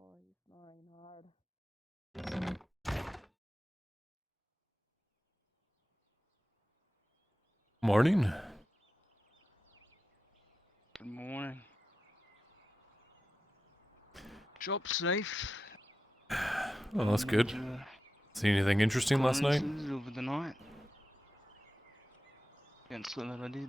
Oh, he's snoring hard. Morning. Good morning. Job safe. Oh, that's good. See anything interesting last night? Over the night. Can't say that I did.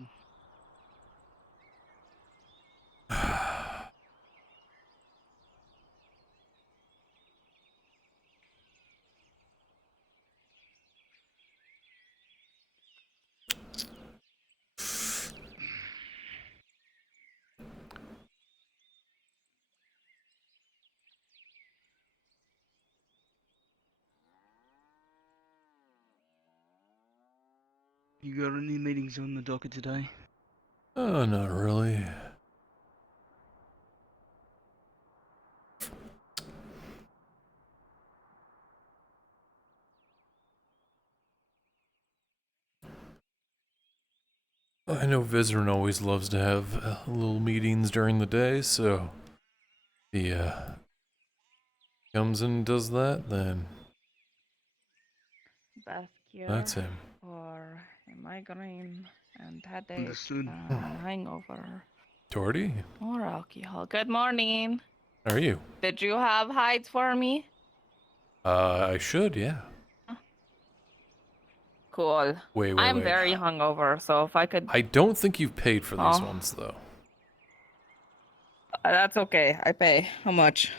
You got any meetings on the docket today? Oh, not really. I know Vizrin always loves to have little meetings during the day, so if he comes and does that, then Best cure that's him. for a migraine and headache Understood. and hangover Torty, or alcohol. Good morning. how are you? Did you have hides for me? I should, yeah. Cool. Wait. I'm very hungover, so if I could... I don't think you've paid for these ones, though. That's okay. I pay. How much?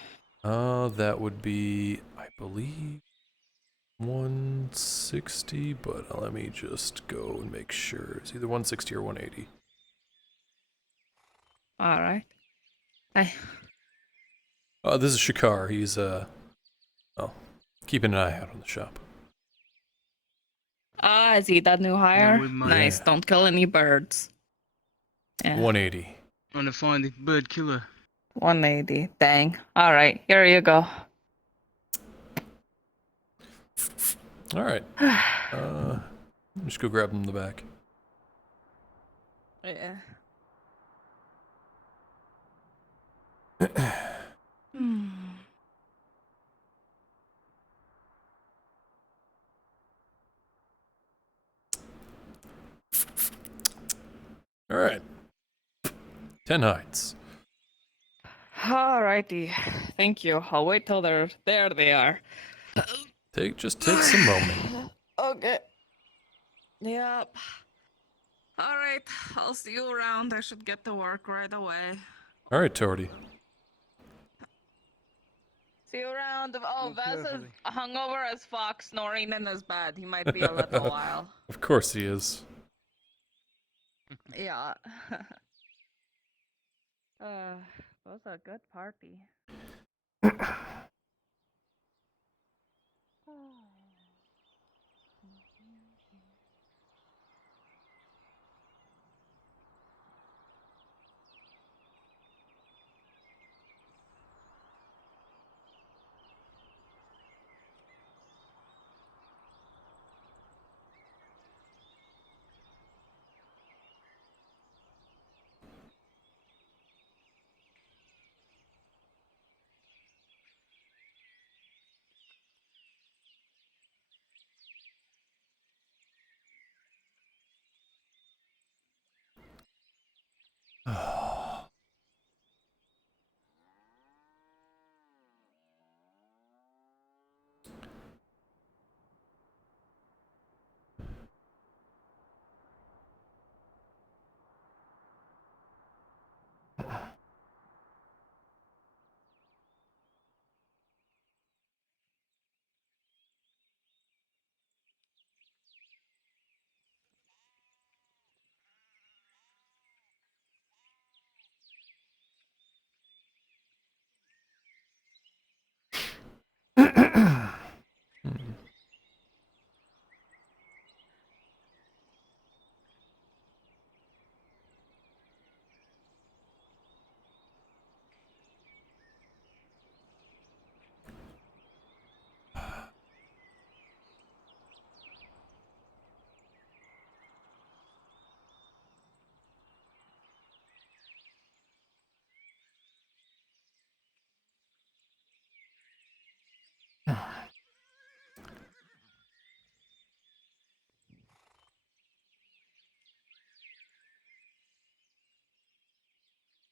That would be, I believe, 160, but let me just go and make sure. It's either 160 or 180. All right. Hi. This is Shakar. He's, keeping an eye out on the shop. Is he that new hire? with my- Nice. Yeah. Don't kill any birds. Yeah. 180. Trying to find the bird killer. 180. Dang. All right. Here you go. All right. Just go grab him in the back. Yeah. All right. 10 hides. Alrighty. Thank you. I'll wait till they're there. They are. Just take some moment. Okay. Yep. All right. I'll see you around. I should get to work right away. All right, Torty. See you around. Oh, Walk Vess is carefully. hungover as fuck, snoring in his bed. He might be a little while. Of course he is. Yeah. Was a good party.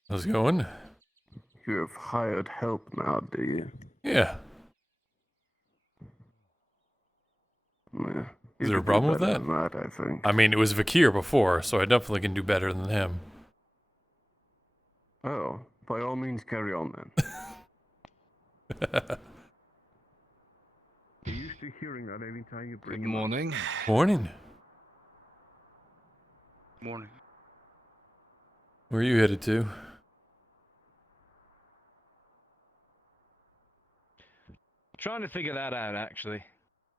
How's it going? You have hired help now, do you? Yeah. Yeah. Is You there a could do problem with better that? than that, I think. I mean, it was Vakir before, so I definitely can do better than him. Oh, by all means, carry on then. You're used to hearing that every time you bring Good him up. morning. Morning. Morning. Where are you headed to? Trying to figure that out, actually.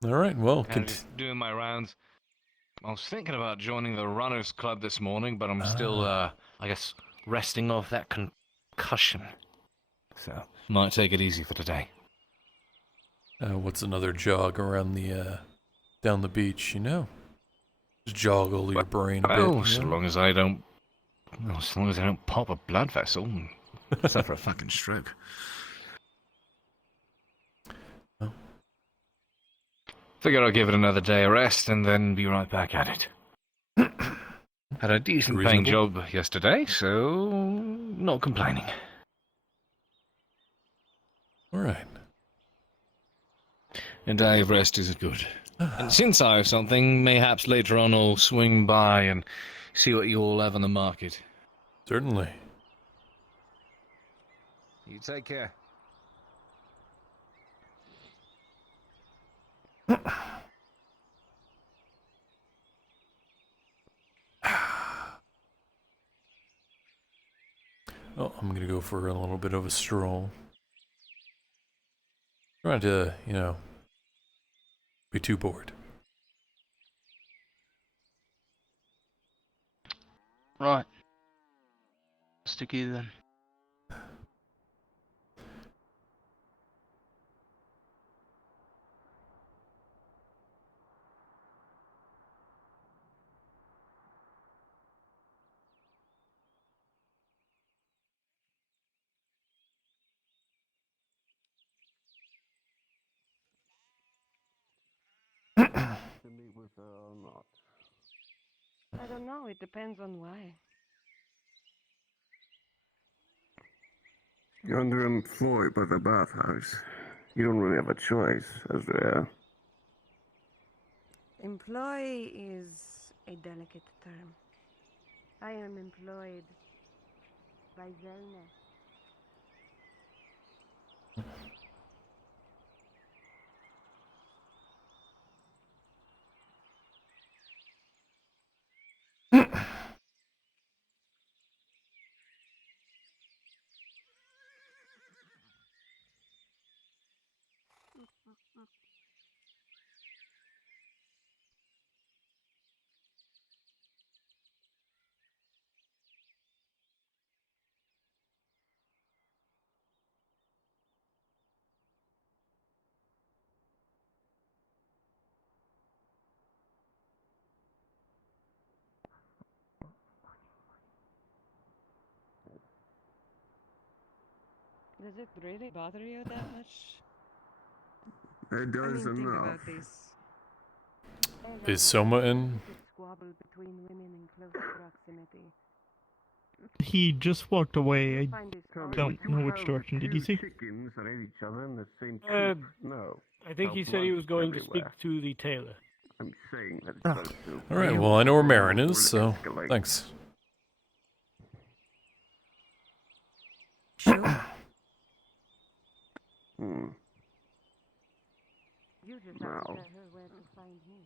All right, well, Kind of just doing my rounds. I was thinking about joining the Runners Club this morning, but I'm still, I guess, resting off that concussion. So, might take it easy for today. what's another jog around the, down the beach, you know? Just joggle your brain a bit. Well, You so know? long as I don't, well, as long as I don't pop a blood vessel and suffer a fucking stroke. Oh. Figure I'll give it another day of rest and then be right back at it. Had a decent paying Reasonable. job yesterday, so not complaining. All right. A day of rest is good. And since I have something, mayhaps later on I'll swing by and see what you all have on the market. Certainly. You take care. Oh, I'm gonna go for a little bit of a stroll. Trying to, you know, be too bored. Right. Sticky then. To meet with her or not. I don't know. It depends on why. You're underemployed by the bathhouse. You don't really have a choice, as there. Employ is a delicate term. I am employed by Zelne. Does it really bother you that much? It I does mean, think enough. about this. Is Soma in? Squabble between women in close proximity. He just walked away. I Find this don't Would know you which have direction. Did you two see? chickens that ate each other in the same Uh, coop? No. I think How he said he blood was going to speak everywhere. to the tailor. I'm saying that it's Ah. supposed to. All right, well, I know where Marin is, so Escalate. thanks. Sure. Hmm. You just have Now. to tell her where to find me.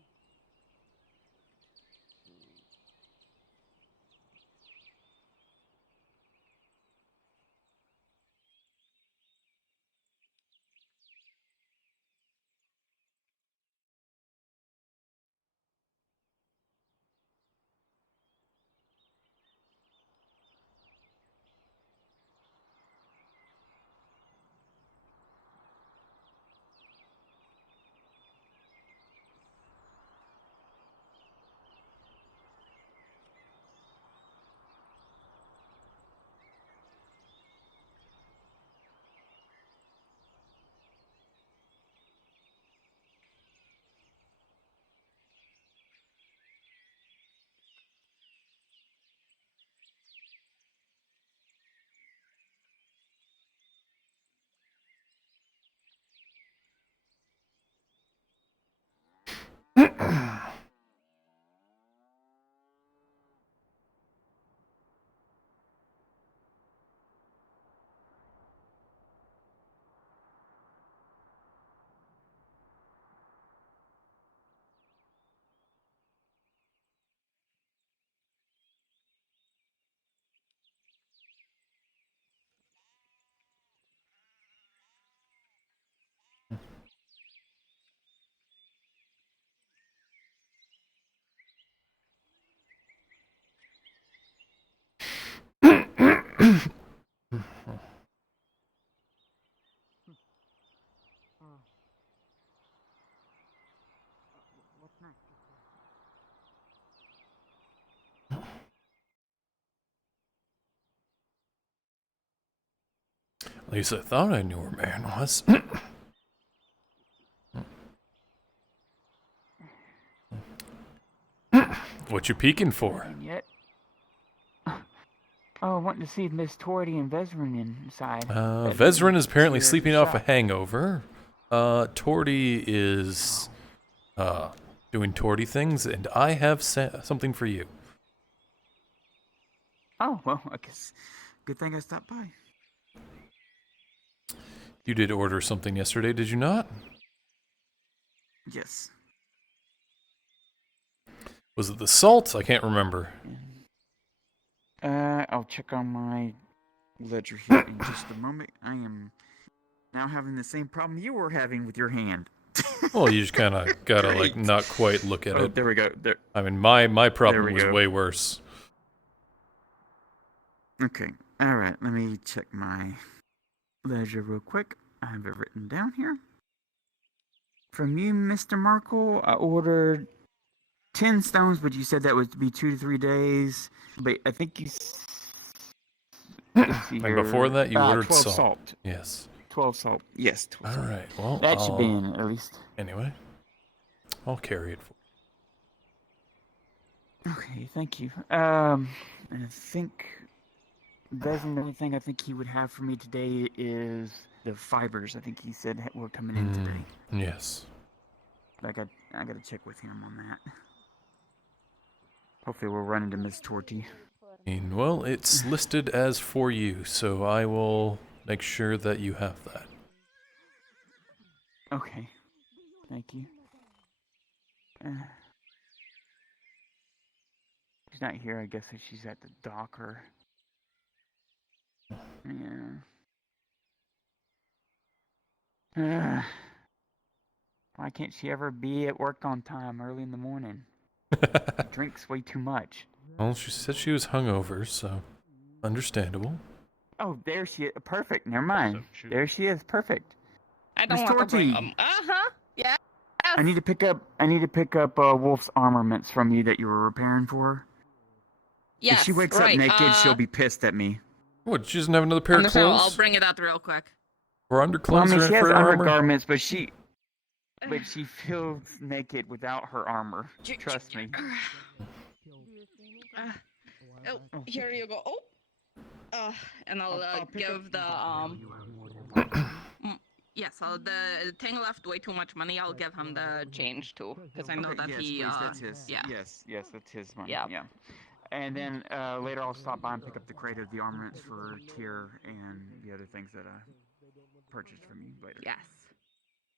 At least I thought I knew where Marion was. What you peeking for? And yet. Oh, I wanted to see if Miss Torty and Vezrin inside. Vezrin is apparently See her sleeping off a shop. hangover. Torty is doing Torty things, and I have something for you. Oh, well, I guess good thing I stopped by. You did order something yesterday, did you not? Yes. Was it the salt? I can't remember. I'll check on my ledger here in just a moment. I am now having the same problem you were having with your hand. Well, you just kind of gotta like Great. not quite look at Oh, it. there we go. There. I mean, my problem we was go. way worse. Okay. All right. Let me check my ledger real quick. I have it written down here. From you, Mr. Markle, I ordered 10 stones, but you said that would be 2 to 3 days. But I think you. And before that, you ordered 12 salt. Yes. 12 salt. Yes, 12 All salt. right. Well, That should be in at least. Anyway, I'll carry it for. Okay, thank you. And I think that's the only thing I think he would have for me today is the fibers. I think he said were coming in today. Yes. But I got to check with him on that. Hopefully we'll run into Miss Torty. Well, it's listed as for you, so I will make sure that you have that. Okay. Thank you. She's not here. I guess she's at the docker. Yeah. Why can't she ever be at work on time early in the morning? She drinks way too much. Well, she said she was hungover, so understandable. Oh, there she is. Perfect. Never mind. There she is. Perfect. I don't Miss want to bring Torty. Uh-huh. Yeah. I need to pick up Wolf's armaments from you that you were repairing for her. Yes, If she wakes right. up naked, she'll be pissed at me. What, she doesn't have another pair of Understandable. clothes? I'll bring it out real quick. Or Well, I underclothes mean, or she has for her armor? undergarments, but she feels naked without her armor. Trust me. Here you go. And I'll pick up- give the yes, the thing left way too much money. I'll give him the change too, because I know that yes, he please, that's his. yeah. Yes, that's his money. Yeah. Yeah. And then later I'll stop by and pick up the crate of the armaments for Tyr and the other things that I purchased from you later. Yes.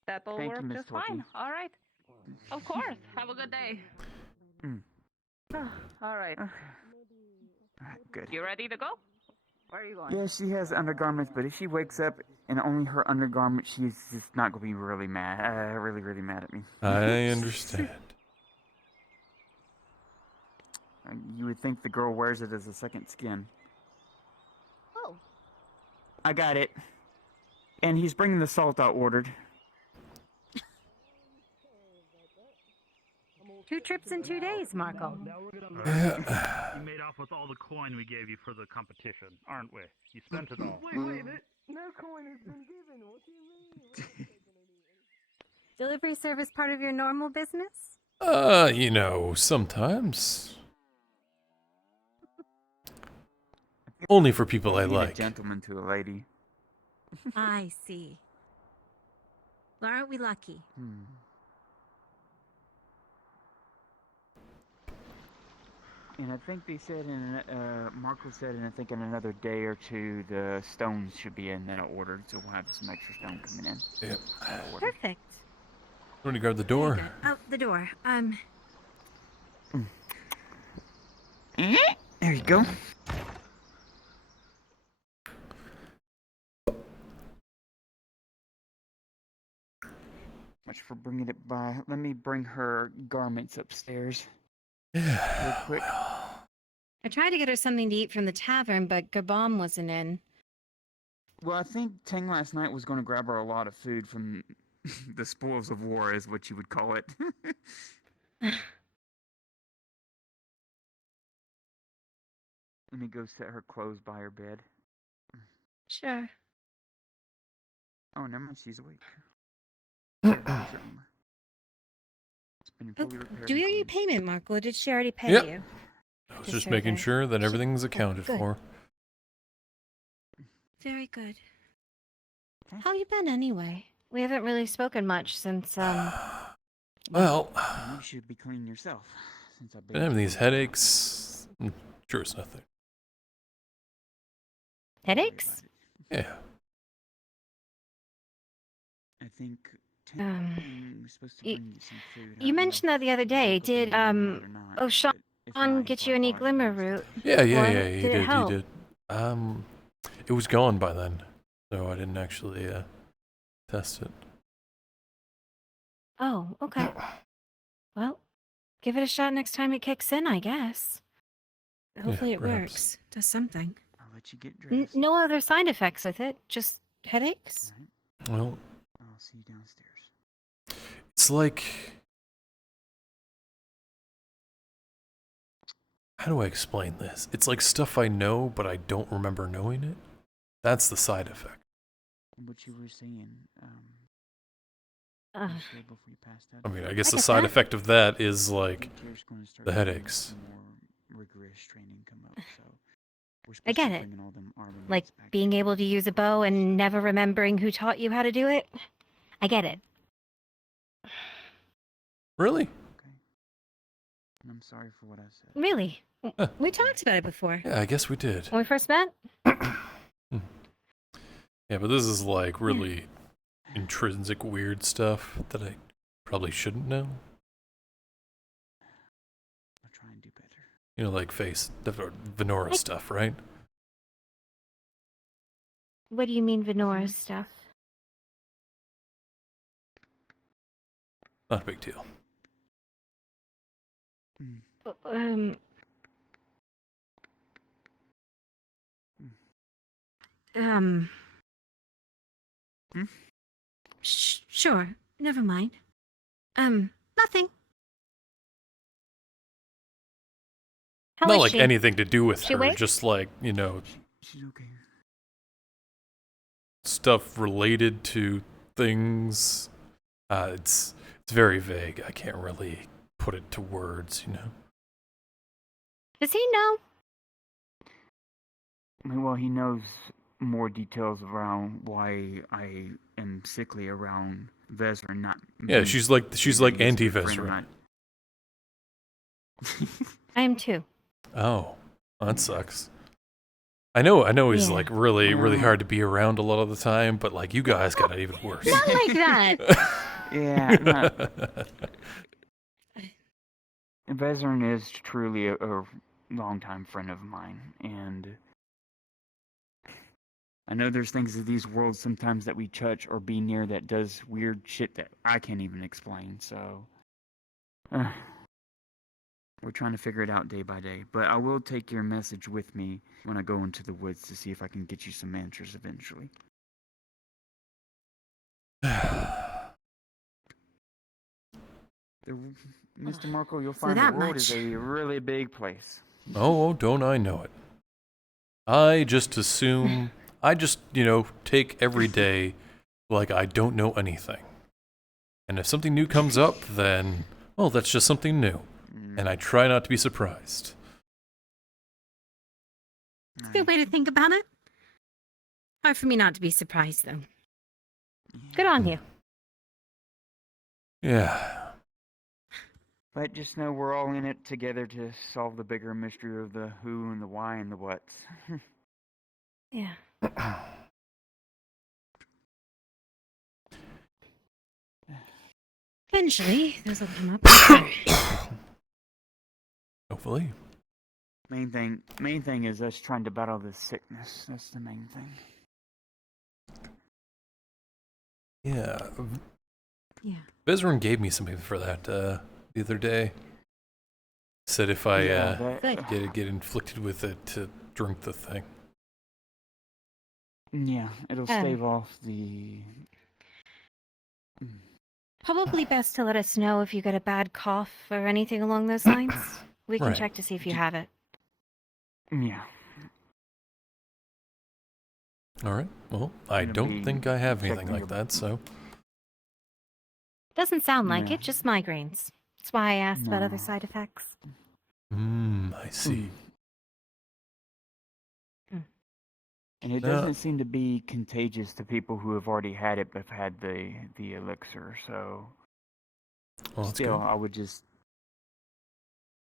That'll Thank you, work Miss just Torchy. fine. All right. Of course. Have a good day. All right. Alright, good. You ready to go? Where are you going? Yeah, she has undergarments, but if she wakes up in only her undergarments, she's just not gonna be really mad, really mad at me. I understand. You would think the girl wears it as a second skin. Oh. I got it. And he's bringing the salt I ordered. 2 trips in 2 days, Markl. Now we're gonna you made off with all the coin we gave you for the competition, aren't we? You spent it all. Wait, no coin has been given. What do you mean? Delivery service part of your normal business? Sometimes. Only for people I Being like. A gentleman to a lady. I see. Well, aren't we lucky? And I think they said Markl said, and I think in another day or two, the stones should be in that I ordered, so we'll have some extra stone coming in. Yep. Perfect. Want to guard the door? Very good. Oh, the door. There you go. Much for bringing it by. Let me bring her garments upstairs Yeah. real quick. I tried to get her something to eat from the tavern, but Gabam wasn't in. Well, I think Tang last night was going to grab her a lot of food from the spoils of war, is what you would call it. Let me go set her clothes by her bed. Sure. Oh, never mind. She's awake. Certainly. It's been Oh, fully repaired do and you owe your cleaned. payment, Markl? Or did she already pay Yep. you? I was The just making survey. sure that She- everything's oh, accounted good. for. Very good. Okay. How you been anyway? We haven't really spoken much since Well, You should be cleaning yourself. Since I've been having these headaches. Sure, it's nothing. headaches. Yeah. I think Um, Tim was supposed to y- bring you some food. I You don't know mentioned that the other if day. woke up in Did the middle of the night or not, Sean but if not, get he's you any brought it glimmer for you. root? Yeah, yeah, What? yeah. He Did it did. He help? did. It was gone by then, so I didn't actually test it. Oh, okay. Well, give it a shot next time it kicks in, I guess. Hopefully it perhaps. works. Does something. I'll let you get dressed. No other side effects with it. Just headaches. All right. Well, I'll see you downstairs. it's like, how do I explain this? It's like stuff I know, but I don't remember knowing it. That's the side effect. What you were saying, Uh, you said before you passed out. I mean, I guess I the get side that. effect of that is like Tier's gonna start the doing headaches. some more rigorous training come up, so we're I supposed get to it. bringing all them armaments like back being to able to use a bow and never remembering who taught you how to do it. I get it. Really? Okay. And I'm sorry for what I said. Really. Huh. We talked about it before. Yeah, I guess we did. When we first met? Yeah, but this is like really intrinsic weird stuff that I probably shouldn't know. I'll try and do better. You know, like Venora stuff, right? What do you mean Venora stuff? Not a big deal. Mm. Hmm? Sure. Never mind. Nothing. How Not is like she? anything to do with She her, awake? just like, you know, She's okay. stuff related to things. It's very vague. I can't really put it to words, you know. Does he know? Well, he knows more details around why I am sickly around Vezra, not Yeah, me. she's like He's a friend of anti-Vezra. mine. I am too. Oh, that sucks. I know he's Yeah. like really Yeah. hard to be around a lot of the time, but like you guys got it even worse. Not like that. Yeah, Vezran is truly a longtime friend of mine, and I know there's things in these worlds sometimes that we touch or be near that does weird shit that I can't even explain, so we're trying to figure it out day by day. But I will take your message with me when I go into the woods to see if I can get you some answers eventually. Mr. Markl, you'll find the that world is much. a really big place. Oh, don't I know it? I just assume, take every day like I don't know anything. And if something new comes up, then, well, that's just something new. And I try not to be surprised. It's a good way to think about it. Hard for me not to be surprised, though. Good on you. Yeah. But just know we're all in it together to solve the bigger mystery of the who and the why and the whats. Yeah. Eventually, those will come up. Hopefully. Main thing is us trying to battle this sickness. That's the main thing. Yeah. Yeah. Bezran gave me something for that the other day. Said if I Good. get inflicted with it to drink the thing. Yeah, it'll stave off the. Probably best to let us know if you get a bad cough or anything along those lines. We can Right. check to see if you have it. Yeah. All right. Well, I Gonna don't be think I have anything checking like your- that, so. Doesn't sound like Yeah. it, just migraines. That's why I asked about other No. side effects. I see. And it doesn't seem to be contagious to people who have already had it but have had the elixir. So Well, that's still, good. I would just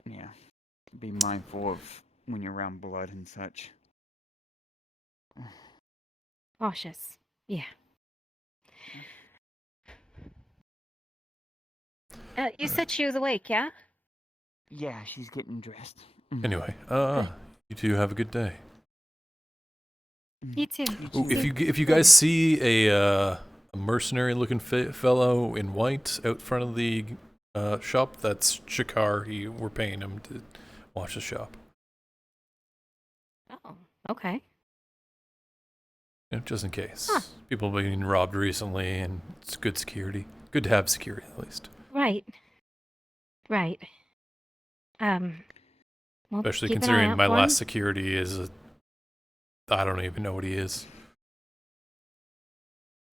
be mindful of when you're around blood and such. Cautious. Yeah. You said she was awake, yeah? Yeah, she's getting dressed. Anyway, you two have a good day. You too. Ooh, if you guys see a mercenary-looking fellow in white out front of the shop, that's Shakar. We're paying him to watch the shop. Oh, okay. Just in case. Huh. People have been robbed recently, and it's good security. Good to have security, at least. Right. Right. Well, Especially keep an eye considering out my for last him. security is I don't even know what he is.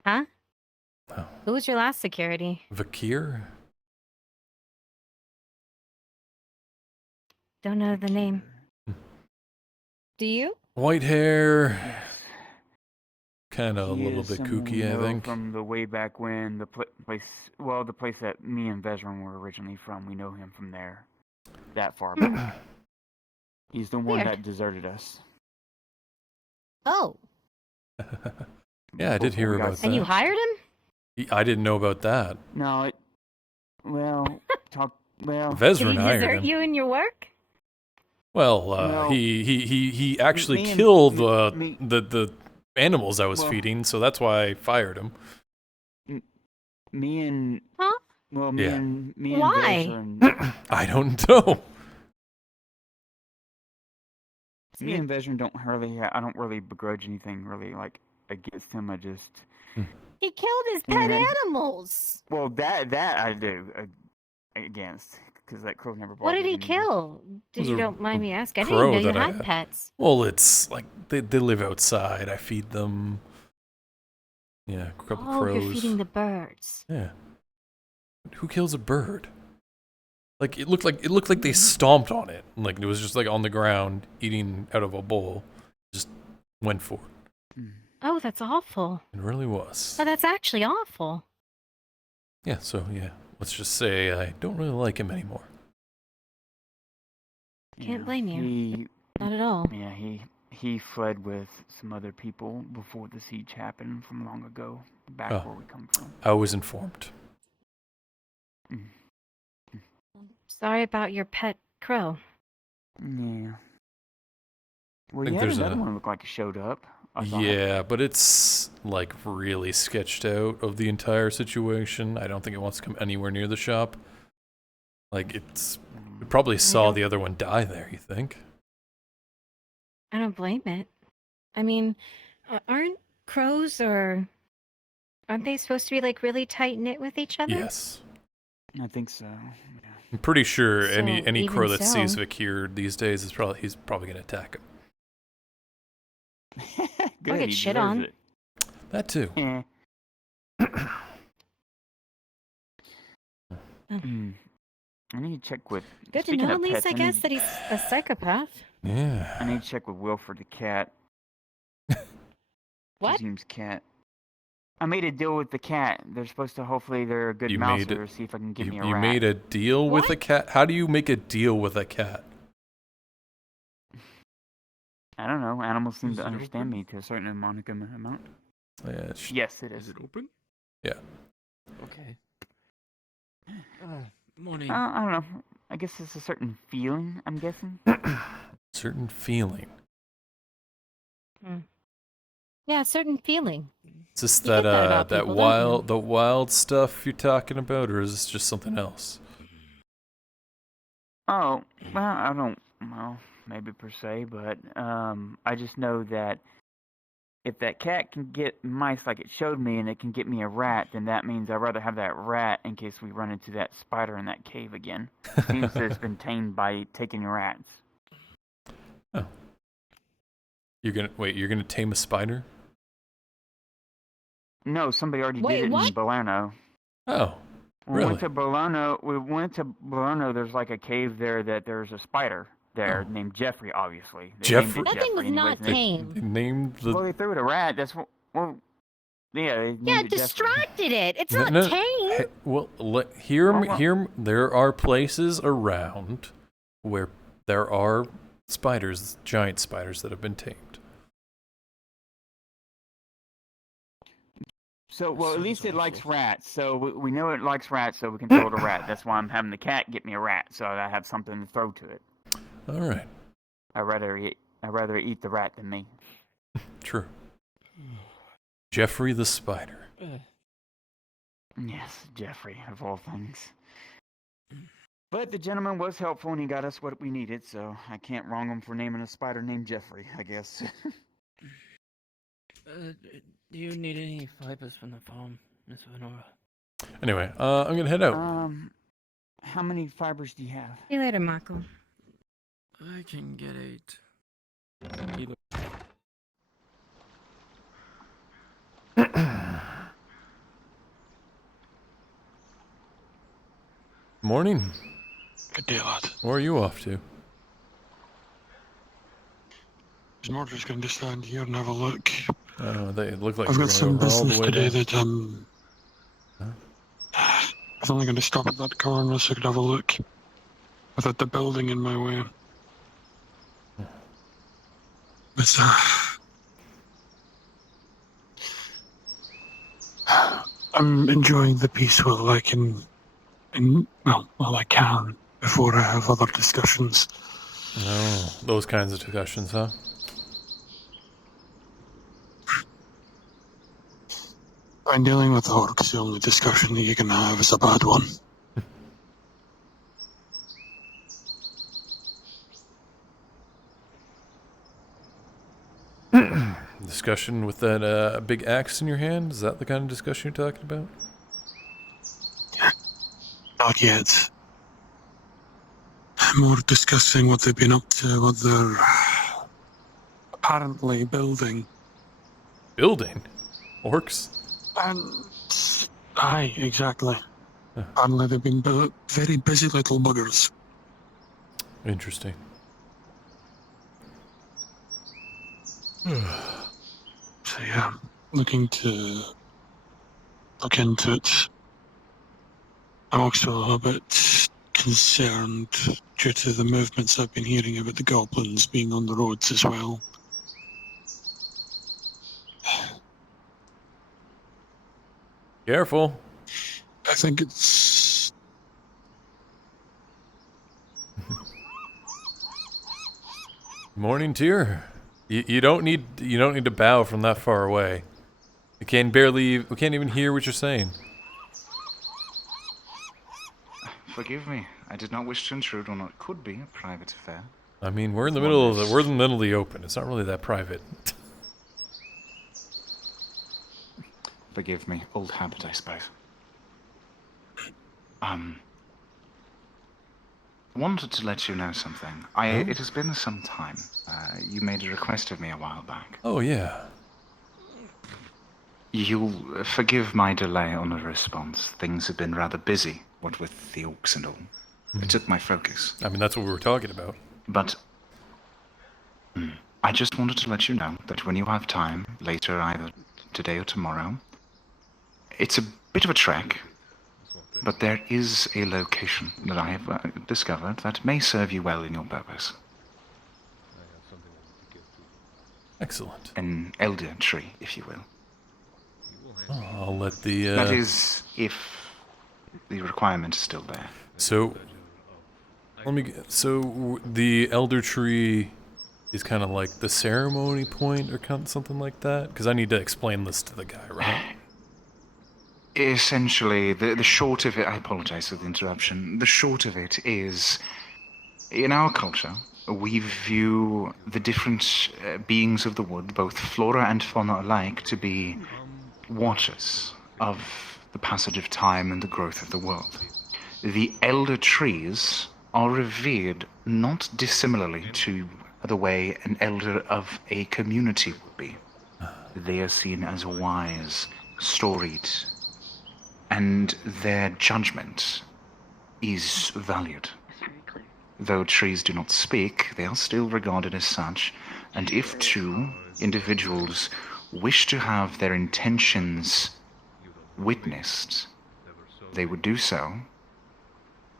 Huh? Oh. Who was your last security? Vakir? Don't know the name. Do you? White hair. Yes. Kind of a He little is bit someone we kooky, I know think. From the way back when, the place that me and Vezran were originally from, we know him from there. That far back. He's the one Weird. that deserted us. Oh. Yeah, I did Before hear we got about sent. And you that. hired him? I didn't know about that. No, well, Did Vezran he hired desert him. you in your work? Well, No. he actually Me and- killed me- the animals I was Well- feeding, so that's why I fired him. me and Huh? well, me Yeah. and Why? Vezran, I don't know. me and Vezran I don't really begrudge anything really like against him. I just He killed his pet Mhm. animals. well that I do against because that crow never. What did bothered he me. kill? was You a don't mind me asking. I crow didn't even know you that I had had. pets. Well, it's like they live outside. I feed them. Yeah, a couple Oh, crows. you're feeding the birds. Yeah. Who kills a bird? Like it looked like they stomped on it. Like it was just like on the ground eating out of a bowl. Just went for it. Oh, that's awful. It really was. Oh, that's actually awful. Yeah, so yeah. Let's just say I don't really like him anymore. Can't blame you. He Not at all. yeah he fled with some other people before the siege happened from long ago, back Oh. where we come from. I was informed. Sorry about your pet crow. Yeah. Well, think you had there's another a- one look like it showed up. I thought. Yeah, but it's like really sketched out of the entire situation. I don't think it wants to come anywhere near the shop. Like it probably saw don't- the other one die there, you think? I don't blame it. I mean, aren't crows aren't they supposed to be like really tight knit with each other? Yes. I think so. Yeah. I'm pretty sure So, any even crow that sees so- Vakir these days he's probably gonna attack him. Good, get he shit deserves on. it. That too. Eh. Oh. I need to check with. Good to speaking know of at least, pets, I guess, that he's a psychopath. I Yeah. need to check with Wilford the cat. What? Kazim's cat. I made a deal with the cat. They're supposed to. Hopefully, they're a good You made mouser. it- See if I can get me a You rat. made a deal with a What? cat? How do you make a deal with a cat? I don't know. Animals seem Is to it understand open? me to a certain amount. Yeah, Yes, it Is is. it open? Yeah. Okay. Morning. I don't know. I guess it's a certain feeling. I'm guessing. certain feeling. Yeah, a certain feeling. Is this You get that that about that people, don't you? the wild stuff you're talking about, or is this just something else? Oh, well, I don't. Well, maybe per se, but I just know that if that cat can get mice like it showed me, and it can get me a rat, then that means I'd rather have that rat in case we run into that spider in that cave again. Seems that it's been tamed by taking rats. You're gonna tame a spider? No, somebody already Wait, did it what? in Balerno. Oh, We really? went to Balerno. We went to Balerno. There's like a cave there that there's a spider there Oh. named Jeffrey. Obviously, they Jeffrey? named it That thing was Jeffrey. not Anyways, tame. They named the. well, they threw it a rat. That's what. Well, yeah, they named Yeah, it Jeffrey. distracted it. It's No, not no, tame. hey, well, hear me. Well, Hear me. There are places around where there are spiders, giant spiders that have been tamed. So, well, at least it likes rats. So we know it likes rats, so we can throw it a rat. That's why I'm having the cat get me a rat, so I have something to throw to it. All right. I'd rather eat the rat than me. True. Jeffrey the spider. Yes, Jeffrey, of all things. But the gentleman was helpful and he got us what we needed, so I can't wrong him for naming a spider named Jeffrey, I guess. Do you need any fibers from the farm, Miss Venora? Anyway, I'm gonna head out. How many fibers do you have? See you later, Markl. I can get 8. Morning. Good day, lad. Where are you off to? Is Mark's going to stand here and have a look? They look like I've you're got going some over all the business way today down. that I was only going to stop at that corner so I could have a look without the building in my way. But I'm enjoying the peace while I can, while I can, before I have other discussions. Oh, those kinds of discussions, huh? I'm dealing with the orcs. The only discussion that you can have is a bad one. Discussion with that big axe in your hand? Is that the kind of discussion you're talking about? Not yet. More discussing what they've been up to, what they're apparently building. Building? Orcs? And aye, exactly. Huh. Apparently they've been very busy little buggers. Interesting. So yeah, looking to look into it. I'm also a little bit concerned due to the movements I've been hearing about the goblins being on the roads as well. Careful. I think it's Morning, Tyr. You don't need to bow from that far away. We can't even hear what you're saying. Forgive me. I did not wish to intrude on what could be a private affair. I mean, we're in the middle of the open. It's not really that private. Forgive me. Old habit, I suppose. Wanted to let you know something. It has been some time. You made a request of me a while back. Oh, yeah. You'll forgive my delay on a response. Things have been rather busy, what with the orcs and all. It took my focus. I mean, that's what we were talking about. But I just wanted to let you know that when you have time, later, either today or tomorrow, it's a bit of a trek, but there is a location that I have discovered that may serve you well in your purpose. Excellent. An elder tree, if you will. Oh, I'll let the... That is, if the requirement is still there. So, So the elder tree is kind of like the ceremony point or something like that? Because I need to explain this to the guy, right? Essentially, the short of it, I apologize for the interruption, the short of it is, in our culture, we view the different beings of the wood, both flora and fauna alike, to be watchers of the passage of time and the growth of the world. The elder trees are revered not dissimilarly to the way an elder of a community would be. They are seen as wise storied, and their judgment is valued. Though trees do not speak, they are still regarded as such, and if two individuals wish to have their intentions witnessed, they would do so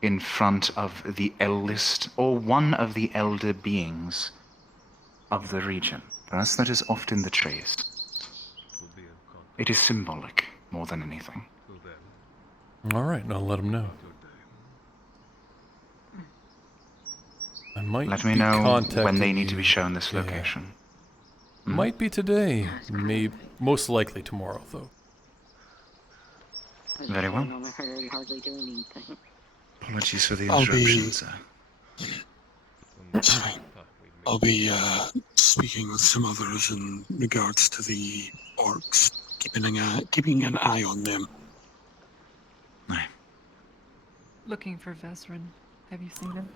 in front of the eldest, or one of the elder beings of the region. For us, that is often the trees. It is symbolic more than anything. All right, I'll let him know. I might Let me be know contacting when they need to you. be shown this Yeah. location. Might be today. Most likely tomorrow, though. Very well. Hardly do anything. Apologies for the I'll interruption, be- sir. Sorry. I'll be speaking with some others in regards to the orcs, keeping an eye on them. Looking for Vesrin. Have you seen him?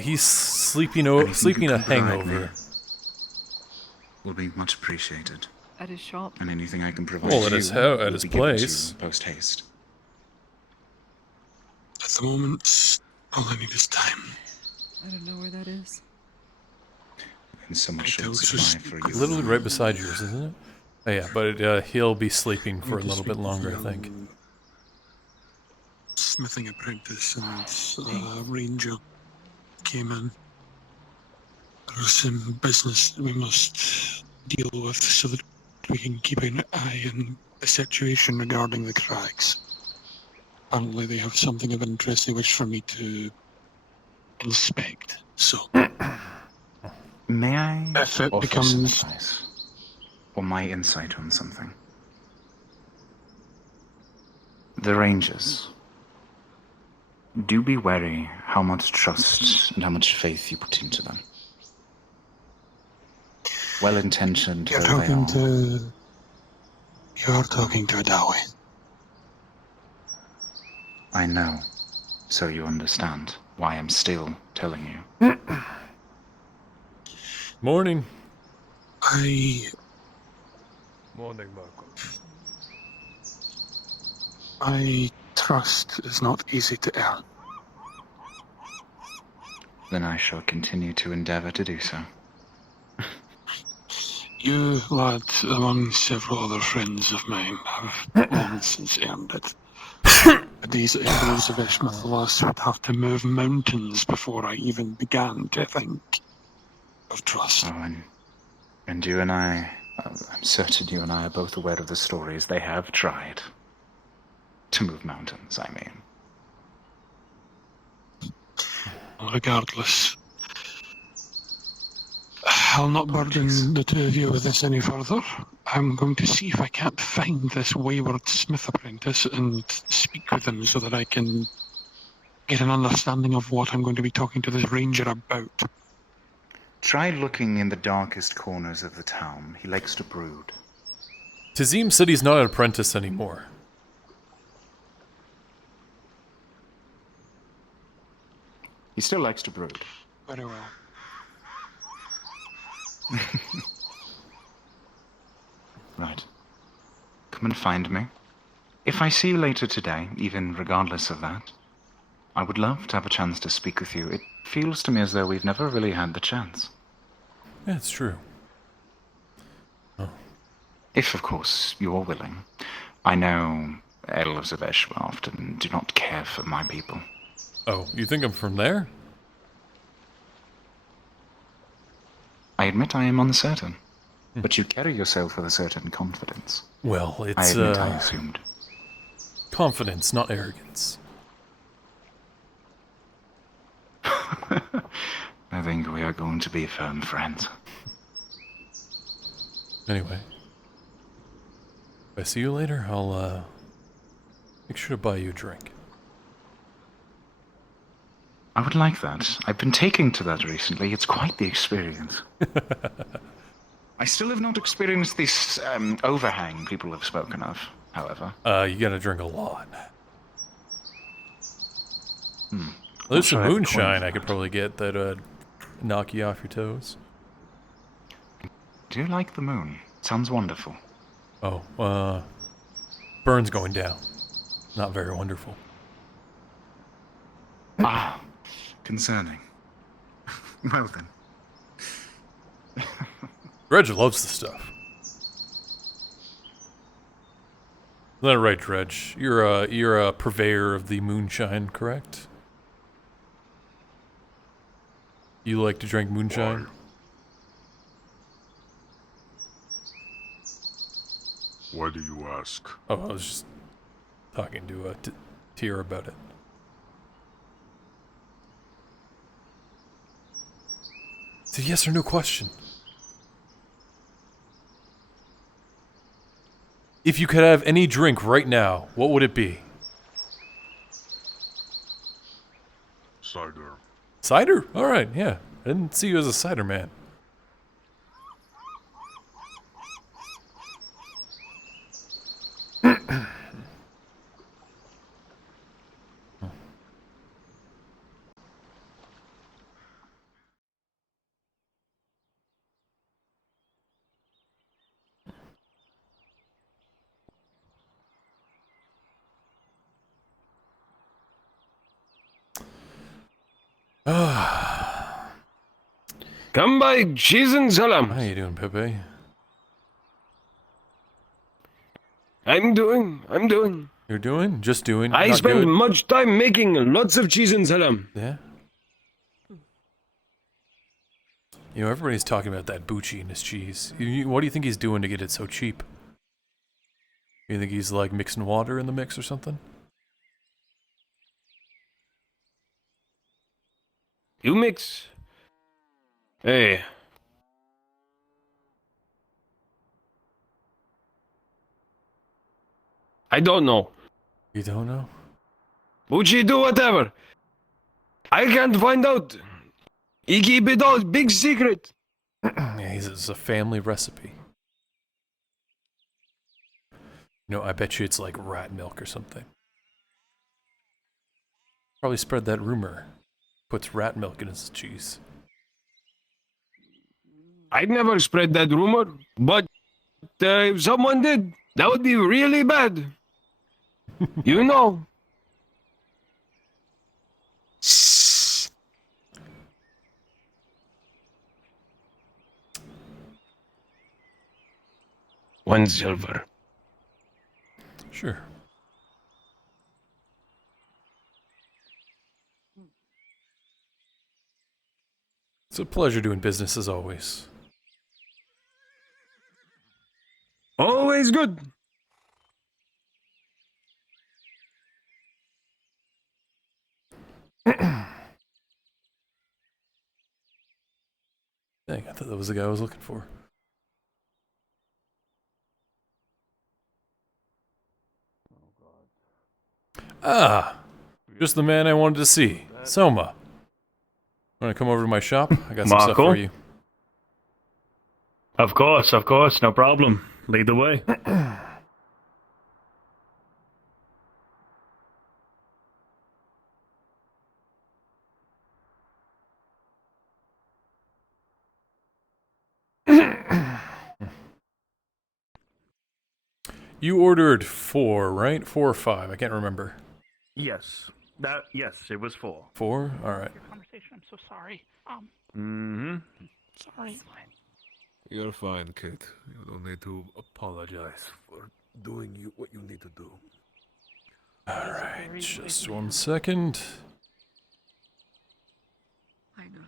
He's sleeping Anything you a can provide me hangover. Will be much appreciated. At his shop? And anything I can provide Well, you at his will at his be given to place. you post haste. At the moment, all I need is time. I don't know where that is. In somewhat short Details supply just for you. Literally right beside yours, isn't it? Oh, yeah, but he'll be sleeping for a Need to little bit speak with longer, I the think. young Smithing apprentice and ranger came in. There's some business that we must deal with so that we can keep an eye on the situation regarding the crags. Apparently they have something of interest they wish for me to inspect. So, May I if it offer some becomes advice? Or my insight on something? The Rangers. Do be wary how much trust and how much faith you put into them. Well-intentioned you're though they talking are. you're talking to Adawi. I know, so you understand why I'm still telling you. Morning. Morning, my trust is not easy to earn. Then I shall continue to endeavor to do so. You, lad, among several other friends of mine, have long since earned it. The days at Echoes of Ishmaelas would have to move mountains before I even began to think of trust. Oh, and you and I, I'm certain you and I are both aware of the stories. They have tried to move mountains, I mean. Regardless, I'll not burden the two of you with this any further. I'm going to see if I can't find this wayward Smith apprentice and speak with him so that I can get an understanding of what I'm going to be talking to this ranger about. Try looking in the darkest corners of the town. He likes to brood. Tazim said he's not an apprentice anymore. He still likes to brood. Very well. Right. Come and find me. If I see you later today, even regardless of that, I would love to have a chance to speak with you. It feels to me as though we've never really had the chance. Yeah, it's true. Oh. If, of course, you're willing. I know elves of Eshwa often do not care for my people. Oh, you think I'm from there? I admit I am uncertain, but you carry yourself with a certain confidence. Well, I it's admit I assumed. confidence, not arrogance. I think we are going to be firm friends. Anyway, if I see you later, I'll make sure to buy you a drink. I would like that. I've been taking to that recently. It's quite the experience. I still have not experienced this overhang people have spoken of, however. You gotta drink a lot. There's sure some I have a coin moonshine for I could probably get that knock you off your toes. Do you like the moon? Sounds wonderful. Oh, Burns going down. Not very wonderful. Ah, concerning. Well then. Dredge loves the stuff. Is that right, Dredge? You're a purveyor of the moonshine, correct? You like to drink moonshine? Why do you ask? Oh, I was just talking to Tyr about it. It's a yes or no question. If you could have any drink right now, what would it be? Cider. Cider? Alright, yeah. I didn't see you as a cider man. Come by cheese and salam. How you doing, Pepe? I'm doing. You're doing? Just doing? I Not spend good? much time making lots of cheese and salam. Yeah? You know, everybody's talking about that Bucci and his cheese. What do you think he's doing to get it so cheap? You think he's like mixing water in the mix or something? You mix. Hey. I don't know. You don't know? Bucci do whatever. I can't find out. He keep it all big secret. Yeah, it's a family recipe. You know, I bet you it's like rat milk or something. Probably spread that rumor. Puts rat milk in his cheese. I'd never spread that rumor, but if someone did, that would be really bad. You know. One silver. Sure. It's a pleasure doing business as always. Always good. Dang, I thought that was the guy I was looking for. Ah, just the man I wanted to see. Soma. Want to come over to my shop? I got some stuff for you. Of course, no problem. Lead the way. You ordered 4, right? 4 or 5, I can't remember. Yes, it was 4. 4? Alright. Conversation. I'm so sorry. Sorry. You're fine, kid. You don't need to apologize for doing what you need to do. Alright, just 1 second. I know.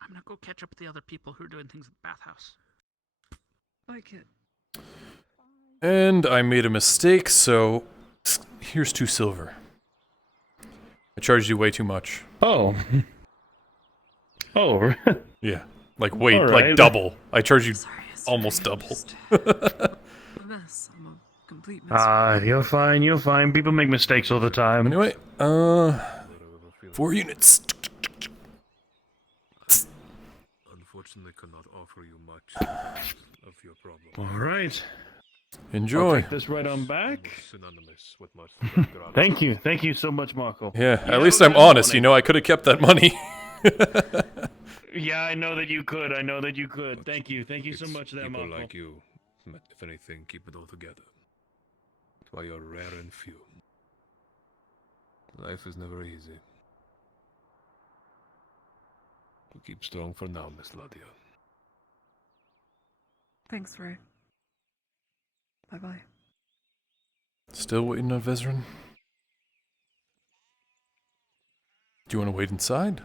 I'm gonna go catch up with the other people who are doing things at the bathhouse. Like it. And I made a mistake, so here's 2 silver. I charged you way too much. Oh. Oh. Yeah. Like, wait, All like right. double. I charged you almost double. Mess. I'm a complete mess. You're fine. People make mistakes all the time. Anyway, 4 units. Unfortunately, cannot offer you much of your problem. All right. Enjoy. I'll take this right on back. Synonymous with my Thank you so much, Markl. Yeah, at least I'm honest, you know, I could have kept that money. Yeah, I know that you could. I know that you could. But Thank you. Thank you so it's much there, people Markl. like you, if anything, keep it all together. That's why you're rare and few. Life is never easy. You keep strong for now, Miss Ladia. Thanks, Ray. Bye-bye. Still waiting on Vezran? Do you want to wait inside?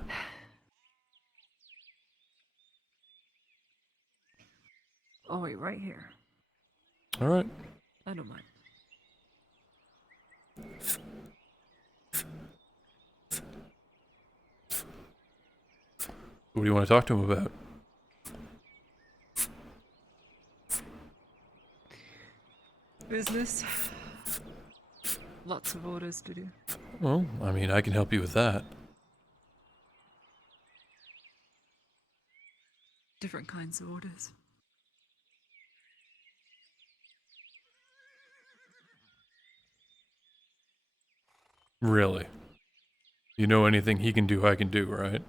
I'll wait right here. All right. I don't mind. What do you want to talk to him about? Business. Lots of orders to do. Well, I mean, I can help you with that. Different kinds of orders. Really? You know anything he can do, I can do, right?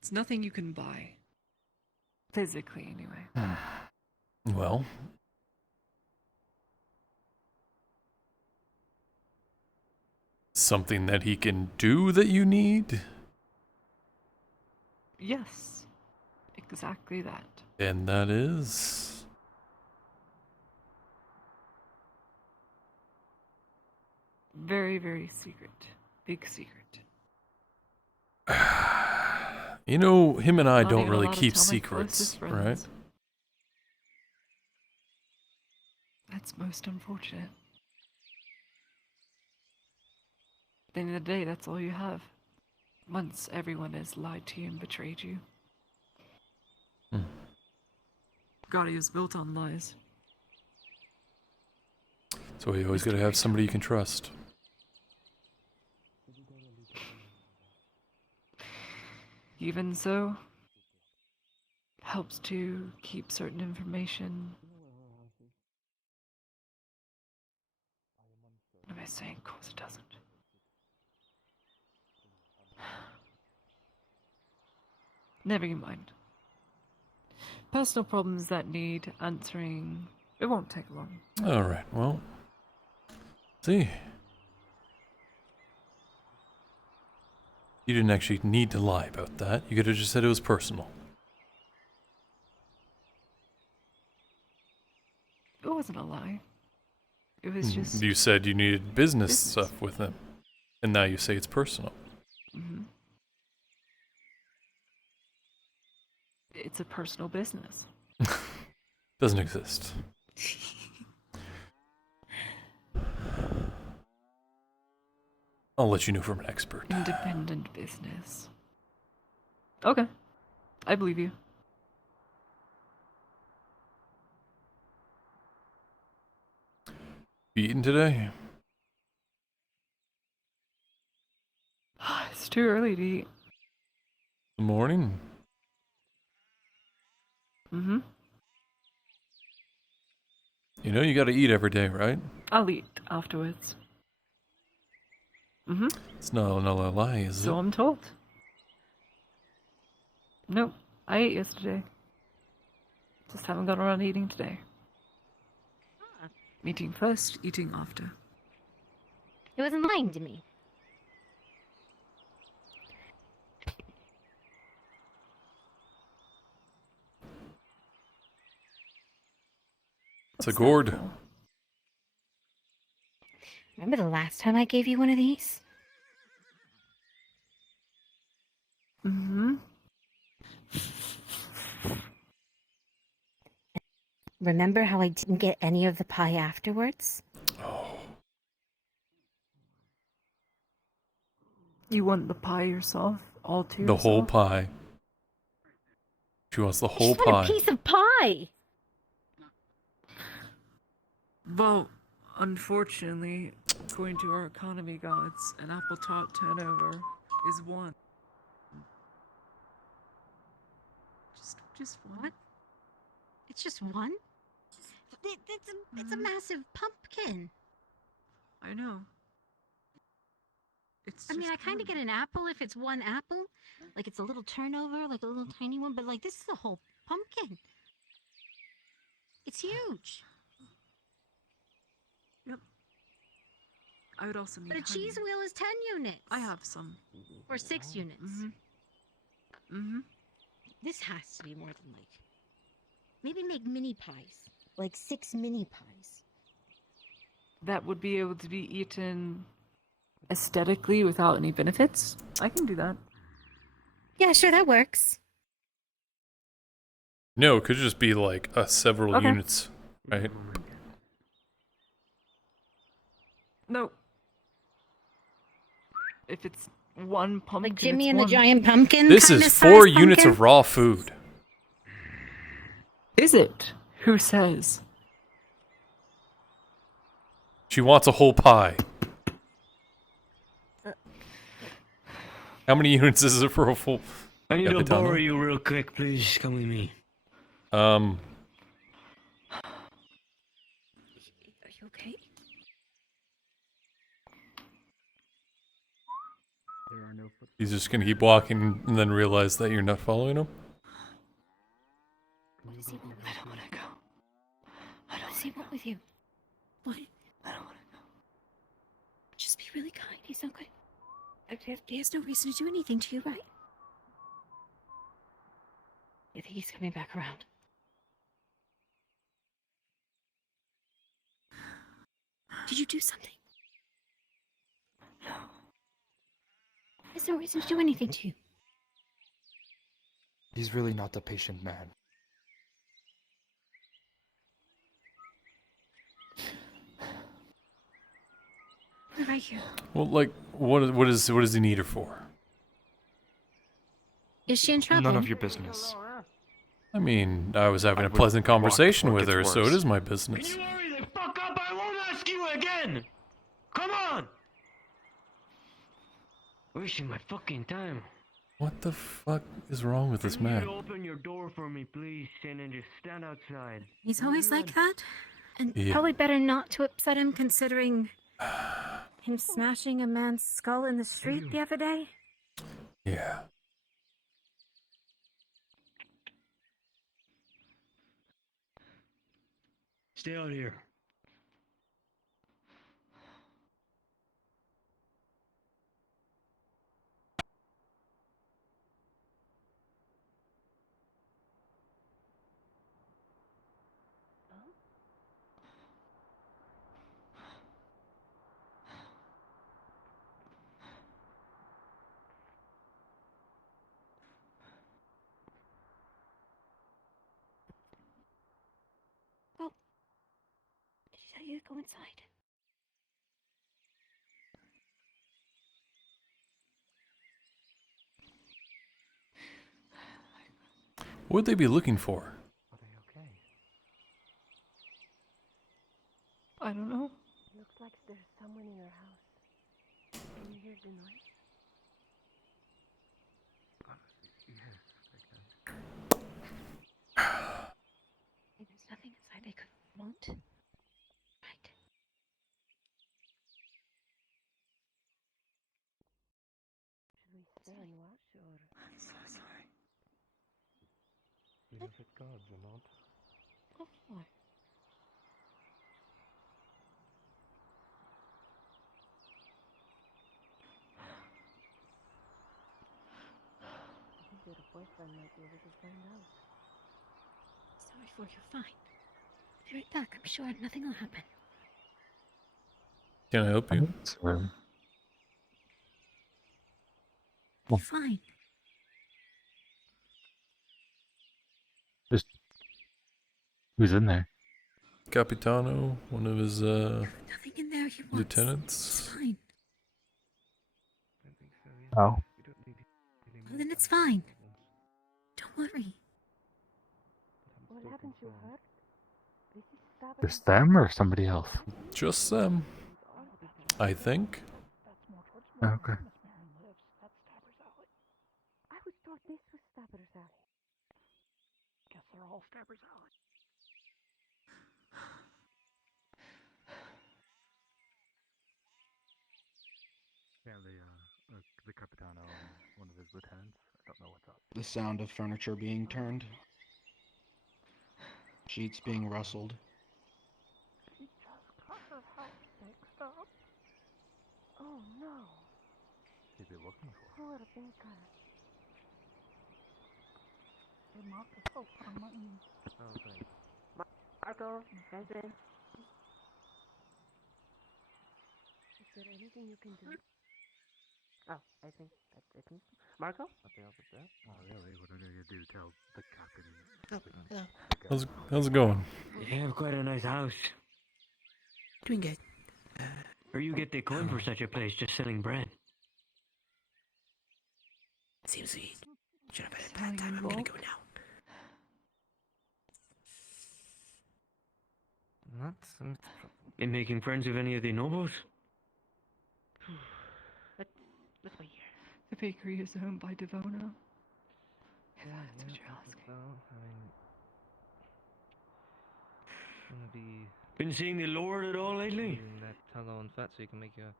It's nothing you can buy. Physically, anyway. Well. Something that he can do that you need? Yes. Exactly that. And that is... Very, very secret. Big secret. You know, him and I Not don't even really allowed to keep tell my secrets, closest right? friends. That's most unfortunate. At the end of the day, that's all you have. Once everyone has lied to you and betrayed you. God, he was built on lies. So you always gotta have somebody you can trust. Even so, helps to keep certain information. What am I saying? Of course it doesn't. Never mind. Personal problems that need answering. It won't take long. Alright, well. See. You didn't actually need to lie about that. You could have just said it was personal. It wasn't a lie. It was just. You said you needed business stuff with him. And now you say it's personal. Mm-hmm. It's a personal business. Doesn't exist. I'll let you know from an expert. Independent business. Okay. I believe you. You eaten today? It's too early to eat. The morning? Mm-hmm. You know you gotta eat every day, right? I'll eat afterwards. Mm-hmm. It's not a lie, is So it? I'm told. Nope. I ate yesterday. Just haven't got around to eating today. Eating first, eating after. He wasn't lying to me. It's a gourd. Remember the last time I gave you one of these? Mm-hmm. Remember how I didn't get any of the pie afterwards? You want the pie yourself? All to The yourself? whole pie. She wants the whole I just want pie. a piece of pie! Well, unfortunately, according to our economy gods, an apple tart turnover is 1. Just one. What? It's just one? It's a massive pumpkin. I know. It's I mean, just I kind of get an apple if it's one apple. Like it's a little turnover, like a little tiny one. But like this is a whole pumpkin. It's huge. Yep. I would also need But a honey. cheese wheel is 10 units. I have some. Or 6 units. Mm-hmm. This has to be more than like... Maybe make mini pies. Like 6 mini pies. That would be able to be eaten aesthetically without any benefits. I can do that. Yeah, sure, that works. No, it could just be like several Okay. units, right? No. If it's one pumpkin, Like Jimmy it's and the one. Giant Pumpkin. This kinda is 4 size units pumpkin? of raw food. Is it? Who says? She wants a whole pie. How many units is it for a full? I need to Capitano? borrow you real quick, please. Come with me. Are you okay? He's just gonna keep walking and then realize that you're not following him. What does he want with you? I don't want to go. What does he want with you? What? I don't want to go. Just be really kind. He's not good. He has no reason to do anything to you, right? You think he's coming back around? Did you do something? No. There's no reason to do anything to you. He's really not the patient man. What about you? Well, like, what does he need her for? Is she in trouble? None of your business. I mean, I was having I a would pleasant conversation walk with before her, it so gets it is my Can business. you hurry the fuck up? I won't ask you again! Come on! Wasting my fucking time. What the fuck is wrong with this Can you man? open your door for me, please, and just stand outside? He's always like that? And Yeah. probably better not to upset him considering him smashing a man's skull in the street the other day. Yeah. Stay out here. Well, did he tell you to go inside? What would they be looking for? I don't know. Looks like there's someone in your house. Can you hear the noise? Hey, there's nothing inside they could want. Right. Should we stay and watch or? I'm so sorry. Even if it's gods or not. What for? I think your boyfriend might be able to find out. Sorry for you. Fine. Be right back. I'm sure nothing will happen. Can I help you? Sorry. Be fine. Just who's in there? Capitano, one of his Nothing in there he wants. lieutenants. It's fine. Oh. Well, then it's fine. Don't worry. What happened to her? This is Stabber's Just them or somebody else? Just them, I think. Okay. I always thought this was Stabber's alley. Guess they're all Stabber's alley. Yeah, lieutenants. I don't know what's up. The sound of furniture being turned. Sheets being rustled. She just got her house fixed up. Oh no. Who's he looking for? Who would have been good? Hey, Marcus, oh, on my knees. Oh, great. Markl, Benjamin. Is there anything you can do? Oh, I think that's it. Markl? Nothing else with that? Oh, really? What are we gonna do? Tell the captain? Oh, hello. How's it going? You have quite a nice house. Doing good. Where you get the coin for such a place, just selling bread? Seems we should have had a bad time. I'm gonna go now. Not in making friends with any of the nobles? Let's wait here. The bakery is owned by Devona. If that's what you're asking. Gonna be been seeing the Lord at all lately? Using that tallow and fat so you can make your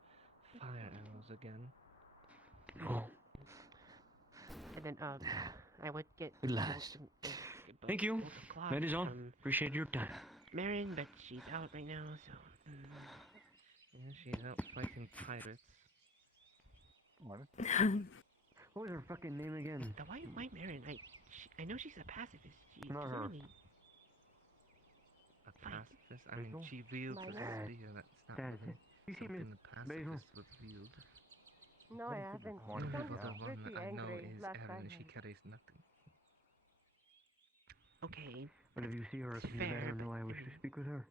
fire arrows again. Oh. And then, I would get... At last. Thank you. That is all. Appreciate your time. Marin, but she's out right now, so... Yeah, she's out fighting pirates. What was her fucking name again? Why Marin? I know she's a pacifist. She's Not her. really... A pacifist? I mean, she wields this idea that's not That's really it. You see something Miss the pacifist would wield. No, I haven't. The only She the sounded one pretty I know angry is last Erin, I and she heard. carries nothing. Okay. But if you see her, can you let her know I wish to speak with her?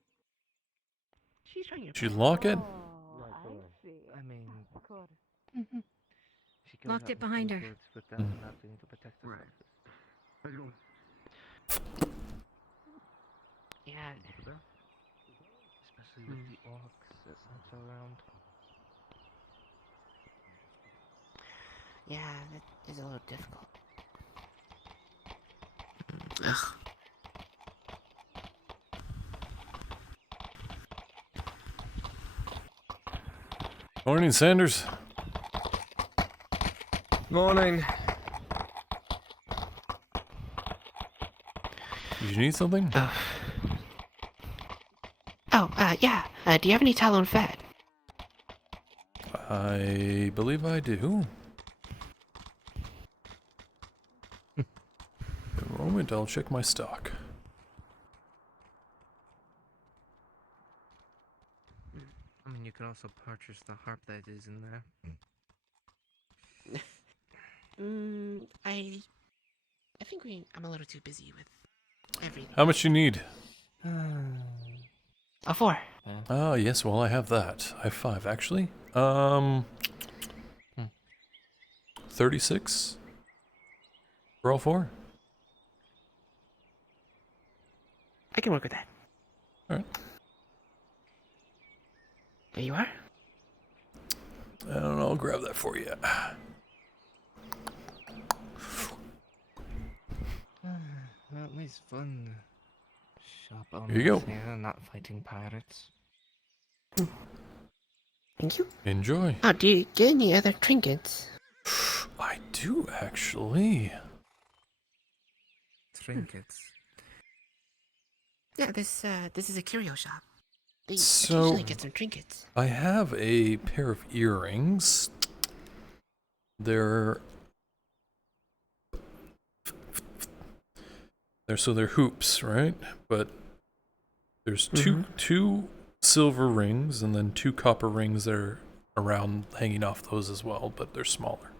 She's trying to... Did you lock it? Oh, I see. I mean, Good. she goes Locked out it into behind the her. woods without nothing to protect herself. Let's go. Yeah. Especially with the orcs that's around. Yeah, that is a little difficult. Ugh. Morning, Sanders. Morning. Did you need something? Yeah. Do you have any tallow and fat? I believe I do. A moment, I'll check my stock. I mean, you can also purchase the harp that is in there. I think I'm a little too busy with everything. How much you need? A 4. Oh, yes, well, I have that. I have 5, actually. 36? For all 4? I can work with that. Alright. There you are. I don't know, I'll grab that for you. Well, at least fun. Shop owners Here you go. here, not fighting pirates. Thank you. Enjoy. Oh, do you get any other trinkets? I do, actually. Trinkets. Yeah, this is a curio shop. They So, occasionally get some trinkets. I have a pair of earrings. They're hoops, right? But there's two silver rings and then 2 copper rings that are around hanging off those as well, but they're smaller.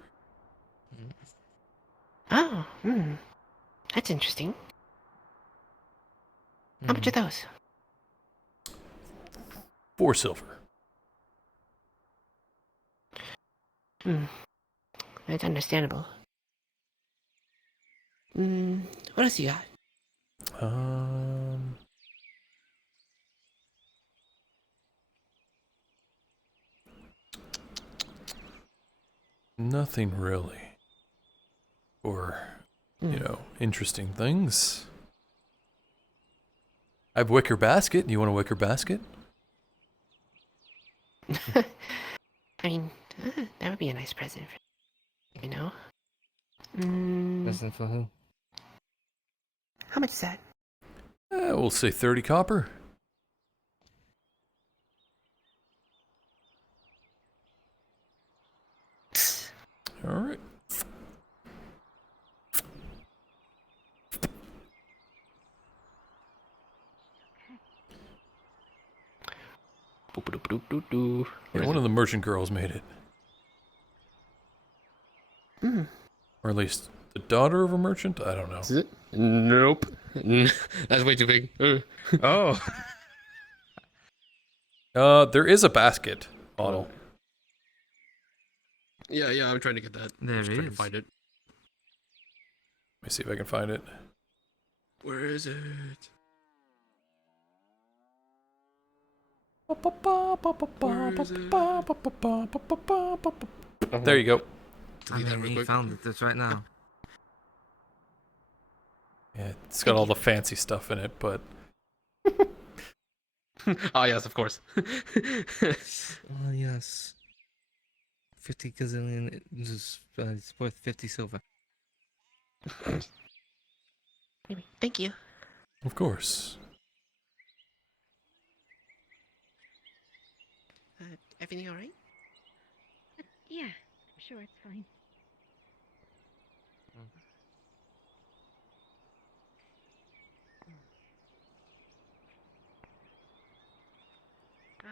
Oh, that's interesting. How much are those? 4 silver. That's understandable. What else you got? Nothing really. Or, you know, interesting things. I have wicker basket. You want a wicker basket? I mean, that would be a nice present, you know? Listen for who? How much is that? We'll say 30 copper. All right. Yeah, one of the merchant girls made it. Or at least the daughter of a merchant? I don't know. Is it? Nope. That's way too big. Oh. There is a basket bottle. Yeah, I'm trying to get that. There Just trying to is. find it. Let me see if I can find it. Where is it? There you go. I mean, he found it. That's right now. Yeah, it's got all the fancy stuff in it, but... Ah, yes, of course. Oh, yes. 50 gazillion, it's worth 50 silver. Thank you. Of course. Everything alright? Yeah, I'm sure it's fine. I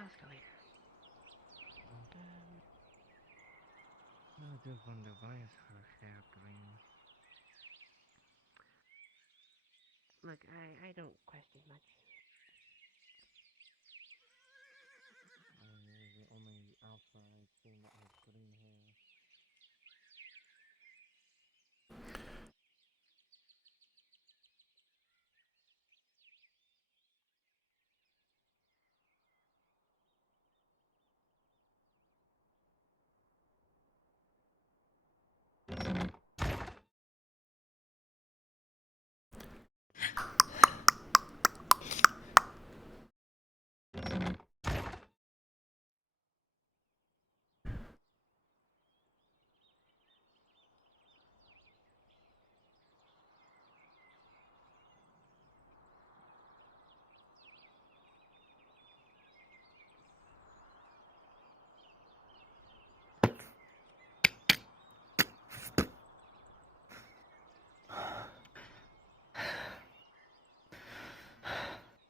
do wonder why is her hair green? Look, I don't question much. The only alpha I've seen that has green hair.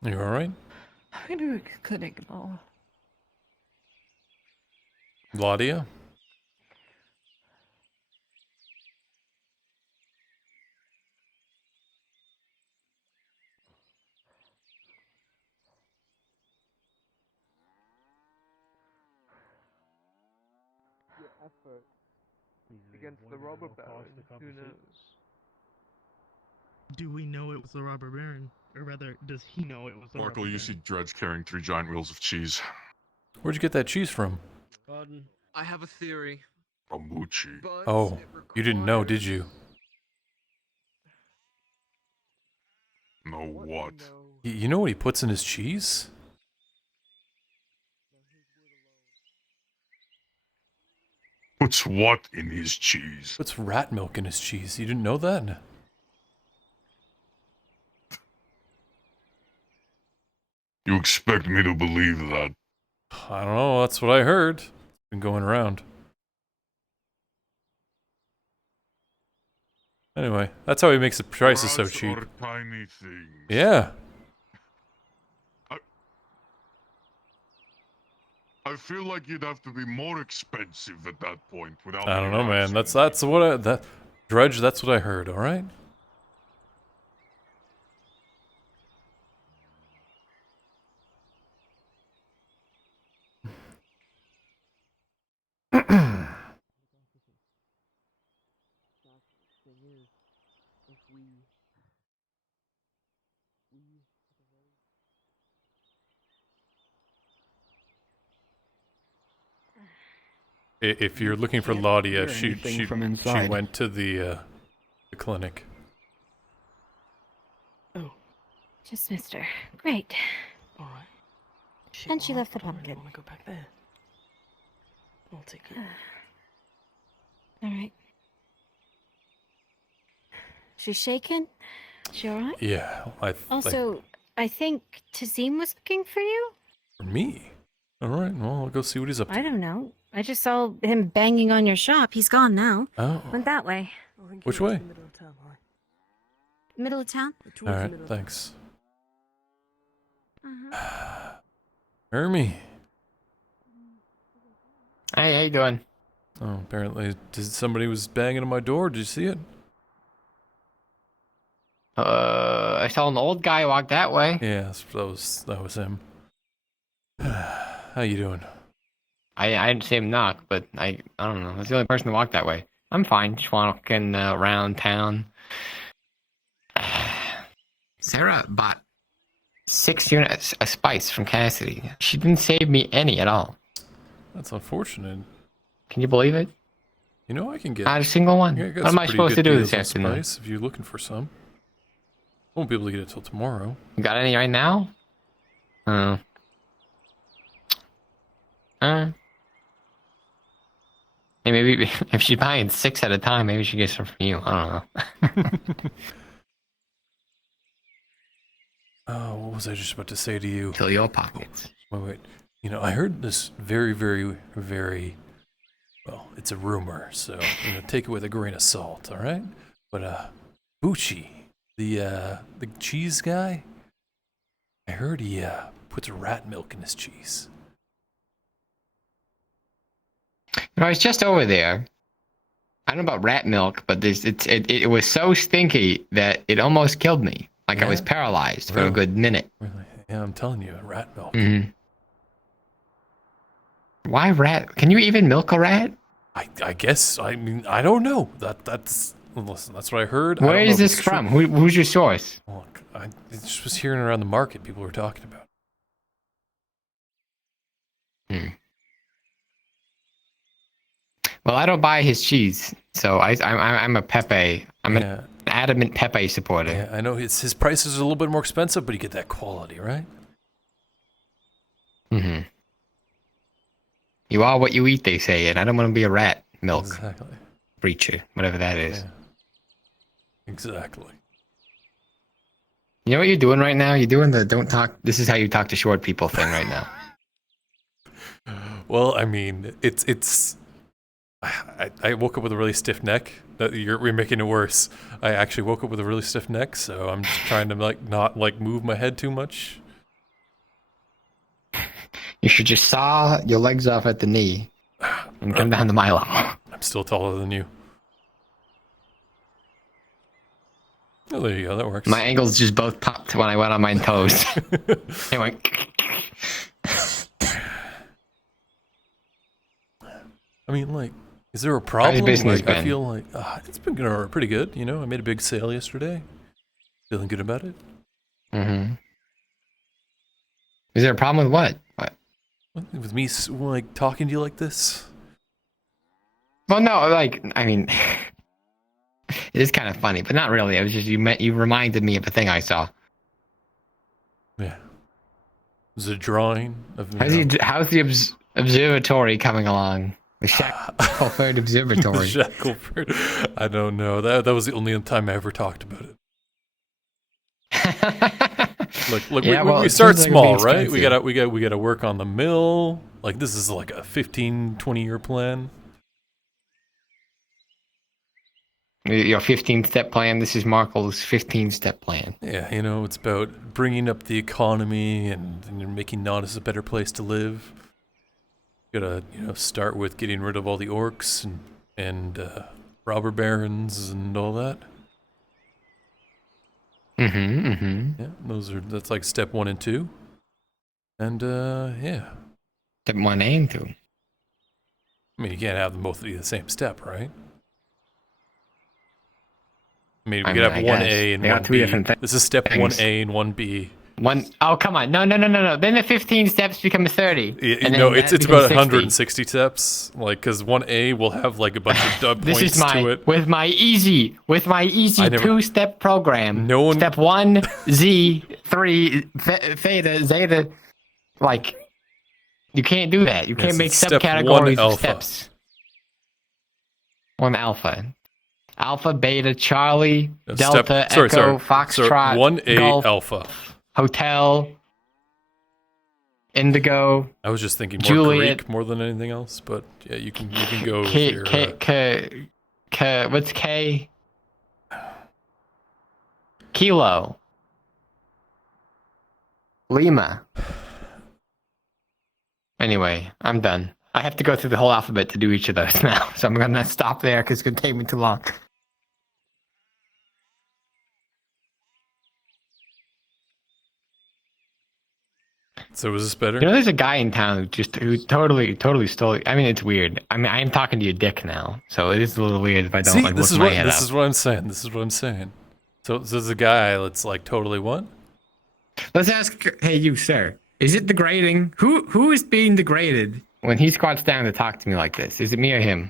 You alright? I'm gonna go to the clinic now. Claudia? Your effort against the robber baron, who knows? Do we know it was the robber baron? Or rather, does he know it was the robber Markl, you baron? see Dredge carrying 3 giant wheels of cheese. Where'd you get that cheese from? Pardon. I have a theory. From Moochie. But Oh, you didn't know, did you? Know what? You know what he puts in his cheese? Puts what in his cheese? Puts rat milk in his cheese. You didn't know that? You expect me to believe that? I don't know, that's what I heard. It's been going around. Anyway, that's how he makes the prices so Rats cheap. are tiny things. Yeah. I feel like you'd have to be more expensive at that point without I don't me know, man. rising. That's what Dredge, that's what I heard, alright? If you're looking for Can't Laudia, hear she anything from inside. went to the clinic. Just missed her. Great. Alright. And she left the I don't pumpkin. want to go back there. I'll take it. Alright. She's shaken? She alright? Yeah, Also, I think Tazim was looking for you? For me? Alright, well, I'll go see what he's up to. I don't know. I just saw him banging on your shop. He's gone now. Oh. Went that way. Which way? Middle of town? Alright, thanks. Hermie. Hey, how you doing? Oh, apparently somebody was banging on my door. Did you see it? I saw an old guy walk that way. Yeah, that was him. How you doing? I didn't see him knock, but I don't know. That's the only person to walk that way. I'm fine. Just walking around town. Sarah bought 6 units of spice from Cassidy. She didn't save me any at all. That's unfortunate. Can you believe it? You know, I can get... Not a single one. Yeah, I got What some am I pretty supposed good to do deals this on afternoon? spice if you're looking for some. Won't be able to get it till tomorrow. You got any right now? Hey, maybe if she's buying 6 at a time, maybe she gets some from you. I don't know. Oh, what was I just about to say to you? Fill your pockets. Wait. You know, I heard this very, very, very... Well, it's a rumor, so I'm gonna take it with a grain of salt, alright? But, Bucci, the cheese guy, I heard he, puts rat milk in his cheese. I was just over there. I don't know about rat milk, but it was so stinky that it almost killed me. Like I was paralyzed for a good minute. Really? Yeah, I'm telling you, rat milk. Mm-hmm. Why rat? Can you even milk a rat? I guess. I mean, I don't know. That's listen. That's what I heard. Where is this from? Who's your source? Look, I just was hearing around the market. People were talking about. Well, I don't buy his cheese, so I'm a Pepe. I'm an adamant Pepe supporter. Yeah, I know his prices are a little bit more expensive, but you get that quality, right? Mm-hmm. You are what you eat, they say, and I don't want to be a rat milk breacher, whatever that is. Yeah. Exactly. You know what you're doing right now? You're doing the don't talk. This is how you talk to short people thing right now. Well, I mean, it's. I woke up with a really stiff neck. You're making it worse. I actually woke up with a really stiff neck, so I'm just trying to not move my head too much. You should just saw your legs off at the knee and come down to my level. I'm still taller than you. Oh, there you go. That works. My ankles just both popped when I went on my toes. They went. I mean, is there a problem? How's business been? I feel like it's been going pretty good. You know, I made a big sale yesterday. Feeling good about it. Mm-hmm. Is there a problem with what? With me, talking to you like this? Well, no, I mean, it is kind of funny, but not really. It was just you reminded me of a thing I saw. Yeah. It was a drawing of. How's the observatory coming along? The Shackleford Observatory. Shackleford. I don't know. That was the only time I ever talked about it. Look, yeah, we start small, right? We gotta work on the mill. This is like a 15-20 year plan. Your 15-step plan. This is Markl's 15-step plan. Yeah, it's about bringing up the economy and making Nodus a better place to live. Gotta, start with getting rid of all the orcs and robber barons and all that. Yeah, that's like step 1 and 2. And yeah. Step 1A and 2. I mean, you can't have them both be the same step, right? I mean, we could have 1A and 1B. This is step 1A and 1B. Oh, come on. No. Then the 15 steps become 30. It's about 160 steps. Because 1A will have a bunch of points to it. With my easy 2-step program. Step 1, Z, 3, theta, zeta. You can't do that. You can't make subcategories of steps. 1 alpha. Alpha, Beta, Charlie, No, Delta, sorry, Echo, sorry. Foxtrot, 1A Golf, Alpha. Hotel, Indigo. I was just thinking more Juliet, Greek more than anything else, but yeah, you can go with K, your. what's K? Kilo. Lima. Anyway, I'm done. I have to go through the whole alphabet to do each of those now, so I'm gonna stop there because it's gonna take me too long. So is this better? You know, there's a guy in town who totally stole. I mean, it's weird. I mean, I am talking to your dick now, so it is a little weird if I don't like this look is my what head this up. is what I'm saying. This is what I'm saying. So there's a guy that's like totally what? Let's ask. Hey, you sir, is it degrading? Who is being degraded when he squats down to talk to me like this? Is it me or him?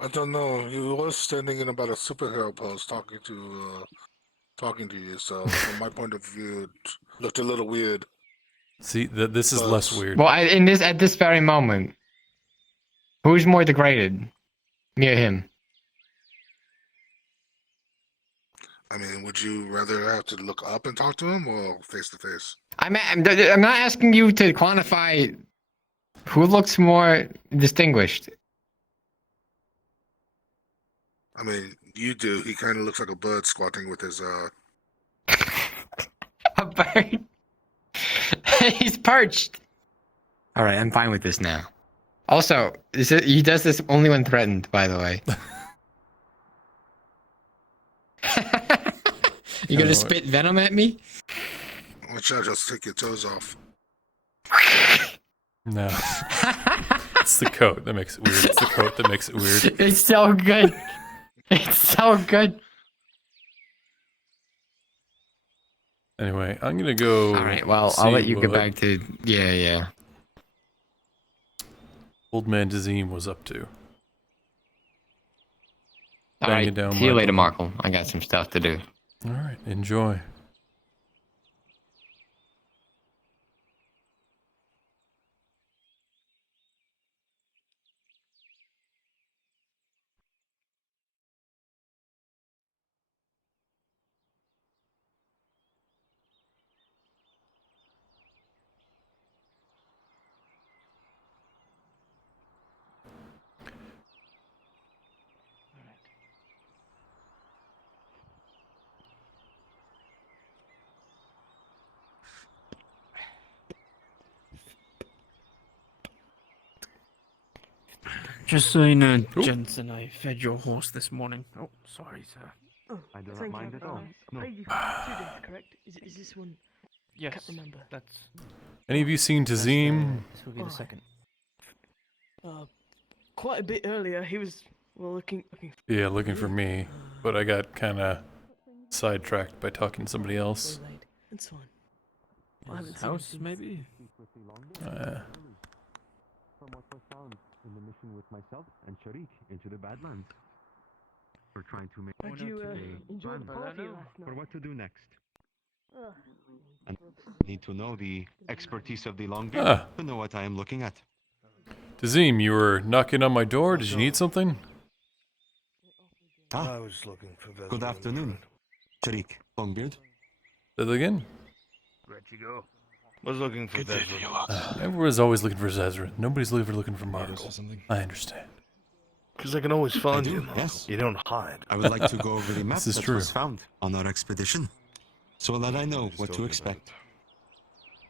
I don't know. You were standing in about a superhero pose, talking to you. So from my point of view, it looked a little weird. See, this is less weird. Well, at this very moment, who's more degraded, me or him? I mean, would you rather have to look up and talk to him or face to face? I'm not asking you to quantify who looks more distinguished. I mean, you do. He kind of looks like a bird squatting with his A bird. He's perched. All right, I'm fine with this now. Also, he does this only when threatened, by the way. You gonna spit venom at me? Watch out, just take your toes off. No. It's the coat that makes it weird. It's the coat that makes it weird. It's so good. It's so good. Anyway, I'm gonna go. All right, well, I'll let you get back to yeah. Old man Dazim was up to. All Bang right, it down, see you later, Markl. Markl. I got some stuff to do. All right, enjoy. Just so you know, Jensen, I fed your horse this morning. Oh, sorry, sir. Oh, I do not thank mind you. at all. I No. paid you for 2 days, correct? Is this one? Yes, Can't remember. that's... Any of you seen Dazim? This will be the second. Quite a bit earlier, he was looking. Yeah, looking for me, but I got kind of sidetracked by talking to somebody else. It's fine. His house, maybe? From what was found in the mission with myself and Sharik into the Badlands. We're trying to make Did you enjoy the plan party last night? for what to do next. And need to know the expertise of the Longbeard Ah. to know what I am looking at. Dazim, you were knocking on my door. Did you need something? I was looking for good afternoon, Sharik, Longbeard. Say that again? Where'd you go? Was looking for Everyone's always looking for Zezra. Nobody's ever looking for Markl. I understand. Because I can always find you. Yes. You don't hide. I would like to go over the map This is that true. was found on our expedition, so that I know what to expect.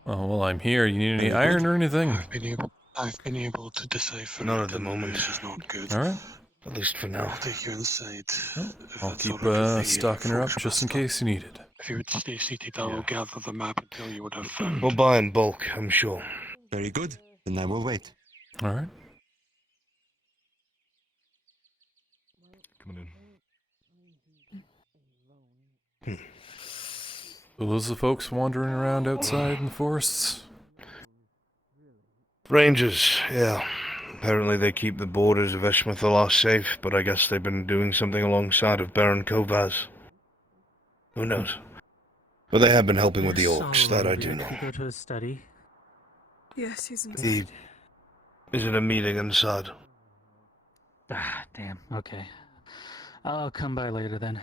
Oh, well, I'm here. You need any Very iron good. or anything? I've been able to decipher. Not at the that moment. news is not good. All right. At least for now. I'll take you inside. I'll That's keep all I can say. stocking her up Folks just in must not- case you need it. If you would stay seated, I will gather the map and tell you what I've found. We'll buy in bulk, I'm sure. Very good. Then I will wait. All right. Coming in. So those are the folks wandering around outside in the forests? Rangers, yeah. Apparently they keep the borders of Eshmethalar safe, but I guess they've been doing something alongside of Baron Kovaz. Who knows? But they have been helping with the orcs, that I do know. Go to his study. Yes, he's inside. He is in a meeting inside. Ah, damn. Okay. I'll come by later then.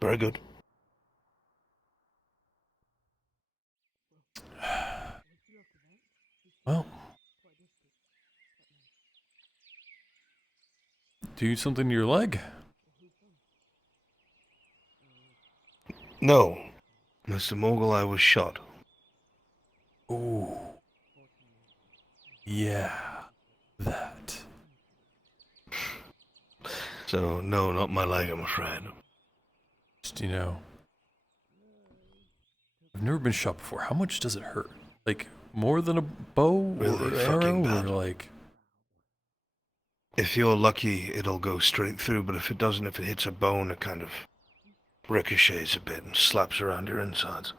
Very good. Well, do something to your leg? No, Mr. Morgul, I was shot. Ooh. Yeah, that. So, no, not my leg, I'm afraid. Just, I've never been shot before. How much does it hurt? Like, more than a bow or arrow? Or like... If you're lucky, it'll go straight through, but if it doesn't, if it hits a bone, it kind of ricochets a bit and slaps around your insides.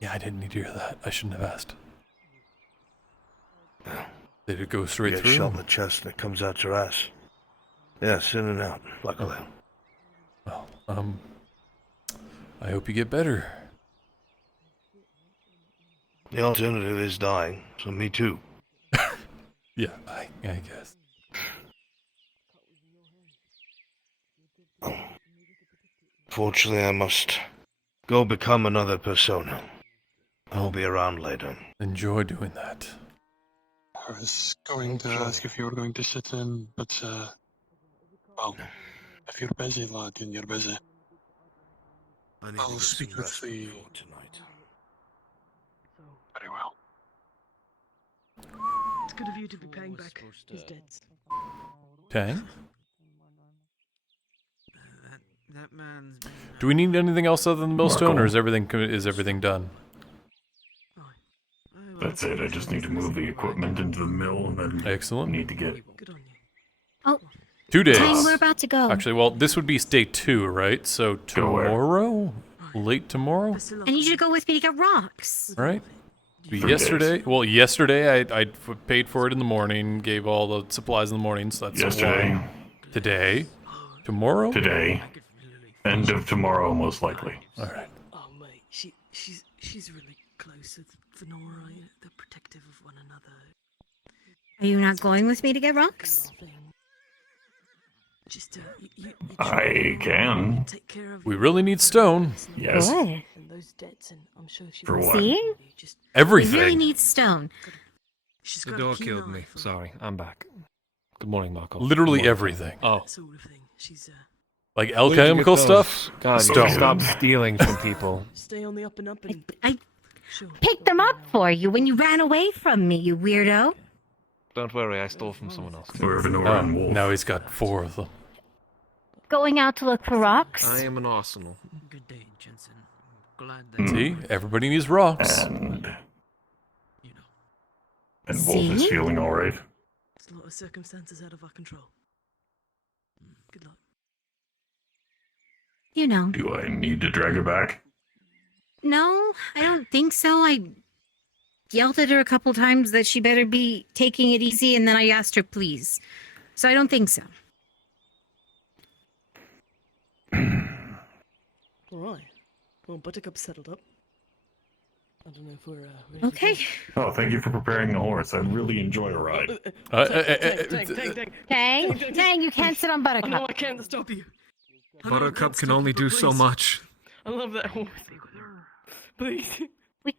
Yeah, I didn't need to hear that. I shouldn't have asked. Did it go straight you through? Get shot in the chest and it comes out your ass. Yes, in and out, luckily. Well, I hope you get better. The alternative is dying, so me too. Yeah, I guess. Fortunately, I must go become another persona. I'll be around later. Enjoy doing that. I was going to ask if you were going to sit in, but, well, if you're busy, lad, then you're busy. I'll speak with the... tonight. Very well. It's good of you to be paying back his debts. Okay. That man's been, Do we need anything else other than millstone, or is everything done? That's it. I just need to move the equipment into the mill, and then excellent. Need to get. Oh. 2 days. Tang, we're about to go. Actually, well, this would be day 2, right? So tomorrow, late tomorrow. I need you to go with me to get rocks. Right. Three Yesterday, days. well, yesterday I paid for it in the morning, gave all the supplies in the morning, so that's Yesterday. one. Today. Tomorrow. Today. End of tomorrow, most likely. All right. Oh mate, she's really close with Fenora. They're protective of one another. Are you not going with me to get rocks? Just I can. take care of We really need stone. Yes. What? and those debts, and I'm sure she For will what? See? Everything. We really need stone. She's The got a door keen killed eye me. for Sorry, I'm back. Good morning, Markl. Literally Good morning. everything. Oh. that sort of thing. She's Like Where'd you get alchemical those? stuff. God, Stone. stop stealing from people. stay on the up and up and I picked them up for you when you ran away from me, you weirdo. Don't worry, I stole from someone else. Or Venora and Wolf. Now he's got 4 of them. Going out to look for rocks? I am an arsenal. good day, Jensen. Glad that See, everybody needs rocks. And Wolf is See? feeling alright. there's a lot of circumstances out of our control. Good luck. You know. Do I need to drag her back? No, I don't think so. I yelled at her a couple times that she better be taking it easy, and then I asked her please. So I don't think so. Alright. Well, Buttercup's settled up. I don't know if we're ready to Okay. go. Oh, thank you for preparing the horse. I'd really enjoy a ride. Tang, you can't sit on I know Buttercup. I can't stop you. I know I Buttercup can't can stop only you, but do so please. much. I love that horse. Please. We-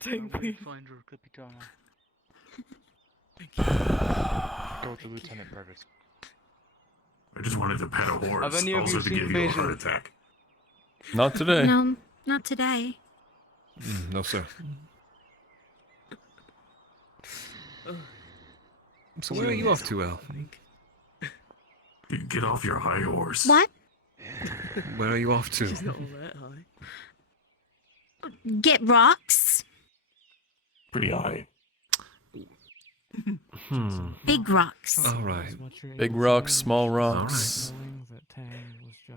Tang, please. Find her Capitana. Go to Lieutenant Burgess. I just wanted to pet a horse, Have any of also you to seen give you a Vision? heart attack. Not today. No, not today. No, sir. So where are you off to, Al? Get off your high horse. What? Where are you off to? She's not all that high. Get rocks? Pretty high. Big rocks. All right. Big rocks, small rocks,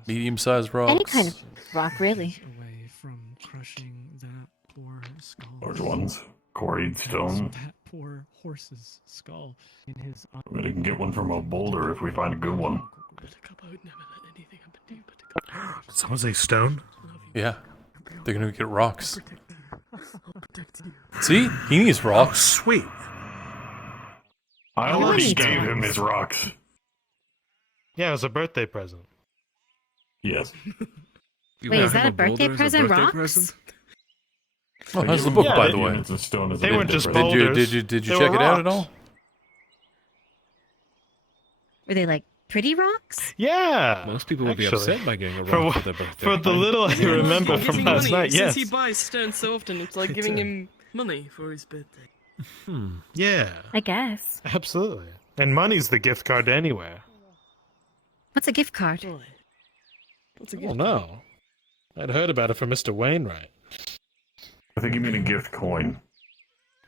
medium-sized rocks. Any kind of rock, really. Away from crushing that poor skull. Large ones. Quarried stone. That poor horse's skull in his. We can get one from a boulder if we find a good one. Buttercup, I would never let anything happen to you, Buttercup. Did someone say stone? Yeah. They're gonna get rocks. I'll protect you. See? He needs rocks. Sweet. I already gave him his rocks. Yeah, it was a birthday present. Yes. Wait, is that a birthday present? Rocks? Oh, how's the book, Yeah, by they- the way? They were just Did boulders. you They check were it out at rocks. all? Were they like pretty rocks? Yeah. Most people would be actually. upset by getting a For rock wh- for their birthday. For the little I remember from Giving last money, night, yes. Since he buys stones so often, it's like giving him money for his birthday. Yeah. I guess. Absolutely. And money's the gift card to anywhere. What's a gift card? What's a Oh no. I'd heard about it from Mr. Wainwright. I think you mean a gift coin.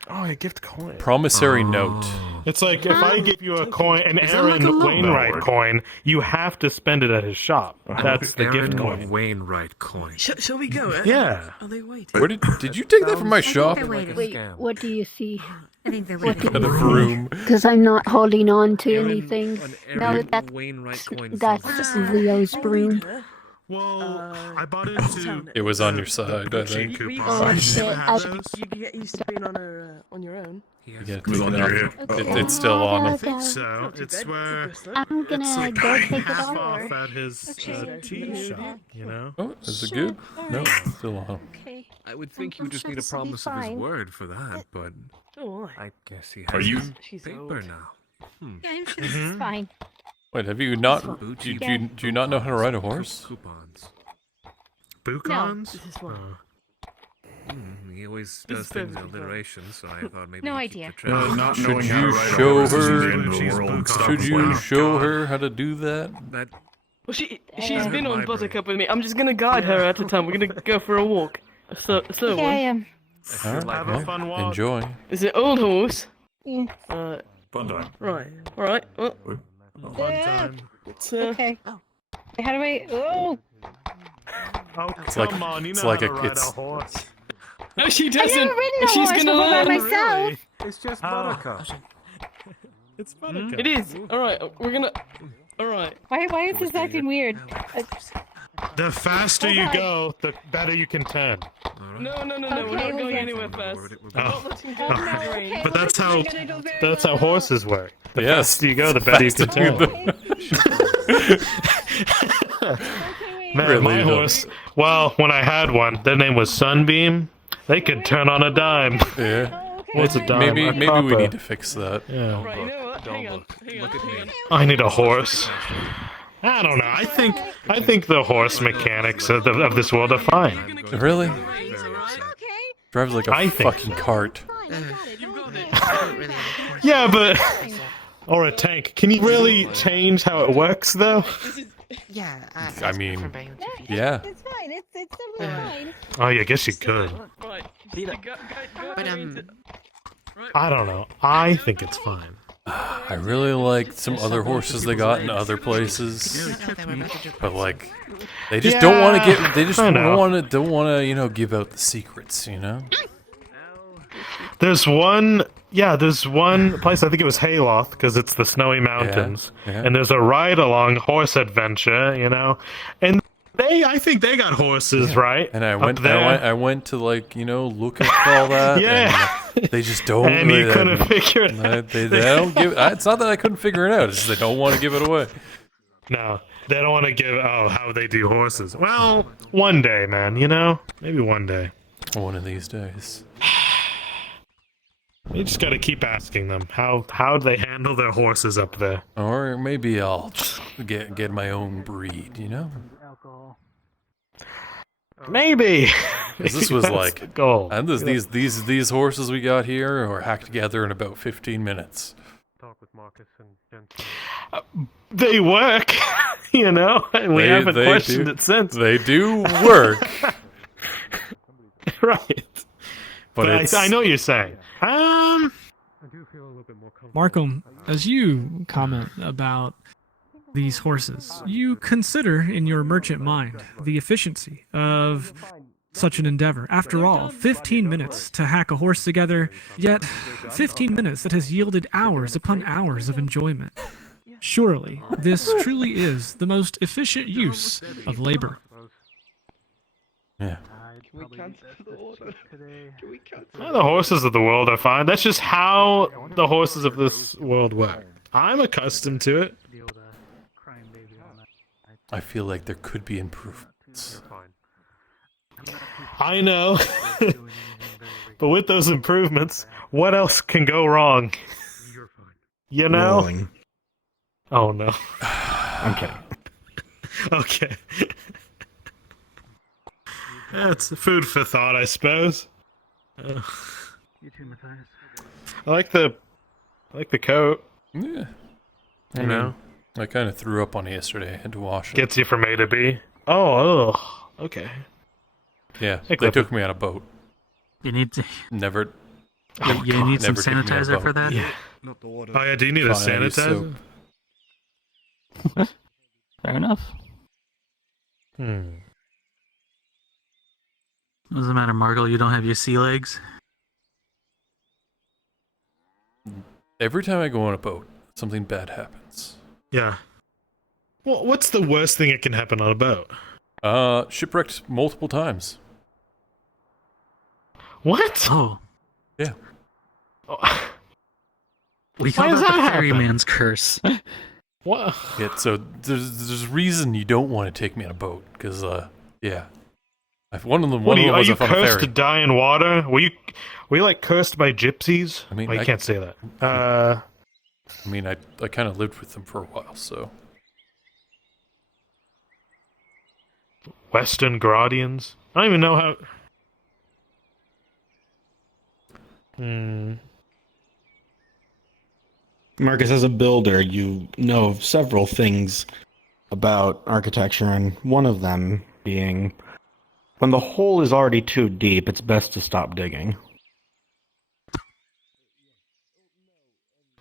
Oh, a gift coin. Promissory note. It's like if I give you a coin, an Is that like Aaron a loan? Wainwright coin, you have to spend it at his shop. That's the gift coin. Wainwright coin. Shall we go? Yeah. Are they waiting? Where did you take that from my shop? Wait, What do you see? I think they're What waiting. kind of room? Because I'm not holding on to anything. No, Aaron that's Wainwright coin. that's Leo's broom. Well, I bought into. It was on your side, I think. Oh shit! You get used to being on your own. You gotta was take on it your off. hip. It's still on him. think so. It's where I'm gonna it's like go take it half off. off at his tea shop, you know? Oh, is it good? No, it's still on him. Okay. I would think you I'm would just sure need a this will be promise of his fine. word for that, but Oh, I guess he Are has you- his She's paper old. now. Yeah, I'm sure this is fine. Wait, have you not? Do you not know how to ride a horse? Coupons. Bukons? This is fine. He always This does is things in perfectly fine. alliteration, so I thought maybe No he'd keep idea. the track. Not Should knowing how to you ride a show horse isn't the her? end of the world. Stop Should you complaining. show her how to do that? That Well, she's Yeah. been on Library. Buttercup with me. I'm just gonna guide her at a time. We're gonna go for a walk. So Yeah, I am. All right, Have a well, fun walk. enjoy. Is it old horse? Yeah. Fun time. Right. All right. Well, Fun time. it's Okay. How do I? Oh, Oh, It's come like- on, you it's know like how a- to ride it's- a horse. no, she I've doesn't. never ridden a She's horse gonna before by learn. myself. It's just Buttercup. It's Buttercup. It is. All right. We're gonna. All right. Why is this acting weird? The faster you God. go, the better you can turn. No. We're Okay, not well, going yes. anywhere fast. Oh. I'm not letting go Oh, of no, the brain. okay, But well, that's this how is gonna go very that's how well. horses work. The Yes. faster you go, the better you can Faster you turn. go. Man, Really, my though. horse. Well, when I had one, their name was Sunbeam. They could turn on a dime. Yeah. What's a dime? Maybe A maybe we copper. need to fix that. Yeah. Right. You know what? Hang on. I need a horse. I don't know. I think the horse mechanics of this world are fine. Really? Okay. Drives like a I think fucking cart. Yeah, but or a tank. Can you really change how it works though? Yeah. I mean, yeah. It's fine. It's simply fine. Oh, yeah, I guess you could. Right. But I don't know. I think it's fine. I really like some other horses they got in other places, but like, they just don't want to get. They just I know. don't want to, you know, give out the secrets. You know. There's one place, I think it was Hayloft, because it's the snowy mountains. yeah. And there's a ride-along horse adventure, you know? And I think they got horses, right? And I up went, there. I went to like, you know, look at all that. Yeah. And they just don't. And you couldn't figure it they, out. they don't give. It's not that I couldn't figure it out. It's just they don't want to give it away. No, they don't want to give, how they do horses. Well, one day, man, you know? Maybe one day. One of these days. You just gotta keep asking them, how do they handle their horses up there? Or maybe I'll just get my own breed. You know. Maybe. 'Cause this Maybe was that's like, the goal. and these horses we got here are hacked together in about 15 minutes. Talk with Marcus and Jensen. They work, you know? And we haven't questioned it since. They do work. Right. But it's- I know what you're saying. I do feel a little bit more comfortable. Markl, as you comment about these horses, you consider in your merchant mind the efficiency of such an endeavor. After all, 15 minutes to hack a horse together, yet 15 minutes that has yielded hours upon hours of enjoyment. Surely, this truly is the most efficient use of labor. Yeah. Can we cancel the order? Can we cancel? The horses of the world are fine. That's just how the horses of this world work. I'm accustomed to it. I feel like there could be improvements. I know. But with those improvements, what else can go wrong? You know? Rolling. Oh no. I'm kidding. Okay. That's food for thought, I suppose. You too, Matthias. I like the coat. Yeah. You know? I kind of threw up on it yesterday. I had to wash it. Gets you from A to B. Oh, okay. Yeah, Hey, they Clifford. took me on a boat. You need to. Never. You need some never took me on a sanitizer for boat. that. Yeah. Oh yeah, do you need a Fine, I use sanitizer? soap. Fair enough. Doesn't matter, Markl. You don't have your sea legs. Every time I go on a boat, something bad happens. Yeah. Well, what's the worst thing that can happen on a boat? Shipwrecked multiple times. What? Oh. Yeah. We Why call does that that the happen? ferryman's curse. What? Yeah, so there's a reason you don't want to take me on a boat, because, yeah. One of them What are was you up on a cursed ferry. to die in water? Were you like cursed by gypsies? I mean, you I can't say that. I mean, I kind of lived with them for a while, so. Western Gradians? I don't even know how. Marcus, as a builder, you know of several things about architecture, and one of them being when the hole is already too deep, it's best to stop digging.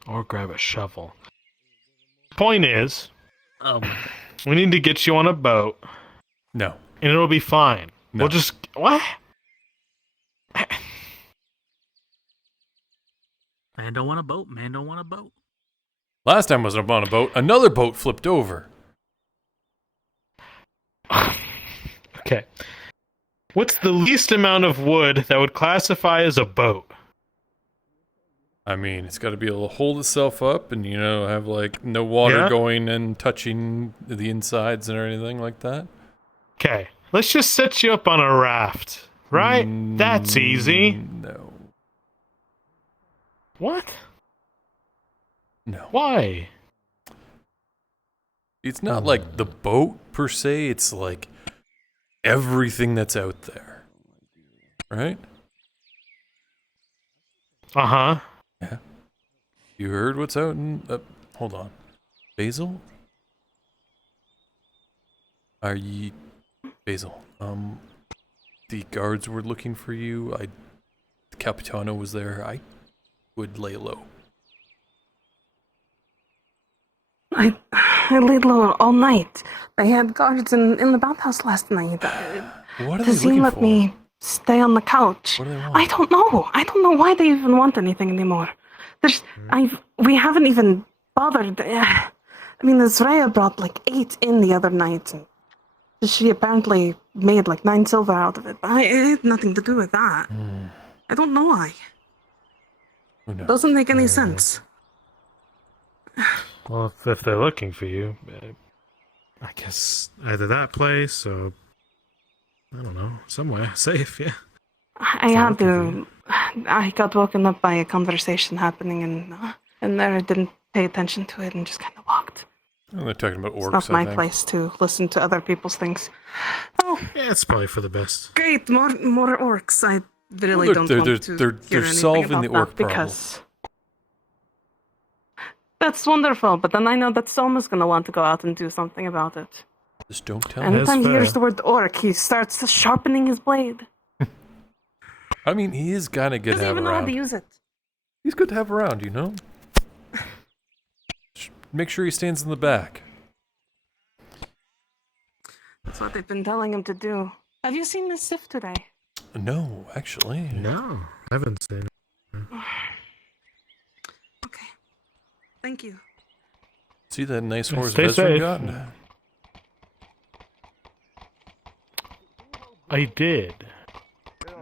Or grab a shovel. Point is, Oh. we need to get you on a boat, No. and it'll be fine. No. We'll just what? Man don't want a boat. Man don't want a boat. Last time I was up on a boat, another boat flipped over. Okay. What's the least amount of wood that would classify as a boat? I mean, it's got to be able to hold itself up and, have, like, no water Yeah? going and touching the insides or anything like that. Okay, let's just set you up on a raft, right? That's easy. No. What? No. Why? It's not like the boat, per se. It's, like, everything that's out there. Right? Uh-huh. Yeah. You heard what's out in... hold on. Basil? Are ye... Basil, the guards were looking for you. The Capitano was there. I would lay low. I laid low all night. They had guards in the bathhouse last night. What are they Tazim looking let for? me stay on the couch. What do they want? I don't know. I don't know why they even want anything anymore. We haven't even bothered. I mean, Azraya brought like 8 in the other night, and she apparently made like 9 silver out of it. But it had nothing to do with that. I don't know why. Who knows? Doesn't make any sense. Well, if they're looking for you, I guess either that place or, I don't know, somewhere safe, yeah. I got woken up by a conversation happening, and there I didn't pay attention to it and just kind of walked. Oh, they're talking about orcs, It's not my I think. place to listen to other people's things. Oh, Yeah, it's probably for the best. great, more orcs. I really Well, don't they're- want they're- to they're hear anything solving about the that orc problem. because that's wonderful. But then I know that Soma's gonna want to go out and do something about it. Just don't tell him. Anytime he hears the word orc, he starts sharpening his blade. I mean, he is kind of good to Doesn't have even know how around. to use it. He's good to have around, Make sure he stands in the back. That's what they've been telling him to do. Have you seen Miss Sif today? No, actually. No, I haven't seen it. Okay. Thank you. See that nice horse Stay Vesper safe. got? I did.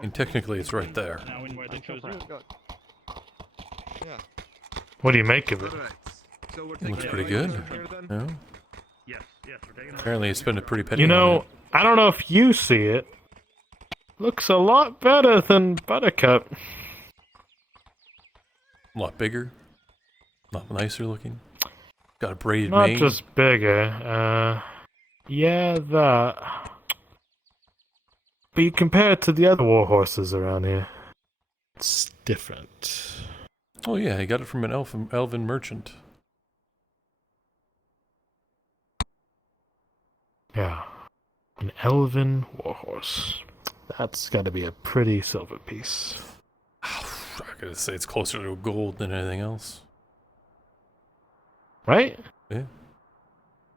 mean, technically it's right there. Now in where they chose you. Yeah. What do you make of it? Alright. So we're It looks taking pretty a good. right turn here, then? No? Yes, we're taking a Apparently, you spent a pretty penny You on know, it. I don't know if you see it. Looks a lot better than Buttercup. A lot bigger. A lot nicer looking. Got a braided Not mane. just bigger. Yeah, that. But you compare it to the other war horses around here. It's different. Oh yeah, he got it from an elven merchant. Yeah. An elven warhorse. That's gotta be a pretty silver piece. I'm gonna say it's closer to gold than anything else. Right? Yeah.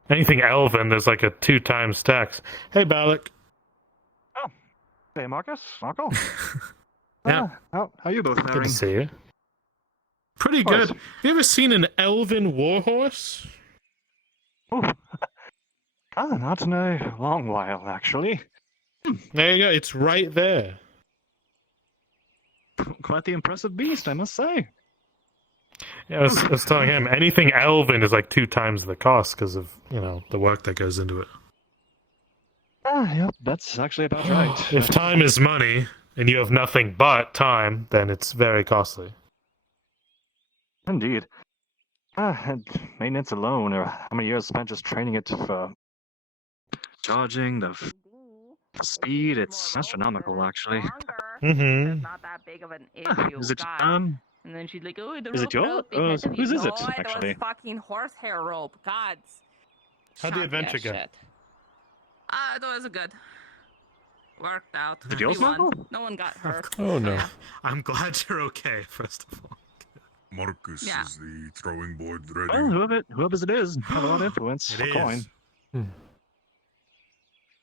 Anything elven, there's like a 2 times tax. Hey, Balak. Oh. Hey, Marcus. Markl. Yeah. How you both Good faring? to see you. Pretty good. Have you ever seen an elven warhorse? Not in a long while, actually. There you go. It's right there. Quite the impressive beast, I must say. Yeah, I was telling him, anything elven is like 2 times the cost because of, the work that goes into it. Yep, that's actually about right. If time is money, and you have nothing but time, then it's very costly. Indeed. And maintenance alone, or how many years spent just training it for charging, the speed, it's astronomical, actually. Mm-hmm. Not that big of an issue. Is it, God. And then she's like, oh, the is rope it your- rope beheaded me. whose is it, No, actually? was fucking horsehair rope. Gods. How'd the Shut adventure that go? shit. It was good. Worked out. Did We yours, won. Markl? No one got hurt. Oh no. I'm glad you're okay, first of all. Marcus, Yeah. is the throwing board ready? Well, whoever's it is, have a lot of influence. It A is. coin.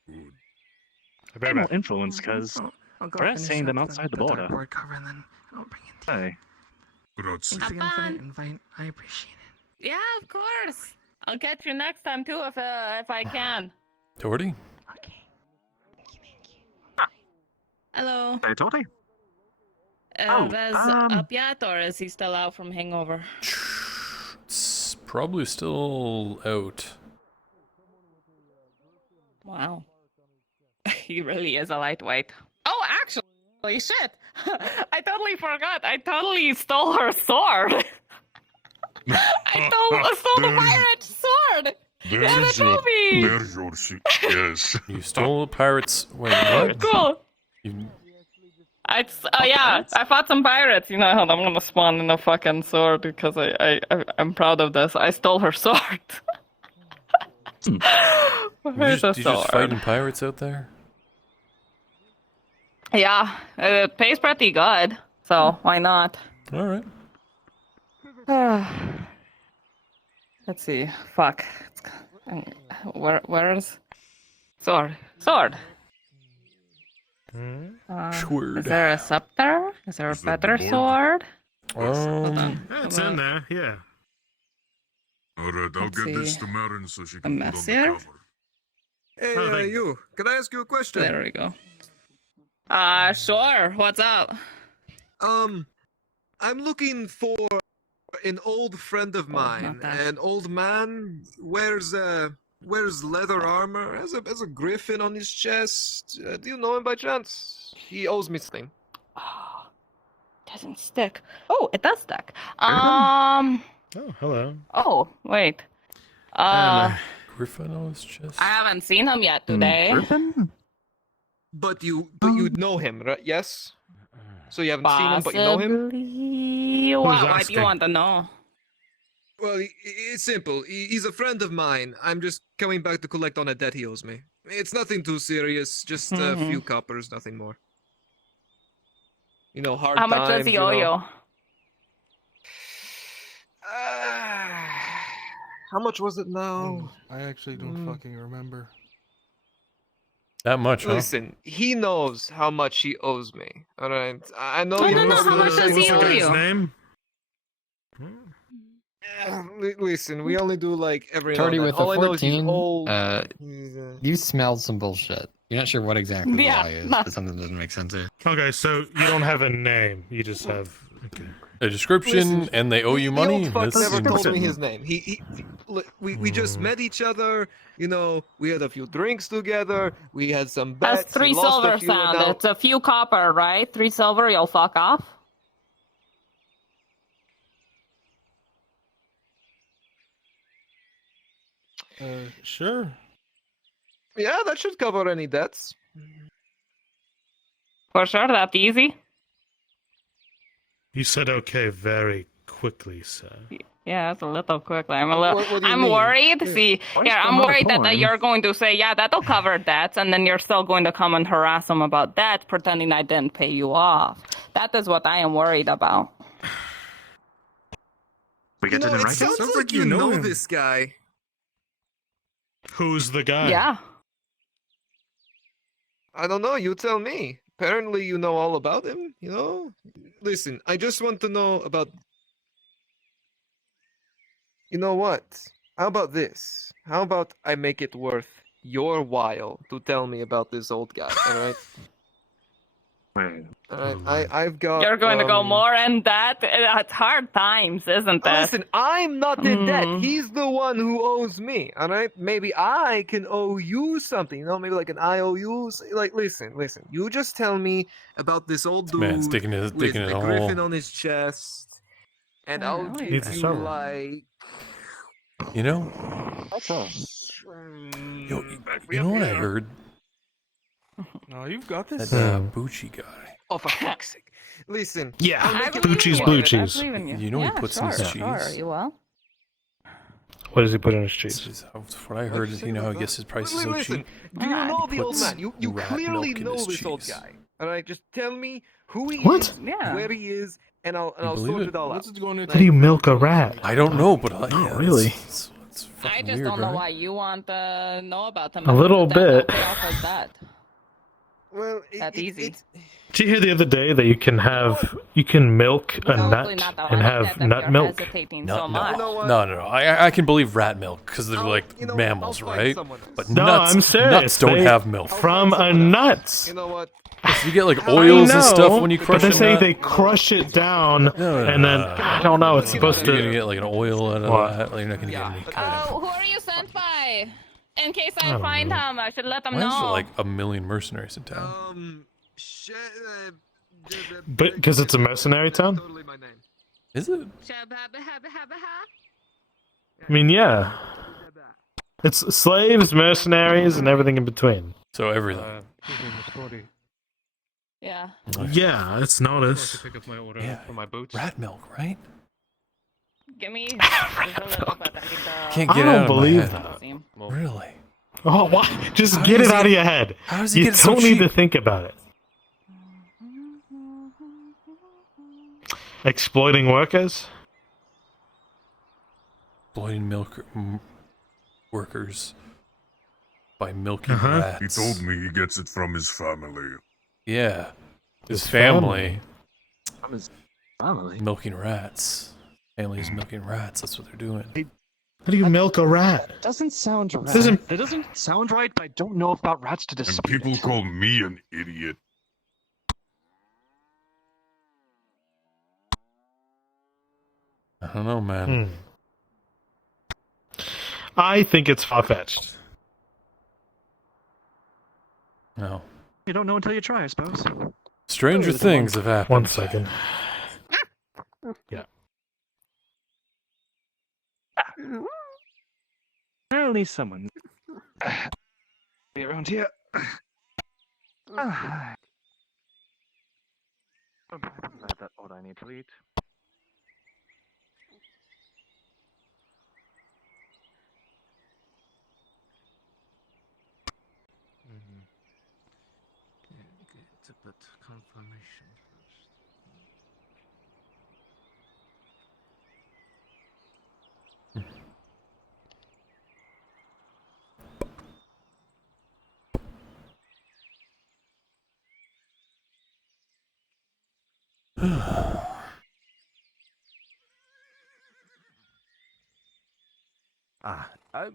Good. Hey, more influence, because we're seeing them outside the border. Cover and then I'll bring in tea. Hey. Grazie. Thanks again for the invite. I appreciate it. Yeah, of course. I'll catch you next time too if I can. Torty? Hello. Hey, Toti. Vez up yet, or is he still out from hangover? It's probably still out. Wow. He really is a lightweight. Oh, actually, shit. I totally forgot. I totally stole her sword. I stole the pirate sword. Yeah, the trophy. There's your seat. Yes. You stole a pirate's... Wait, what? Cool. Yeah, I fought some pirates. You know how I'm gonna spawn in a fucking sword because I'm proud of this. I stole her sword. Where's the Did you just sword? fighting pirates out there? Yeah, it pays pretty good, so why not? Alright. Let's see. Fuck. Where's sword? Sword. Sword. Is there a scepter? Is there a better sword? It's in there, yeah. Alright, I'll Let's get this see. to Marin so she A can put on the messier? cover. Hey, Oh, thanks. you. Can I ask you a question? There we go. Sure. What's up? I'm looking for an old friend of mine. not that. An old man wears leather armor, has a griffin on his chest. Do you know him by chance? He owes me something. Doesn't stick. Oh, it does stick. Oh, hello. Oh, wait. Griffin on his chest? I haven't seen him yet today. But you know him, right? Yes. So you haven't seen him, but you know him. Possibly. Why do you want to know? Well, it's simple. He's a friend of mine. I'm just coming back to collect on a debt he owes me. It's nothing too serious. Just a few coppers, nothing more. You know, hard How times. much does he owe you? How much was it now? I actually don't fucking remember. That much, huh? Listen, he knows how much he owes me. All right, I know. I you don't know how probably much does he What's the owe guy's you? name? Listen, we only do like every now Torty and then. with a All I know is he's 14. old. You smelled some bullshit. You're not sure what exactly the Yeah, lie is, no. but something doesn't make sense here. Okay, so you don't have a name. You just have a description, and they owe you money. The old fuck This never told me seems- his name. We just met each other. You know, we had a few drinks together. We had some bets. That's 3 he lost silver a few, and sound. now- It's a few copper, right? 3 silver, you'll fuck off. Sure. Yeah, that should cover any debts. For sure, that easy. You said okay very quickly, sir. Yeah, it's a little quickly. I'm a little. What do you I'm mean? worried. See, Why here, is I'm that worried that fine? you're going to say, yeah, that'll cover debts, and then you're still going to come and harass them about that, pretending I didn't pay you off. That is what I am worried about. We You get know, to it write sounds it? like you know him. this guy. Who's the guy? Yeah. I don't know. You tell me. Apparently, you know all about him. You know. Listen, I just want to know about. You know what? How about this? How about I make it worth your while to tell me about this old guy? All right. Wait. All right. I've got. You're going to go more in debt? It's hard times, isn't it? Listen, I'm not in debt. Mm. He's the one who owes me. All right. Maybe I can owe you something. You know, maybe like an IOU. Like, listen. You just tell me about this old dude Man, sticking his with dick in the a griffin hole. on his chest, and I'll give Needs a you shovel. like. You know, yo, you know what I heard? No, you've got That this. Bucci guy. Oh, for fuck's sake! Listen. Yeah, I'll make it Bucci's worth it. blue I cheese. believe in you. You know he Yeah, puts in his sure, cheese. Sure, you will. What does he put in his This cheese? is what I heard. You know how he gets his prices so Listen, cheap. do you know the old puts man? You rat clearly milk in know his this old cheese. guy. All right, just tell me who he What? is, Yeah. where he is, and I'll believe sort it? it all out. What's it going to How do you milk a rat? I don't know, but Oh, really? It's I fucking just weird, don't know right? why you want to know about him. A little That don't bit. pay off like that. Well, That's easy. Did you hear the other day that you can milk a Probably nut not the and one have that nut you're milk? hesitating No, so much. no. I can believe rat milk because they're like mammals, right? But No, nuts, I'm serious. nuts don't They- have milk. From a nut. You know what? You get like oils and stuff when you crush but they a say nut. they crush it down, and then I don't know. It's supposed You're gonna to. get like an oil out of What? that. Like, you're not gonna get any kind of. Oh, who are you sent by? In case I don't find know. him, I should let them Why is there know. like a million mercenaries in town? But because it's a mercenary town. Is it? I mean, yeah. It's slaves, mercenaries, and everything in between. So everything. Yeah. Yeah, it's notice. Pick up my order Yeah. for my boots. Rat milk, right? Give me just a little bit. I need to... Can't get I it don't out of my believe head. that. Really? Oh, why? Just How get does it out he- of your head. how does he You get it so don't need to cheap? think about it. Exploiting workers? Exploiting workers by milking Uh-huh. rats. He told me he gets it from his family. Yeah. His His family. From his family. Milking rats. Family's milking rats. That's what they're doing. How do you milk a rat? Doesn't sound right. Doesn't- That doesn't sound right, but I don't know about rats to And dispute. people call me an idiot. I don't know, man. I think it's far-fetched. No. You don't know until you try, I suppose. Stranger things have happened. 1 second. Yeah. Apparently someone be around here. That's what I need to eat. Get a bit confirmation first.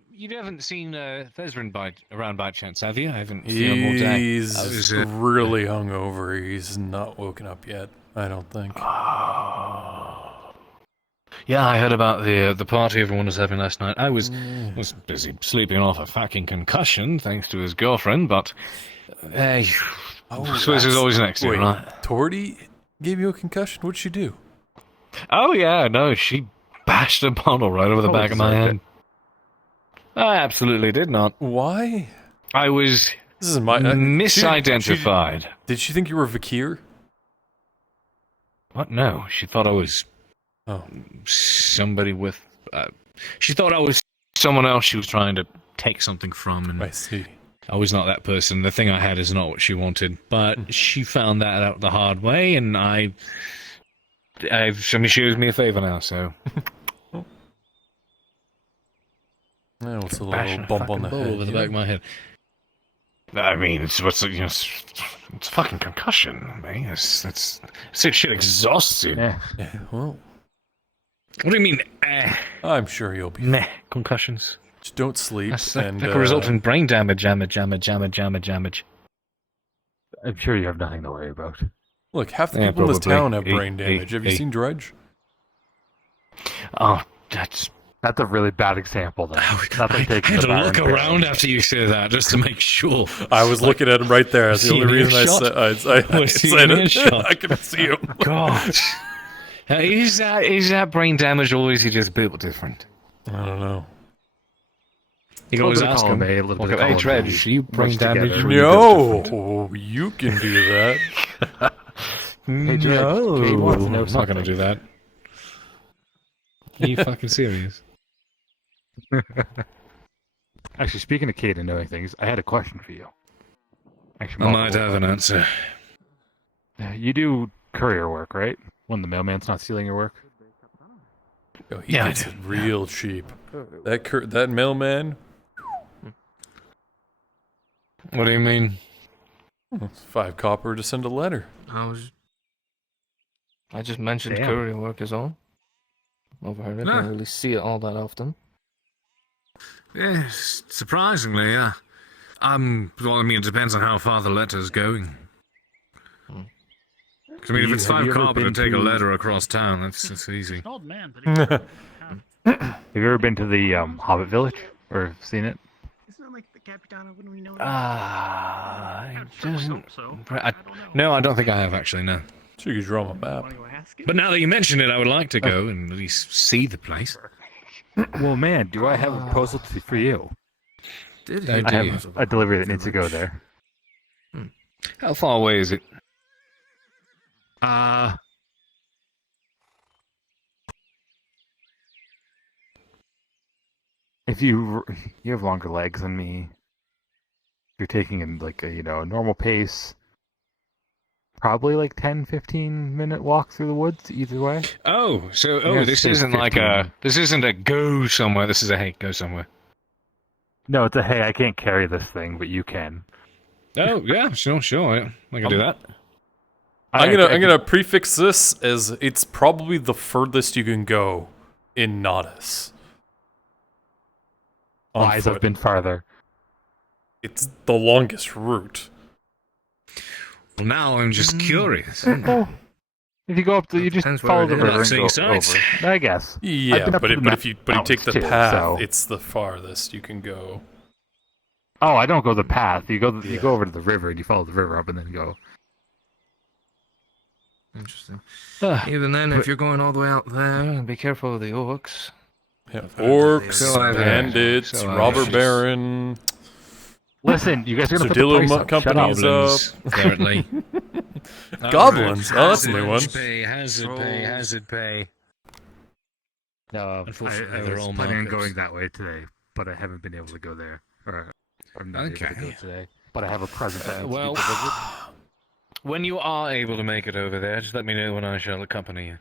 You haven't seen Thesrin around by chance, have you? I haven't seen him all day. He's really hungover. He's not woken up yet, I don't think. Yeah, I heard about the party everyone was having last night. I was busy sleeping off a fucking concussion thanks to his girlfriend, but Swiss is always next to you, right? Torty gave you a concussion? What'd she do? Oh yeah, no, she bashed a bottle right over the back of my head. I absolutely did not. Why? I was misidentified. Did she think you were Vakir? What? No, she thought I was somebody with... she thought I was someone else she was trying to take something from. And I see. I was not that person. The thing I had is not what she wanted. But she found that out the hard way, and I mean, she owes me a favor now, so... Yeah, what's a little bump on the head? Over the back of my head. I mean, it's a fucking concussion, man. It's shit exhausts you. Yeah, well... What do you mean, I'm sure you'll be meh, concussions. Just don't sleep. That could result in brain damage. I'm sure you have nothing to worry about. Look, half the people in this town have brain damage. Have you seen Dredge? Oh, that's a really bad example, though. I had to look around after you said that just to make sure. I was looking at him right there. That's the only reason I said it. I couldn't see him. God. Is that brain damage or is he just built different? I don't know. You can always ask him. Hey, Dredge, you brain damage? No, you can do that. No, I'm not going to do that. Are you fucking serious? Actually, speaking of Kate and knowing things, I had a question for you. Actually, I might have an answer. You do courier work, right? When the mailman's not stealing your work? Yo, he gets it real cheap. That mailman... What do you mean? It's 5 copper to send a letter. I just mentioned courier work is all. Overheard it. I don't really see it all that often. Yes, surprisingly, yeah. Well, I mean, it depends on how far the letter's going. I mean, if it's 5 copper to take a letter across town, that's easy. Old man, but Have you ever been to the Hobbit Village? Or seen it? Isn't it like the Capitano when we know No, I don't think I have, actually, no. So you could draw my map. But now that you mention it, I would like to go and at least see the place. Well, man, do I have a proposal for you? I have a delivery that needs to go there. How far away is it? If you have longer legs than me, you're taking in like a normal pace, probably like 10-15 minute walk through the woods either way. This isn't this isn't a go somewhere. This is a hey, go somewhere. No, it's a hey, I can't carry this thing, but you can. Oh yeah, sure. I can do that. I'm gonna prefix this as it's probably the furthest you can go in Nodus. Lies have been farther. It's the longest route. Well, now I'm just curious. If you go up, you just follow the river and go over. I guess. Yeah, but if you take the path, it's the farthest you can go. Oh, I don't go the path. You go over to the river and you follow the river up and then go. Interesting. Even then, if you're going all the way out there, be careful of the orcs. Yeah, orcs, bandits, robber baron. Listen, you guys are gonna put the price up. Companies up. Apparently. Goblins. Oh, that's a new one. Hazard pay. No, unfortunately, I they're was all planning on markups. going that way today, but I haven't been able to go there. Or I'm not able to go today. But I have a present that needs to be delivered. When you are able to make it over there, just let me know when I shall accompany you.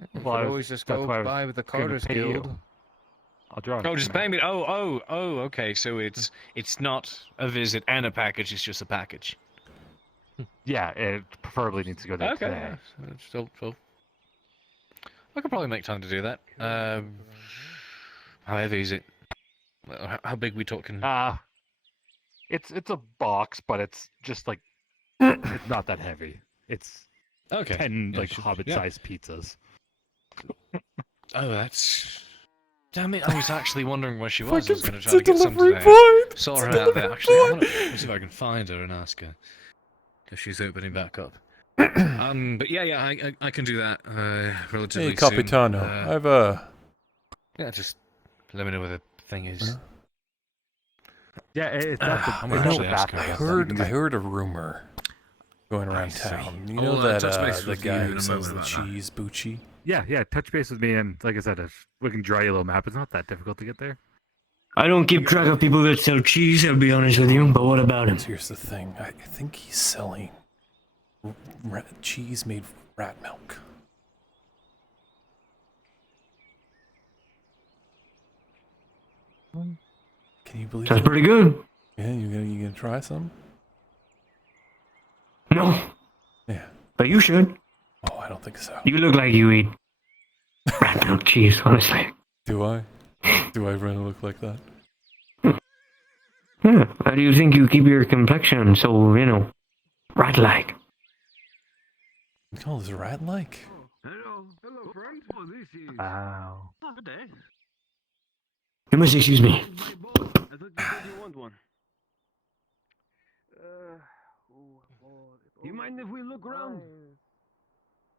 You could always just go by with the Carter's Guild. I'll draw. Oh, just pay me. Oh, okay. So it's not a visit and a package. It's just a package. Yeah, it preferably needs to go there today. Still, I could probably make time to do that. How heavy is it? How big we talking? It's a box, but it's just like it's not that heavy. It's Okay. 10 Yeah, like should- hobbit-sized pizzas. Oh, that's. Damn it! I was actually wondering where she was. I was going to try Fucking to get some delivery today. boy! Saw It's her a out there. delivery Actually, I'm boy! gonna see if I can find her and ask her if she's opening back up. But yeah, I can do that relatively Hey, soon. Capitano. I've Yeah, just let me know where the thing is. Yeah, it's not the, I'm it's gonna not actually the ask her bathroom. about You heard can I just- heard a rumor going around town. You know I'll, that touch base the with you guy in who a sells moment the about that. cheese, Bucci? Yeah, touch base with me, and like I said, if we can draw you a little map, it's not that difficult to get there. I don't keep track of people that sell cheese, I'll be honest with you, but what about him? So here's the thing. I think he's selling cheese made with rat milk. Can you believe Sounds that? pretty good. Yeah, you gonna try some? No. Yeah. But you should. Oh, I don't think so. You look like you eat rat milk cheese, honestly. Do I? Do I really look like that? Yeah. How do you think you keep your complexion so, rat-like? You call this rat-like? Hello, friend. Oh, this is. Wow. Good day. You must excuse me. I thought you said you want one. Do you mind if we look around?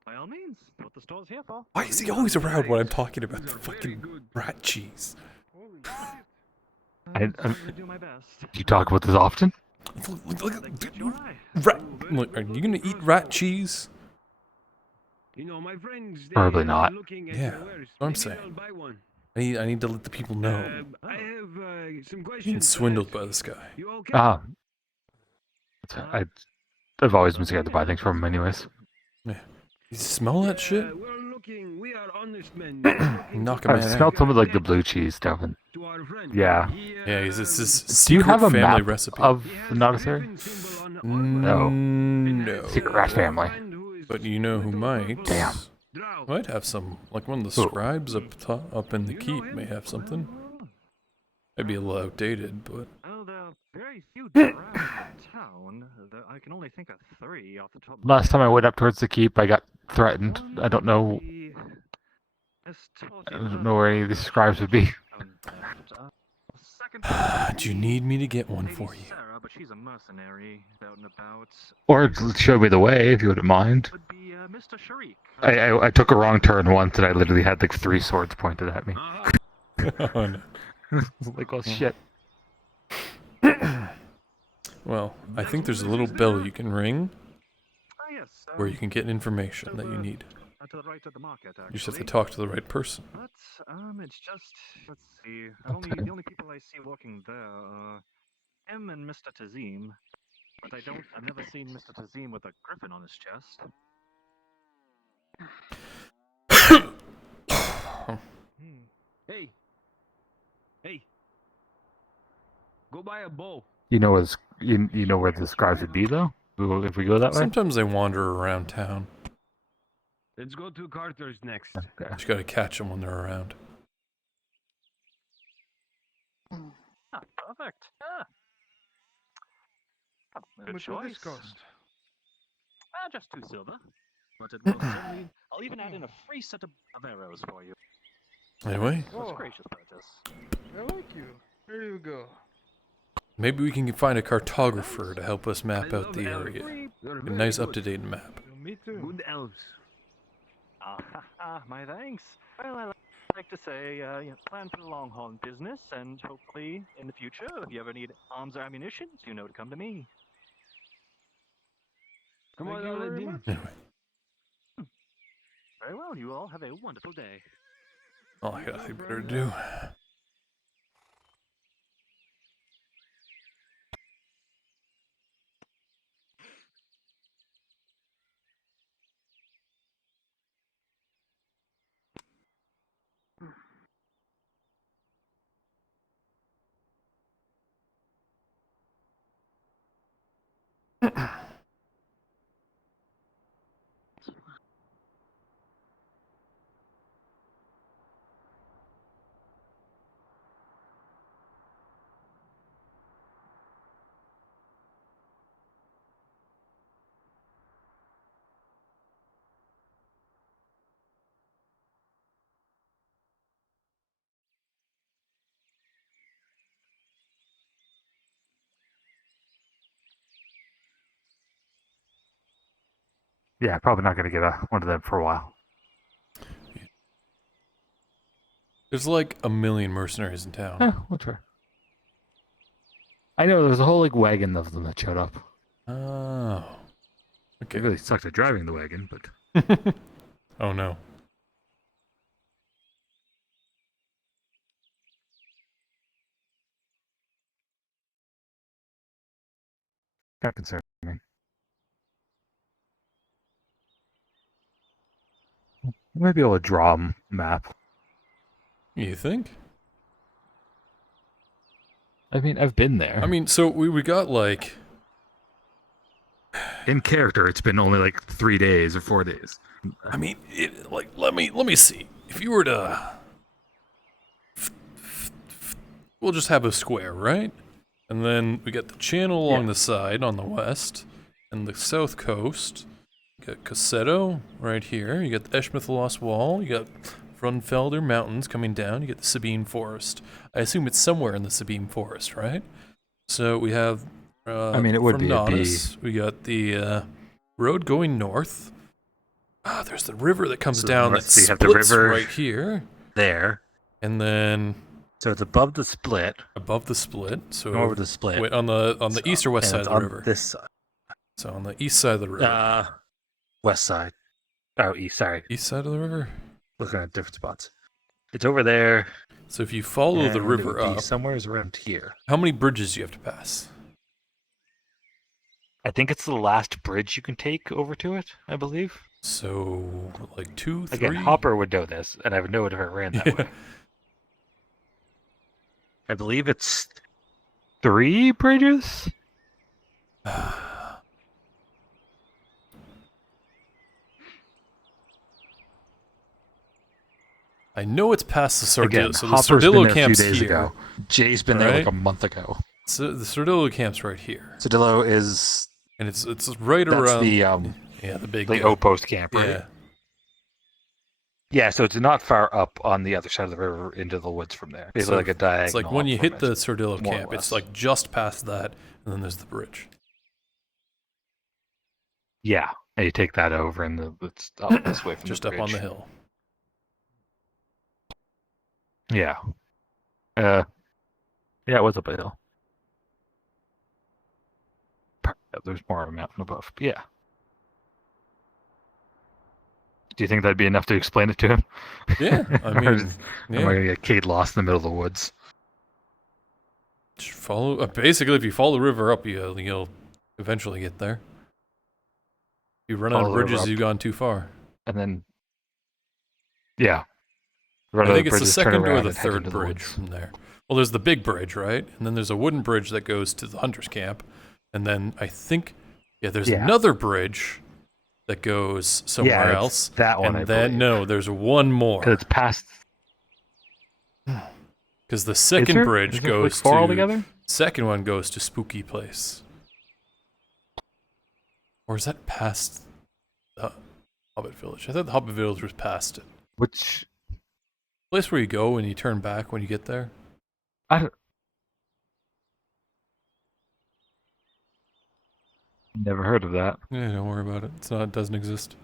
By all means, what the store's here for. Why is he always around when I'm talking about the fucking rat cheese? I do my best. do you talk about this often? Rat. Look, are you gonna eat rat cheese? You know, my friends. Probably not. Yeah, that's what I'm saying. I need to let the people know. I have some Being questions. swindled by this guy. You okay? I've always been scared to buy things from him, anyways. Yeah. You smell that shit? We are honest men. Knock a man I've out. smelled some of like the blue cheese stuff, and yeah. Yeah, it's this Do you have a family map recipe. of the Noticary? No. No. Secret rat family. But you know who might? Damn. Might have some. Like one of the scribes up in the keep may have something. Maybe a little outdated, but. Oh, there are very few around town. I can only think of 3 off the top. Last time I went up towards the keep, I got threatened. I don't know where any of these scribes would be. Do you need me to get one for you? Sarah, but she's a mercenary out and about. Or show me the way if you wouldn't mind. Would be Mr. Sharik. I took a wrong turn once and I literally had like 3 swords pointed at me. Oh, no. Like, oh shit. Well, I think there's a little bell you can ring Ah, yes. where you can get information that you need. To the right of the market, actually. You just have to talk to the right person. But, it's just, let's see. The only people I see walking there are him and Mr. Tazim. But I've never seen Mr. Tazim with a griffin on his chest. Hey. Hey. Go buy a bow. You know where the scribes would be though? If we go that way? Sometimes they wander around town. Let's go to Carter's next. Okay. Just gotta catch them when they're around. Ah, perfect. Ah. Good Much will this choice. cost? Just 2 silver. But it will certainly. I'll even add in a free set of arrows for you. Anyway, Most gracious purchase. I like you. Here you go. maybe we can find a cartographer to help us map out the area. A nice up-to-date map. Me too. Good elves. My thanks. Well, I like to say, plan for the long haul in business, and hopefully, in the future, if you ever need arms or ammunition, you know to come to me. Come on, Aladdin. Anyway, Very well, you all have a wonderful day. all I got nothing better to do. Yeah, probably not going to get one of them for a while. There's like a million mercenaries in town. We'll try. I know there's a whole like wagon of them that showed up. Oh. Okay. It really sucked at driving the wagon, but Oh no. kind of concerning me. I might be able to draw a map. You think? I mean, I've been there. I mean, so we got like in character, it's been only like 3 days or 4 days. I mean, let me see. If you were to, we'll just have a square, right? And then we got the channel along the side on the west, and the south coast. You got Cassetto right here. You got the Eschmithalos Wall. You got Frunfelder Mountains coming down. You get the Sabine Forest. I assume it's somewhere in the Sabine Forest, right? So we have. I mean, it would from be. Nodus, we got the road going north. There's the river that comes down that So you splits have the river right here. there. And then So it's above the split. above the split. So Over the split. wait, on the east or west side And of the on river? this side. So on the east side of the river. West side. Oh, east, sorry. East side of the river? Looking at different spots. It's over there. So if you follow the and river it would be up, somewhere around here. how many bridges do you have to pass? I think it's the last bridge you can take over to it, I believe. So, like 2, 3? Again, Hopper would know this, and I would know it if it ran that way. I believe it's 3 bridges? I know it's past the Sordillo. Again, So the Hopper's Sordillo been there a few camp's days here. ago. Jay's been there like a month ago. So the Sordillo camp's right here. Sordillo is... And it's right That's around... the, yeah, the big... the outpost camp, right? Yeah. Yeah, so it's not far up on the other side of the river into the woods from there. Basically So like a diagonal. It's like when you up from hit the it, Sordillo more or camp, it's less. like just past that, and then there's the bridge. Yeah, and you take that over, and it's up this way from Just the up on the bridge. hill. Yeah. Yeah, it was up a hill. There's more of a mountain above. But yeah. Do you think that'd be enough to explain it to him? Yeah, I Or mean, is- Am I gonna get Cade lost in the middle of the woods? Just follow. Basically, if you follow the river up, you'll eventually get there. If you run out Follow of the river bridges, up. you've gone too far. And then... Yeah. I Run out of think it's the bridges, turn second or around the and head third into the bridge woods. from there. Well, there's the big bridge, right? And then there's a wooden bridge that goes to the hunter's camp. And then I think, there's Yeah. another bridge that goes somewhere it's else. that one, And I then, believe. no, there's one more. Because it's past... Because the second there? bridge Is there, like, goes 4 to... altogether? Second one goes to Spooky Place. Or is that past the Hobbit Village? I thought the Hobbit Village was past it. Which... Place where you go and you turn back when you get there? I don't... Never heard of that. Yeah, don't worry about it. It doesn't exist.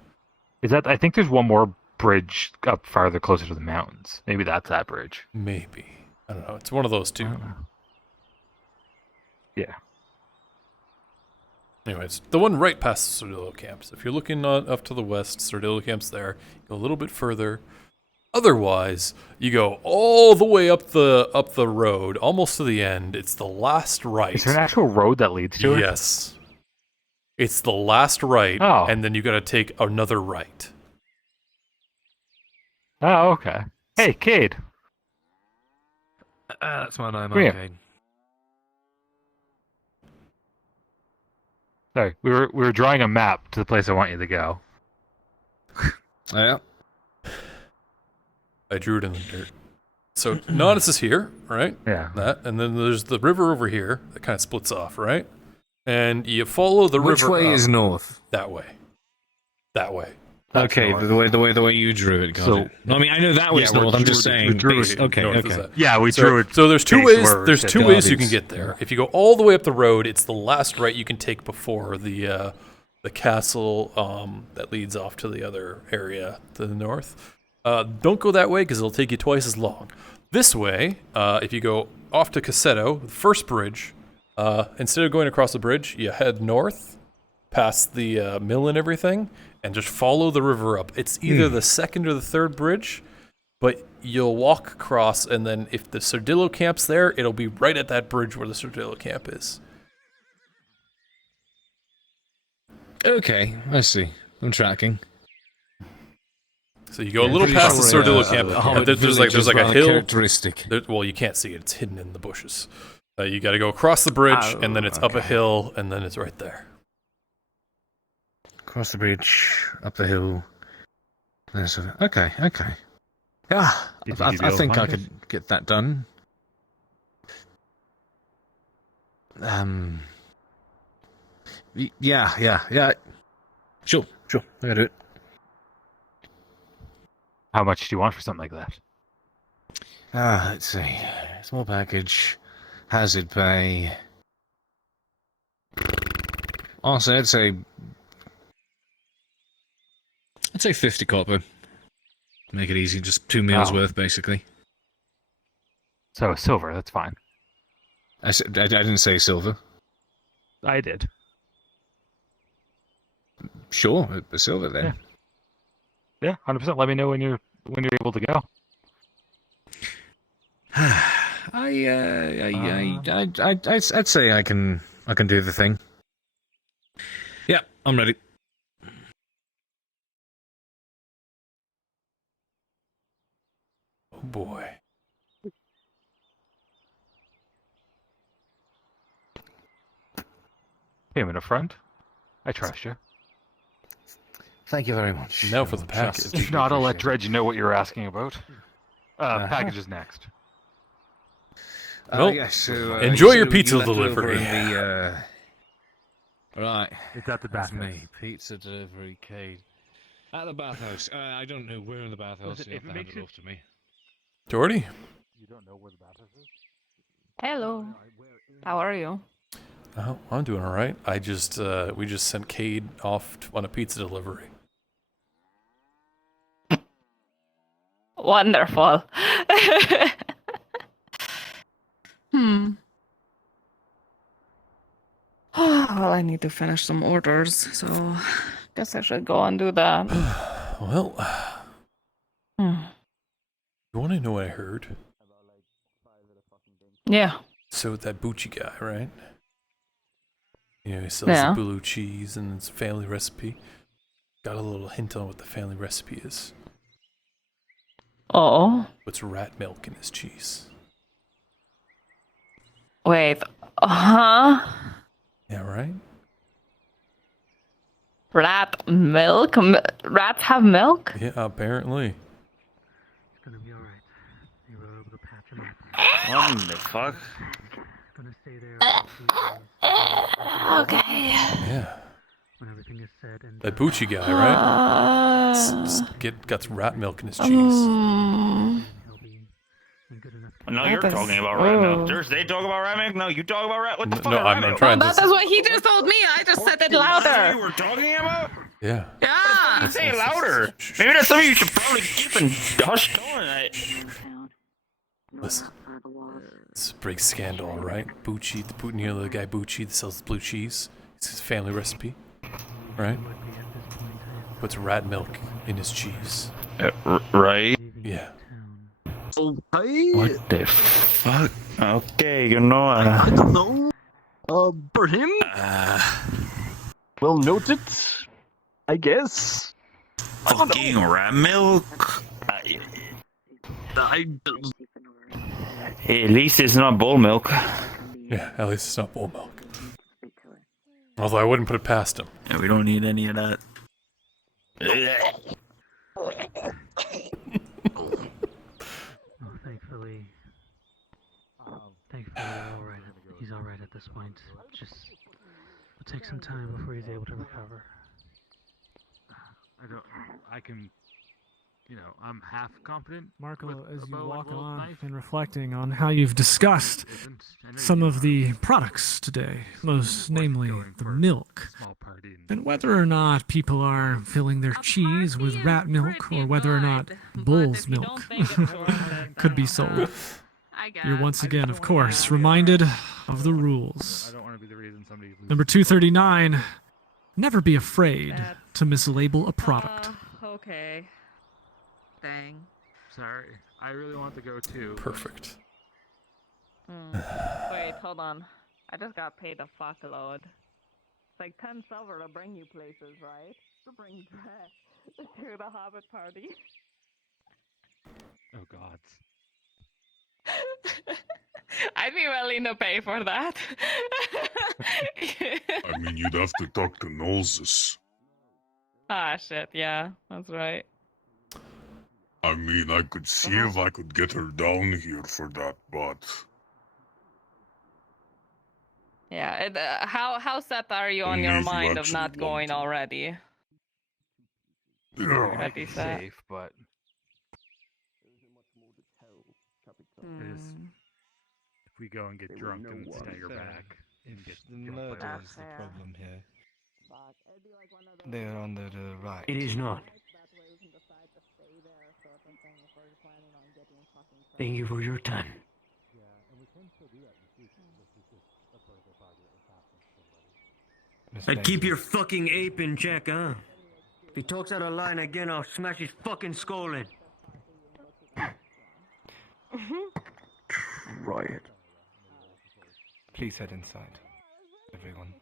Is that? I think there's one more bridge up farther, closer to the mountains. Maybe that's that bridge. Maybe. I don't know. It's one of those two. Yeah. Anyways, the one right past the Sordillo camps. If you're looking up to the west, Sordillo camp's there. Go a little bit further. Otherwise, you go all the way up the road, almost to the end. It's the last right. Is there an actual road that leads to it? Yes. It's the last right, and then you got to take another right. Oh, okay. Hey, Cade. That's my name, Come here. okay. Sorry, we were drawing a map to the place I want you to go. Yeah. I drew it in the dirt. So Nodus is here, right? Yeah. That, and then there's the river over here that kind of splits off, right? And you follow the Which river. way up. is north? That way. That way. Okay, the way you drew it. Got So- it. No, I mean, I know that was Yeah, north. I'm just we saying. drew base- it okay, North is okay. that. Yeah, we So- drew it. So there's two based ways. where There's it two said ways you can Dobby's. get there. If you go all the way up the road, it's the last right you can take before the the castle that leads off to the other area to the north. Don't go that way because it'll take you twice as long. This way, if you go off to Cassetto, the first bridge, instead of going across the bridge, you head north, past the mill and everything, and just follow the river up. It's either the second or the third bridge, but you'll walk across, and then if the Sardillo camp's there, it'll be right at that bridge where the Sardillo camp is. Okay, I see. I'm tracking. So you go a little past the Sardillo camp. There's like a hill. Characteristic. Well, you can't see it. It's hidden in the bushes. You got to go across the bridge, and then it's up a hill, and then it's right there. Across the bridge, up the hill. Okay. Yeah, I think I could get that done. Yeah. Sure, I can do it. How much do you want for something like that? Let's see. Small package, hazard pay. Also, I'd say 50 copper. Make it easy, just 2 meals worth, basically. So silver, that's fine. I didn't say silver. I did. Sure, the silver then. Yeah, 100%. Let me know when you're able to go. I'd say I can do the thing. Yeah, I'm ready. Oh boy. Payment up front. I trust you. Thank you very much. Now for the package. If not, I'll let Dredge know what you're asking about. Package is next. Well, yes, so, enjoy your you pizza left over delivery. in the, right. It's at the That's bathhouse. me. Pizza delivery, Cade. At the bathhouse. I don't know where in the bathhouse. Listen, You if have it to hand makes it it- off to me. Jordy? You don't know where the bathhouse is? Hello. How are you? Oh, I'm doing all right. We just sent Cade off on a pizza delivery. Wonderful. Well, I need to finish some orders, so guess I should go and do that. Well, you want to know what I heard? Yeah. So that Bucci guy, right? You know, he sells Yeah. the blue cheese and it's a family recipe. Got a little hint on what the family recipe is. Oh. Puts rat milk in his cheese. Wait. Huh? Yeah, right? Rat milk? Rats have milk? Yeah, apparently. It's gonna be alright. You were able to patch him up. What the fuck? Gonna stay there. Okay. Yeah. When everything is said and That Bucci guy, right? Got rat milk in his cheese. No, you're talking about rat milk. They talk about rat milk? No, you talk about rat. What the fuck? No, is I'm rat milk? trying That to. is what he just told me. I just said it That's what louder. you were talking about? Yeah. Yeah. You say it louder. Maybe that's something you should probably keep in hush tone. Listen. It's a big scandal, right? Bucci, you know the guy Bucci that sells the blue cheese? It's his family recipe, right? Puts rat milk in his cheese. Right? Yeah. Okay. What the fuck? Okay, you know, I don't know. For him? Well noted, I guess. Fucking rat milk. Hey, at least it's not bull milk. Yeah, at least it's not bull milk. Although I wouldn't put it past him. Yeah, we don't need any of that. thankfully, alright. He's alright at this point. Just it'll take some time before he's able to recover. I can, I'm half confident. Markl, as you bow and walk wolf on knife. and reflecting on how you've discussed some of the products today, most namely the milk, And whether or not people are filling their cheese with rat milk or whether or not bull's milk could be sold, you're once again, of course, reminded of the rules. Number 239, never be afraid to mislabel a product. Okay. Dang. Sorry, I really want to go too. Perfect. Wait, hold on. I just got paid a fuckload. It's like 10 silver to bring you places, right? To bring bread to the Hobbit party. Oh God. I'd be willing to pay for that. I mean, you'd have to talk to Noses. Ah, shit, yeah, that's right. I mean, I could see if I could get her down here for that, but... Yeah, how set are you on Only your if you mind of actually not want going to. already? I'd be safe, but if we go and get drunk and stagger back and get drunk, Murder's the problem here. They're on the right. It is not. Thank you for your time. And keep your fucking ape in check, huh? If he talks out of line again, I'll smash his fucking skull in. Riot. Please head inside, everyone.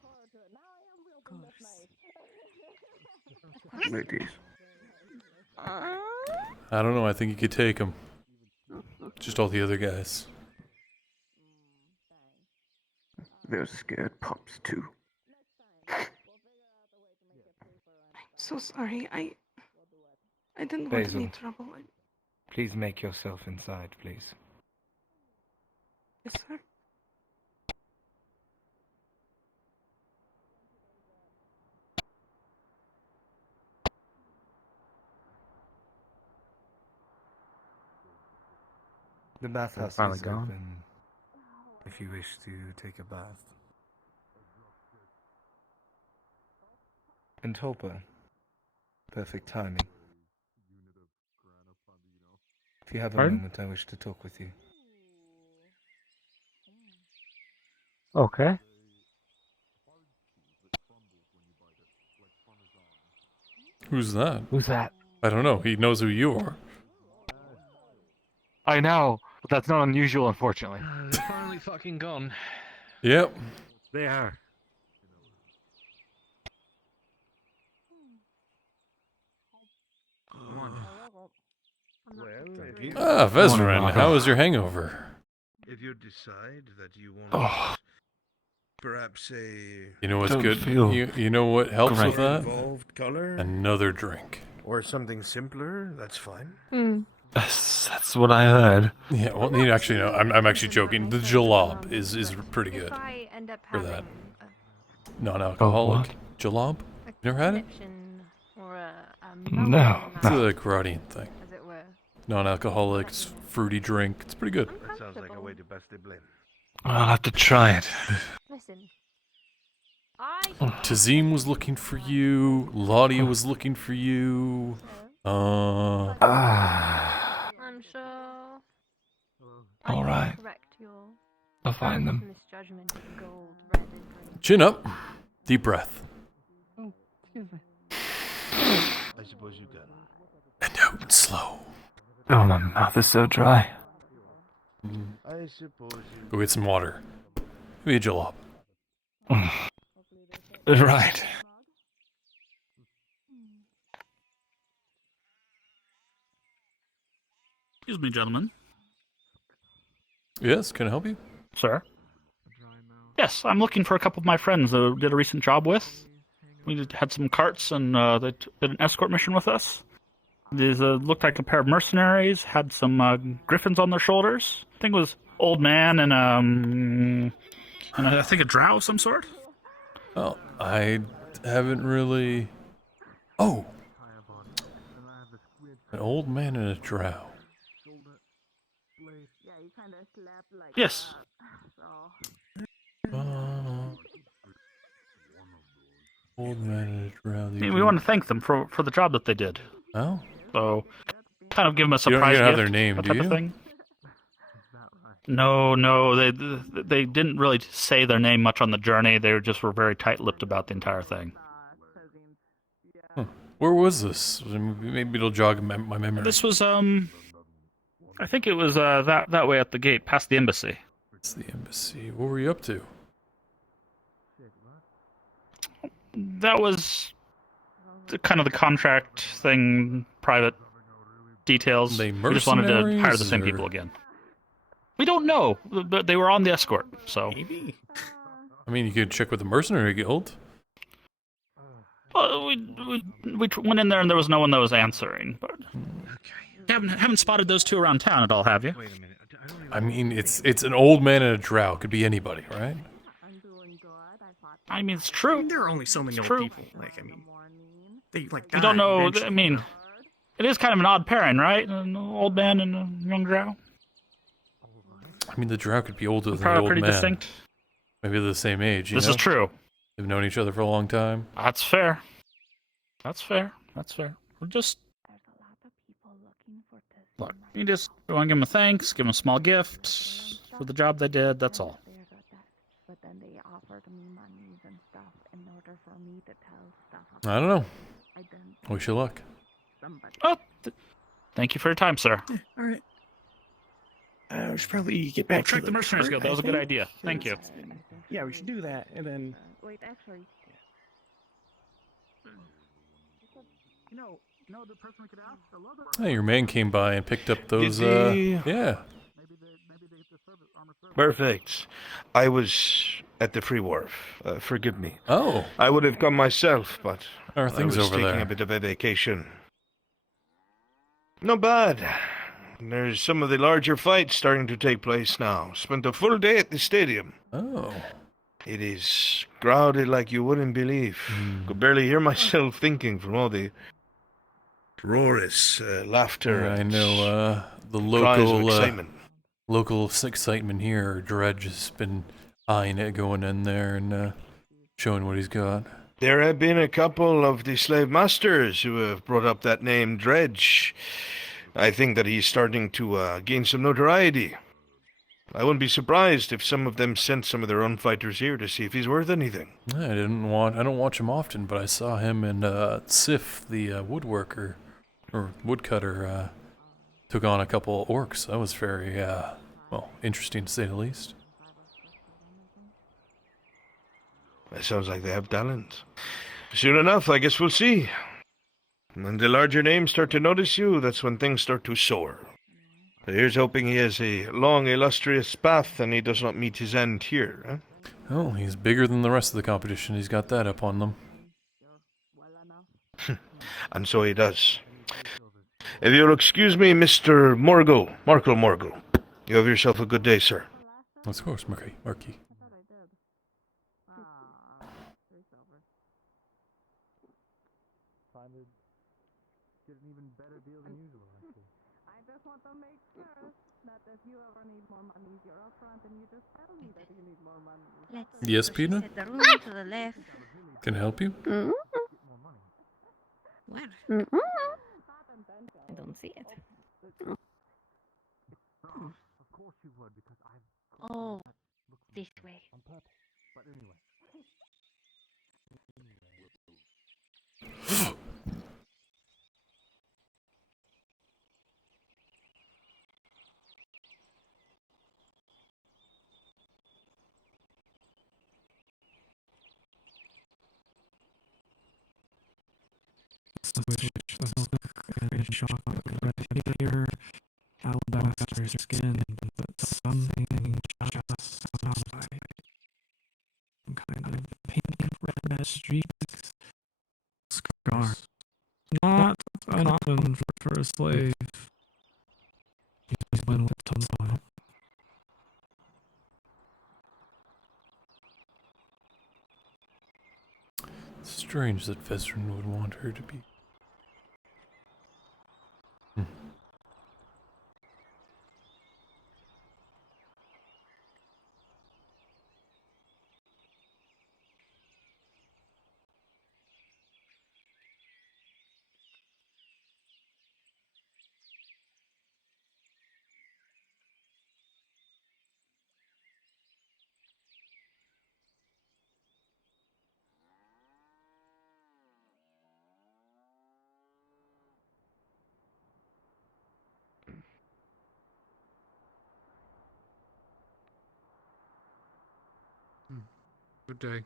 Ladies. I don't know. I think you could take him. Just all the other guys. They're scared pups too. So sorry. I didn't want Basil. any trouble. Please make yourself inside, please. Yes, sir. The bathhouse Finally is gone? open if you wish to take a bath. And Hopper. Perfect timing. If you have a Pardon? moment, I wish to talk with you. Okay. Who's that? Who's that? I don't know. He knows who you are. I know, but that's not unusual, unfortunately. They're finally fucking gone. Yep. they are. Ah, Vezran, how was your hangover? If you decide that you want Oh. perhaps a... You know what's Don't good? feel You know what helps with that? involved color? Another drink. Or something simpler, that's fine. That's what I heard. Yeah, well, you actually know, I'm actually joking. The jalab is pretty good I end up for that. having Non-alcoholic jalab. You never had it? or a No. It's a Gradian thing. as it were. Non-alcoholic, fruity drink. It's pretty good. That sounds like a way to best blend. I'll have to try it. Listen, Tazim was looking for you. Laudia was looking for you. I'm sure. All right. Correct your I'll find them. misjudgment of gold, red, and green. Chin up. Deep breath. Oh, excuse me. I suppose you can. And out slow. Oh, my mouth is so dry. I suppose you... Go get some water. Maybe a jalab. Right. Excuse me, gentlemen. Yes, can I help you? Sir? Yes, I'm looking for a couple of my friends that I did a recent job with. We had some carts and they did an escort mission with us. These looked like a pair of mercenaries, had some griffins on their shoulders. I think it was old man and I think a drow of some sort. Oh, I haven't really... Oh! An old man and a drow. Yes. Old man around I mean, we want to thank them for the job that they did. Oh. So, kind of give them a You surprise don't even have gift, their name, that do type you? of thing. No, they didn't really say their name much on the journey. They just were very tight-lipped about the entire thing. Huh. Where was this? Maybe it'll jog my memory. This was I think it was that way at the gate, past the embassy. It's the embassy. What were you up to? That was kind of the contract thing, private details. They We just wanted to hire the mercenaries, same or- people again. We don't know, but they were on the escort, so. Maybe. I mean, you could check with the mercenary guild. Well, we went in there and there was no one that was answering. But haven't spotted those two around town at all, have you? Wait a minute. I mean, it's an old man and a drow. Could be anybody, right? I mean, it's true. There are only so many It's old true. people. Like, I mean, they like. You don't die know. eventually, I mean, it is kind of an odd pairing, right? An old man and a young drow. I mean, the drow could be older than the Probably old pretty man. distinct. Maybe they're the same age. This is true. They've known each other for a long time. That's fair. That's fair. We're just. Look, you just want to give them a thanks, give them a small gift for the job they did. That's all. But then they offered me monies and stuff in order for me to tell stuff. I don't know. I didn't. Wish you luck. Oh, thank you for your time, sir. All right. We should probably get back to Trick the Mercenaries cart, Guild. That was I a good think. idea. Thank you. Yeah, we should do that, and then. Wait, actually. No, the person we could ask. Hey, your man came by and picked up those. Did he? Yeah. Perfect. I was at the Free Wharf. Forgive me. Oh. I would have come myself, but How are I things was over taking there? a bit of a vacation. Not bad. There's some of the larger fights starting to take place now. Spent a full day at the stadium. Oh. It is crowded like you wouldn't believe. Could barely hear myself thinking from all the roars, laughter. I and know the cries of local excitement. local excitement here. Dredge has been eyeing it, going in there and showing what he's got. There have been a couple of the slave masters who have brought up that name, Dredge. I think that he's starting to gain some notoriety. I wouldn't be surprised if some of them sent some of their own fighters here to see if he's worth anything. I don't watch him often, but I saw him and Sif, the woodworker or woodcutter, took on a couple orcs. That was very well, interesting to say the least. That sounds like they have talent. Soon enough, I guess we'll see. When the larger names start to notice you, that's when things start to soar. So here's hoping he has a long, illustrious path and he does not meet his end here. Huh? Oh, he's bigger than the rest of the competition. He's got that up on them. And so he does. If you'll excuse me, Mr. Markl. You have yourself a good day, sir. Of course, Marky. I just want to make sure that if you ever need more money, you're up front and you just tell me that you need more money. Yes, Peter? The room to the left. Can I help you? Where? I don't see it. Oh, this way. Your alabaster skin, but something just somehow some kind of pink red streaks, scars. Not uncommon for a slave. He's been whipped on soil. It's strange that Vezrin would want her to be. Good day.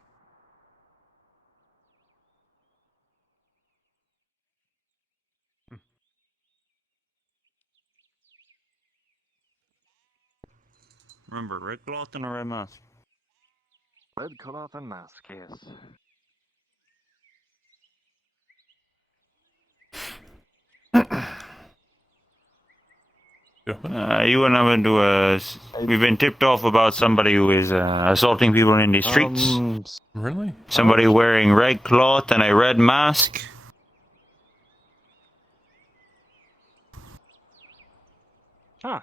Remember, red cloth and a red mask. Red cloth and mask, yes. You and I went to we've been tipped off about somebody who is assaulting people in the streets. Really? Somebody wearing red cloth and a red mask. Ah.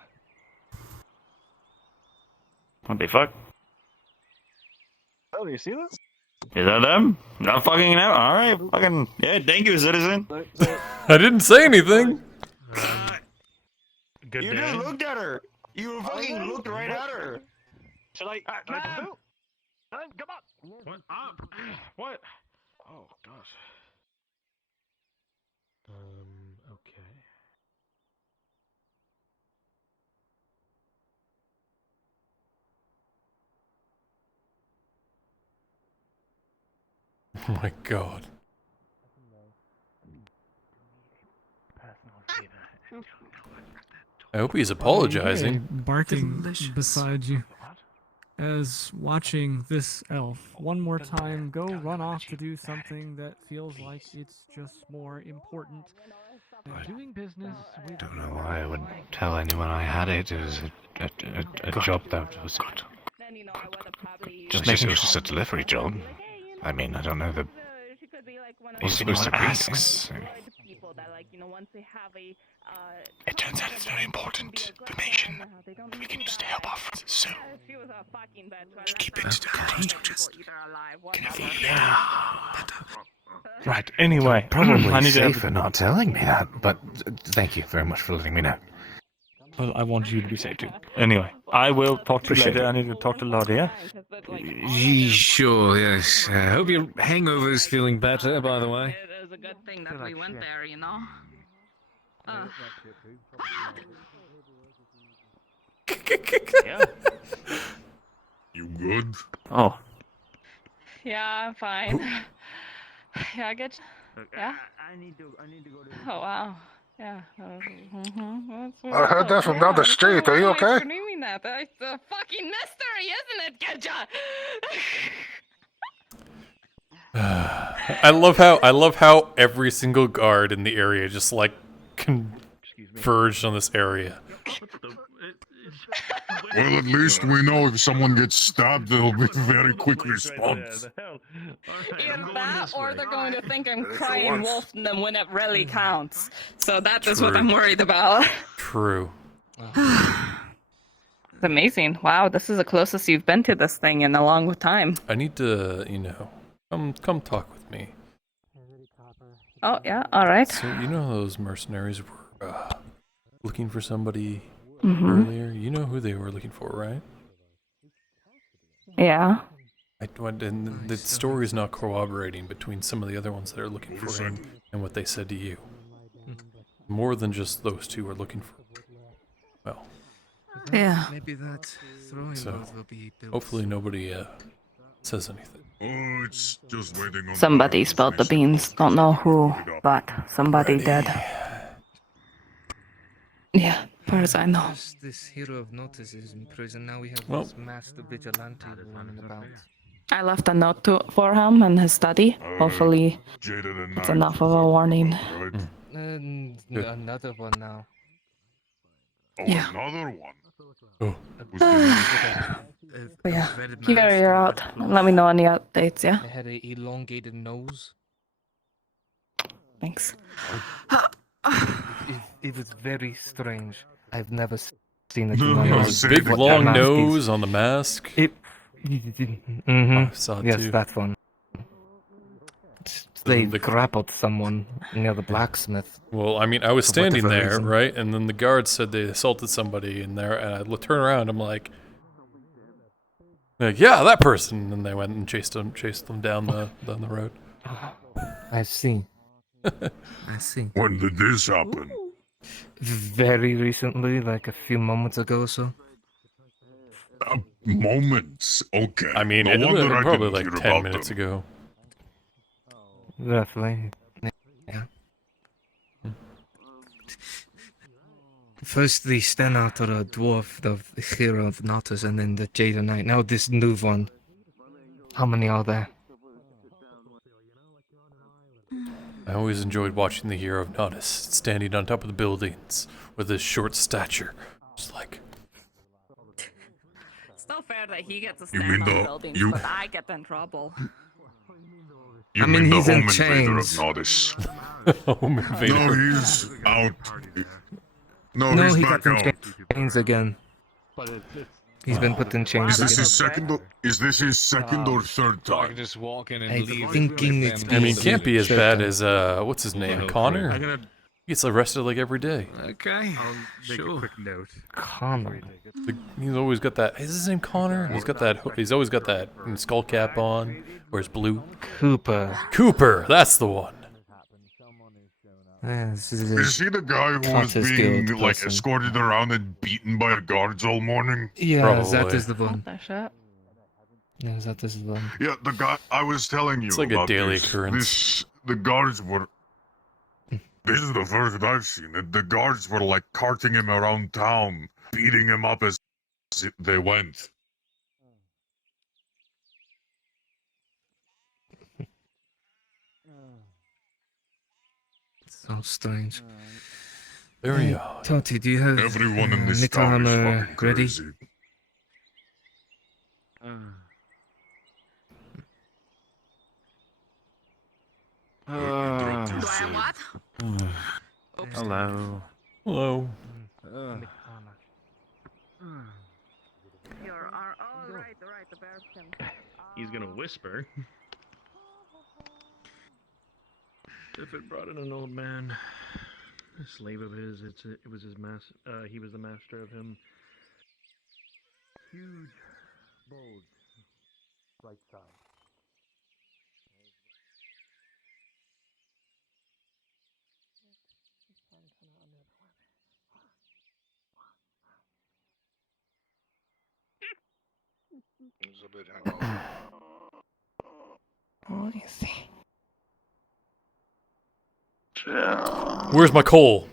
What the fuck? Oh, do you see this? Is that them? Not fucking out. All right, fucking yeah. Thank you, citizen. I didn't say anything. Good You day. just looked at her. You fucking looked right at her. Should I? Come on. What? What? Oh gosh. Okay. Oh my god. I hope he's apologizing. Barking beside you. As watching this elf one more time go run off to do something that feels like it's just more important than doing business with. Don't know why I would tell anyone I had it. It was a job that was good. Just it was just a delivery job. I mean, I don't know the. He's supposed to asks. It turns out it's very important information. We can use to help our friends. So just keep it close to just. Right. Anyway, Probably I need to safer not telling me that, but thank you very much for letting me know. Well, I want you to be safe too. Anyway, I will talk to you Appreciate later. it. I need to talk to Laudia. Sure, yes. I hope your hangover is feeling better, by the way. It was a good thing that we went there, you know? Yeah. You good? Oh. Yeah, I'm fine. Yeah, good. Yeah? I need to go to. Oh, wow. Yeah. That's I heard that from down the street. Are you okay? Screaming that. It's a fucking mystery, isn't it, Gedja? I love how every single guard in the area just like converged on this area. Well, at least we know if someone gets stabbed, there'll be a very quick response. Either that, or they're going to think I'm crying wolf in them when it really counts. So that is what True. I'm worried about. True. It's amazing. Wow, this is the closest you've been to this thing in a long time. I need to, come talk with me. Oh, yeah, alright. So, you know those mercenaries were looking for somebody Mhm. earlier? You know who they were looking for, right? Yeah. And the story's not corroborating between some of the other ones that are looking for him and what they said to you. More than just those two are looking for. Well. Yeah. Maybe that throwing So, board will be built. hopefully nobody says anything. Oh, it's just waiting on. Somebody spilled the beans. Don't know who, but somebody did. Yeah, far as I know. Just this hero of notice is in prison. Now we have Well. this master vigilante running about. I left a note for him in his study. Hopefully, it's enough of a warning. Another one now. Oh, Yeah. another one. Oh. But yeah, you're out. Let me know any updates, yeah? They had an elongated nose. Thanks. It was very strange. I've never seen it. Big long nose on the mask. Mm-hmm. I saw it Yes, too. that one. They grappled someone near the blacksmith. Well, I mean, I was For standing whatever there, reason. right? And then the guards said they assaulted somebody in there, and I turn around, I'm like, yeah, that person. And they went and chased them down the road. I see. I see. When did this happen? Very recently, like a few moments ago or so. moments. Okay. I mean, no it wonder was I probably didn't like hear 10 about minutes them. ago. Roughly. Yeah. First the Stenator, the dwarf, the hero of Nautus, and then the Jada Knight. Now this new one. How many are there? I always enjoyed watching the hero of Nautis standing on top of the buildings with his short stature. Just like, It's not fair that he gets to You stand mean on the the- buildings, you- but I get in trouble. You I mean, mean the he's in home invader of chains. Nodis? home invader. No, he's out. No, No, he's he back got in out. chains again. He's been put in chains Is this again. his second? Is this his second or third I time? can just walk in and I leave. thinking it's I mean, can't be as Sure bad thing. as, what's his name? I'm Connor? gonna- He gets arrested like every day. Okay. I'll make a quick note. Connor. He's always got that. Is his name Connor? He's got that. He's always got that skull cap on, or it's blue. Cooper. Cooper, that's the one. Yeah, this is Is he the guy who was Contest being guild like person. escorted around and beaten by the guards all morning? Yeah, that Probably. is the one. That shit. Yeah, that is the one. Yeah, the guy I was telling you. It's like a about daily this. occurrence. The guards were. This is the first I've seen it. The guards were like carting him around town, beating him up as they went. So strange. Very Uh, odd. Toti, do you have Everyone in this nickel town is hammer fucking ready? crazy. Do I have what? Hello. Hello. Oh, right, the bears can. He's gonna whisper. If it brought in an old man, a slave of his, it was his master. He was the master of him. Huge, bold, right side. Let me see. Where's my coal?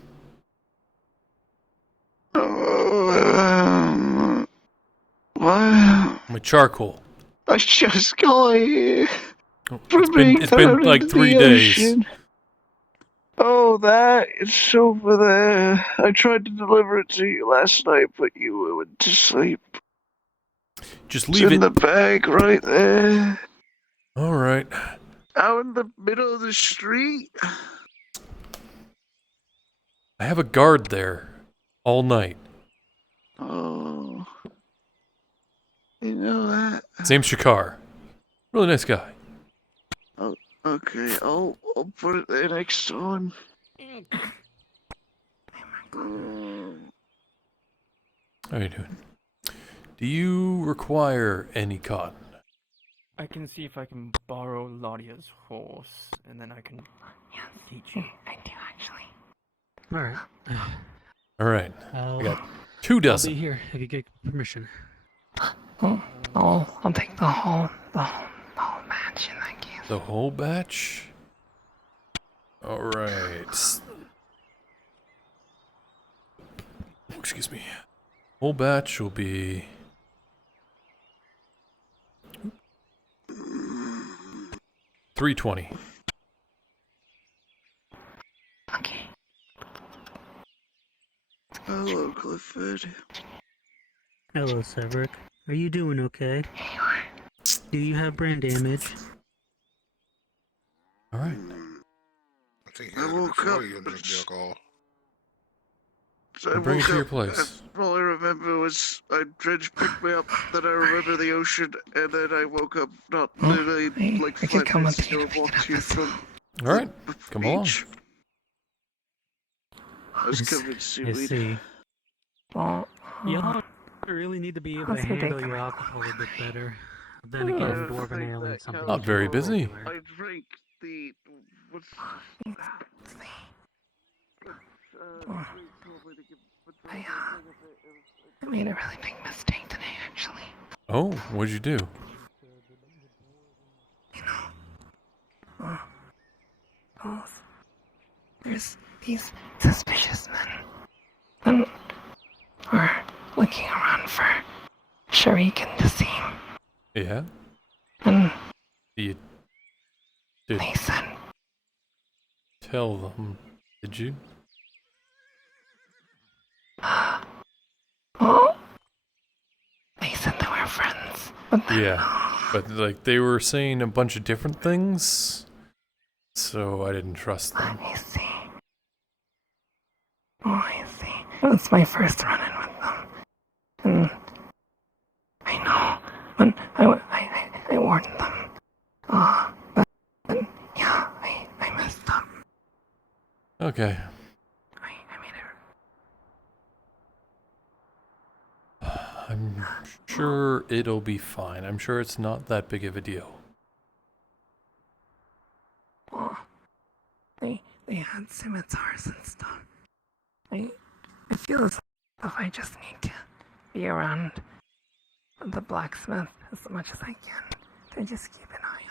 What? My charcoal. I just got here. It's been like 3 days. Oh, that it's over there. I tried to deliver it to you last night, but you went to sleep. Just It's leave in it. the bag right there. All right. Out in the middle of the street. I have a guard there all night. Oh. You know that? His name's Shakar. Really nice guy. Oh, okay, I'll put it there next time. How are you doing? Do you require any cotton? I can see if I can borrow Laudia's horse, and then I can teach you. I do actually. Alright. All right. I got 2 I'll dozen. be here if you get permission. I'll take the whole match in that case. The whole batch? All right. Excuse me. Whole batch will be 320. Okay. Hello, Clifford. Hello, Severick. Are you doing okay? Do you have brain damage? All right. I woke up. I'll bring it to your place. All I remember was Dredge picked me up, then I remember the ocean, and then I woke up not literally like 5 minutes ago and walked you from All right. Come along. beach. I was convinced I you see. Well, Y'all really need to be able to That's handle ridiculous. your alcohol a bit better. Then again, Dwarven Ale ain't something. Not very busy. I drank the what's I made a really big mistake today, actually. Oh, what'd you do? There's these suspicious men. And we're looking around for Sharik and Dasim. Yeah? And You did they said, tell them, did you? oh, they said they were friends. Yeah, but like they were saying a bunch of different things, so I didn't trust them. I see. Oh, I see. It was my first run-in with them. And I know, but I warned them. But yeah, I messed up. Okay. I made I'm sure it'll be fine. I'm sure it's not that big of a deal. They had scimitars and stuff. I feel as if I just need to be around the blacksmith as much as I can to just keep an eye on.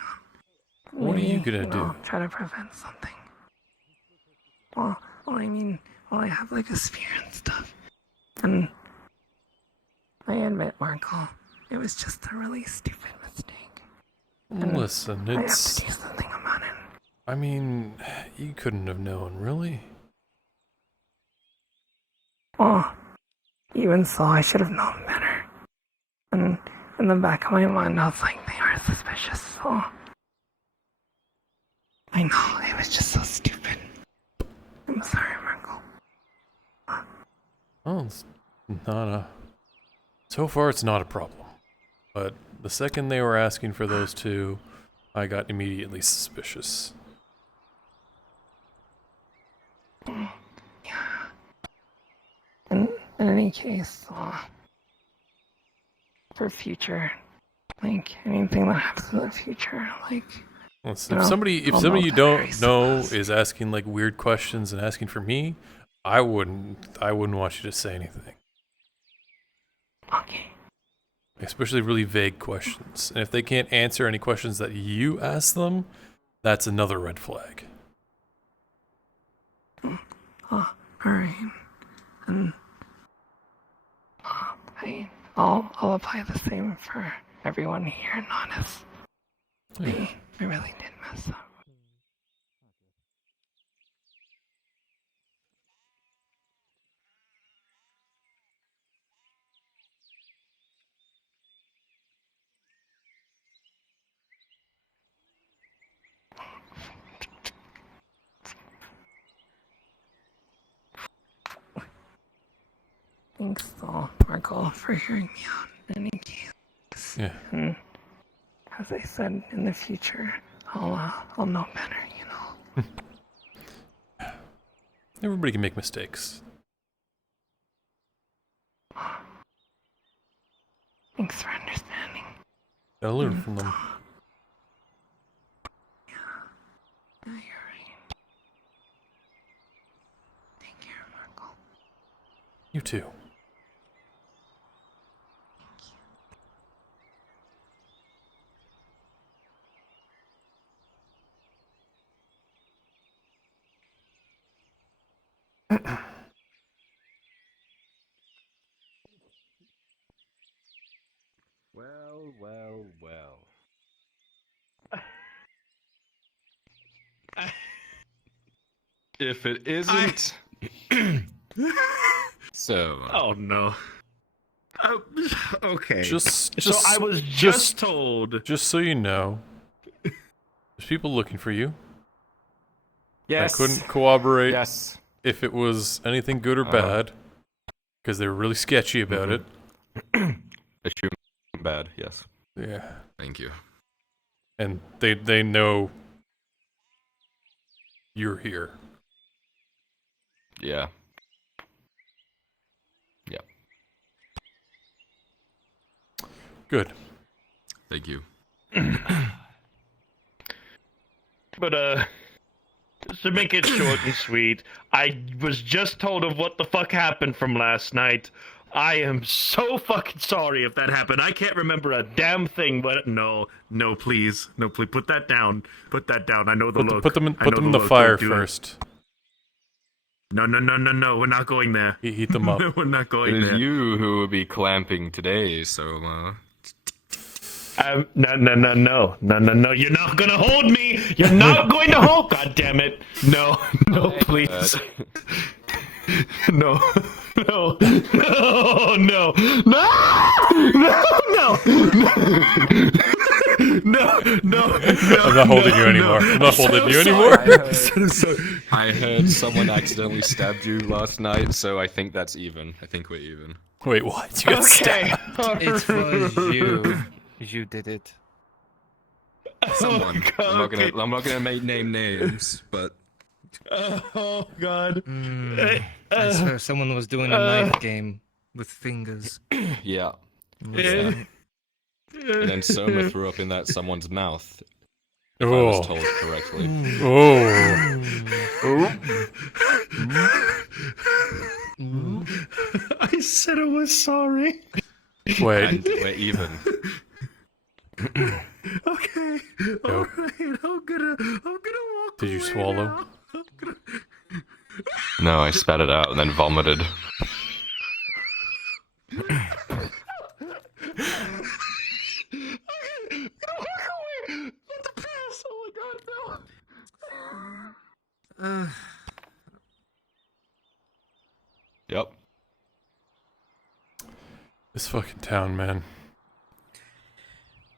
What are you Maybe, gonna do? Try to prevent something. Well, I mean, I have like a spear and stuff. And I admit, Markl, it was just a really stupid mistake. And Listen, I have it's... to do something about it. I mean, you couldn't have known, really? Well, even so, I should have known better. And in the back of my mind, I was like, they are suspicious, so... I know, it was just so stupid. I'm sorry, Markl. Well, it's not a... So far, it's not a problem. But the second they were asking for those two, I got immediately suspicious. Yeah. In any case, for future, like, anything that happens in the future, like... Listen, if somebody you don't know is asking like weird questions and asking for me, I wouldn't want you to say anything. Okay. Especially really vague questions. And if they can't answer any questions that you ask them, that's another red flag. Oh, alright. And I'll apply the same for everyone here, not as we really did mess up. Thanks, though, Markl, for hearing me out in any case. Yeah. And as I said, in the future, I'll know better, you know. Everybody can make mistakes. Thanks for understanding. Gotta learn from them. Yeah, you're right. Take care, Markl. You too. Well. If it isn't... So... Oh no. Okay. So I was just told. Just so you know, there's people looking for you. Yes. I couldn't corroborate Yes. if it was anything good or bad, because they were really sketchy about it. Issue bad, yes. Yeah. Thank you. And they know you're here. Yeah. Yeah. Good. Thank you. But To make it short and sweet, I was just told of what the fuck happened from last night. I am so fucking sorry if that happened. I can't remember a damn thing, but no, please. No, please, put that down. Put that down. I know the look. Put them in the fire first. No, we're not going there. Heat them up. We're not going It there. is you who will be clamping today, so, No. You're not gonna hold me. You're not going to hold. God damn it. No, please. No. No. I'm not holding you anymore. I'm not holding you anymore. I heard someone accidentally stabbed you last night, so I think that's even. I think we're even. Wait, what? You got stabbed? It was you. You did it. Someone. I'm not gonna name names, but. Oh God. I swear someone was doing a knife game with fingers. Yeah. Yeah. And then Soma threw up in that someone's mouth. If I Oh. was told correctly. I said I was sorry. Wait. And we're even. Okay. Nope. Alright. I'm gonna walk. Did you swallow? No, I spat it out and then vomited. Yep. This fucking town, man.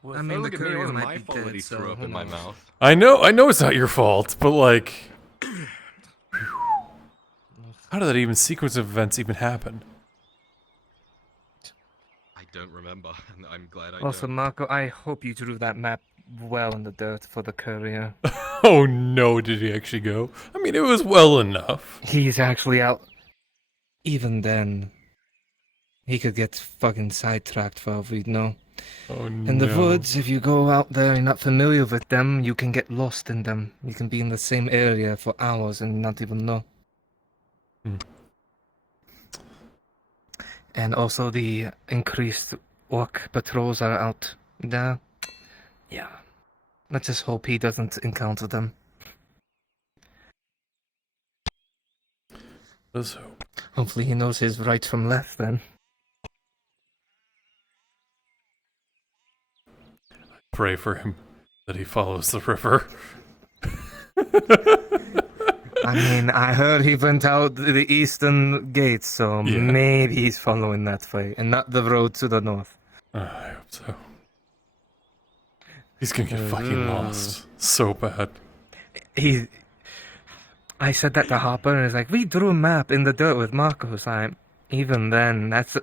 I mean, the look at me, it courier wasn't might my be fault that dead, he so threw up who in my knows? mouth. I know it's not your fault, but like, how did that even sequence of events even happen? I don't remember, and I'm glad I Also, don't. Marco, I hope you drew that map well in the dirt for the courier. Oh no, did he actually go? I mean, it was well enough. He's actually out. Even then, he could get fucking sidetracked for all we know. Oh In the no. woods, if you go out there and not familiar with them, you can get lost in them. You can be in the same area for hours and not even know. And also the increased orc patrols are out there. Yeah. Let's just hope he doesn't encounter them. Let's hope. Hopefully he knows his right from left then. Pray for him that he follows the river. I mean, I heard he went out the eastern gate, so Yeah. maybe he's following that way and not the road to the north. I hope so. He's gonna get fucking lost so bad. I said that to Hopper, and he's like, we drew a map in the dirt with Markos. Even then, that's...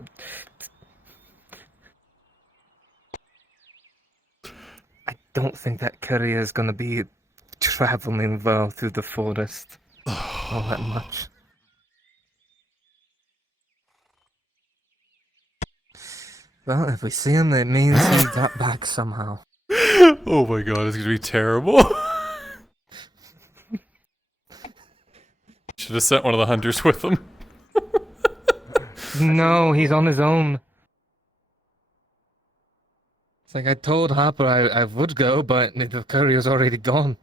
I don't think that courier is gonna be traveling well through the forest all that much. Well, if we see him, it means he got back somehow. Oh my god, it's gonna be terrible. Should have sent one of the hunters with him. No, he's on his own. It's like I told Hopper I would go, but the courier's already gone.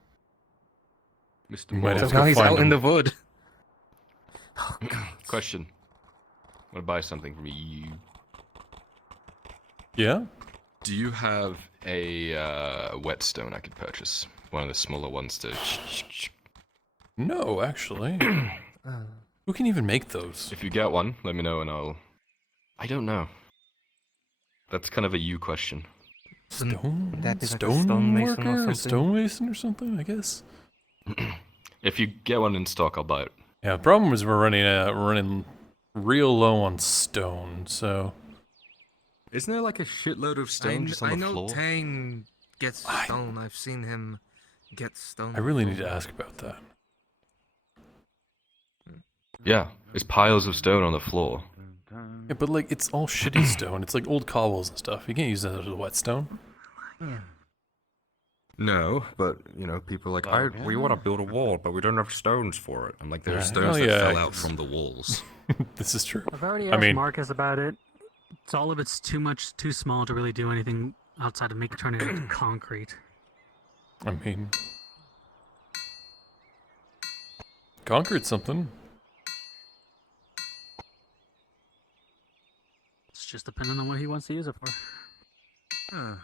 Mr. You might So have to now go he's find out in him. the wood. Question. I want to buy something from you. Yeah? Do you have a whetstone I could purchase? One of the smaller ones to... No, actually. Who can even make those? If you get one, let me know and I'll... I don't know. That's kind of a you question. Stone? That is like a Stone stonemason or worker? A something. stonemason or something, I guess? If you get one in stock, I'll buy it. Yeah, the problem is we're running real low on stone, so... Isn't there like a shitload of stone just on the floor? Tang gets stone. I've seen him get stone. I really need to ask about that. Yeah, there's piles of stone on the floor. Yeah, but like, it's all shitty stone. It's like old cobbles and stuff. You can't use that as a whetstone. No, but you know, people are like, we want to build a wall, but we don't have stones for it. I'm like, there are Yeah, stones well, that yeah, fell out from the walls. This is true. I've already I asked mean, Marcus about it. It's all of it's too small to really do anything outside of turning it into concrete. I mean, concrete's something. It's just depending on what he wants to use it for. Oh,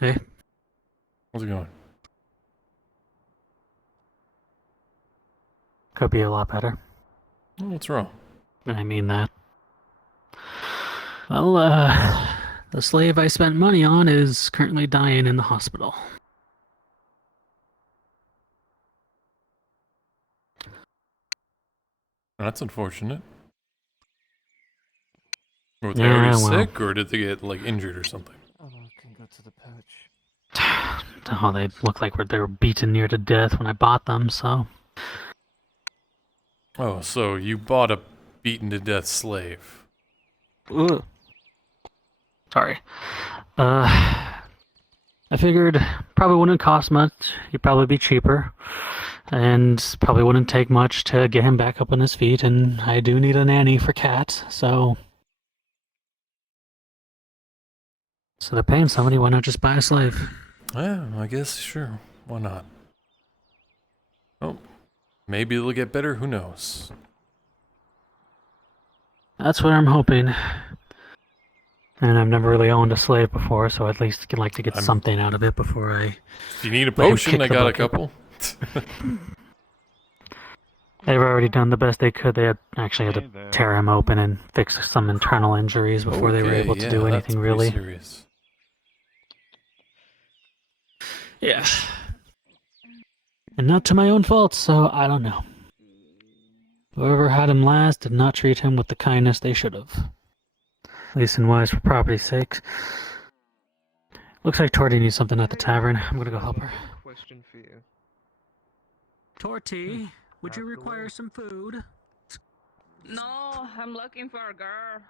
hey. How's it going? Could be a lot better. What's wrong? I mean that. Well, the slave I spent money on is currently dying in the hospital. That's unfortunate. Were they Yeah, already well. sick, or did they get like injured or something? Oh, I can go to the pouch. Oh, they look like they were beaten near to death when I bought them, so... Oh, so you bought a beaten to death slave? Ugh. Sorry. I figured probably wouldn't cost much. He'd probably be cheaper. And probably wouldn't take much to get him back up on his feet. And I do need a nanny for Cat, so... So they're paying somebody, why not just buy a slave? Yeah, I guess, sure. Why not? Oh, maybe it'll get better, who knows? That's what I'm hoping. And I've never really owned a slave before, so at least I'd like to get something out of it before I... If you need a let him potion, kick I the got a bucket. couple. They've already done the best they could. They had to tear him open and fix some internal injuries before they were Okay, able to yeah, do that's anything pretty really. serious. Yeah. And not to my own fault, so I don't know. Whoever had him last did not treat him with the kindness they should have. At least in wise for property's sake. Looks like Torty needs something at the tavern. I'm gonna go help her. Question for you. Torty, would you require some food? No, I'm looking for a girl.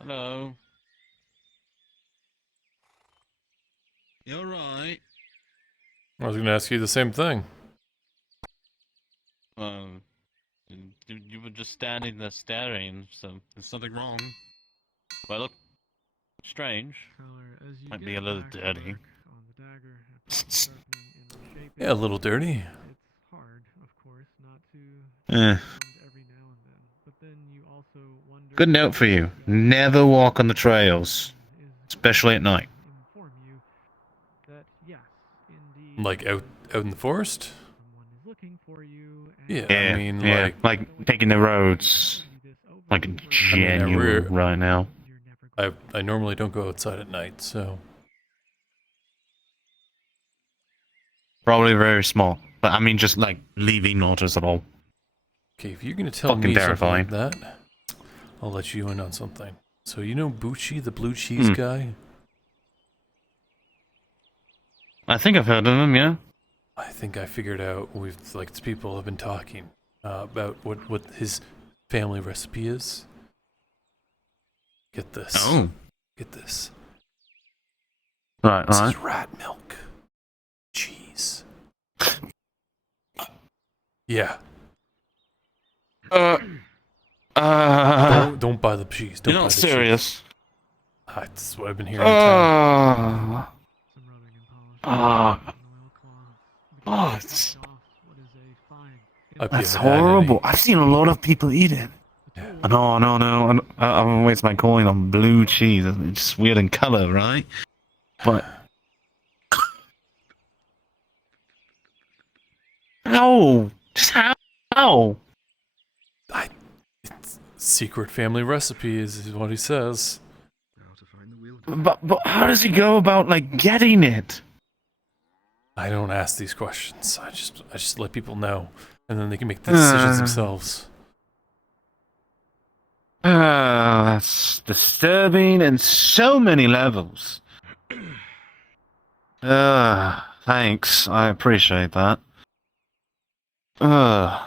Hello. You're right. I was going to ask you the same thing. You were just standing there staring, so there's nothing wrong. Well, look, strange. Might be a little dirty. Yeah, a little dirty. Good note for you. Never walk on the trails, especially at night. Like out in the forest? Yeah, Yeah, I mean, like taking the roads, like a genuine right now. I normally don't go outside at night, so Probably very small, but I mean just like leaving notice at all. okay. If you're gonna tell Fucking me terrifying. something like that, I'll let you in on something. So you know Bucci, the blue cheese guy? I think I've heard of him, yeah. I think I figured out people have been talking about what his family recipe is. Get this. Oh. Get this. Right, This right. is rat milk. Cheese. Yeah. Don't buy the cheese. Don't You're buy not the serious. Cheese. That's what I've been hearing in town. That's horrible. I've seen a lot of people eat it. No. I don't waste my coin on blue cheese. It's weird in color, right? But how? Just how? Secret family recipe is what he says. But how does he go about like getting it? I don't ask these questions. I just let people know, and then they can make the decisions themselves. That's disturbing in so many levels. Thanks. I appreciate that. You're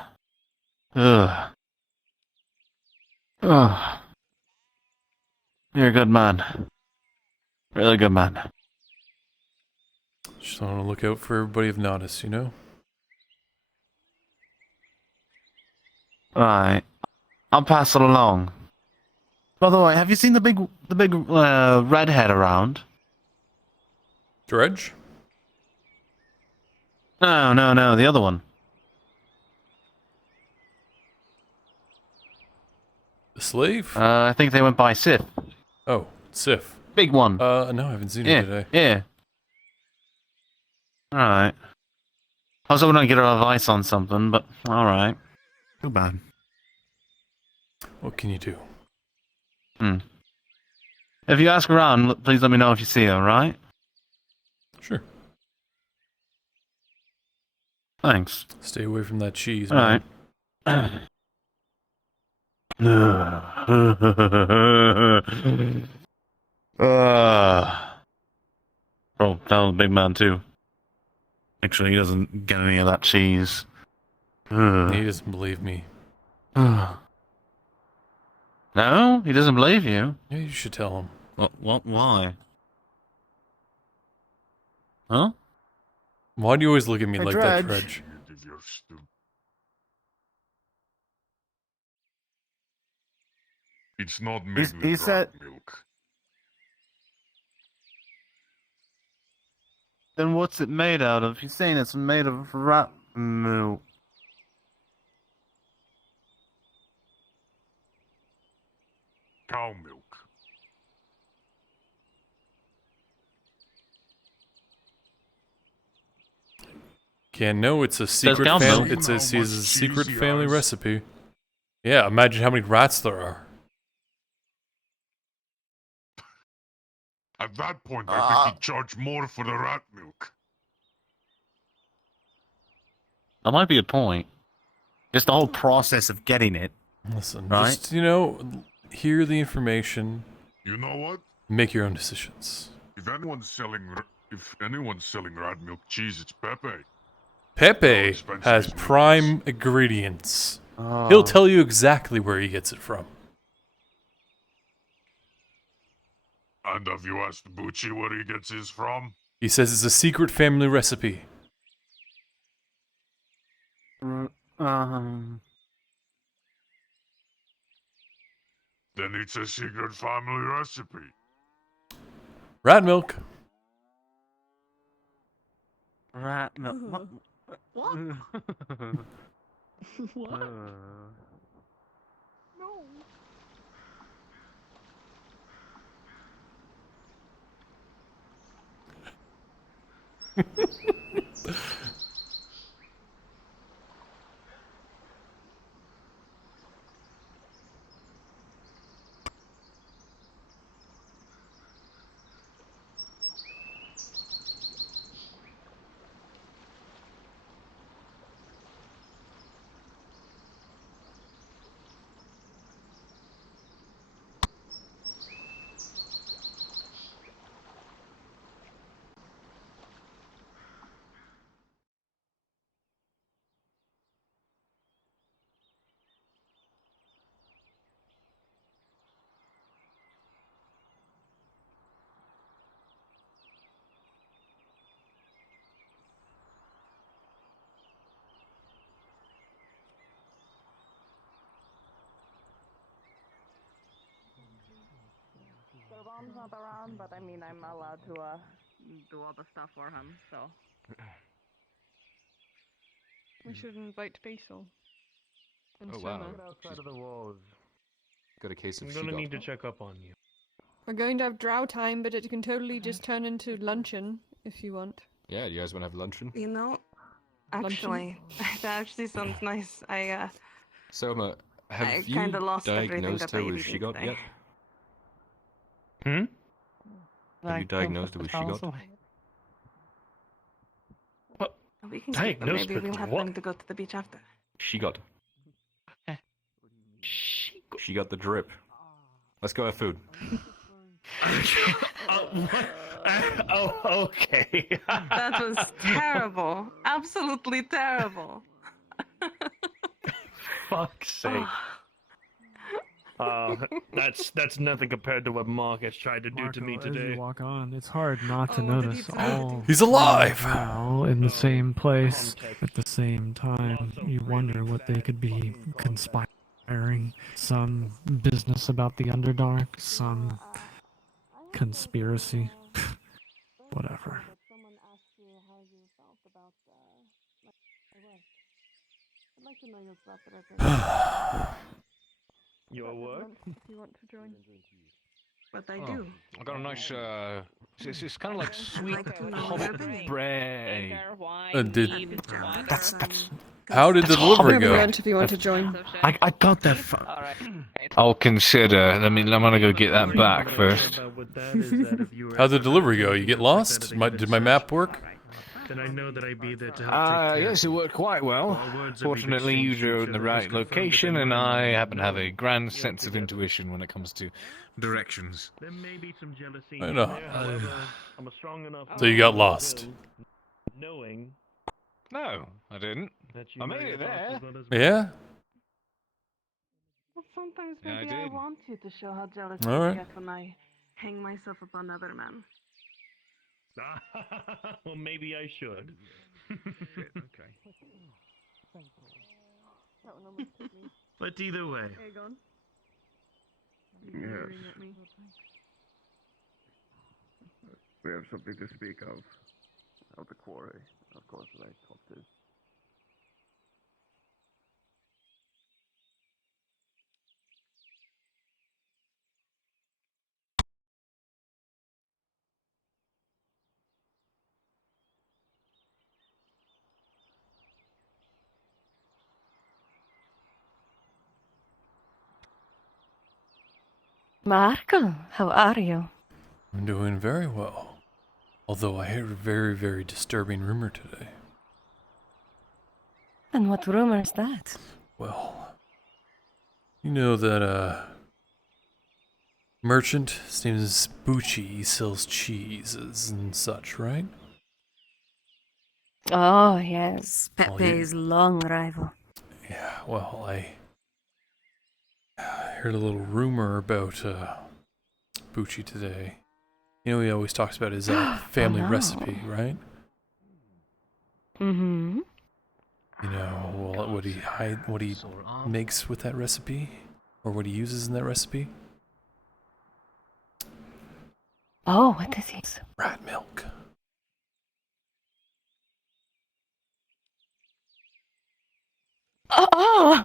a good man. Really good man. Just want to look out for everybody of Nodus, you know? Right. I'll pass it along. By the way, have you seen the big redhead around? Dredge? No, the other one. The slave? I think they went by Sith. Oh, Sif. Big one. No, I haven't seen it today. Yeah. Alright. I was hoping I'd get her advice on something, but alright. Too bad. What can you do? If you ask around, please let me know if you see her, alright? Sure. Thanks. Stay away from that cheese, man. Alright. Bro, tell the big man too. Make sure he doesn't get any of that cheese. He doesn't believe me. No? He doesn't believe you? Yeah, you should tell him. What? Why? Huh? Why do you always look at me Hey, like that, Dredge? It's not made He with said... rat milk. Then what's it made out of? He's saying it's made of rat milk. Cow milk. Yeah, no, it's a secret cow milk. family. It's a secret cheese he family has. recipe. Yeah, imagine how many rats there are. At that point, I think he'd charge more for the rat milk. That might be a point. Just the whole process of getting it. Listen, right? just, hear the information. You know what? Make your own decisions. If anyone's selling rat milk cheese, it's Pepe. Pepe has prime ingredients. He'll tell you exactly where he gets it from. And have you asked Bucci where he gets his from? He says it's a secret family recipe. Then it's a secret family recipe. Rat milk. Rat milk. What? What? No. Mom's not around, but I mean, I'm allowed to do all the stuff for him, so. We should invite Basil. And Oh, Summer. wow. Outside of the walls. Got a case of I'm gonna she-got. need to check up on you. We're going to have drow time, but it can totally just turn into luncheon if you want. Yeah, you guys want to have luncheon? You know, actually, that actually sounds nice. Soma, have I you kinda lost everything diagnosed that her I with ate she-got today. yet? Hmm? Have you diagnosed her with she-got? We can skip them. Diagnosed Maybe with we'll have what? time to go to the beach after. She-got. She got the drip. Let's go have food. Oh, okay. That was terrible. Absolutely terrible. Fuck's sake. That's nothing compared to what Mark has tried to do to me Markl, as today. you walk on, it's hard not to notice all. He's alive! Now in the same place at the same time. You wonder what they could be conspiring. Some business about the Underdark, some conspiracy. Whatever. Your work? If you want to join. But I Oh, do. I got a nice, it's kind of like sweet like to know hot everything. bread. That's How did the delivery Remember go? Rent if you want to join. I got that. I'll consider. I mean, I'm gonna go get that back first. How'd the delivery go? You get lost? Did my map work? Then I know that I'd be there to help take care Yes, it worked quite well. Fortunately, you're in the right location, and I happen to have a grand sense of intuition when it comes to directions. There may be some jealousy I know. there, however, I'm a strong enough So you got lost. knowing No, I didn't. that you I made it there. Yeah? Well, sometimes Yeah, I maybe I did. want you to show how jealous All I right. get when I hang myself upon other men. Well, maybe I should. Okay. But either way. Aegon. Yes. We have something to speak of. Of the quarry, of course, that I talked to. Markl, how are you? I'm doing very well. Although I heard a very, very disturbing rumor today. And what rumor is that? Well, you know that, merchant, his name is Bucci, he sells cheeses and such, right? Oh, yes, Well, Pepe's long rival. Yeah, well, I heard a little rumor about, Bucci today. You know, he always talks about his family recipe, right? Mm-hmm. You know, well, what he makes with that recipe, or what he uses in that recipe. Oh, what does he use? Rat milk. Oh!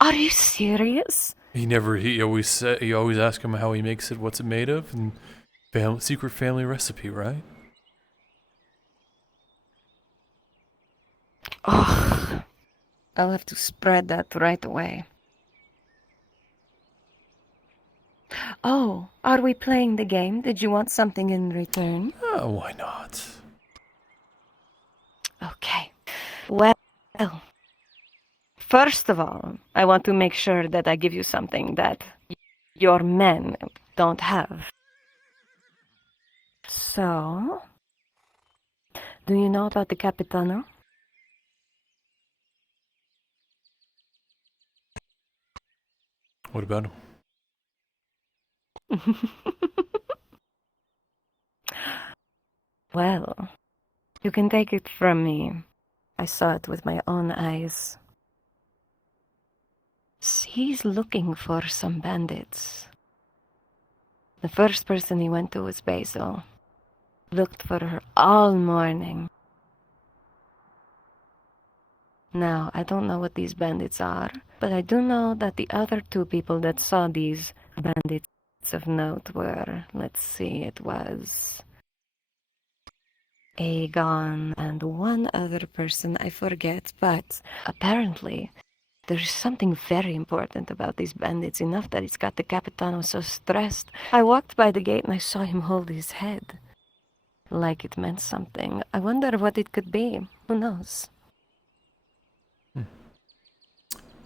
Are you serious? He always ask him how he makes it, what's it made of, and secret family recipe, right? Oh, I'll have to spread that right away. Oh, are we playing the game? Did you want something in return? Why not? Okay. Well, first of all, I want to make sure that I give you something that your men don't have. So, do you know about the Capitano? What about him? Well, you can take it from me. I saw it with my own eyes. He's looking for some bandits. The first person he went to was Basil. Looked for her all morning. Now, I don't know what these bandits are, but I do know that the other two people that saw these bandits of note were, let's see, it was Aegon and one other person, I forget, but apparently there's something very important about these bandits, enough that it's got the Capitano so stressed. I walked by the gate and I saw him hold his head, like it meant something. I wonder what it could be. Who knows?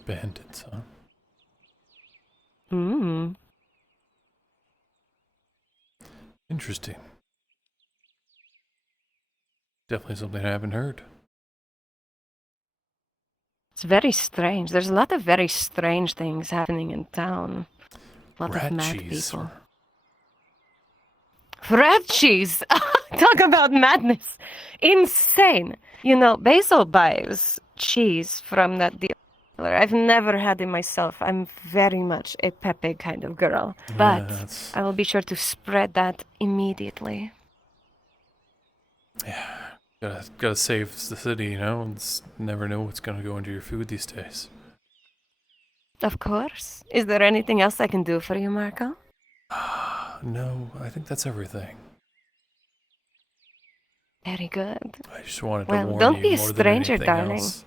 Bandits, huh? Hmm. Interesting. Definitely something I haven't heard. It's very strange. There's a lot of very strange things happening in town. A lot of mad people. Rat cheese! Talk about madness! Insane! You know, Basil buys cheese from that dealer. I've never had it myself. I'm very much a Pepe kind of girl. But I will be sure to spread that immediately. Yeah. Gotta save the city, you know? Never know what's gonna go into your food these days. Of course. Is there anything else I can do for you, Markl? No, I think that's everything. Very good. I just wanted to well, warn don't you be a more than stranger, anything darling. else.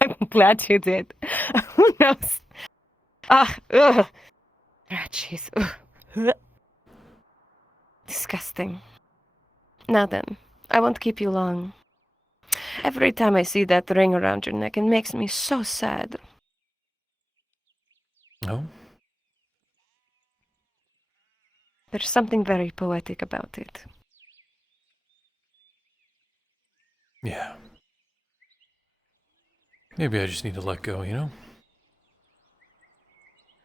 I'm glad you did. Who knows? Ugh. Jeez. Disgusting. Now then, I won't keep you long. Every time I see that ring around your neck, it makes me so sad. No? There's something very poetic about it. Yeah. Maybe I just need to let go, you know?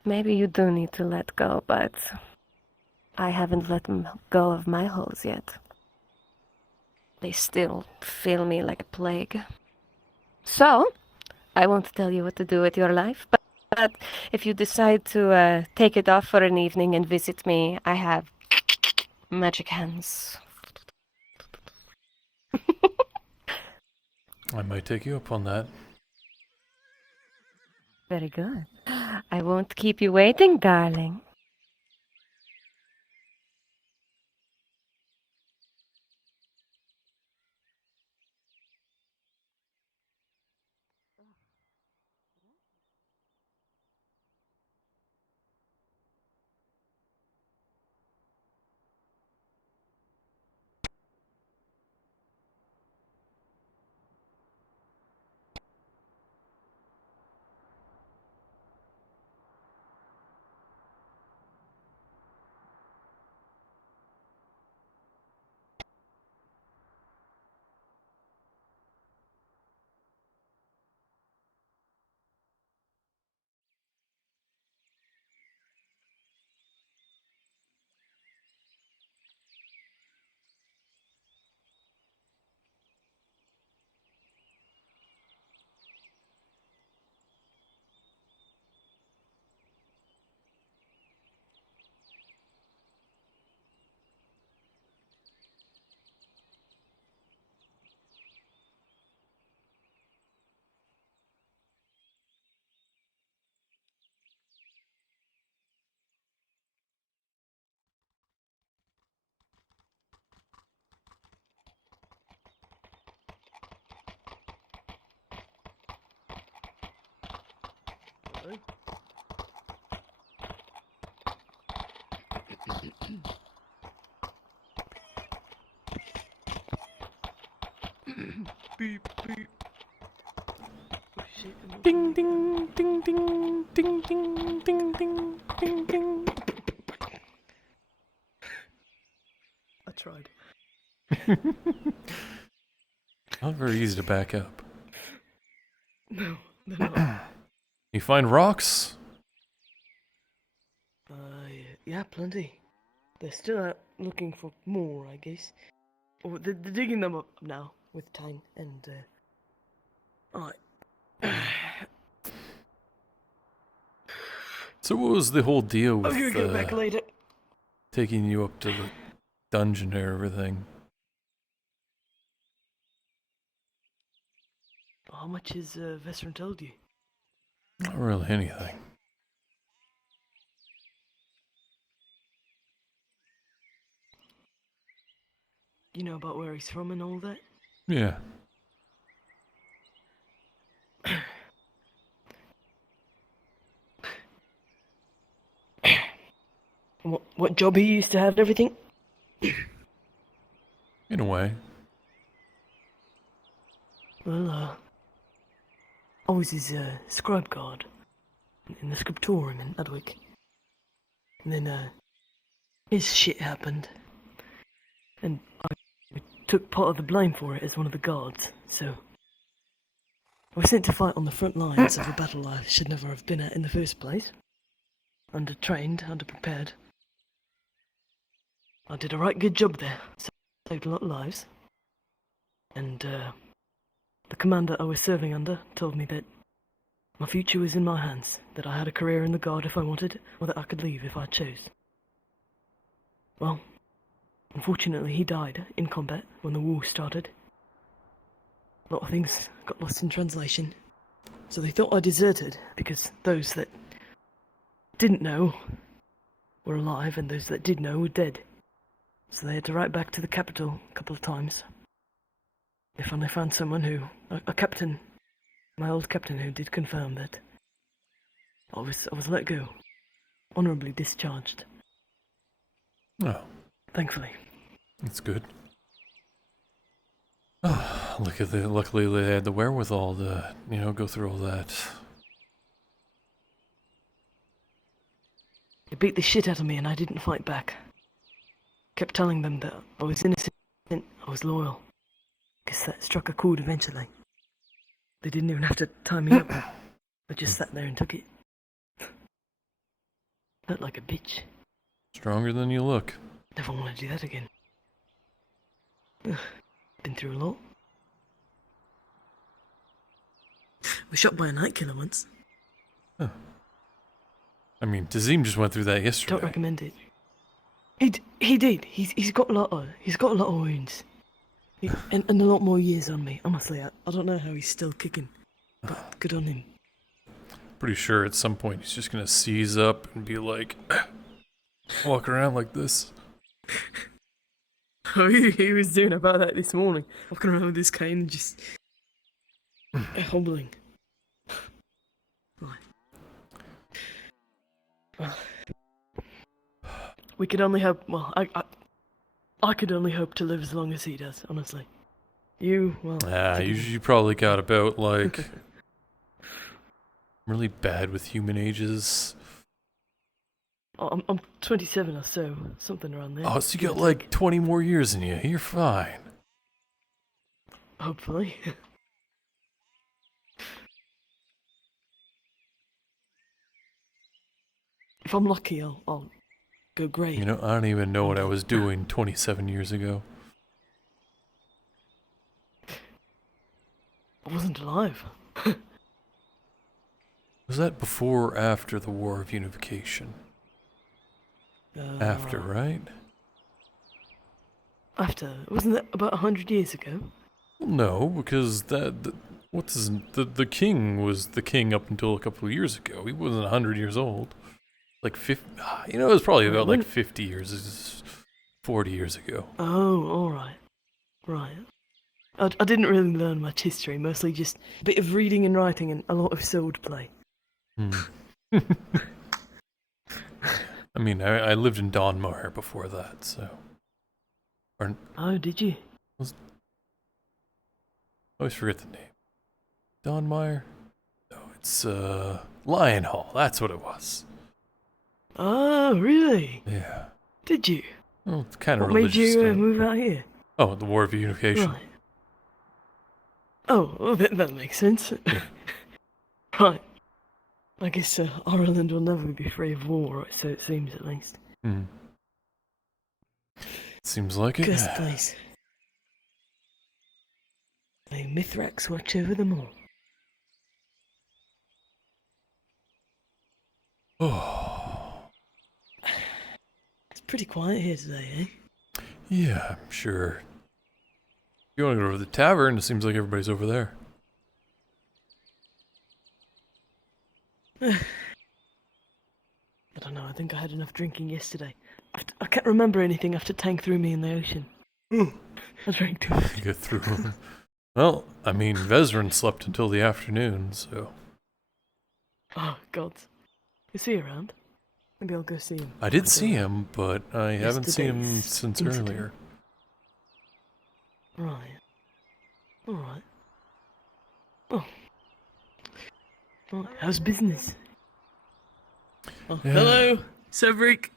Maybe you do need to let go, but I haven't let go of my holes yet. They still feel me like a plague. So, I won't tell you what to do with your life, but if you decide to take it off for an evening and visit me, I have magic hands. I might take you up on that. Very good. I won't keep you waiting, darling. though. Beep, beep. Oh, shit. Ding ding ding ding ding ding ding ding ding ding. I tried. Not very easy to back up. No, they're not. You find rocks? Yeah, plenty. They're still out looking for more, I guess. Oh, they're digging them up now with Tang and, Alright. So what was the whole deal with I'm gonna get back later. taking you up to the dungeon and everything? How much has Vesron told you? Not really anything. You know about where he's from and all that? Yeah. What job he used to have and everything? In a way. Well, I was his scribe guard in the scriptorium in Adwick. And then his shit happened. And I took part of the blame for it as one of the guards, so I was sent to fight on the front lines of a battle I should never have been at in the first place. Under-trained, under-prepared. I did a right good job there, saved a lot of lives. And the commander I was serving under told me that my future was in my hands, that I had a career in the guard if I wanted, or that I could leave if I chose. Well, unfortunately he died in combat when the war started. A lot of things got lost in translation, so they thought I deserted because those that didn't know were alive and those that did know were dead. So they had to write back to the capital a couple of times. They finally found someone who, a captain, my old captain, who did confirm that I was let go, honourably discharged. Oh. Thankfully. That's good. Oh, luckily they had the wherewithal to, go through all that. They beat the shit out of me and I didn't fight back. Kept telling them that I was innocent, I was loyal. Guess that struck a chord eventually. They didn't even have to tie me up. I just sat there and took it. Felt like a bitch. Stronger than you look. Never want to do that again. Been through a lot. Was shot by a night killer once. Huh. I mean, Tazim just went through that yesterday. Don't recommend it. He did. He's got a lot of wounds. And a lot more years on me. Honestly, I don't know how he's still kicking. But good on him. Pretty sure at some point he's just gonna seize up and be like, walk around like this. Oh, he was doing about that this morning. Walking around with this cane and just hobbling. We could only hope. Well, I could only hope to live as long as he does. Honestly, you you probably got about like really bad with human ages. I'm 27 or so, something around there. Oh, so you got like 20 more years in you. You're fine. Hopefully. If I'm lucky, I'll go great. I don't even know what I was doing 27 years ago. I wasn't alive. Was that before or after the War of Unification? After, right? After. Wasn't that about 100 years ago? No, because the king was the king up until a couple of years ago. He wasn't 100 years old. Like 50, it was probably about like 50 years, 40 years ago. Oh, alright. Right. I didn't really learn much history, mostly just a bit of reading and writing and a lot of sword play. I mean, I lived in Donmar before that, so. Oh, did you? I always forget the name. Donmar? No, it's Lion Hall. That's what it was. Oh, really? Yeah. Did you? Well, it's kind of What made religious. you move out here? Oh, the War of Unification. Right. Oh, well, that makes sense. Right. I guess Ireland will never be free of war, right? So it seems at least. Hmm. Seems like it. Cursed place. May Mithrax watch over them all. Oh. It's pretty quiet here today, eh? Yeah, I'm sure. If you want to go to the tavern, it seems like everybody's over there. I don't know, I think I had enough drinking yesterday. I can't remember anything after Tank threw me in the ocean. I drank too much. Get through them. Well, I mean, Vezran slept until the afternoon, so. Oh, God. Is he around? Maybe I'll go see him. I did see him, but I haven't seen him Yesterday's since incident. earlier. Right. Alright. Oh. Right, how's business? Oh, Yeah. hello, Severick.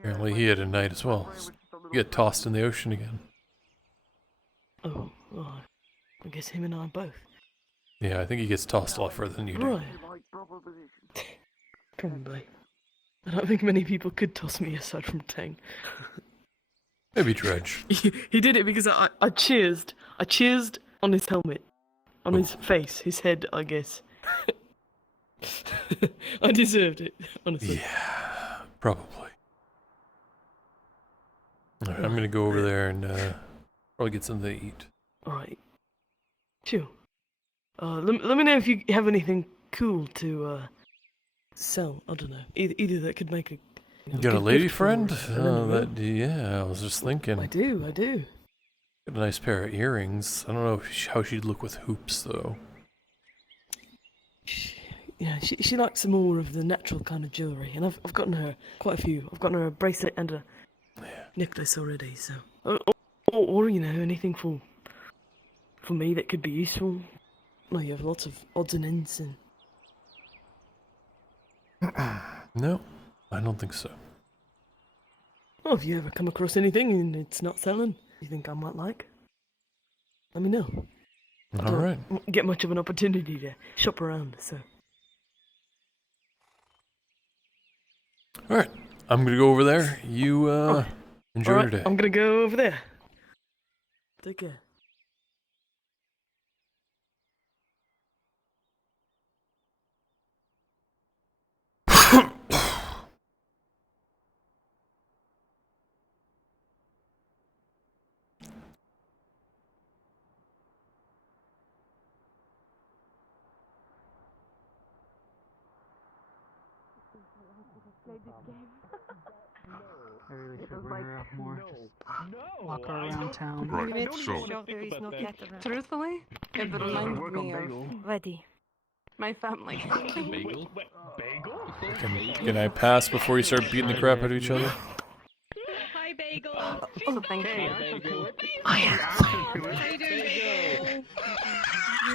Apparently he had a night as well. You get tossed in the ocean again. Oh, I guess him and I both. Yeah, I think he gets tossed a lot further than you do. Right. Probably. I don't think many people could toss me aside from Tang. Maybe Dredge. He did it because I cheersed. I cheersed on his helmet. On his face, his head, I guess. I deserved it, honestly. Yeah, probably. Alright, I'm gonna go over there and probably get something to eat. Alright. Sure. Let me know if you have anything cool to sell. I don't know. Either that could make a. You got a good lady gift for friend? anyone. Yeah, I was just thinking. I do. Got a nice pair of earrings. I don't know how she'd look with hoops, though. Yeah, she likes some more of the natural kind of jewellery, and I've gotten her quite a few. I've gotten her a bracelet and a necklace already, so. Or you know, anything for me that could be useful. No, you have lots of odds and ends and. No, I don't think so. Oh, if you ever come across anything and it's not selling, you think I might like, let me know. I don't Alright. get much of an opportunity to shop around, so. Alright, I'm gonna go over there. You, enjoy your day. I'm gonna go over there. Take care. I really should bring her out more. Just walk her around town. Right, so. Truthfully, it reminded me of Ready. my family. Bagel? Can I pass before you start beating the crap out of each other? Hi, Bagel. Oh, thank you.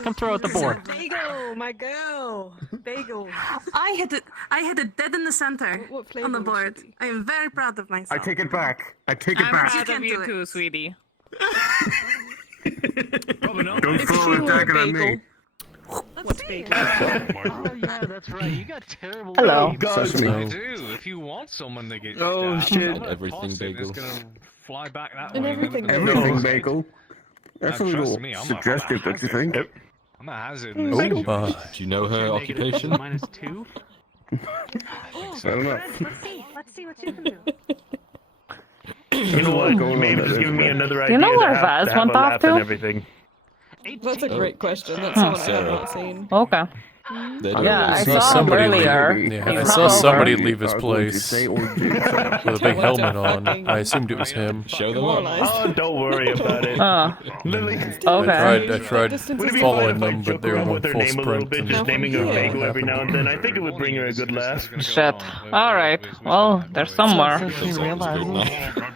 Come throw at the board. Bagel, my girl. Bagel. I hit it dead in the center on the board. I am very proud of myself. I take it back. I take it I'm back. proud of you too, sweetie. Don't throw the dagger at me. What's Bagel? Oh yeah, that's right. You got terrible. Hello. I do. If you want someone to get stabbed, Everything it's bagel. gonna fly back that And way. everything Everything bagel. That's a Trust little me, I'm a suggestive, don't you think? I'm a hazard in this Oh, situation. do you know her occupation? -2? I don't know. Let's see what you can do. You know what? You may have just given me another idea. You know where to have, Vaz to have went a off laugh to? and everything. That's a great question. That's Huh. someone I have not seen. Okay. Yeah, I saw him somebody earlier. Yeah, He's I not saw over. somebody leave his What did you place say, with a big helmet on. I assumed it was him. Show them up. Oh, don't worry about it. Lily. I tried Would it be fine following if I them, but joke they were around going with her full name a little sprint. bit, and just naming her nothing Bagel every happened. now and then? I think it would bring her a good laugh. Shit. Alright. Well, they're somewhere.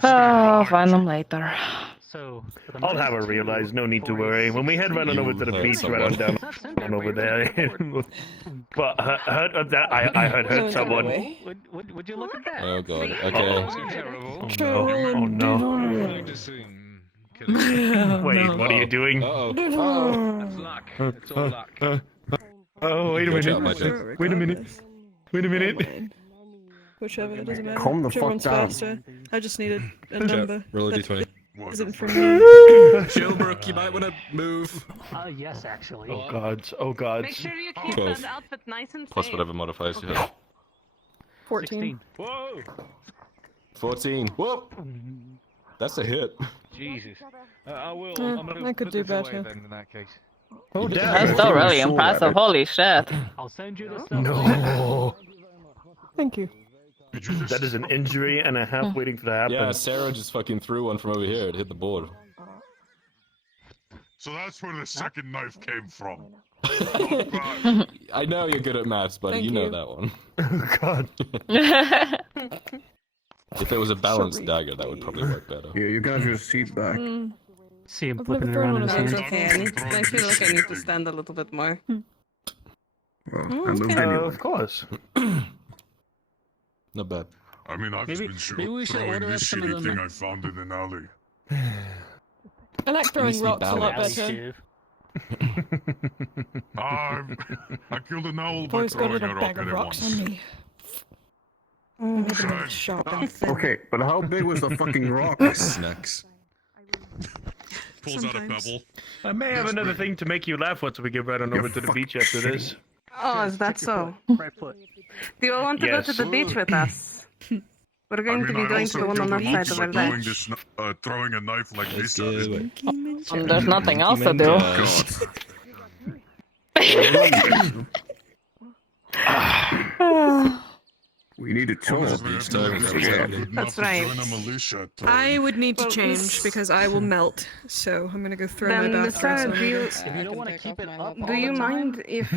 Oh, find them later. I'll have her realize, no need to worry. When we head running over to the beach, right on down over there. But I hurt someone. Would you look at that? Oh god. Okay. Oh no. Wait, what are you doing? That's luck. It's all luck. Oh, wait a Watch out, minute. Wait a minute. Wait a minute. Whichever, it doesn't matter. Calm the Whichever fuck one's down. faster. I just needed a number. Roll a that d20. isn't from me. Shilbrook, you might want to move. Yes, actually. Oh god. Oh god. Make sure you keep 12. that outfit nice and Plus safe. whatever modifiers you have. 14. Whoa! 14. Whoop! That's a hit. Jesus. I will. Yeah, I'm gonna I could put do this away better. then in that case. Oh damn. That's still really impressive. Holy shit. I'll send you the stuff. No. Thank you. That is an injury and a half waiting for that to happen. Yeah, Sarah just fucking threw one from over here. It hit the board. So that's where the second knife came from. I know you're good at maths, buddy. Thank you know you. that one. Oh god. If it was a balanced dagger, that would probably work better. Yeah, you got your seat back. See him I've flipping never thrown around in one his of hands. those. It's okay. I feel like I need to stand a little bit more. Well, I moved Uh, anyway. of course. Not bad. I mean, I've Maybe- just maybe been we should throwing order this up some of shitty them. thing I found in an alley. I like throwing Mostly rocks a lot balance. better. I killed an owl by Boy's got a throwing a little rock bag at of it rocks once. on me. I'm having a shot down. Okay, but how big was the fucking rock? Snacks. Pulls out a Sometimes. pebble. I may have another thing to make you laugh once we get right on over to the beach after this. Oh, is that so? Right foot. Do you all want to go to Yes. the beach with us? We're I going to mean, be I going to also the one killed on a that monkey side by of throwing, our this, throwing a knife like this at Let's it. go. There's nothing else to do. God. We need to talk. Honestly, Beach I've never time, felt that's good right. enough That's to right. join a militia. I would need to Well, change Miss- because I will melt. So I'm gonna go throw my Then, bath Miss dress Sarah, on. do you, If you don't want to keep it up do all you the time, mind if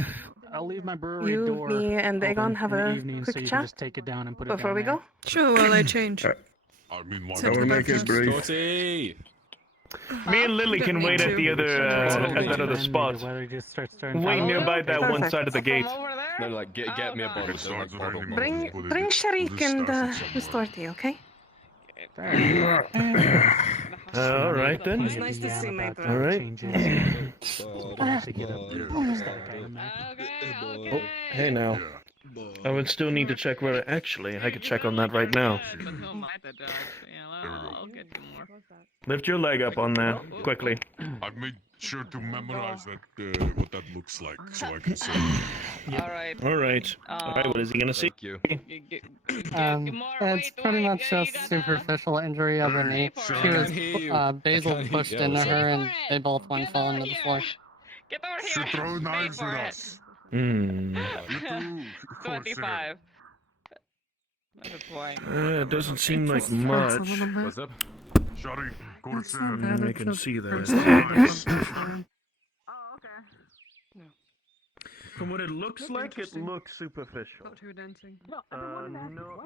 I'll leave my brewery you, door me, and open Aegon have in the a evening so quick you can chat just take it down and put it before down we there. go? Sure, while I change. I mean, why Send I to will the make it bath brief. Scotty! Me and Lily Don't can need wait to. at the other at that other spot. Way nearby that one Perfect. side of the gate. No, like, get me a bottle. Don't, like, bottle me. Bring Sharik and Miss Dorothy, okay? All right then. It's nice to see my All right. Oh, hey now. I would still need to check where. Actually, I could check on that right now. Lift your leg up on that quickly. I've made sure to memorize that what that looks like, so I can say. Alright. All right. All right. What is he gonna see? It's pretty much just superficial injury of her knee. She was Basil pushed into her, and they both went fall into the floor. She throw knives at us. Hmm. 25. That's a point. It doesn't seem like much. What's up? Shari, Corsair. I can see that. From what it looks like, it looks superficial. Thought you were dancing. No, none anymore.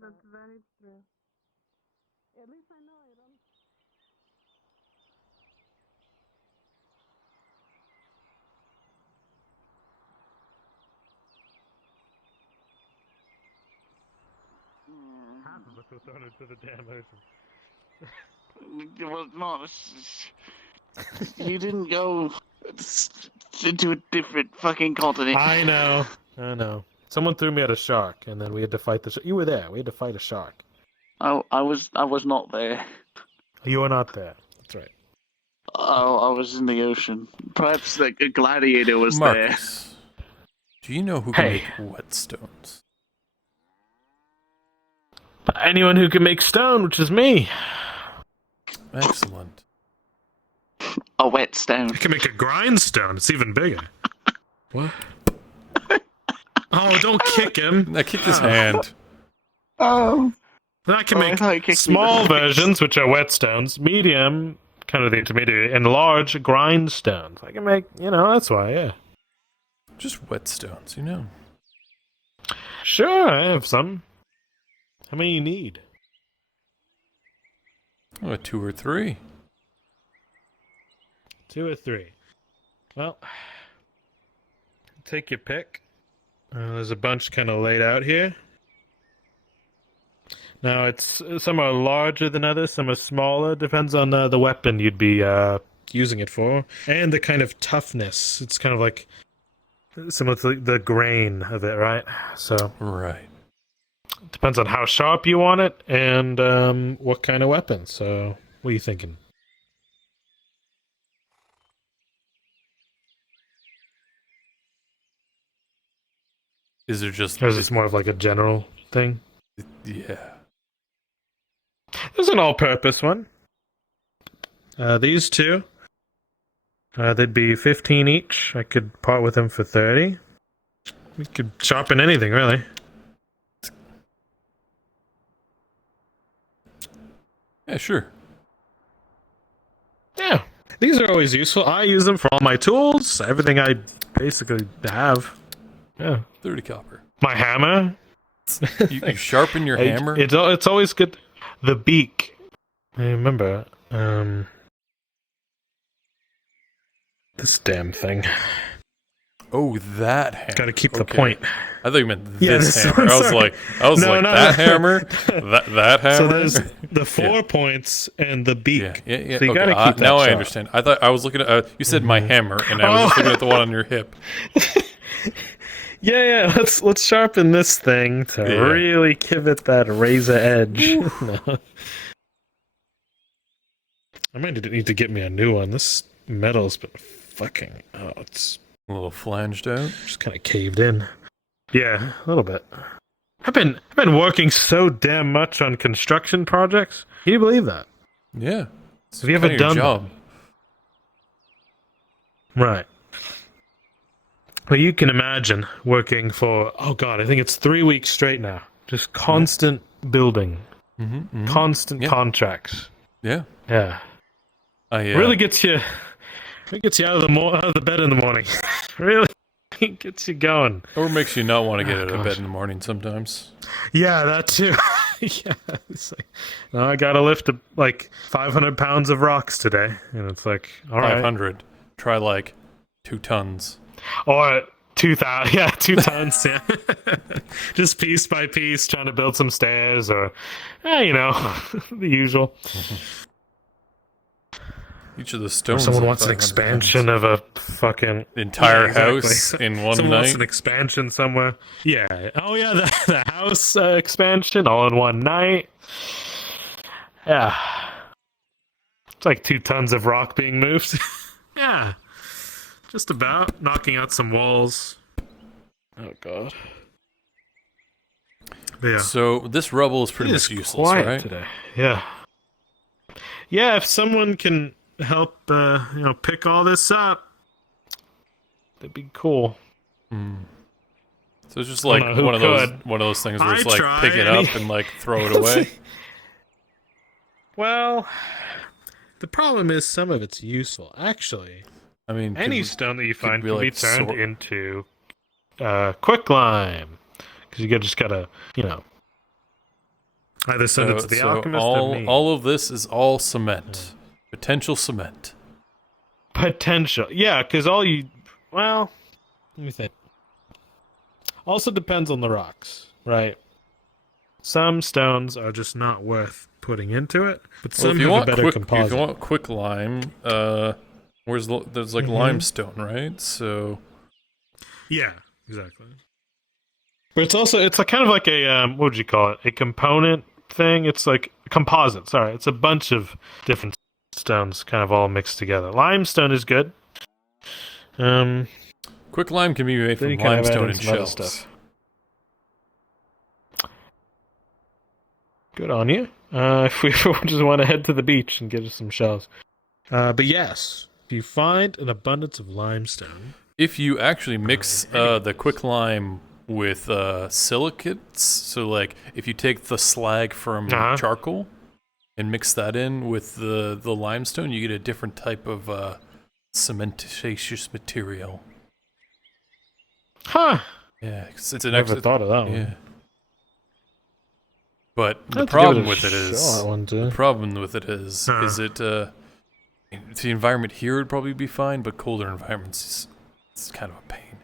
That's very true. At least I know I don't. were thrown into the damn ocean. It was not. You didn't go into a different fucking continent. I know. Someone threw me at a shark, and then we had to fight the shark. You were there. We had to fight a shark. I was not there. You were not there. That's right. I was in the ocean. Perhaps a gladiator was there. Marcus, do you know who can make whetstones? Anyone who can make stone, which is me. Excellent. A whetstone. I can make a grindstone. It's even bigger. What? Oh, don't kick him. I kicked his hand. Oh. Then I can make small versions, which are whetstones, medium, kind of the intermediate, and large grindstones. I can make, that's why, yeah. Just whetstones, you know. Sure, I have some. How many you need? Oh, 2 or 3. 2 or 3. Well, take your pick. There's a bunch kind of laid out here. Now, some are larger than others, some are smaller. Depends on the weapon you'd be using it for, and the kind of toughness. It's kind of like similar to the grain of it, right? So right. Depends on how sharp you want it and what kind of weapon. So, what are you thinking? Is there just... Or is this more of like a general thing? Yeah. There's an all-purpose one. These two. They'd be 15 each. I could part with them for 30. We could sharpen anything, really. Yeah, sure. Yeah. These are always useful. I use them for all my tools, everything I basically have. Yeah. 30 copper. My hammer. You sharpen your hammer? It's always good. The beak. I remember. This damn thing. Oh, that hammer. Gotta keep the point. I thought you meant this hammer. I was like, that hammer? that hammer? So there's the 4 points and the beak. Yeah. So you gotta keep that now I sharp. understand. I thought I was looking at... you said my hammer, and I was just looking at the one on your hip. Yeah. Let's sharpen this thing to really give it that razor edge. No. I might need to get me a new one. This metal's been fucking... Oh, it's... A little flanged out? Just kind of caved in. Yeah, a little bit. I've been working so damn much on construction projects. Can you believe that? Yeah. Have you ever done job? Right. Well, you can imagine working for, I think it's 3 weeks straight now. Just constant building. Mm-hmm. Constant contracts. Yeah. Yeah. Really gets you out of the bed in the morning. Really gets you going. Or makes you not want to get out of bed in the morning sometimes. Yeah, that too. Yeah. It's like, no, I gotta lift like 500 pounds of rocks today. And it's like, all right. 500. Try like 2 tons. Or 2,000. Yeah, 2 tons. Yeah. Just piece by piece, trying to build some stairs or, the usual. Each of the stones. Or someone wants an expansion of a fucking entire house in one someone night. Wants an expansion somewhere. Yeah. Oh yeah, the house expansion all in one night. Yeah. It's like 2 tons of rock being moved. Yeah. Just about knocking out some walls. Oh god. But yeah. So this rubble is pretty much useless, right? Today. Yeah. Yeah, if someone can help pick all this up, that'd be cool. So it's just like one of those things where it's like pick it up and like throw it away. Well, the problem is some of it's useful. Actually, I mean, any stone that you find be can be like turned into quicklime, because you just gotta either send it to the alchemist or me. All of this is all cement. Potential cement. Potential. Yeah, because let me think. Also depends on the rocks, right? Some stones are just not worth putting into it, but Well, some if you have want a better quick, composite. if you want quick lime, there's like Mhm. limestone, right? So Yeah, exactly. But it's like kind of like a what would you call it? A component thing. It's like composite. Sorry, it's a bunch of different stones, kind of all mixed together. Limestone is good. quick lime can be made Then from you kind of add limestone in and some other shells. stuff. Good on you. If we just want to head to the beach and get us some shells. But yes, if you find an abundance of limestone, If you actually mix the quick lime with silicates, so like if you take the slag from charcoal and mix that in with the limestone, you get a different type of cementitious material. Huh. Yeah, 'cause it's an Never thought of that one. Yeah. But I'll the have to give it problem a with it is shot one day. the problem with it is it the environment here would probably be fine, but colder environments it's kind of a pain.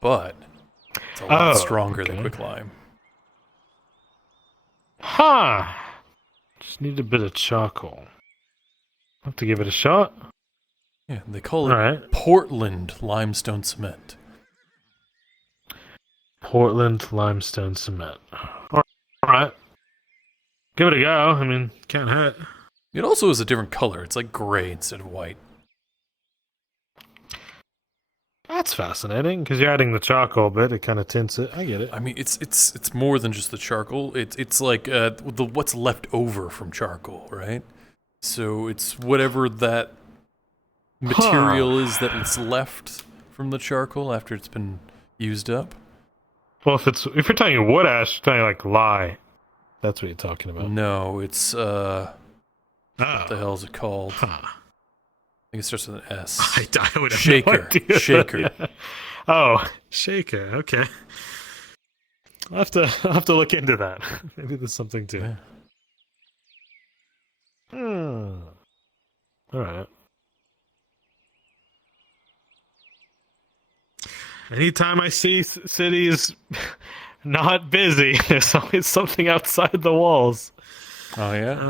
But it's a lot stronger than quick lime. Huh. Just need a bit of charcoal. Have to give it a shot. Yeah, they call it Alright. Portland limestone cement. Portland limestone cement. Alright. Give it a go. I mean, can't hurt. It also is a different color. It's like gray instead of white. That's fascinating, because you're adding the charcoal bit, it kind of tints it. I get it. I mean, it's more than just the charcoal. It's like what's left over from charcoal, right? So it's whatever that material is that's left from the charcoal after it's been used up. Well, if you're talking wood ash, you're talking like lye. That's what you're talking about. No, it's what the hell is it called? I think it starts with an S. I would have Shaker. no idea. Shaker. Oh, shaker. Okay. I'll have to look into that. Maybe there's something to it. All right. Anytime I see cities not busy, there's always something outside the walls. Oh yeah.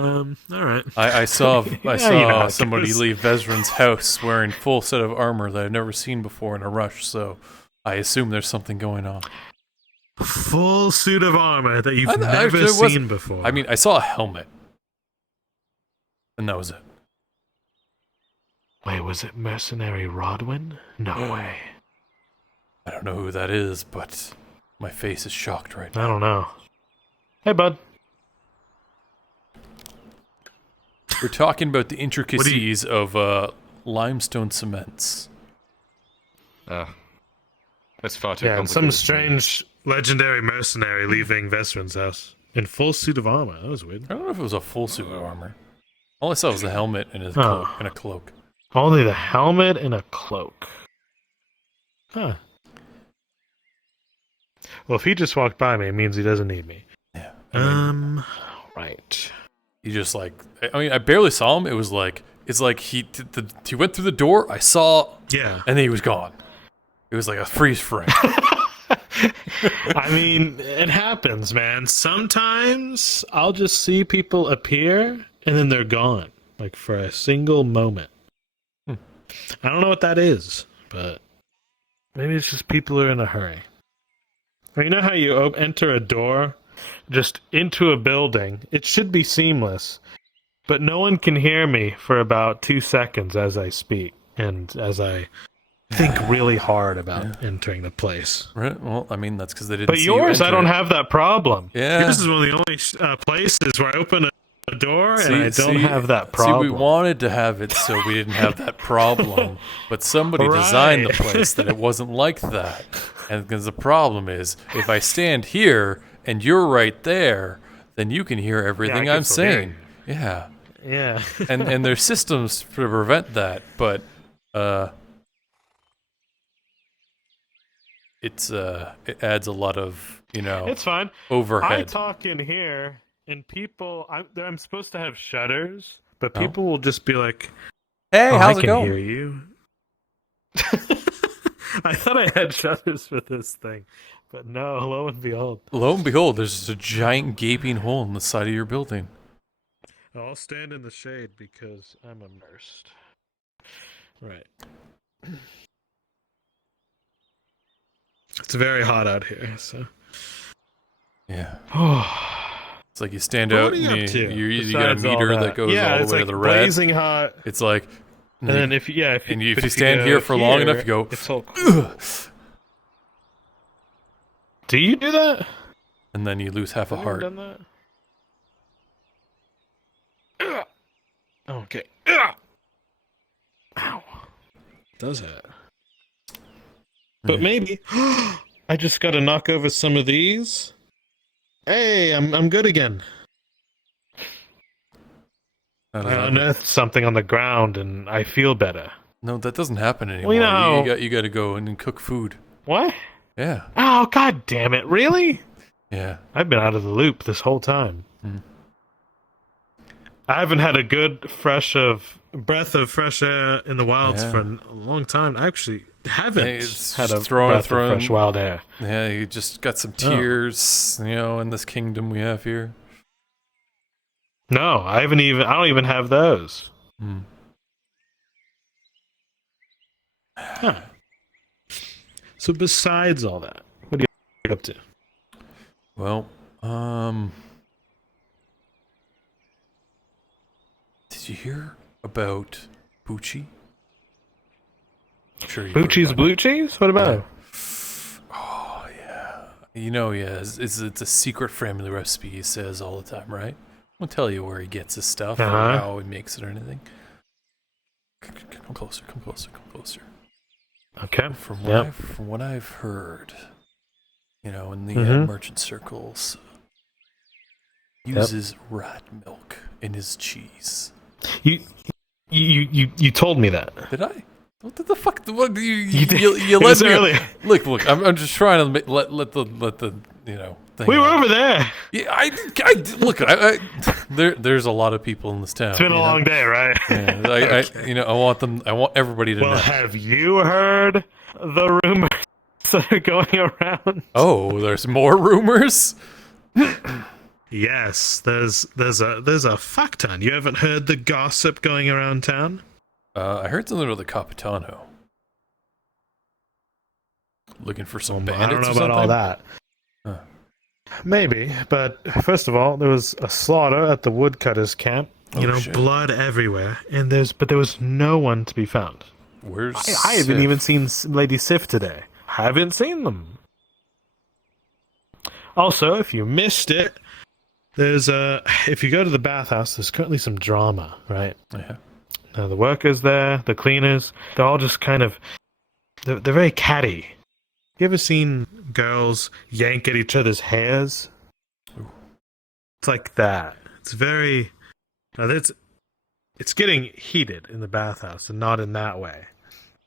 All right. I saw Yeah, you know how it somebody goes. leave Vezran's house wearing full set of armor that I've never seen before in a rush. So I assume there's something going on. Full suit of armor that you've I never actually seen before. I mean, I saw a helmet, and that was it. Wait, was it Mercenary Rodwin? No way. I don't know who that is, but my face is shocked right now. I don't know. Hey, bud. We're talking about the intricacies of limestone cements. That's far too Yeah, and complicated. some strange legendary mercenary leaving Vesran's house in full suit of armor. That was weird. I don't know if it was a full suit of armor. All I saw was the helmet and his Oh. cloak. Only the helmet and a cloak. Huh. Well, if he just walked by me, it means he doesn't need me. Yeah. Right. He just like, I mean, I barely saw him. It's like he went through the door. I saw, yeah, and then he was gone. It was like a freeze frame. I mean, it happens, man. Sometimes I'll just see people appear and then they're gone, like for a single moment. I don't know what that is, but maybe it's just people are in a hurry. Or you know how you enter a door just into a building? It should be seamless, but no one can hear me for about 2 seconds as I speak and as I think really hard about entering the place. Right. Well, I mean, that's because they didn't. But see yours, you I enter don't it. have that problem. Yeah. Yours is one of the only places where I open a door and I don't have that See, problem. we wanted to have it so we didn't have that problem, but somebody designed the Right. place that it wasn't like that. And because the problem is, if I stand here and you're right there, then you can hear everything can I'm still hear saying. Yeah. Yeah. and there's systems to prevent that, but it adds a lot of, It's fine. I overhead. talk in here, and people, I'm supposed to have shutters, but Oh. people will just be like, Hey, "Oh, how's I it can going?" hear you." I thought I had shutters for this thing, but no, lo and behold. Lo and behold, there's a giant gaping hole in the side of your building. I'll stand in the shade because I'm immersed. Right. It's very hot out here, so. Yeah. Oh. It's like you stand What out are you and up to you got a besides all meter that? that goes Yeah, all the it's way like to the red. blazing hot. It's like, And then if you stand here for long enough, you go. It's all cool. Do you do that? And then you lose half a Have you ever heart. done that? Okay. Ow. Does it? But maybe I just got to knock over some of these. Hey, I'm good again. I unearthed something on the ground and I feel better. No, that doesn't happen anymore. Well, you know- You got to go and cook food. What? Yeah. Oh, god damn it, really? Yeah. I've been out of the loop this whole time. I haven't had a good breath of fresh air in the wilds Yeah. for a long time. I actually haven't It's had a just breath of fresh wild air. Yeah, you just got some Oh. tears, in this kingdom we have here. No, I don't even have those. Huh. So besides all that, what are you up to? Well, did you hear about Bucci? I'm sure you Bucci's blue cheese? What about? Oh, yeah. It's a secret family recipe, he says all the time, right? I won't tell you where he gets his stuff or how he makes it or anything. Come closer. Okay. From Yep. what I've heard, in the Mhm. merchant circles, uses rat milk in his cheese. You told me that. Did I? What the fuck? What you It let was me earlier. Look. I'm just trying to let the thing. We were out. over there. Yeah, I look. There's a lot of people in this town. It's been a long day, right? Yeah, I want everybody to Well, know. have you heard the rumors that are going around? Oh, there's more rumors. Yes, there's a fuck ton. You haven't heard the gossip going around town? I heard something about the Capitano. Looking for some bandits. I don't know or about something? all that. Huh. Maybe, but first of all, there was a slaughter at the woodcutters' camp. Shit. Blood everywhere, and there was no one to be found. Where's I haven't Sif? even seen Lady Sif today. Haven't seen them. Also, if you missed it, if you go to the bathhouse, there's currently some drama, right? Yeah. Now, the workers there, the cleaners, they're all just kind of, they're very catty. You ever seen girls yank at each other's hairs? It's like that. It's very, it's getting heated in the bathhouse and not in that way.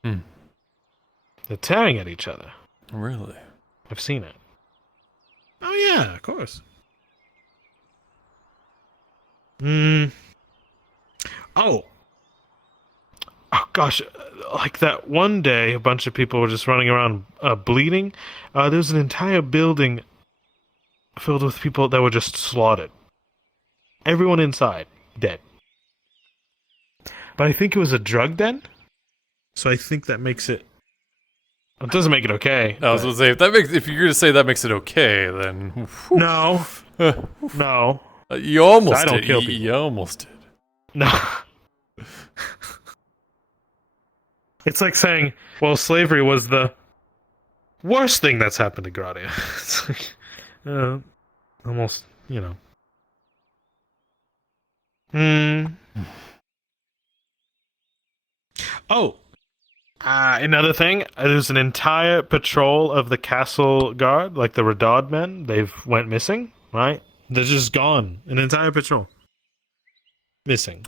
They're tearing at each other. Really? I've seen it. Oh yeah, of course. Oh gosh, like that one day, a bunch of people were just running around bleeding. There's an entire building filled with people that were just slaughtered. Everyone inside, dead. But I think it was a drug den, so I think that makes it. It doesn't make it okay. I was gonna say if you're gonna say that makes it okay, then no, no. You almost I don't did. kill You people. almost did. No. It's like saying, well, slavery was the worst thing that's happened to Gradia. It's like, almost, Oh, another thing, there's an entire patrol of the castle guard, like the Radad men. They've went missing, right? They're just gone. An entire patrol. Missing.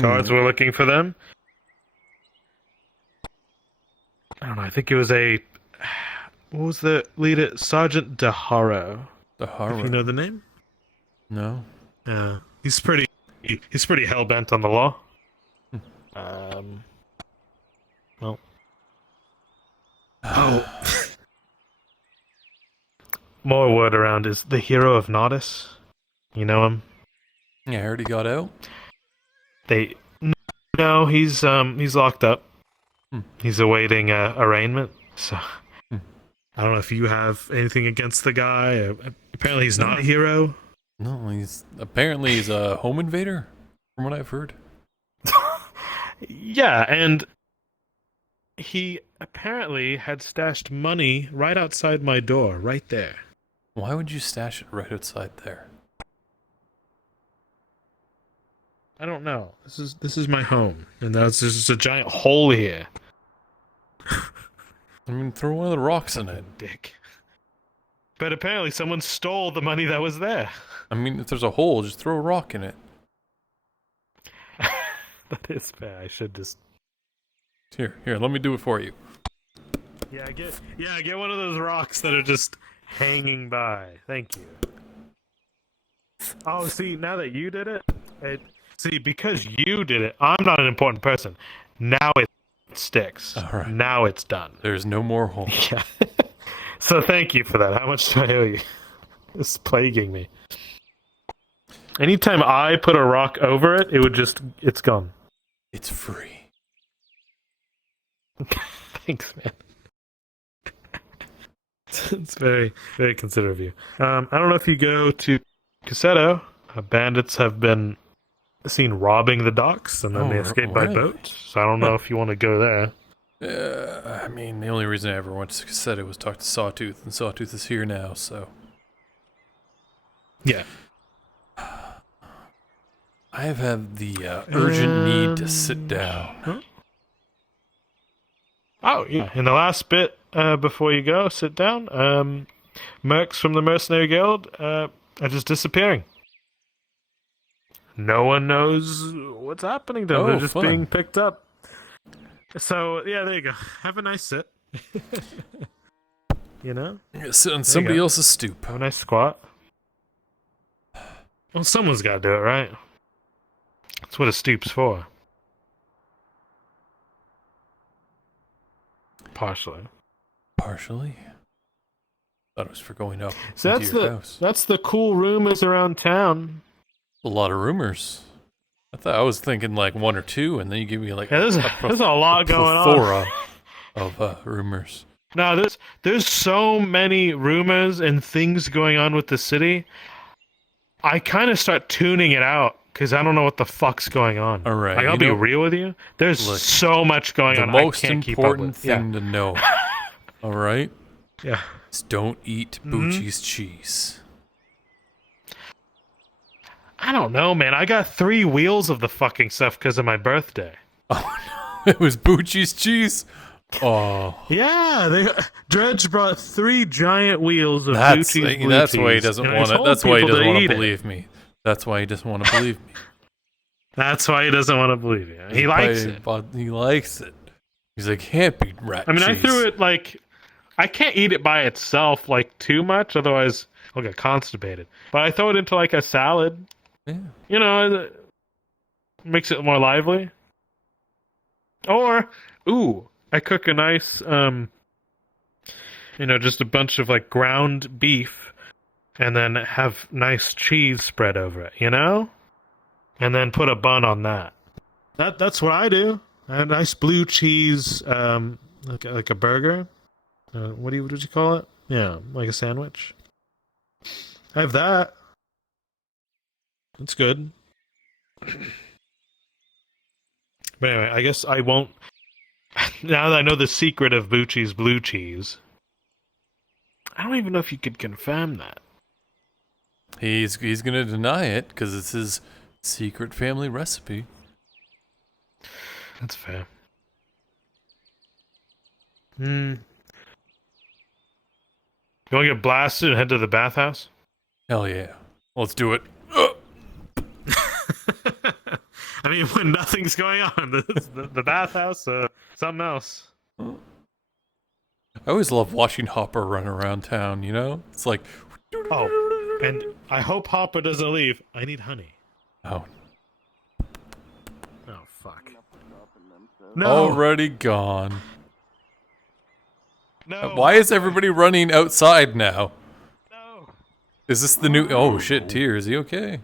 Guards were looking for them. I don't know, I think it was what was the leader? Sergeant Daharo. Daharo. If you know the name? No. Yeah. He's pretty hell-bent on the law. Well, So, more word around is the hero of Nodus. You know him? Yeah, I heard he got out. No, he's locked up. He's awaiting arraignment. So, I don't know if you have anything against the guy. Apparently, he's not a hero. No, he's a home invader, from what I've heard. Yeah, and he apparently had stashed money right outside my door, right there. Why would you stash it right outside there? I don't know. This is my home, and there's just a giant hole here. I mean, throw one of the rocks in it. Dick. But apparently someone stole the money that was there. I mean, if there's a hole, just throw a rock in it. That is fair. I should just... Here, let me do it for you. Yeah, get one of those rocks that are just hanging by. Thank you. Oh, see, now that you did it, because you did it, I'm not an important person. Now it sticks. All right. Now it's done. There's no more hole. Yeah. So thank you for that. How much do I owe you? It's plaguing me. Anytime I put a rock over it, it's gone. It's free. Thanks, man. It's very, very considerate of you. I don't know if you go to Cassetto. Bandits have been seen robbing the docks, and then they escaped by boat. So I don't know if you want to go there. I mean, the only reason I ever went to Cassetto was talk to Sawtooth, and Sawtooth is here now, so... Yeah. I have had the urgent need to sit down. Huh? Oh, yeah. In the last bit, before you go, sit down. Mercs from the Mercenary Guild are just disappearing. No one knows what's happening to them. They're just being picked up. So, yeah, there you go. Have a nice sit. You know? Sit on somebody else's stoop. Have a nice squat. Well, someone's got to do it, right? That's what a stoop's for. Partially. Partially? Thought it was for going up So into your house. that's the cool rumors around town. A lot of rumors. I was thinking like one or two, and then you give me like there's a lot going on of rumors. No, there's so many rumors and things going on with the city. I kind of start tuning it out because I don't know what the fuck's going on. All right, I'll be real with you. There's so much going on. The most I can't important keep up with. thing to know. All right. Yeah. Is don't eat Bucci's cheese. I don't know, man. I got 3 wheels of the fucking stuff because of my birthday. Oh no! It was Bucci's cheese. Oh. Yeah, Dredge brought 3 giant wheels of Bucci's blue cheese. That's why he doesn't want to. That's why he doesn't want to believe me. That's why he doesn't want to believe me. That's why he doesn't want to believe you. He likes it. He likes it. He's like, can't be rat cheese. I threw it like, I can't eat it by itself like too much, otherwise I'll get constipated. But I throw it into like a salad. Yeah. You know, it makes it more lively. Or, I cook a nice, just a bunch of like ground beef, and then have nice cheese spread over it, you know? And then put a bun on that. That's what I do. A nice blue cheese, like a burger. What would you call it? Yeah, like a sandwich. I have that. It's good. But anyway, I guess I won't. Now that I know the secret of Bucci's blue cheese, I don't even know if you could confirm that. He's gonna deny it because it's his secret family recipe. That's fair. You want to get blasted and head to the bathhouse? Hell yeah. Let's do it. I mean, when nothing's going on, the bathhouse, something else. I always love watching Hopper run around town, you know? It's like... Oh, and I hope Hopper doesn't leave. I need honey. Oh. Oh, fuck. No. Already gone. No. Why is everybody running outside now? No. Is this the new? Oh shit, Tyr, is he okay?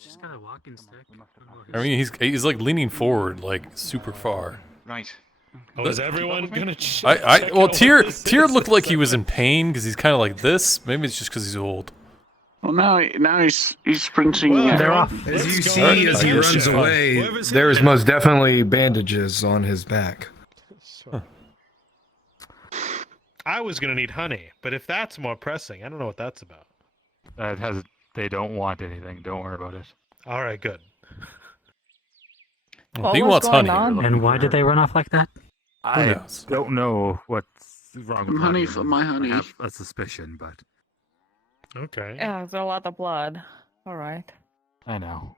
Just got a walking stick. I mean, he's like leaning forward, like super far. Right. Oh, is everyone gonna well, Tyr looked like he was in pain because he's kind of like this. Maybe it's just because he's old. Well, now he's sprinting. They're off. As you see, as he runs away, there's most definitely bandages on his back. I was gonna need honey, but if that's more pressing, I don't know what that's about. They don't want anything. Don't worry about it. All right, good. Well, he wants honey. And why did they run off like that? I don't know what's wrong with Honey honey. for my honey. I have a suspicion, but Okay. Yeah, there's a lot of blood. All right. I know.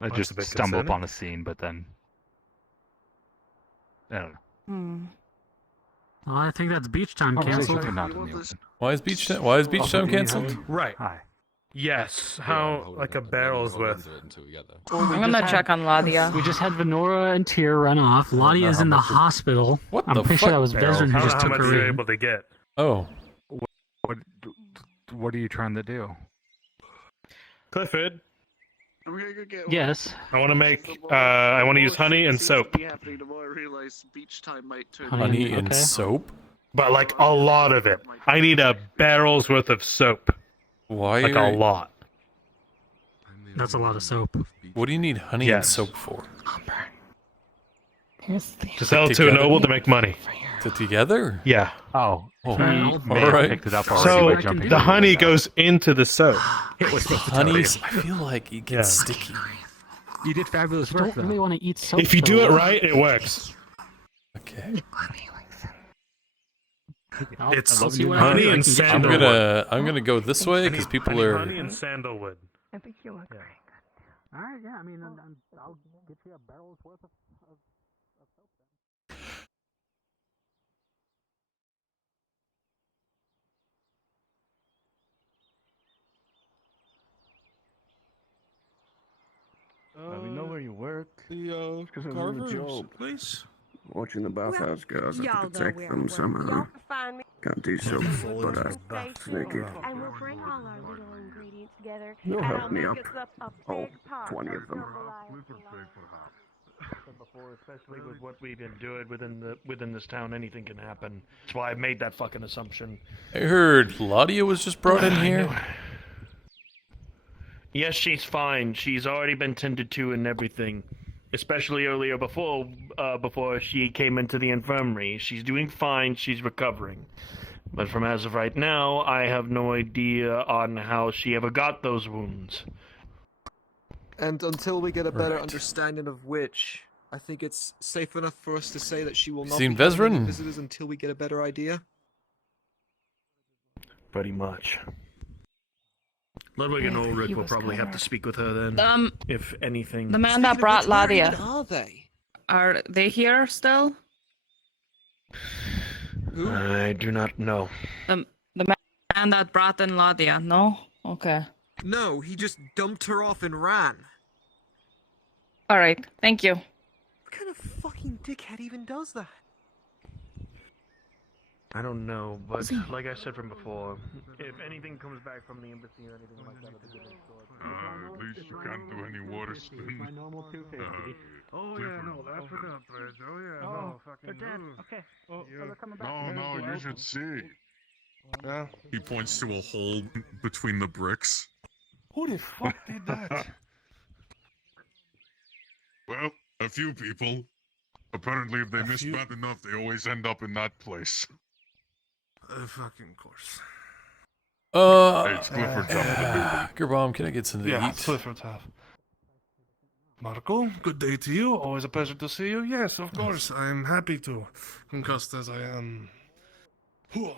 I That's just a bit stumble concerning. upon the scene, but then I don't know. Hmm. Well, I think that's beach time canceled. Why is beach time canceled? Right. Hi. Yes. How like a barrel's worth. I'm gonna check on Ladia. We just had Venora and Tyr run off. Ladia's in the hospital. What I'm the pretty sure fuck? that was Vezran who just How took much her are you in. able to get? Oh. What are you trying to do? Clifford. I'm gonna go get Yes. I want to make. I want to use honey and soap. happening the more I realize beach time might turn. Honey and soap? But like a lot of it. I need a barrel's worth of soap. Why? Like a lot. That's a lot of soap. What do you need honey and soap for? To sell to a noble to make money. Together? Yeah. Oh. Oh, He all may have right. picked it up already by So jumping the over honey that. goes into the soap. Honey, I feel like it gets sticky. You did fabulous I work, don't really want to eat soap. If you do though. it right, it works. Okay. It's I'll see what honey I and can get you. sandalwood. I'm gonna go this way because people Honey are. and sandalwood. I think you look very good. All right, yeah. I mean, I'll get you a barrel's worth of soap. We know where you work. The Carver's place. Watching the bathhouse girls, I y'all have know to protect where I them work. somehow. Y'all can find me. Can't do so, but sneak it. And we'll bring all our little ingredients together. You'll and help I'll me make up. us a Oh, big pot 20 of them. Before, especially with what we've been doing within this town, anything can happen. That's why I made that fucking assumption. I heard Ladia was just brought in here. Yes, she's fine. She's already been tended to and everything. Especially earlier before she came into the infirmary. She's doing fine. She's recovering. But from as of right now, I have no idea on how she ever got those wounds. And until we get a better understanding of which, I think it's safe enough for us to say that she will not Seen be having any Vezran? visitors until we get a better idea. Pretty much. Ludwig and Ulrich will probably have to speak with her then. If anything. The man that brought Ladia. Are they? Are they here still? I do not know. The man that brought in Ladia. No. Okay. No, he just dumped her off and ran. All right. Thank you. What kind of fucking dickhead even does that? I don't know, but like I said from before, if anything comes back from the embassy or anything like that, it'll be At least you can't do any water spin. My normal 250. Oh yeah, no, that's what up, Reg. Oh yeah, no, fucking. They're dead. Okay. So they're coming back. No, you should see. Yeah. He points to a hole between the bricks. Who the fuck did that? Well, a few people. Apparently, if they miss bad enough, they always end up in that place. Fucking course. Hey, it's Clifford top. Gerbomb, can I get something to Yeah, eat? Clifford top. Markl, good day to you. Always a pleasure to see you. Yes, of course. I'm happy to, concussed as I am. If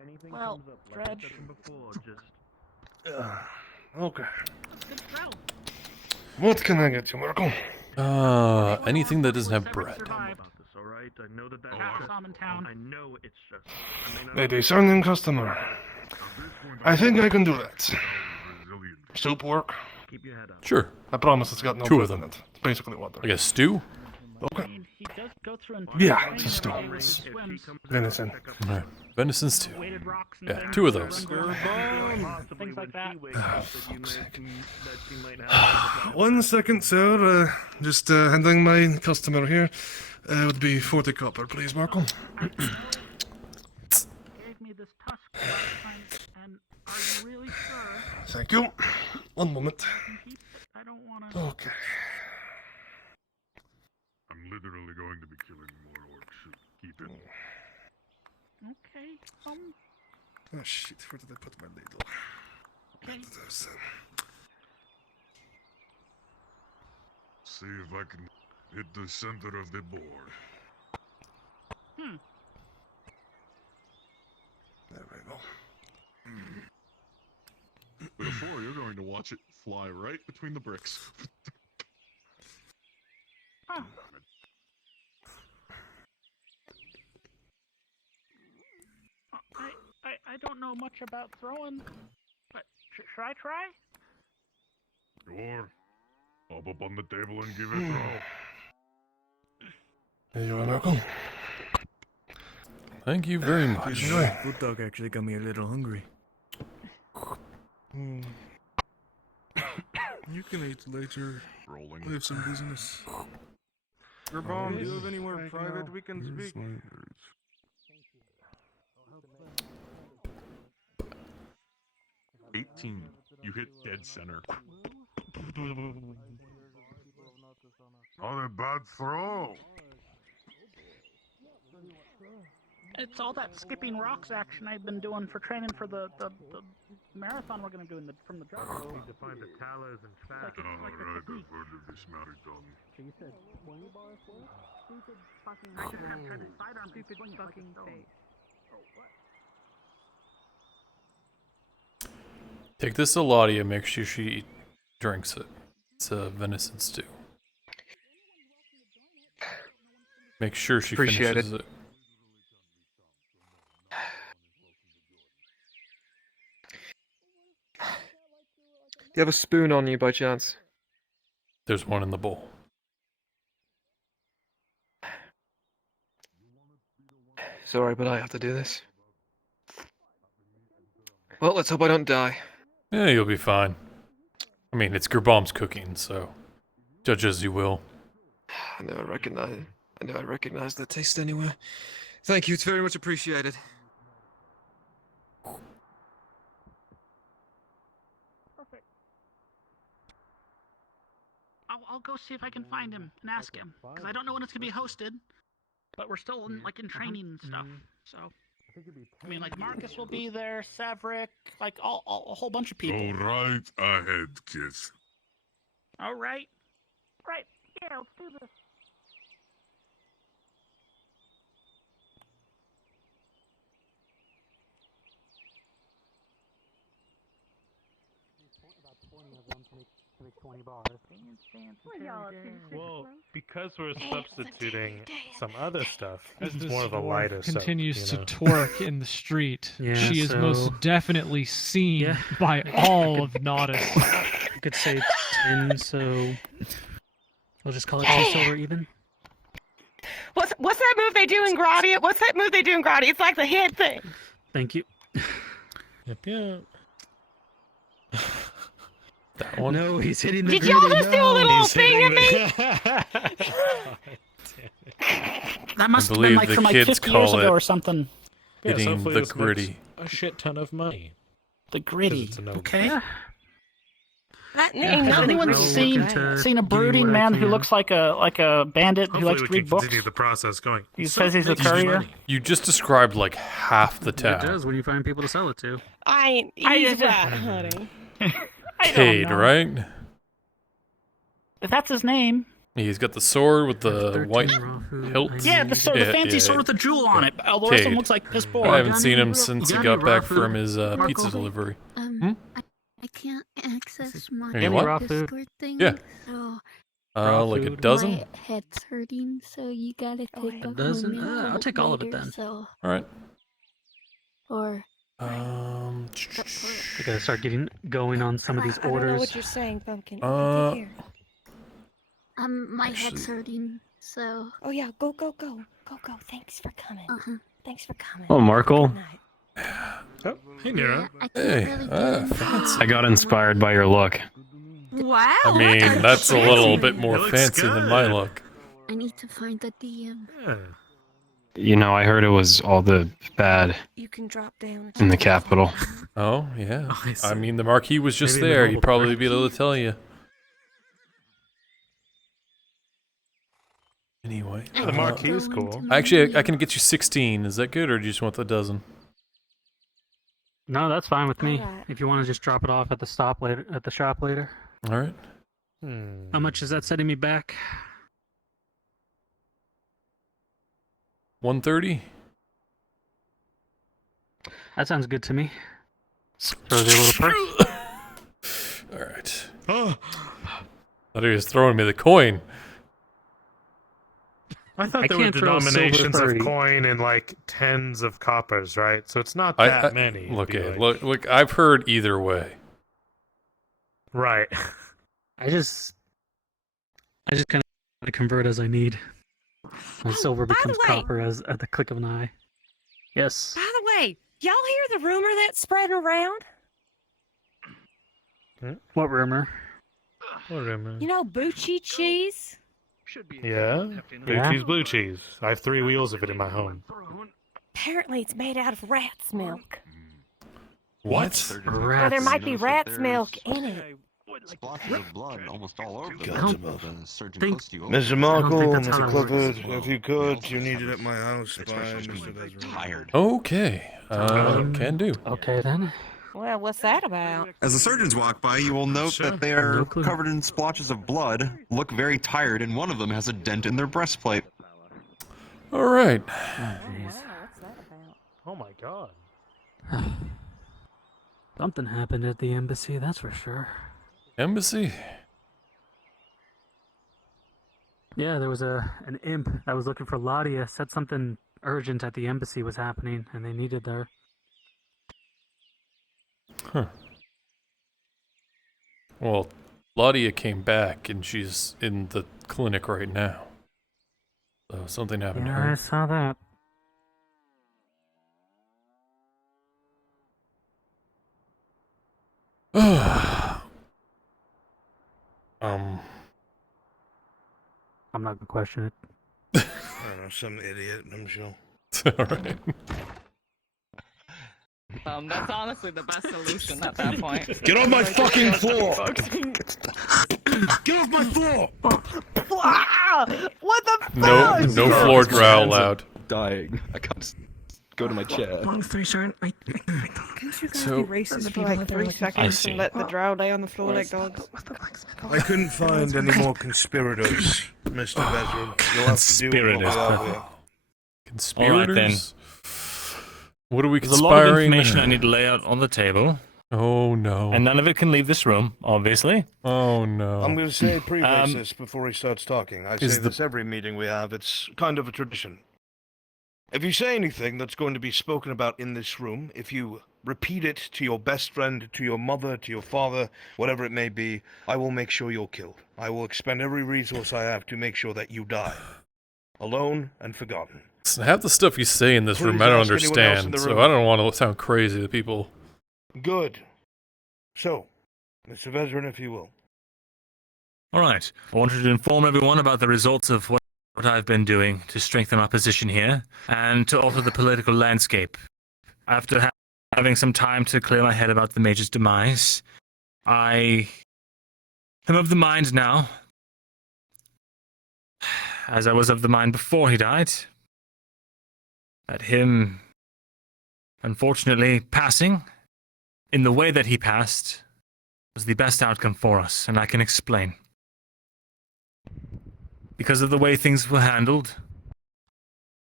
anything Well, comes up, like I Dredge. said before, just Okay. What can I get you, Markl? Anything that doesn't have bread. alright. I know that Salmon Town. I know it's just A discerning customer. I think I can do that. Soup work? Keep your head up. Sure. I promise it's got no 2 bread of them. in it. It's basically water. Like a stew? Okay. He does go through and Yeah, it's a stew. Venison. Alright. Venison stew. Yeah, 2 of those. things like that. One second, sir. Just handling my customer here. Would be 40 copper, please, Markl. Thank you. One moment. Okay. I'm literally going to be killing more orcs. Keep it. Okay. Oh shit, where did I put my ladle? Okay. See if I can hit the center of the board. There we go. Before, you're going to watch it fly right between the bricks. I don't know much about throwing, but should I try? Sure. Hop up on the table and give it a throw. There you are, Markl. Thank you very much. Food dog actually got me a little hungry. You can eat later. Rolling. We have some business. Gerbom, do you have anywhere private we can speak? 18. You hit dead center. Not a bad throw. It's all that skipping rocks action I've been doing for training for the marathon we're gonna do from the drug. Need to find the tallows and fat. Alright, I've heard of this marathon. So you said 20 bars for it? Stupid fucking. I just have tried to sidearm stupid fucking face. Take this to Ladia, make sure she drinks it. It's a venison stew. Make sure she Appreciate finishes it. Do you have a spoon on you by chance? There's one in the bowl. Sorry, but I have to do this. Well, let's hope I don't die. Yeah, you'll be fine. I mean, it's Gerbom's cooking, so judge as you will. I know I recognize the taste anywhere. Thank you, it's very much appreciated. Perfect. I'll go see if I can find him and ask him, because I don't know when it's gonna be hosted, but we're still in training and stuff. So, I mean, like Marcus will be there, Saverick, like a whole bunch of people. Go right ahead, kid. All right. Right. Yeah, let's do this. About 20 of them to make 20 bars. Well, because we're substituting some other stuff, As it's this more of a dwarf lighter soap, continues you know? to twerk in the street. Yeah, she is so- most definitely seen Yeah. by all of Nodus. You could say 10, so we'll just call it 2 silver even. What's that move they do in Grady? What's that move they do in Grady? It's like the head thing. Thank you. Yep. That one? No, he's hitting the Did y'all gritty, just do a little He's thing at hitting me? That must have been believe like the from like kids 50 years call ago it or something. Yes, hitting hopefully the this gritty. makes a shit ton of money. The gritty. It's a no-brainer. Okay. That Yeah, name, has anyone nothing seen a brooding man who looks like a bandit who likes Hopefully to we read can books? continue the process going. He says he's a courier. You just described like half the It town. does when you find people to sell it to. He's that, honey. Cade, know. right? If that's his name. He's got the sword with the white hilt. Yeah, the sword, the fancy sword with the jewel on it. Although the rest of him looks like piss poor. I haven't seen him since he got back from his pizza delivery. I can't access my Any what? Discord thing. Yeah. So like a dozen? my head's hurting, so you gotta take a dozen? I'll take all of it later, then. So, Alright. or I gotta start getting going on some of these I don't know orders. what you're saying, Pumpkin. I can hear. My head's hurting, so. Oh yeah, go. Thanks for coming. Thanks for coming. Oh, Markl. Oh, hey, Nero. I can't really do fancy. I got inspired by your look. Wow. I mean, that's a little bit more It looks fancy than my good. look. I need to find the DM. You know, I heard it was all the bad You can drop down. in the capital. Oh, yeah. I see. I mean, the Marquis was just Maybe in the there. mobile He'd probably park. be able to tell you. Anyway. Yeah, the Marquis is cool. Actually, I can get you 16. Is that good, or do you just want the dozen? No, that's fine with me. Alright. If you want to just drop it off at the stop later, at the shop later. All right. How much is that setting me back? 130. That sounds good to me. Throw the little purse. All right. Oh, Thought he was throwing me the coin. I thought I there were can't throw a silver denominations of 30. coin in like tens of coppers, right? So it's not that many. it'd Look, be at like- look. I've heard either way. Right. I just kind of convert as I need. My silver by the becomes way- copper as at the click of an eye. Yes. By the way, y'all hear the rumor that's spreading around? What rumor? Whatever. You know, Bucci cheese. Yeah. Blue Yeah. cheese, blue cheese. I have 3 wheels of it in my home. Apparently, it's made out of rat's milk. What? Or there might be rat's milk in it. Splotches of blood almost all over the don't place. The surgeon think- close to you. Mr. think Markle, that's how Mr. that works. Clifford, if you could, you need it at my house by Mr. Bezra. Tired. Okay. Can do. Okay then. Well, what's that about? As the surgeons walk by, you will note Sure. that they are No clue. covered in splotches of blood, look very tired, and one of them has a dent in their breastplate. All right. Wow, what's that about? Oh my god. Something happened at the embassy, that's for sure. Embassy. Yeah, there was an imp that was looking for Ladia, said something urgent at the embassy was happening and they needed her. Huh. Well, Ladia came back and she's in the clinic right now. So something happened to Yeah, I her. saw that. I'm not gonna question it. I don't know, some idiot, I'm sure. All right. That's honestly the best solution at that point. Get off my fucking floor! Get off my floor! What the fuck? No floor growl loud. Dying. I can't go to my chair. Long story short, Can't you guys So- be racist For people like out there 3 like seconds see. and let the drow lay on the floor like dogs? I couldn't find any more conspirators, Mr. Bezra. You'll have to deal with what we have here. Conspirators? What are we There's a lot of conspiring? information I need to lay out on the table, Oh no. and none of it can leave this room, obviously. Oh no. I'm going to say pre-racist before he starts talking. I say Is the- this every meeting we have. It's kind of a tradition. If you say anything that's going to be spoken about in this room, if you repeat it to your best friend, to your mother, to your father, whatever it may be, I will make sure you're killed. I will expend every resource I have to make sure that you die. Alone and forgotten. Half the stuff you say in this Please room I don't ask anyone else in understand, the so room. I don't want to sound crazy to people. Good. So, Mr. Vezran, if you will. All right. I wanted to inform everyone about the results of what I've been doing to strengthen our position here and to alter the political landscape. After having some time to clear my head about the Major's demise, I am of the mind now, as I was of the mind before he died, that him, unfortunately, passing in the way that he passed was the best outcome for us, and I can explain. Because of the way things were handled,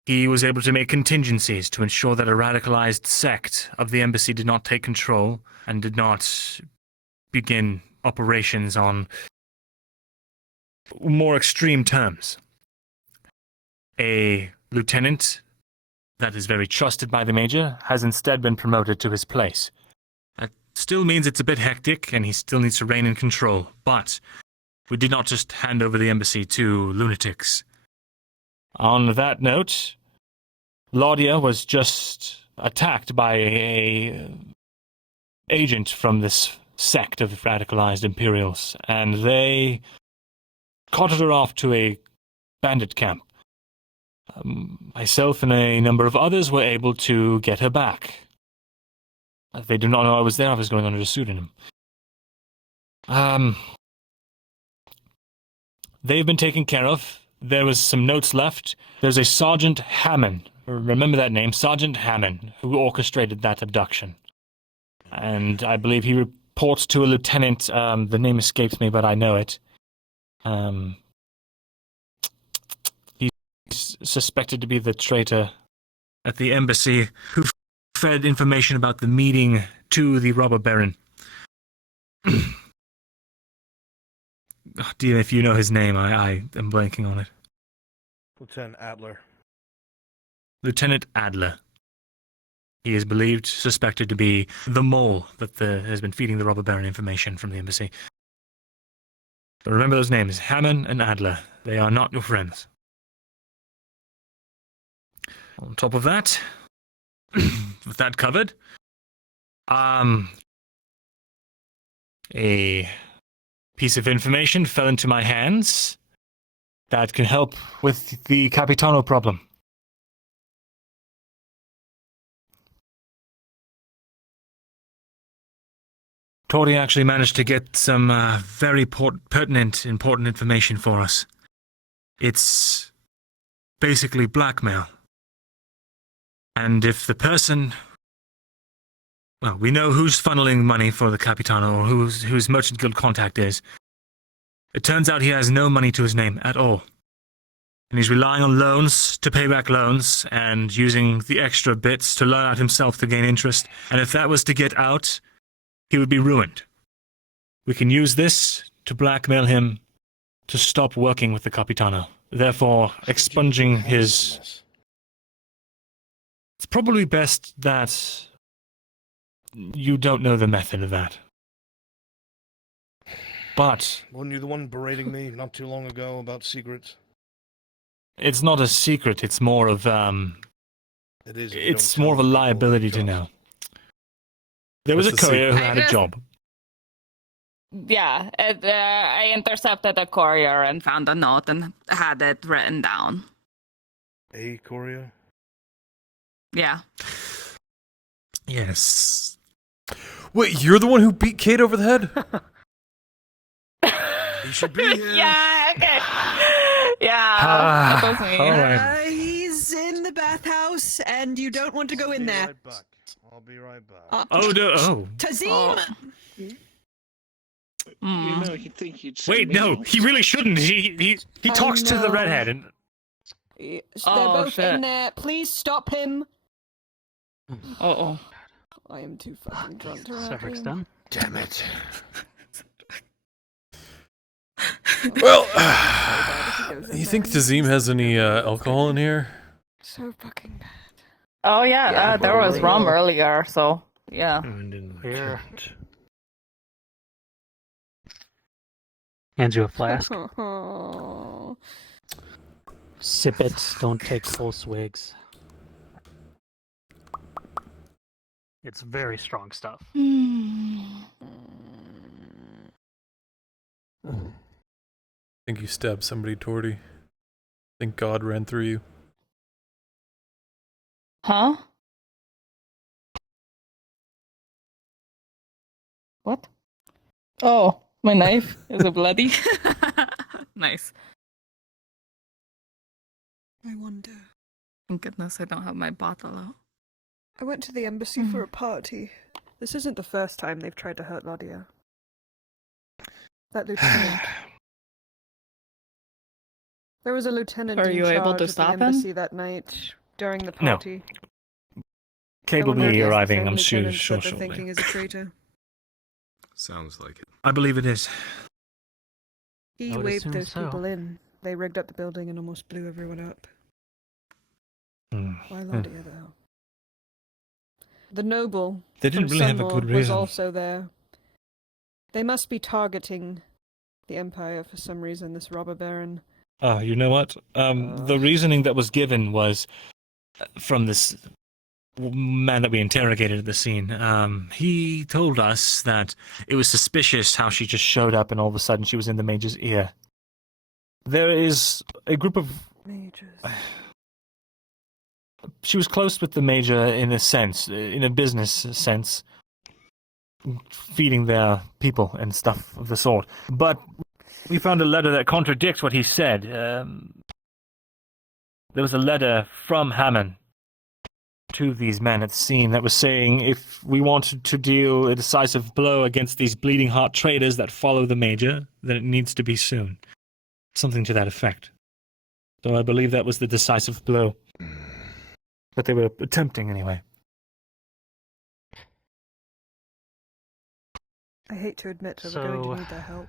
he was able to make contingencies to ensure that a radicalized sect of the embassy did not take control and did not begin operations on more extreme terms. A lieutenant that is very trusted by the Major has instead been promoted to his place. That still means it's a bit hectic, and he still needs to rein in control, but we did not just hand over the embassy to lunatics. On that note, Laudia was just attacked by a agent from this sect of radicalized Imperials, and they carted her off to a bandit camp. Myself and a number of others were able to get her back. They do not know I was there. I was going under a pseudonym. They've been taken care of. There was some notes left. There's a Sergeant Hammond. Remember that name, Sergeant Hammond, who orchestrated that abduction. And I believe he reports to a lieutenant. The name escapes me, but I know it. He's suspected to be the traitor at the embassy who fed information about the meeting to the robber baron. Oh, dear, if you know his name, I am blanking on it. Lieutenant Adler. Lieutenant Adler. He is believed, suspected to be the mole that has been feeding the robber baron information from the embassy. But remember those names, Hammond and Adler. They are not your friends. On top of that, with that covered, a piece of information fell into my hands that can help with the Capitano problem. Tori actually managed to get some very pertinent, important information for us. It's basically blackmail. And if the person... Well, we know who's funneling money for the Capitano, or whose Merchant Guild contact is. It turns out he has no money to his name at all. And he's relying on loans to pay back loans, and using the extra bits to loan out himself to gain interest. And if that was to get out, he would be ruined. We can use this to blackmail him to stop working with the Capitano, therefore expunging his... It's probably best that you don't know the method of that. But... Weren't you the one berating me not too long ago about secrets? It's not a secret, it's more of, It is. It's more of a liability to know. There was a courier who had a job. Yeah, I intercepted a courier and found a note and had it written down. A courier? Yeah. Yes. Wait, you're the one who beat Kate over the head? He should be here. Yeah, okay. Yeah, that was me. all right. He's in the bathhouse, and you don't want to go in there. I'll be right back. Oh, no, oh. Tazim! You know, he'd think you'd say Wait, me. no, he really shouldn't. He talks to the redhead and... They're Oh, both shit. in there. Please stop him. Uh-oh. I am too fucking drunk to Cedric's him. done. Damn it. Well, you think Tazim has any alcohol in here? So fucking bad. Oh, yeah, there was rum earlier, so, yeah. Here. Hands you a flask. Sip it. Don't take full swigs. It's very strong stuff. Think you stabbed somebody, Torty? Think God ran through you? Huh? What? Oh, my knife. Is it bloody? Nice. I wonder. Thank goodness I don't have my bottle out. I went to the embassy for a party. This isn't the first time they've tried to hurt Laudia. That lieutenant. There was a lieutenant Are in you able charge to of stop the him? embassy that night during the No. party. Kate will Someone be noticed the arriving, same I'm sure, lieutenant that they're shortly. thinking is a traitor. Sounds like it. I believe it is. He I would waved assume those so. people in. They rigged up the building and almost blew everyone up. Why Ladia, though? The noble They didn't from really have a good Sunmore was reason. also there. They must be targeting the Empire for some reason, this robber baron. Oh, you know what? The reasoning that was given was from this man that we interrogated at the scene. He told us that it was suspicious how she just showed up and all of a sudden she was in the Major's ear. There is a group of... Majors. She was close with the Major in a sense, in a business sense, feeding their people and stuff of the sort. But we found a letter that contradicts what he said. There was a letter from Hammond to these men at the scene that was saying if we wanted to deal a decisive blow against these bleeding heart traitors that follow the Major, then it needs to be soon. Something to that effect. So I believe that was the decisive blow. But they were attempting anyway. I hate to admit that we're going to need their help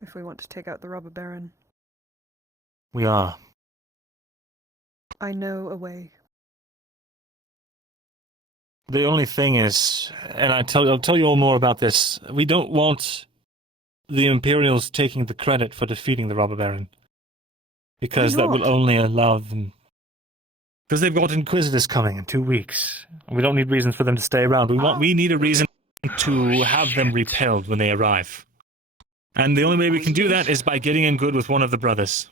if we want to take out the robber baron. We are. I know a way. The only thing is, and I'll tell you all more about this, we don't want the Imperials taking the credit for defeating the robber baron. Because that will only allow them... Because they've got Inquisitors coming in 2 weeks. We don't need reasons for them to stay around. We need a reason to have them repelled when they arrive. And the only way we can do that is by getting in good with one of the brothers.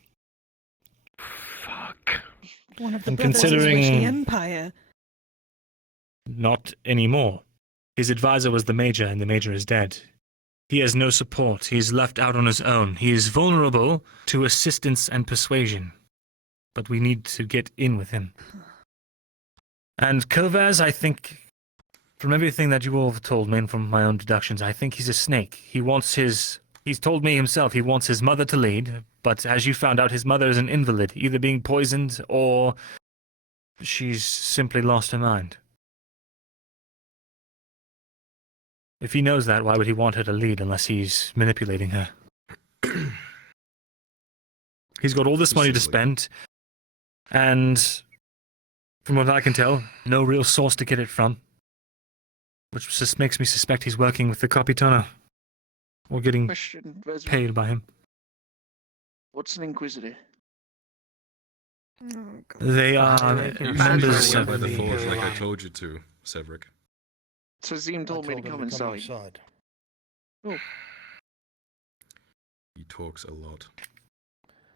One of the And brothers considering- is with the Empire. Not anymore. His advisor was the Major, and the Major is dead. He has no support. He's left out on his own. He is vulnerable to assistance and persuasion. But we need to get in with him. And Kovaz, I think, from everything that you all have told me and from my own deductions, I think he's a snake. He's told me himself he wants his mother to lead, but as you found out, his mother is an invalid, either being poisoned or she's simply lost her mind. If he knows that, why would he want her to lead unless he's manipulating her? He's got all this money to spend, and from what I can tell, no real source to get it from. Which just makes me suspect he's working with the Capitano. Or getting Question, Vezra. paid by him. What's an Inquisitor? They are members Went of by the the... Forge like I told you to, Severick. Tazim told me to come inside. Oh. He talks a lot.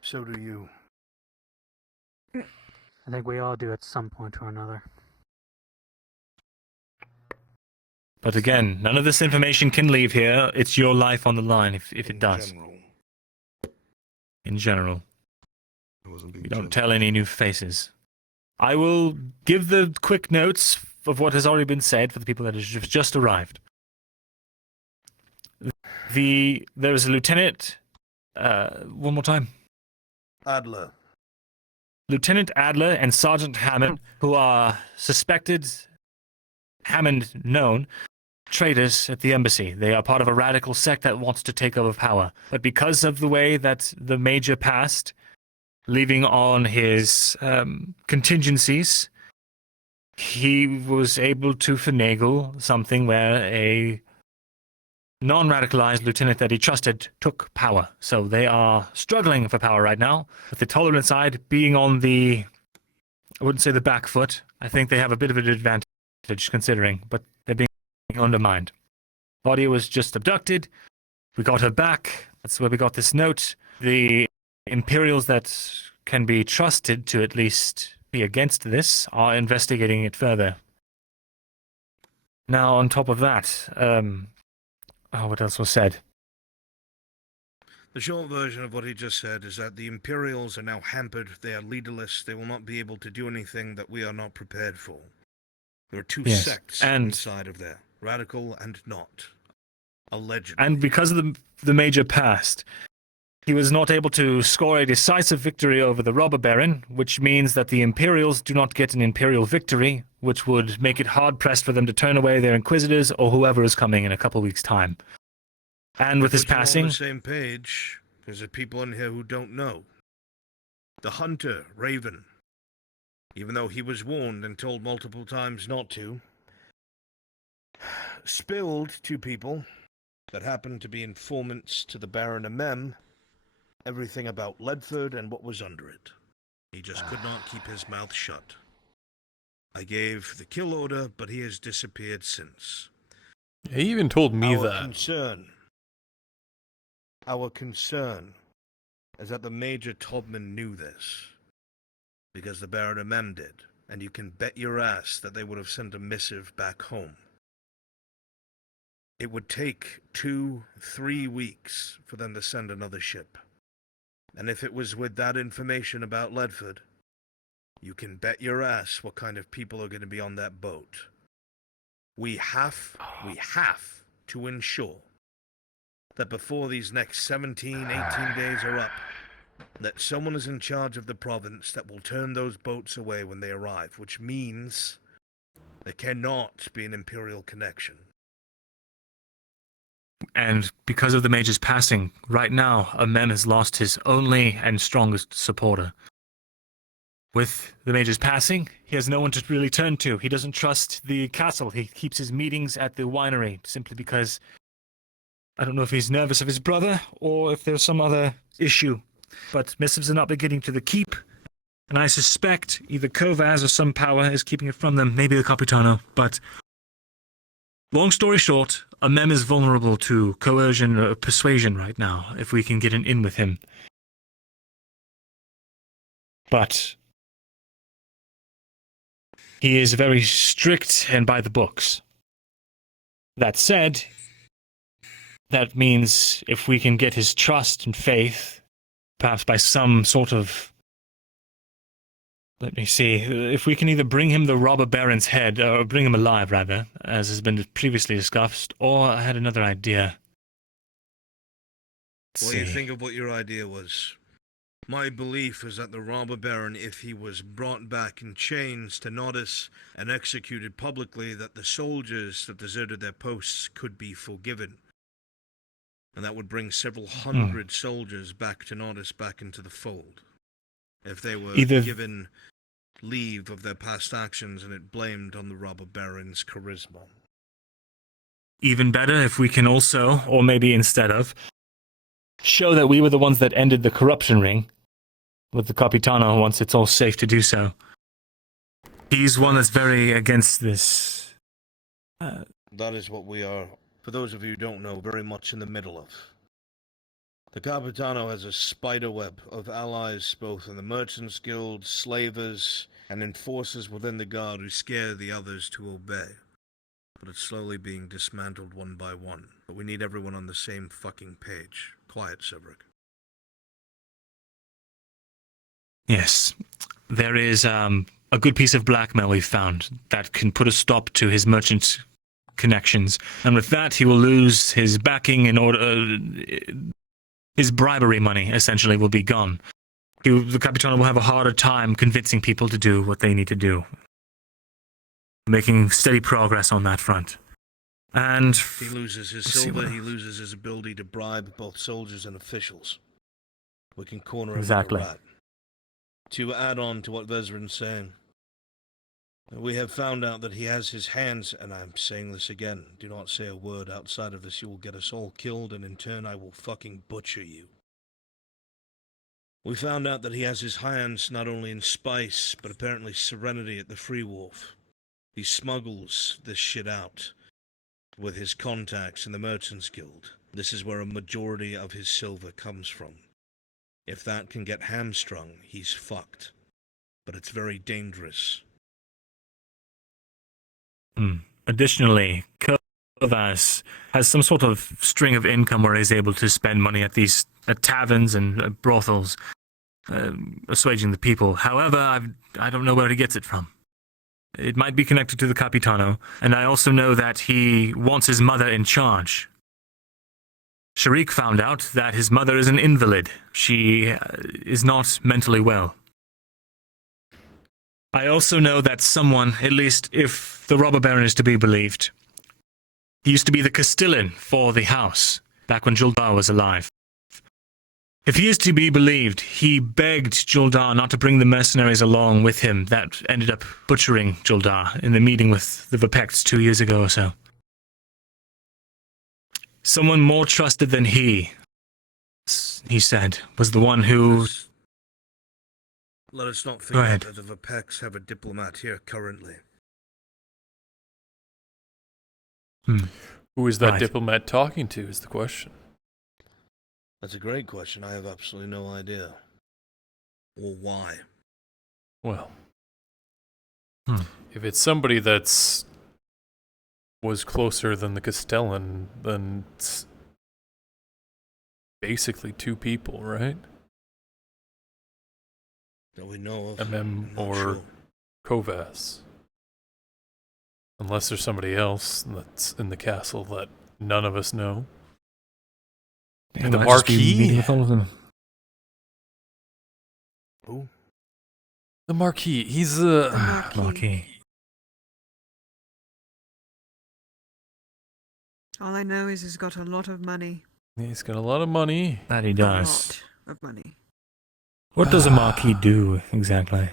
So do you. I think we all do at some point or another. But again, none of this information can leave here. It's your life on the line if it does. In general. We don't tell any new faces. I will give the quick notes of what has already been said for the people that have just arrived. There is a lieutenant... one more time. Adler. Lieutenant Adler and Sergeant Hammond, who are suspected, Hammond known, traitors at the embassy. They are part of a radical sect that wants to take over power. But because of the way that the Major passed, leaving on his contingencies, he was able to finagle something where a non-radicalized lieutenant that he trusted took power. So they are struggling for power right now, with the tolerant side being on the, I wouldn't say the back foot. I think they have a bit of an advantage considering, but they're being undermined. Claudia was just abducted. We got her back. That's where we got this note. The Imperials that can be trusted to at least be against this are investigating it further. Now, on top of that, what else was said? The short version of what he just said is that the Imperials are now hampered, they are leaderless, they will not be able to do anything that we are not prepared for. There are two sects inside of there, radical and not. Allegedly. And because of the Major passed, he was not able to score a decisive victory over the Robber Baron, which means that the Imperials do not get an Imperial victory, which would make it hard-pressed for them to turn away their Inquisitors or whoever is coming in a couple weeks' time. And with his Put you all passing... on the same page, because there are people in here who don't know. The Hunter, Raven, even though he was warned and told multiple times not to, spilled to people that happened to be informants to the Baron Amem everything about Ledford and what was under it. He just could not keep his mouth shut. I gave the kill order, but he has disappeared since. He even told me Our that. concern is that the Major Todman knew this, because the Baron Amem did, and you can bet your ass that they would have sent a missive back home. It would take 2-3 weeks for them to send another ship. And if it was with that information about Ledford, you can bet your ass what kind of people are going to be on that boat. We have to ensure that before these next 17, 18 days are up, that someone is in charge of the province that will turn those boats away when they arrive, which means there cannot be an Imperial connection. And because of the Major's passing, right now, Amem has lost his only and strongest supporter. With the Major's passing, he has no one to really turn to. He doesn't trust the castle. He keeps his meetings at the winery, simply because I don't know if he's nervous of his brother or if there's some other issue. But missives are not beginning to the keep, and I suspect either Kovaz or some power is keeping it from them, maybe the Capitano. But long story short, Amem is vulnerable to coercion or persuasion right now, if we can get an in with him. But he is very strict and by the books. That said, that means if we can get his trust and faith, perhaps by some sort of... Let me see. If we can either bring him the robber baron's head, or bring him alive, rather, as has been previously discussed, or I had another idea. What do you think of what your idea was? My belief is that the robber baron, if he was brought back in chains to Nodus and executed publicly, that the soldiers that deserted their posts could be forgiven. And that would bring several hundred soldiers back to Nodus, back into the fold. If they were given leave of their past actions and it blamed on the robber baron's charisma. Even better if we can also, or maybe instead of, show that we were the ones that ended the corruption ring with the Capitano once it's all safe to do so. He's one that's very against this. That is what we are, for those of you who don't know, very much in the middle of. The Capitano has a spider web of allies both in the Merchants Guild, slavers, and enforcers within the Guard who scare the others to obey. But it's slowly being dismantled one by one. But we need everyone on the same fucking page. Quiet, Severick. Yes. There is a good piece of blackmail we've found that can put a stop to his merchant connections. And with that, he will lose his backing in order... his bribery money, essentially, will be gone. The Capitano will have a harder time convincing people to do what they need to do. Making steady progress on that front. And if he loses his silver, he loses his ability to bribe both soldiers and officials. We can corner him exactly. like a rat. To add on to what Vezrin's saying, we have found out that he has his hands, and I'm saying this again, do not say a word outside of this, you will get us all killed, and in turn I will fucking butcher you. We found out that he has his hands not only in spice, but apparently serenity at the Free Wharf. He smuggles this shit out with his contacts in the Merchants Guild. This is where a majority of his silver comes from. If that can get hamstrung, he's fucked. But it's very dangerous. Additionally, Kovas has some sort of string of income where he's able to spend money at taverns and brothels, assuaging the people. However, I don't know where he gets it from. It might be connected to the Capitano, and I also know that he wants his mother in charge. Sharik found out that his mother is an invalid. She is not mentally well. I also know that someone, at least if the robber baron is to be believed, he used to be the Castellan for the house, back when Julbar was alive. If he is to be believed, he begged Juldar not to bring the mercenaries along with him that ended up butchering Juldar in the meeting with the Vapects 2 years ago or so. Someone more trusted than he said, was the one who... Let us not Go forget ahead. that the Vapex have a diplomat here currently. Who is that Right. diplomat talking to is the question. That's a great question. I have absolutely no idea. Or why. Well, if it's somebody that's was closer than the Castellan, then it's basically two people, right? That we know of. MM I'm not or sure. Kovas. Unless there's somebody else that's in the castle that none of us know. And the might just be meeting Marquis. with all of them. Who? The Marquis. He's Marquis. All I know is he's got a lot of money. He's got a lot of money. That he A does. lot of money. What does a Marquis do, exactly,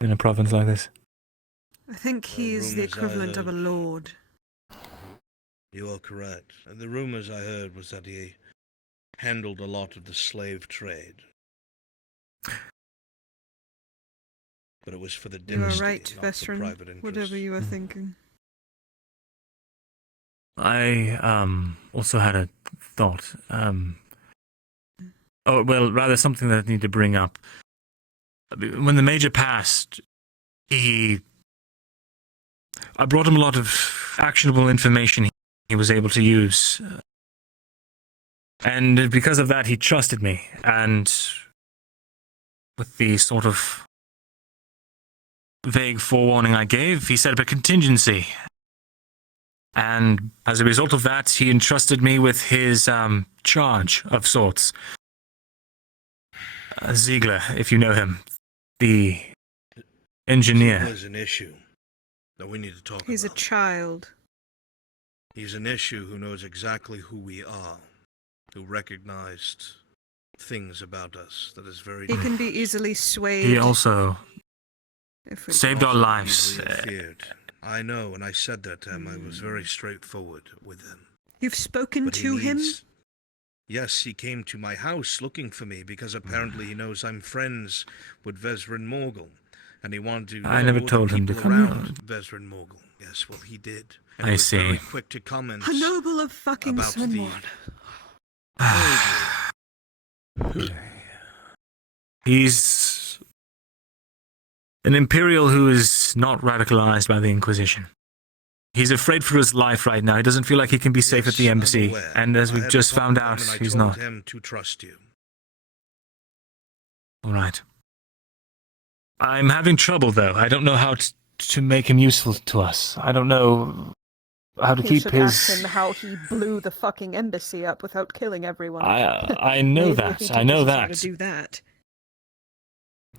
in a province like this? I think he is the rumors I equivalent of a heard. lord. You are correct. And the rumors I heard was that he handled a lot of the slave trade. But it was for the You are dynasty, right, not veteran. for private interests. Whatever you are thinking. I also had a thought. Oh, well, rather something that I need to bring up. When the Major passed, I brought him a lot of actionable information he was able to use. And because of that, he trusted me. And with the sort of vague forewarning I gave, he set up a contingency. And as a result of that, he entrusted me with his charge of sorts. Ziegler, if you know him, the engineer. There's an issue that we need to talk He's about. a child. He's an issue who knows exactly who we are, who recognized things about us that is very He can be dangerous. easily swayed. He also if we saved our lives. Easily feared. I know, and I said that to him. I was very straightforward with him. You've spoken But he to him? needs- Yes, he came to my house looking for me because apparently he knows I'm friends with Vezrin Morgul, and he wanted to know I never the told him to people come around here. Vezrin Morgul. Yes, well, he did. And I he was very see. quick to comment A noble of fucking about the Svenward. He's an Imperial who is not radicalized by the Inquisition. He's afraid for his life right now. He doesn't feel like he can be safe at the I'm embassy. aware. And as I we've had a just talk found with him out, and I he's told not. him to trust you. All right. I'm having trouble, though. I don't know how to make him useful to us. I don't know how to You keep should his... ask him how he blew the fucking embassy up without killing everyone. I know Maybe that. if he I know teaches us how to that. do that.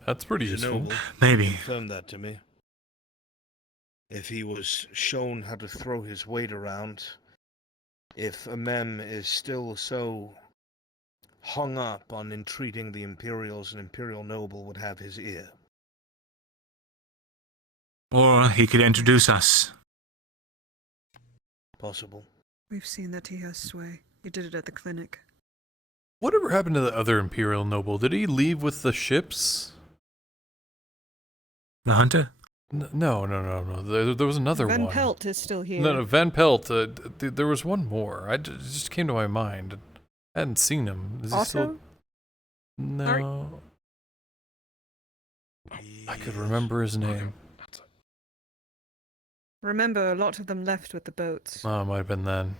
That's pretty He's a useful. noble. Maybe. He confirmed that to me. If he was shown how to throw his weight around, if a mem is still so hung up on entreating the Imperials, an Imperial noble would have his ear. Or he could introduce us. Possible. We've seen that he has sway. He did it at the clinic. Whatever happened to the other Imperial noble? Did he leave with the ships? The hunter? No. There was another Van one. Pelt is still here. No, Van Pelt. There was one more. It just came to my mind. I hadn't seen him. Is he Otto? still? No. I could remember his name. Remember, a lot of them left with the boats. Oh, it might have been then.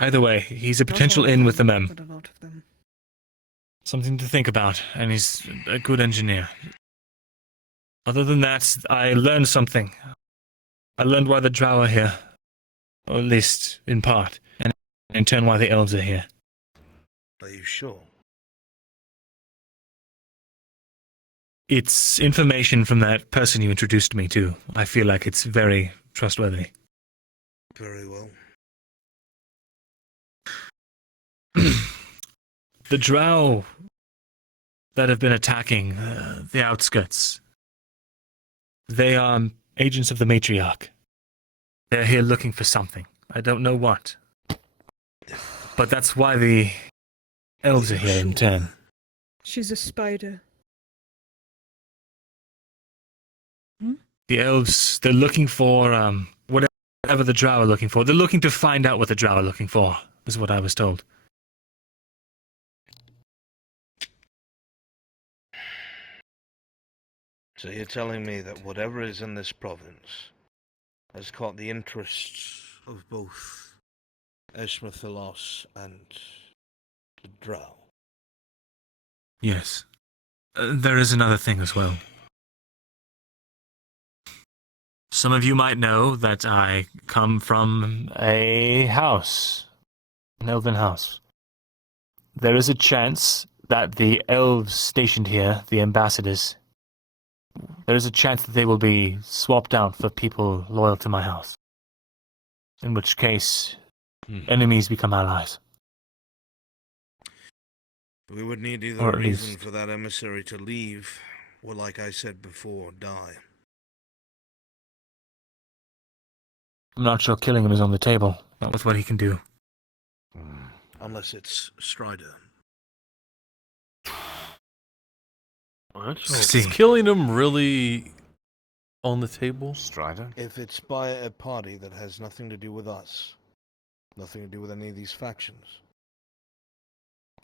Either way, he's a Not potential all of in with the them, mem. but a lot of them. Something to think about, and he's a good engineer. Other than that, I learned something. I learned why the Drow are here. Or at least, in part. And in turn, why the Elves are here. Are you sure? It's information from that person you introduced me to. I feel like it's very trustworthy. Very well. The drow that have been attacking the outskirts, they are agents of the matriarch. They're here looking for something. I don't know what. But that's why the elves are here in turn. She's a spider. The elves, they're looking for whatever the drow are looking for. They're looking to find out what the drow are looking for, is what I was told. So you're telling me that whatever is in this province has caught the interests of both Esmathalos and the drow? Yes. There is another thing as well. Some of you might know that I come from a house, an elven house. There is a chance that the elves stationed here, the ambassadors, there is a chance that they will be swapped out for people loyal to my house. In which case, enemies become allies. We would need either Or a at reason least- for that emissary to leave, or like I said before, die. I'm not sure killing him is on the table. Not with what he can do. Unless it's Strider. Is killing him really on the table? Strider? If it's by a party that has nothing to do with us, nothing to do with any of these factions,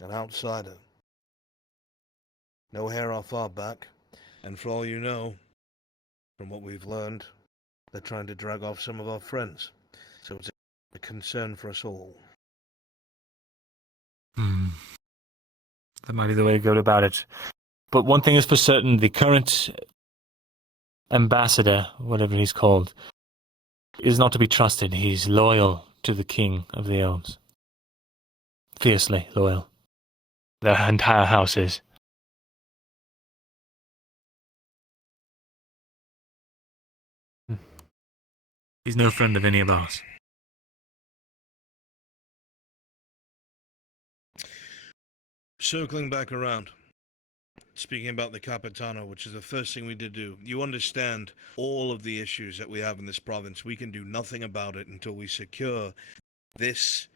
an outsider, no hair off our back, and for all you know, from what we've learned, they're trying to drag off some of our friends. So it's a concern for us all. That might be the way to go about it. But one thing is for certain, the current ambassador, whatever he's called, is not to be trusted. He's loyal to the king of the elves. Fiercely loyal. Their entire house is. He's no friend of any of ours. Circling back around, speaking about the Capitano, which is the first thing we did do, you understand all of the issues that we have in this province. We can do nothing about it until we secure this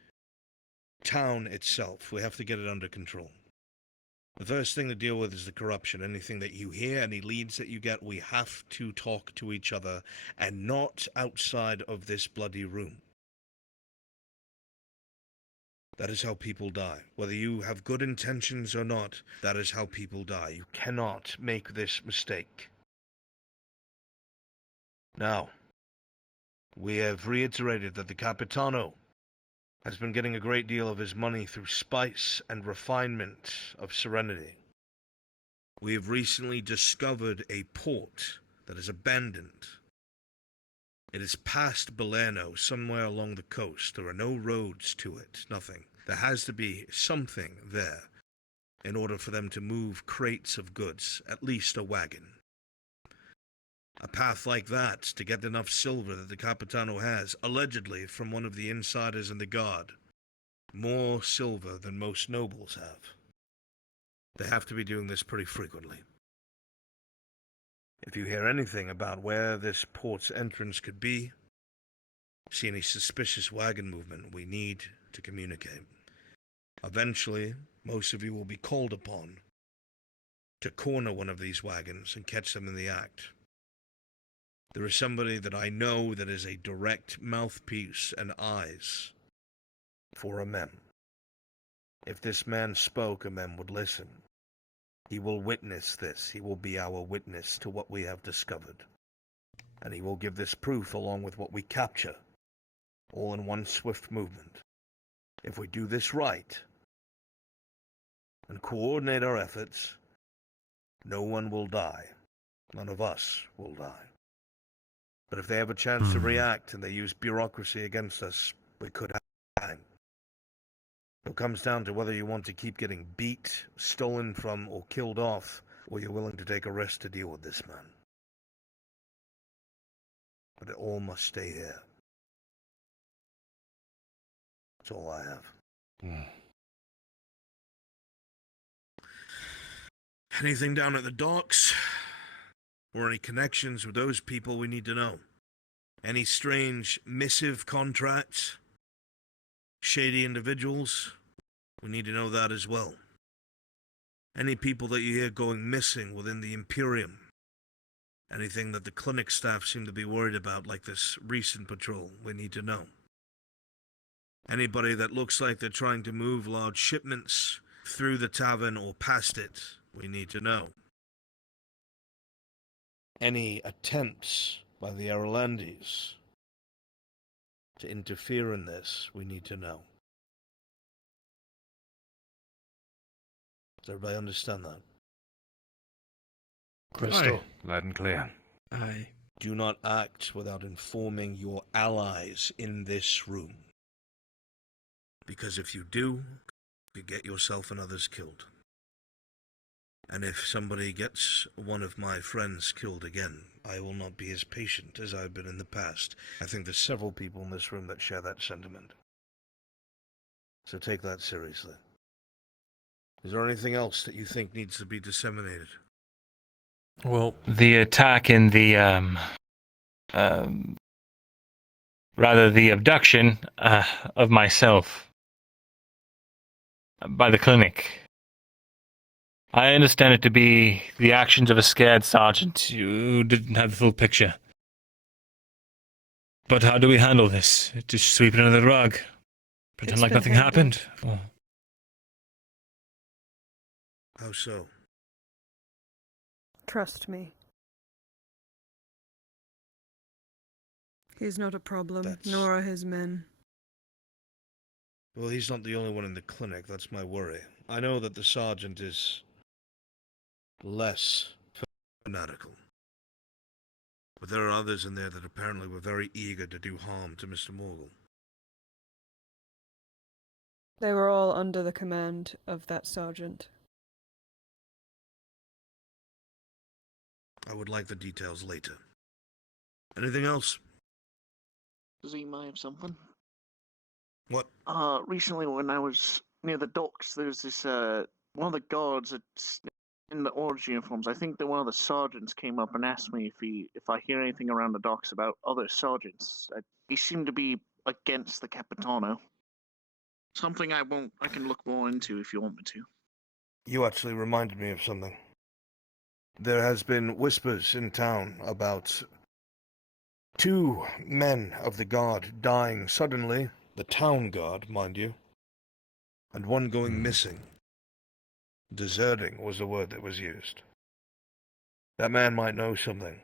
town itself. We have to get it under control. The first thing to deal with is the corruption. Anything that you hear, any leads that you get, we have to talk to each other, and not outside of this bloody room. That is how people die. Whether you have good intentions or not, that is how people die. You cannot make this mistake. Now, we have reiterated that the Capitano has been getting a great deal of his money through spice and refinement of serenity. We have recently discovered a port that is abandoned. It is past Belerno, somewhere along the coast. There are no roads to it, nothing. There has to be something there in order for them to move crates of goods, at least a wagon. A path like that to get enough silver that the Capitano has, allegedly from one of the insiders in the guard. More silver than most nobles have. They have to be doing this pretty frequently. If you hear anything about where this port's entrance could be, see any suspicious wagon movement, we need to communicate. Eventually, most of you will be called upon to corner one of these wagons and catch them in the act. There is somebody that I know that is a direct mouthpiece and eyes for a mem. If this man spoke, a mem would listen. He will witness this. He will be our witness to what we have discovered. And he will give this proof along with what we capture, all in one swift movement. If we do this right, and coordinate our efforts, no one will die. None of us will die. But if they have a chance to react and they use bureaucracy against us, we could have time. It comes down to whether you want to keep getting beat, stolen from, or killed off, or you're willing to take a risk to deal with this man. But it all must stay here. That's all I have. Anything down at the docks? Or any connections with those people we need to know? Any strange missive contracts? Shady individuals? We need to know that as well. Any people that you hear going missing within the Imperium? Anything that the clinic staff seem to be worried about, like this recent patrol, we need to know. Anybody that looks like they're trying to move large shipments through the tavern or past it, we need to know. Any attempts by the Irelandese to interfere in this, we need to know. Does everybody understand that? Crystal. Loud and clear. Aye. Do not act without informing your allies in this room. Because if you do, you get yourself and others killed. And if somebody gets one of my friends killed again, I will not be as patient as I've been in the past. I think there's several people in this room that share that sentiment. So take that seriously. Is there anything else that you think needs to be disseminated? Well, the attack in the rather the abduction of myself by the clinic. I understand it to be the actions of a scared sergeant who didn't have the full picture. But how do we handle this? Just sweep it under the rug? Pretend It's like been nothing handled. happened? Oh. How so? Trust me. He's not a problem, nor are his men. Well, he's not the only one in the clinic, that's my worry. I know that the sergeant is less fanatical. But there are others in there that apparently were very eager to do harm to Mr. Markl. They were all under the command of that sergeant. I would like the details later. Anything else? Does he have something? What? Recently when I was near the docks, there's this, one of the guards that's in the orange uniforms. I think that one of the sergeants came up and asked me if I hear anything around the docks about other sergeants. He seemed to be against the Capitano. Something I can look more into if you want me to. You actually reminded me of something. There has been whispers in town about 2 men of the guard dying suddenly, the town guard, mind you, and one going missing. Deserting was the word that was used. That man might know something.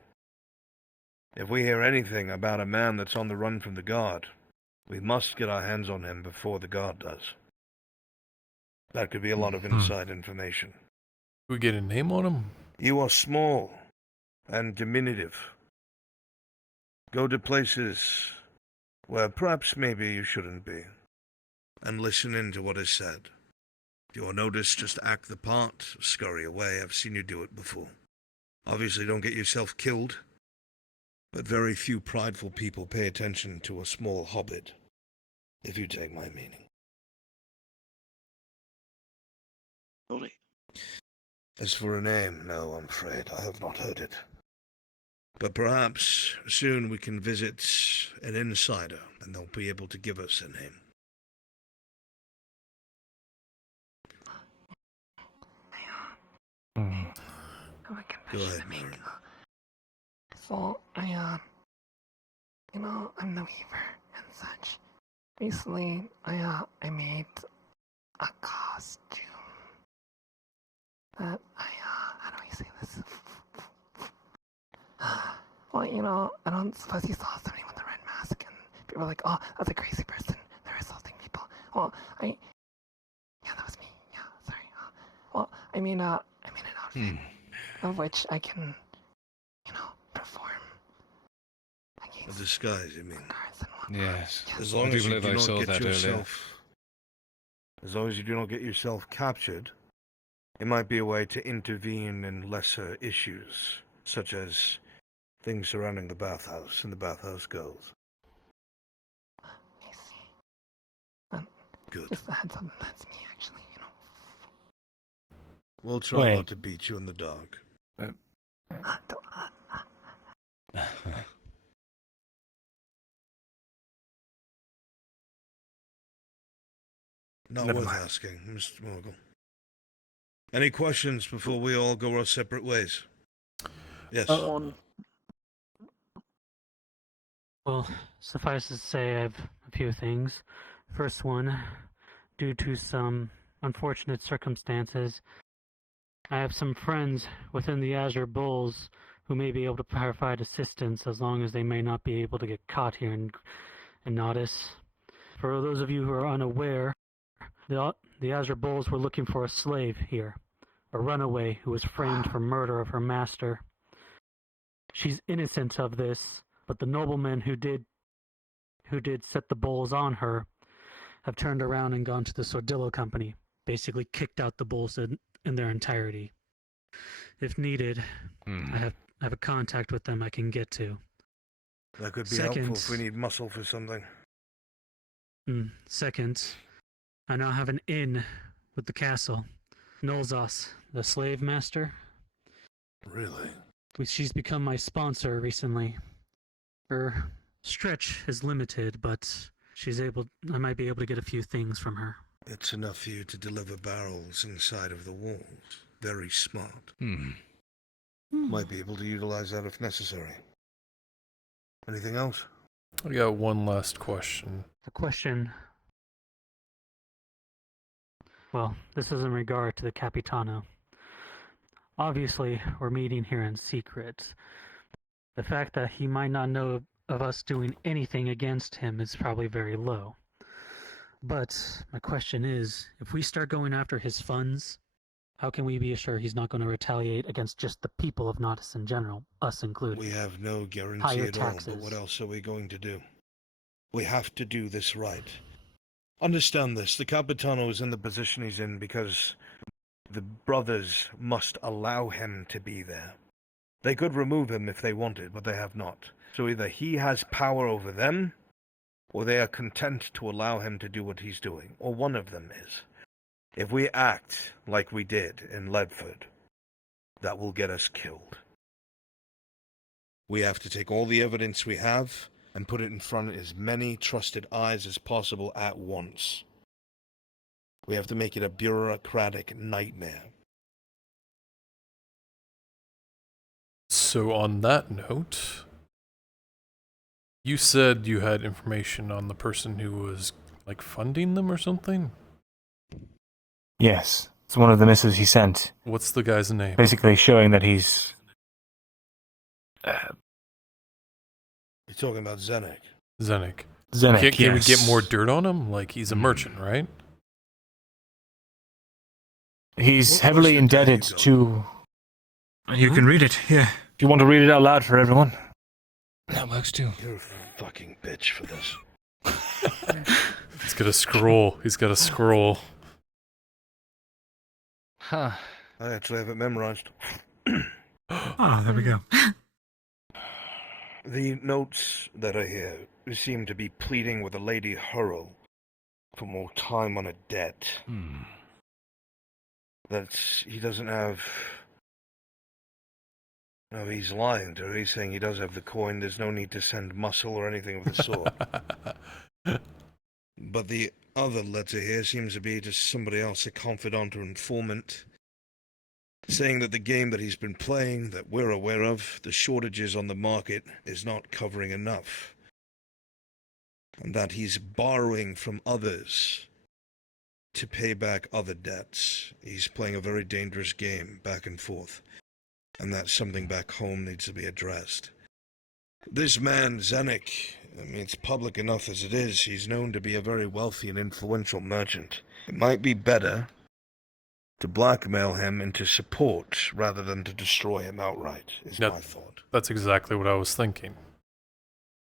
If we hear anything about a man that's on the run from the guard, we must get our hands on him before the guard does. That could be a lot of inside information. We get a name on him? You are small and diminutive. Go to places where perhaps maybe you shouldn't be, and listen in to what is said. If you are noticed, just act the part, scurry away. I've seen you do it before. Obviously don't get yourself killed, but very few prideful people pay attention to a small hobbit, if you take my meaning. Sorry. As for a name, no, I'm afraid I have not heard it. But perhaps soon we can visit an insider, and they'll be able to give us a name. Go ahead, Maren. So, I'm the Weaver and such. Recently, I made a costume that how do I say this? Well, I don't suppose you saw somebody with a red mask and people were like, oh, that's a crazy person. They're assaulting people. Well, yeah, that was me. Yeah, sorry. Well, I made an outfit of which I can, perform. A disguise, you mean? Yes. As long I do as you believe do I not saw get that earlier. yourself, as long as you do not get yourself captured, it might be a way to intervene in lesser issues, such as things surrounding the bathhouse and the bathhouse girls. I see. Good. Just a heads up, that's me actually, We'll try not to beat you in the dark. Not Never worth mind. asking, Mr. Markl. Any questions before we all go our separate ways? Yes. Well, suffice to say, I have a few things. First one, due to some unfortunate circumstances, I have some friends within the Azure Bulls who may be able to provide assistance as long as they may not be able to get caught here in Nodus. For those of you who are unaware, the Azure Bulls were looking for a slave here, a runaway who was framed for murder of her master. She's innocent of this, but the noblemen who did set the bulls on her have turned around and gone to the Sordillo Company, basically kicked out the bulls in their entirety. If needed, I have a contact with them I can get to. That could be helpful if we need muscle for something. Second, I now have an inn with the castle. Nolzos, the slave master. Really? She's become my sponsor recently. Her stretch is limited, but I might be able to get a few things from her. It's enough for you to deliver barrels inside of the walls. Very smart. Might be able to utilize that if necessary. Anything else? I got one last question. The question... Well, this is in regard to the Capitano. Obviously, we're meeting here in secret. The fact that he might not know of us doing anything against him is probably very low. But my question is, if we start going after his funds, how can we be assured he's not going to retaliate against just the people of Nodus in general, us included? We have no guarantee Higher at taxes. all, but what else are we going to do? We have to do this right. Understand this, the Capitano is in the position he's in because the brothers must allow him to be there. They could remove him if they wanted, but they have not. So either he has power over them, or they are content to allow him to do what he's doing, or one of them is. If we act like we did in Ledford, that will get us killed. We have to take all the evidence we have and put it in front of as many trusted eyes as possible at once. We have to make it a bureaucratic nightmare. So on that note, you said you had information on the person who was, like, funding them or something? Yes, it's one of the missives he sent. What's the guy's name? Basically showing that he's... You're talking about Zenek. Zenek. Zenek, Can we yes. get more dirt on him? Like, he's a merchant, right? He's heavily indebted to... You can read it, yeah. Do you want to read it out loud for everyone? That works too. You're a fucking bitch for this. He's got a scroll. He's got a scroll. Huh. I actually have it memorized. There we go. The notes that are here seem to be pleading with a Lady Hurl for more time on a debt. He doesn't have... No, he's lying to her. He's saying he does have the coin. There's no need to send muscle or anything of the sort. But the other letter here seems to be just somebody else, a confidant or informant, saying that the game that he's been playing, that we're aware of, the shortages on the market, is not covering enough. And that he's borrowing from others to pay back other debts. He's playing a very dangerous game, back and forth. And that something back home needs to be addressed. This man, Zenek, I mean, it's public enough as it is. He's known to be a very wealthy and influential merchant. It might be better to blackmail him into support rather than to destroy him outright, is my thought. That's exactly what I was thinking.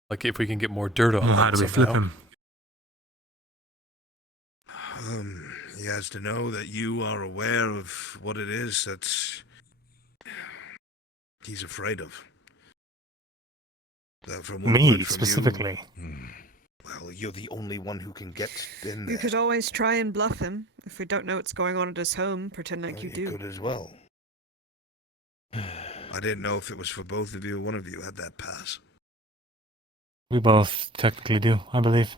Like, if we can get more dirt on him How do we flip somehow. him? He has to know that you are aware of what it is that's... he's afraid of. That from what I've Me, heard from specifically. Well, you're the only one who can get in there. You could always try and bluff him. If we don't know what's going on at his home, pretend like you do. You could as well. I didn't know if it was for both of you or one of you had that pass. We both technically do, I believe.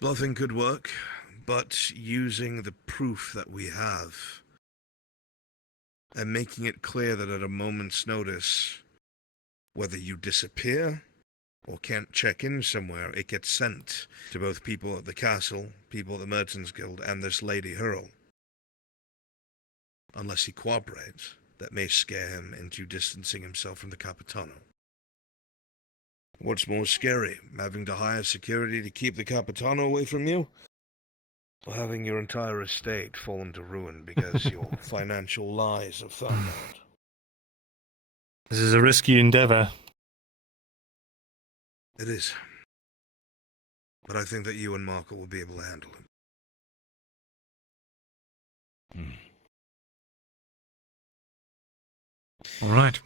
Bluffing could work, but using the proof that we have and making it clear that at a moment's notice, whether you disappear or can't check in somewhere, it gets sent to both people at the castle, people at the Merchants Guild, and this Lady Hurl. Unless he cooperates, that may scare him into distancing himself from the Capitano. What's more scary, having to hire security to keep the Capitano away from you? Or having your entire estate fall into ruin because your financial lies have found out? This is a risky endeavor. It is. But I think that you and Markl will be able to handle it. All right.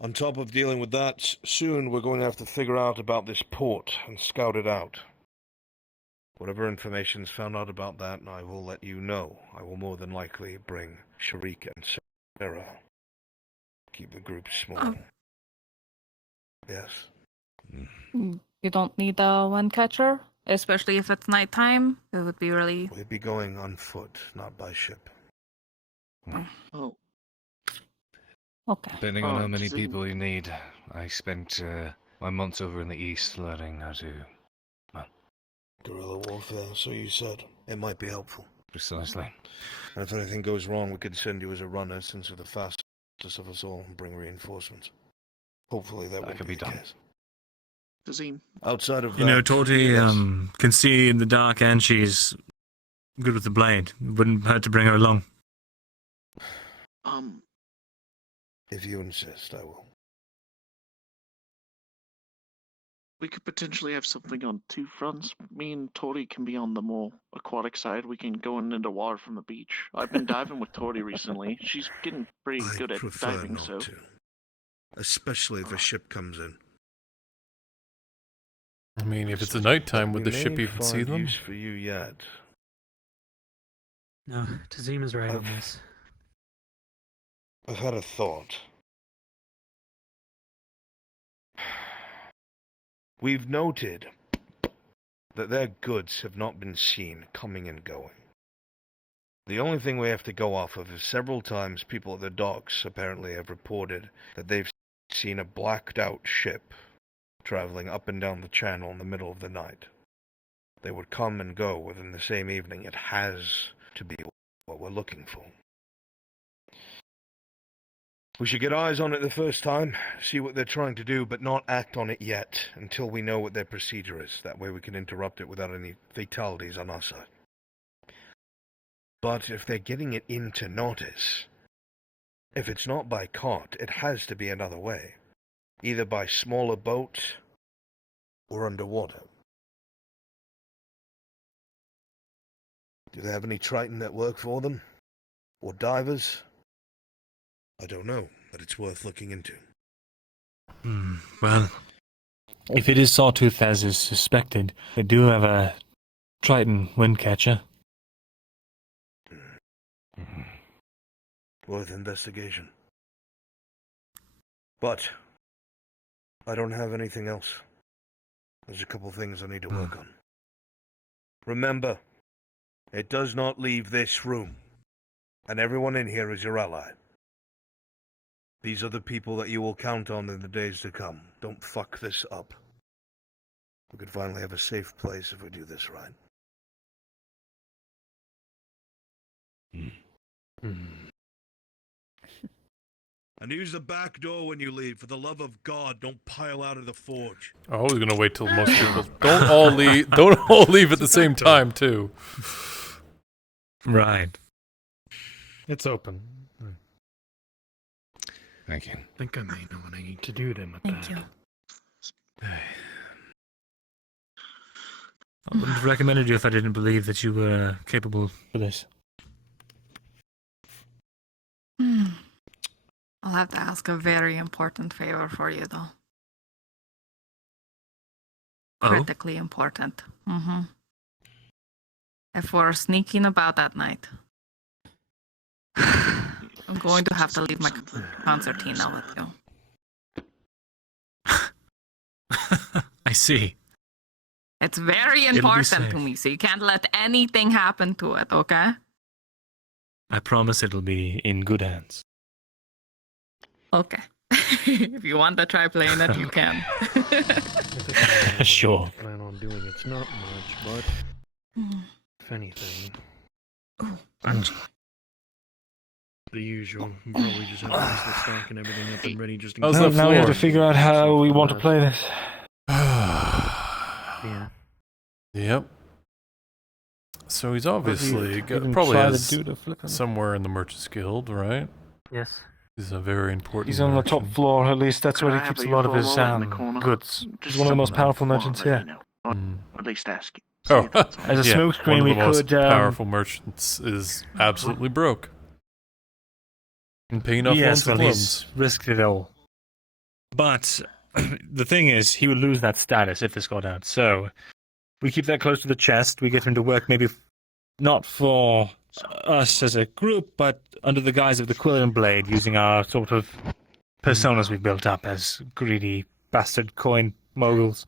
On top of dealing with that, soon we're going to have to figure out about this port and scout it out. Whatever information's found out about that, I will let you know. I will more than likely bring Sharik and Sarah. Keep the group small. Yes. You don't need a one catcher, especially if it's nighttime. It would be really. We'd be going on foot, not by ship. Oh. Okay. Depending on how many people you need. I spent my months over in the east learning how to... well... Guerrilla warfare, so you said. It might be helpful. Precisely. And if anything goes wrong, we could send you as a runner, since you're the fastest of us all, and bring reinforcements. Hopefully that could be done. Tazim. Outside of that... You know, Torty can see in the dark and she's good with the blade. Wouldn't hurt to bring her along. If you insist, I will. We could potentially have something on two fronts. Me and Tori can be on the more aquatic side. We can go into water from the beach. I've been diving with Tori recently. She's getting pretty good at diving, not so... to. Especially if a ship comes in. I mean, if it's a nighttime, would We the ship may even see find them? use for you yet. No, Tazim is right on this. I've had a thought. We've noted that their goods have not been seen coming and going. The only thing we have to go off of is several times people at the docks apparently have reported that they've seen a blacked out ship traveling up and down the channel in the middle of the night. They would come and go within the same evening. It has to be what we're looking for. We should get eyes on it the first time, see what they're trying to do, but not act on it yet until we know what their procedure is. That way we can interrupt it without any fatalities on our side. But if they're getting it into Nautis, if it's not by cart, it has to be another way. Either by smaller boat or underwater. Do they have any Triton that work for them? Or divers? I don't know, but it's worth looking into. Well, If it is Sawtooth as is suspected, they do have a Triton windcatcher. Worth investigation. But I don't have anything else. There's a couple things I need to work on. Remember, it does not leave this room, and everyone in here is your ally. These are the people that you will count on in the days to come. Don't fuck this up. We could finally have a safe place if we do this right. And use the back door when you leave. For the love of God, don't pile out of the forge. I was gonna wait till most people don't all leave. Don't all leave at the same time too. Right. It's open. Thank you. I think I may know what I need to do then with that. Thank you. I wouldn't have recommended you if I didn't believe that you were capable for this. I'll have to ask a very important favor for you, though. critically important. If we're sneaking about at night, I'm going to have to leave my concertina with you. I see. It's very It'll be important to safe. me, so you can't let anything happen to it, okay? I promise it'll be in good hands. Okay. If you want to try playing it, you can. Sure. Plan on doing it's not much, but if anything, the usual. Probably just have the stock and everything up and ready just in How's case. that Now we have to floor? figure out how we want to play this. Yeah. Yep. So he's obviously even probably try to has do the flipping? somewhere in the Merchants Guild, right? Yes. He's a very important. He's on the top merchant. floor, at least that's where Could I he have keeps a you lot of for a his moment in the corner? goods. He's Just one of the most something powerful while merchants they, here. you know, or at least ask. Oh, As a yeah, smokescreen, one of we the most could, powerful merchants is absolutely broke and paying off Yes, loans well, and he's loans. risked it all. But the thing is, he would lose that status if this got out. So we keep that close to the chest. We get him to work maybe not for us as a group, but under the guise of the Quill and Blade, using our sort of personas we've built up as greedy bastard coin moguls.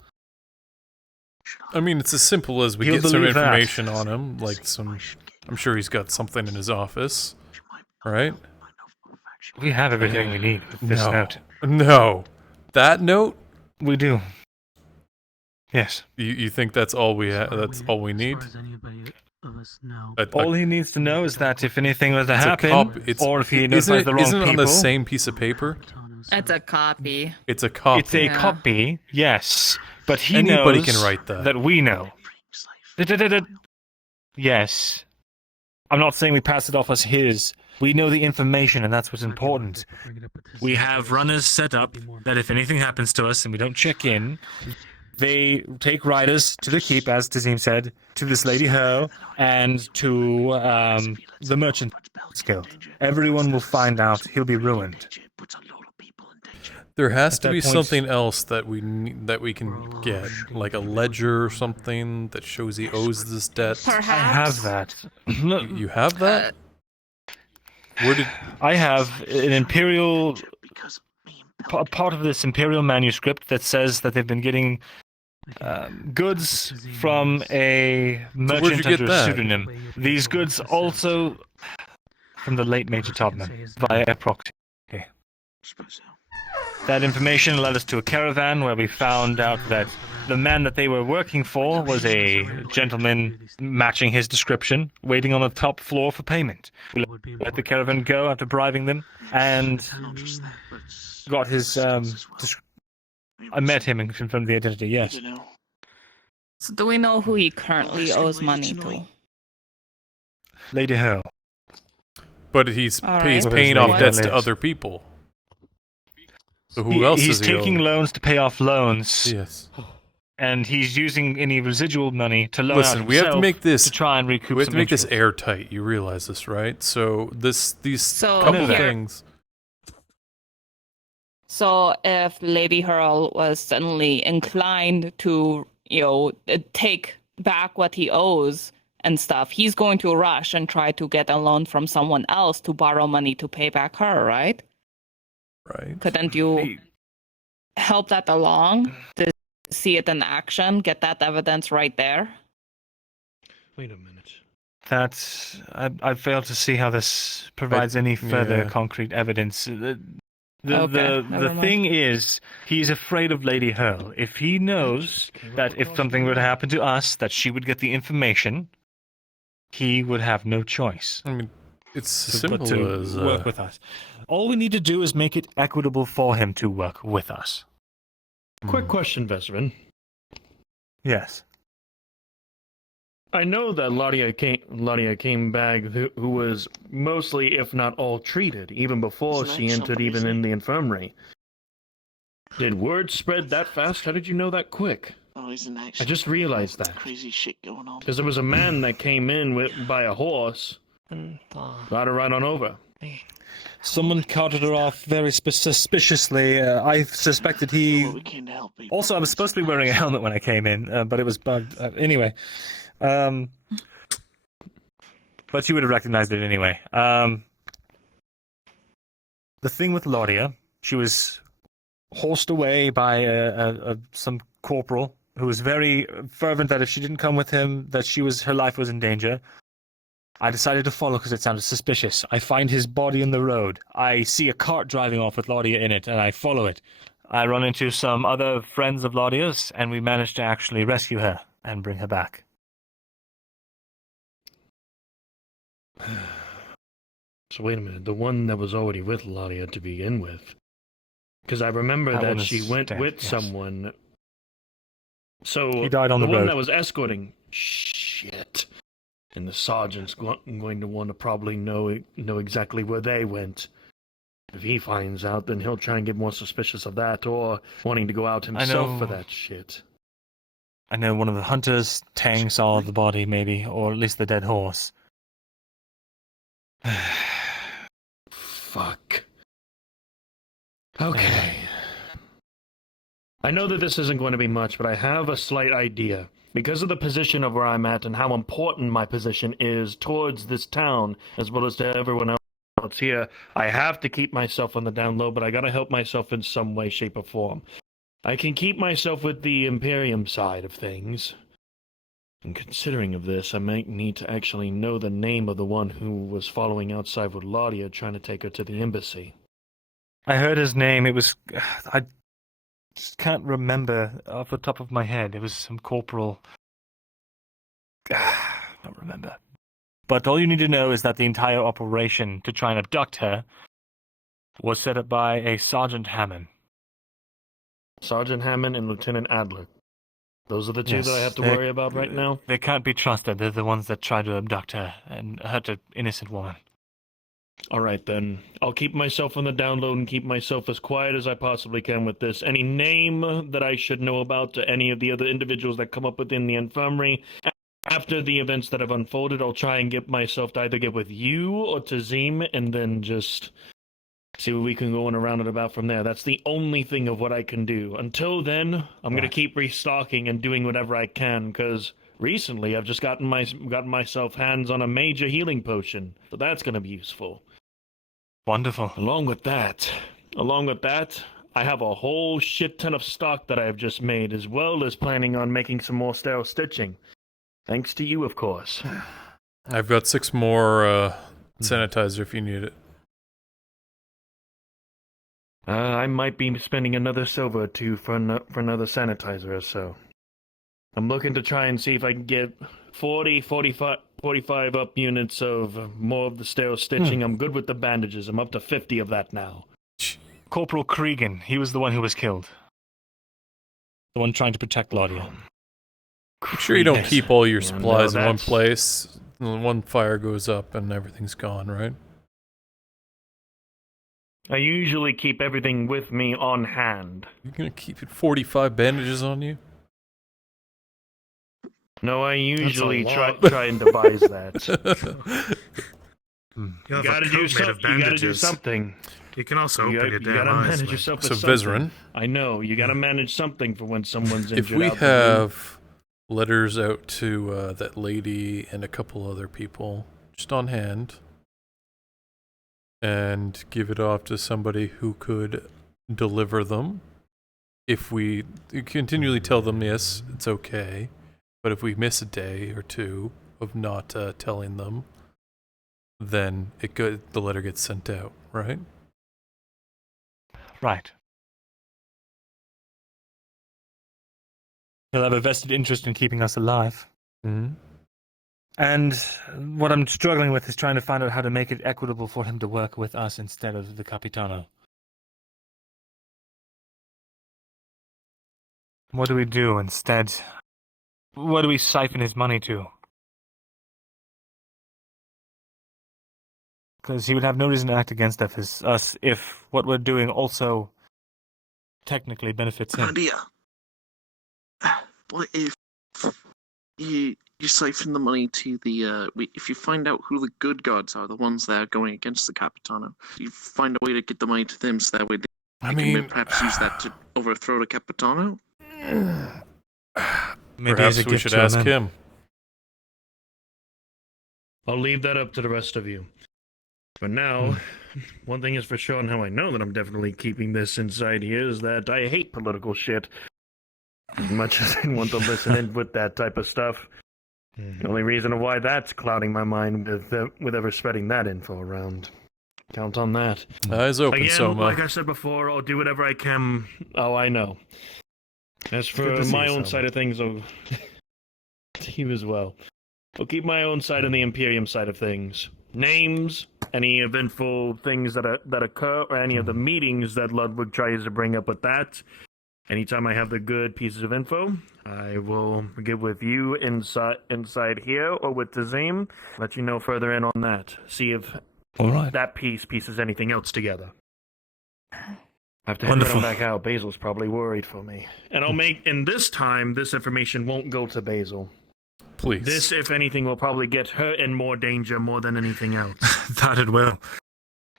I mean, it's as simple as we He'll get some believe that. information on him, like some. I'm sure he's got something in his office, right? We have everything we need with this No. note. No, that note. We do. Yes. You think that's all we that's all we need? All he needs to know is that if anything were to It's a happen, copy. or if he isn't notifies it, the wrong isn't it people, on the same piece of paper? It's a copy. It's a copy. it's a copy, yes. But he Anybody knows can write that. we know. Yes. I'm not saying we pass it off as his. We know the information, and that's what's important. We have runners set up that if anything happens to us and we don't check in, they take riders to the keep, as Tazim said, to this Lady Ho, and to the Merchant Guild. Everyone will find out. He'll be ruined. There has At to that be point- something else that we can get, like a ledger or something that shows he owes this debt. I have that. You have that? Where did I have an imperial part of this imperial manuscript that says that they've been getting goods from a merchant you get under a that? pseudonym. These goods also from the late Major Todman via a proxy. That information led us to a caravan where we found out that the man that they were working for was a gentleman matching his description, waiting on the top floor for payment. We let the caravan go after bribing them, and got his. I met him and confirmed the identity. Yes. So do we know who he currently owes money to? Lady Ho. But he's All he's right. paying What? off debts to other people. So who else He's is he taking owe? loans to pay off loans. Yes. And he's using any residual money to loan out Listen, we have to himself make this. to try and recoup We have some to make this interest. airtight. You realize this, right? So these So couple here- things. So if Lady Hurl was suddenly inclined to, take back what he owes and stuff, he's going to rush and try to get a loan from someone else to borrow money to pay back her, right? Right. Couldn't you help that along to see it in action, get that evidence right there? Wait a minute. That's I fail to see how this provides any further yeah. concrete evidence. The Okay, never mind. thing is, he's afraid of Lady Hurl. If he knows that if something were to happen to us, that she would get the information, he would have no choice. I mean, it's as but simple to as work with us. All we need to do is make it equitable for him to work with us. Quick question, Vesserin. Yes. I know that Ladia came back who was mostly, if not all, treated, even before Isn't she that entered somebody, even isn't in the infirmary. Did word spread that fast? How did you know that quick? Oh, isn't that I just realized that. crazy shit going on? Because there was a man that came in by a horse. Got her right on over. Someone carted her off very suspiciously. I suspected he. We can't help people. Also, I was supposed to be wearing a helmet when I came in, but it was bugged. Anyway. But you would have recognized it anyway. The thing with Laudia, she was horsed away by some corporal who was very fervent that if she didn't come with him, that her life was in danger. I decided to follow because it sounded suspicious. I find his body in the road. I see a cart driving off with Laudia in it, and I follow it. I run into some other friends of Laudia's, and we managed to actually rescue her and bring her back. So wait a minute, the one that was already with Laudia to begin with. Because I remember That that one she is went dead, with yes. someone. So He died on the one road. that was escorting. Shit. And the sergeant's going to want to probably know exactly where they went. If he finds out, then he'll try and get more suspicious of that, or wanting to go out himself for that shit. I know one of the hunters, Tang, saw the body, maybe, or at least the dead horse. Fuck. Okay. I know that this isn't going to be much, but I have a slight idea. Because of the position of where I'm at and how important my position is towards this town, as well as to everyone else here, I have to keep myself on the down low, but I gotta help myself in some way, shape, or form. I can keep myself with the Imperium side of things. And considering of this, I might need to actually know the name of the one who was following outside with Laudia, trying to take her to the embassy. I heard his name. It was... I just can't remember off the top of my head. It was some corporal... I don't remember. But all you need to know is that the entire operation to try and abduct her was set up by a Sergeant Hammond. Sergeant Hammond and Lieutenant Adler. Those are the two Yes, that I have to worry about right now? They can't be trusted. They're the ones that tried to abduct her and hurt an innocent woman. Alright then. I'll keep myself on the download and keep myself as quiet as I possibly can with this. Any name that I should know about to any of the other individuals that come up within the infirmary, after the events that have unfolded, I'll try and get myself to either get with you or Tazim and then just see what we can go on around and about from there. That's the only thing of what I can do. Until then, I'm going to keep restocking and doing whatever I can, because recently I've just gotten myself hands on a major healing potion, so that's going to be useful. Wonderful. Along with that, I have a whole shit ton of stock that I have just made, as well as planning on making some more sterile stitching. Thanks to you, of course. I've got 6 more sanitizer if you need it. I might be spending another silver or two for another sanitizer or so. I'm looking to try and see if I can get 45 up units of more of the sterile stitching. I'm good with the bandages. I'm up to 50 of that now. Corporal Cregan, he was the one who was killed. The one trying to protect Laudia. Make sure you don't keep all your supplies in one that's- place. One fire goes up and everything's gone, right? I usually keep everything with me on hand. You're gonna keep 45 bandages on you? No, I usually try lot. and devise that. You You have gotta a do coat made of something. You gotta do bandages. something. You can also open your You damn gotta eyes. manage man. yourself with So something. Vizrin. I know. You gotta manage something for when someone's injured. If we out there. have letters out to that lady and a couple other people just on hand, and give it off to somebody who could deliver them. If we continually tell them, yes, it's okay, but if we miss a day or two of not telling them, then the letter gets sent out, right? Right. He'll have a vested interest in keeping us alive. Mm-hmm. And what I'm struggling with is trying to find out how to make it equitable for him to work with us instead of the Capitano. What do we do instead? What do we siphon his money to? Because he would have no reason to act against us if what we're doing also technically benefits him. Idea. What if you you siphon the money to the if you find out who the good gods are, the ones that are going against the Capitano, you find a way to get the money to them, so that way they can perhaps use that to overthrow the Capitano. Maybe Perhaps as a we gift should to ask him. him. I'll leave that up to the rest of you. But now, one thing is for sure, and how I know that I'm definitely keeping this inside here, is that I hate political shit. As much as I want to listen in with that type of stuff. The only reason why that's clouding my mind with ever spreading that info around. Count on that. Eyes open, Again, Soma. like I said before, I'll do whatever I can. Oh, I know. As for my own side of things, I'll... you as well. I'll keep my own side and the Imperium side of things. Names, any eventful things that occur, or any of the meetings that Ludwig tries to bring up with that. Anytime I have the good pieces of info, I will get with you inside here or with Tazim. Let you know further in on that. See if that pieces anything else together. I have to head on back out. Basil's probably worried for me. And this time, this information won't go to Basil. Please. This, if anything, will probably get her in more danger more than anything else. That it will.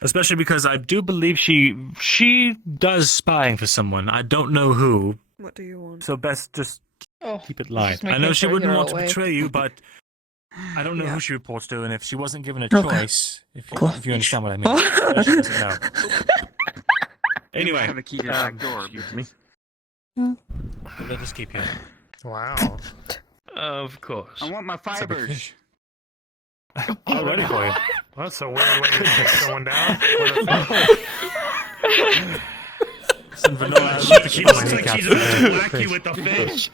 Especially because I do believe she does spying for someone. I don't know who. What do you want? So best just keep it light. just I making know she sure wouldn't you're want to awake. betray you, but I don't know Yeah. who she reports to, and if she wasn't given a Okay. choice, if you understand what I mean. She doesn't know. Anyway, I have a key to the back door. Excuse me. so let us keep here. Wow. Of course. I want my fibers. All ready for you. That's a weird way to take someone down. Some vanilla. She looks like she's about to whack you with the fish.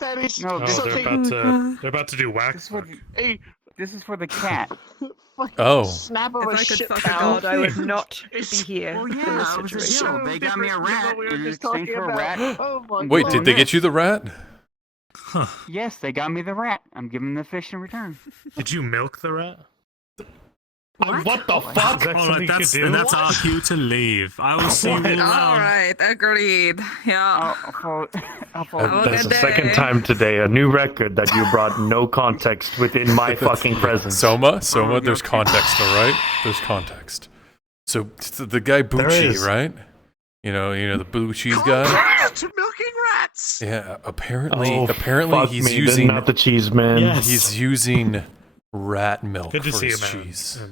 That is Oh, this they're thing. about to do wax. This is for hey, this is for the cat. Oh. Snap of If a I could shit fuck a towel. god, I would not be here Oh in yeah, this I was just situation. They got me a rat in exchange for a rat. Oh my Wait, did they get you the rat? Yes, they got me the rat. I'm giving the fish in return. Did you milk the rat? What the fuck? Is that All something right, you could do? that's our cue to leave. I will see you all around. Alright, agreed. Yeah. That's the second time today. A new record that you brought no context within my fucking presence. Soma, there's context, all right? There's context. So the guy Bucci, is. right? You know the blue cheese guy. To milking rats. Yeah, apparently fuck he's me, using not the cheese man. Yes. he's using rat milk Good to for see his you, man. cheese.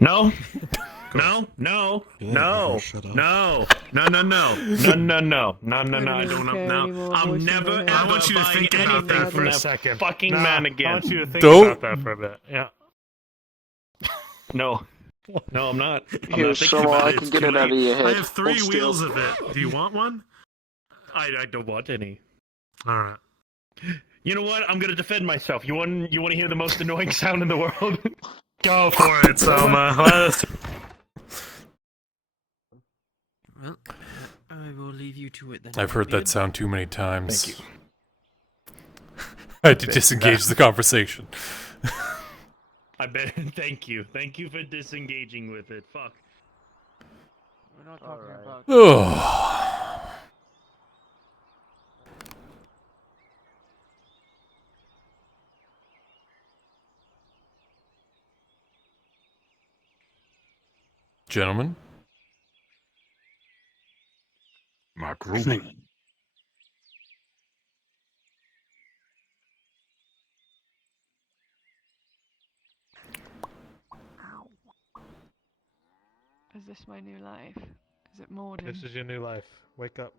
No. No, no, no, no, no, no, no, no, no, no, no, no, no, I don't know. I'm never ever I want you to buying think about anything that from for a that second. fucking No, man I again. want you to think Don't. about that for a bit. Yeah. No, no, I'm not. I'm Here, not thinking so about I it. can It's get too it out of late. your head. I have 3 Hold wheels still. of it. Do you want one? I don't want any. All right. You know what? I'm gonna defend myself. You want to hear the most annoying sound in the world? Go for it, Soma. Let's... Well, I will leave you to it then. I've heard that sound too many times. Thank you. I had to disengage the conversation. I bet. Thank you. Thank you for disengaging with it. Fuck. We're not talking about. Oh. Gentlemen, Markl. Is this my new life? Is it Morden? This is your new life. Wake up.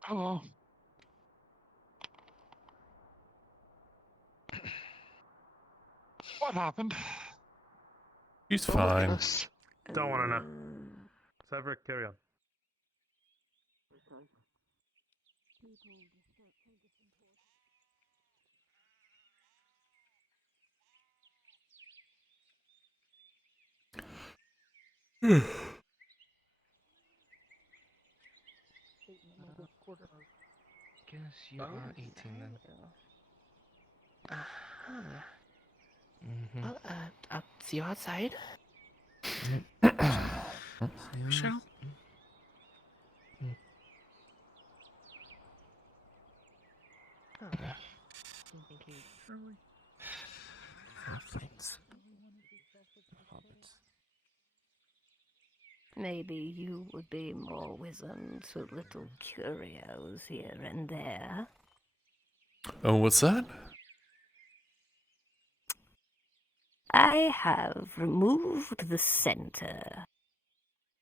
Hello. What happened? he's fine. Don't want to know. Sever, carry on. Guess you are eating then. Well, I'll see you outside. Sure. Maybe you would be more wizened to little curios here and there. Oh, what's that? I have removed the center,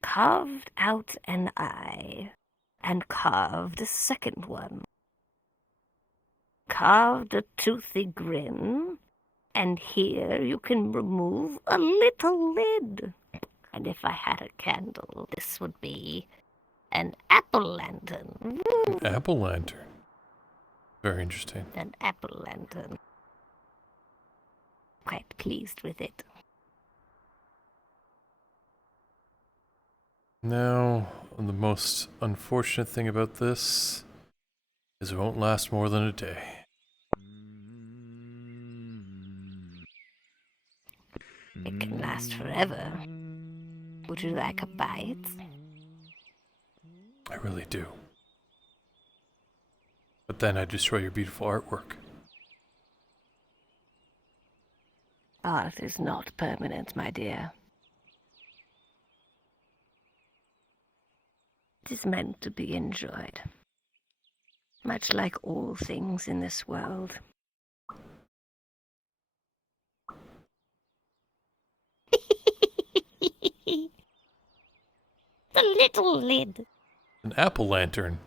carved out an eye, and carved a second one. Carved a toothy grin, and here you can remove a little lid. And if I had a candle, this would be an apple lantern. Woo! Apple lantern. Very interesting. An apple lantern. Quite pleased with it. Now, the most unfortunate thing about this is it won't last more than a day. It can last forever. Would you like a bite? I really do. But then I destroy your beautiful artwork. Art is not permanent, my dear. It is meant to be enjoyed. Much like all things in this world. The little lid. An apple lantern.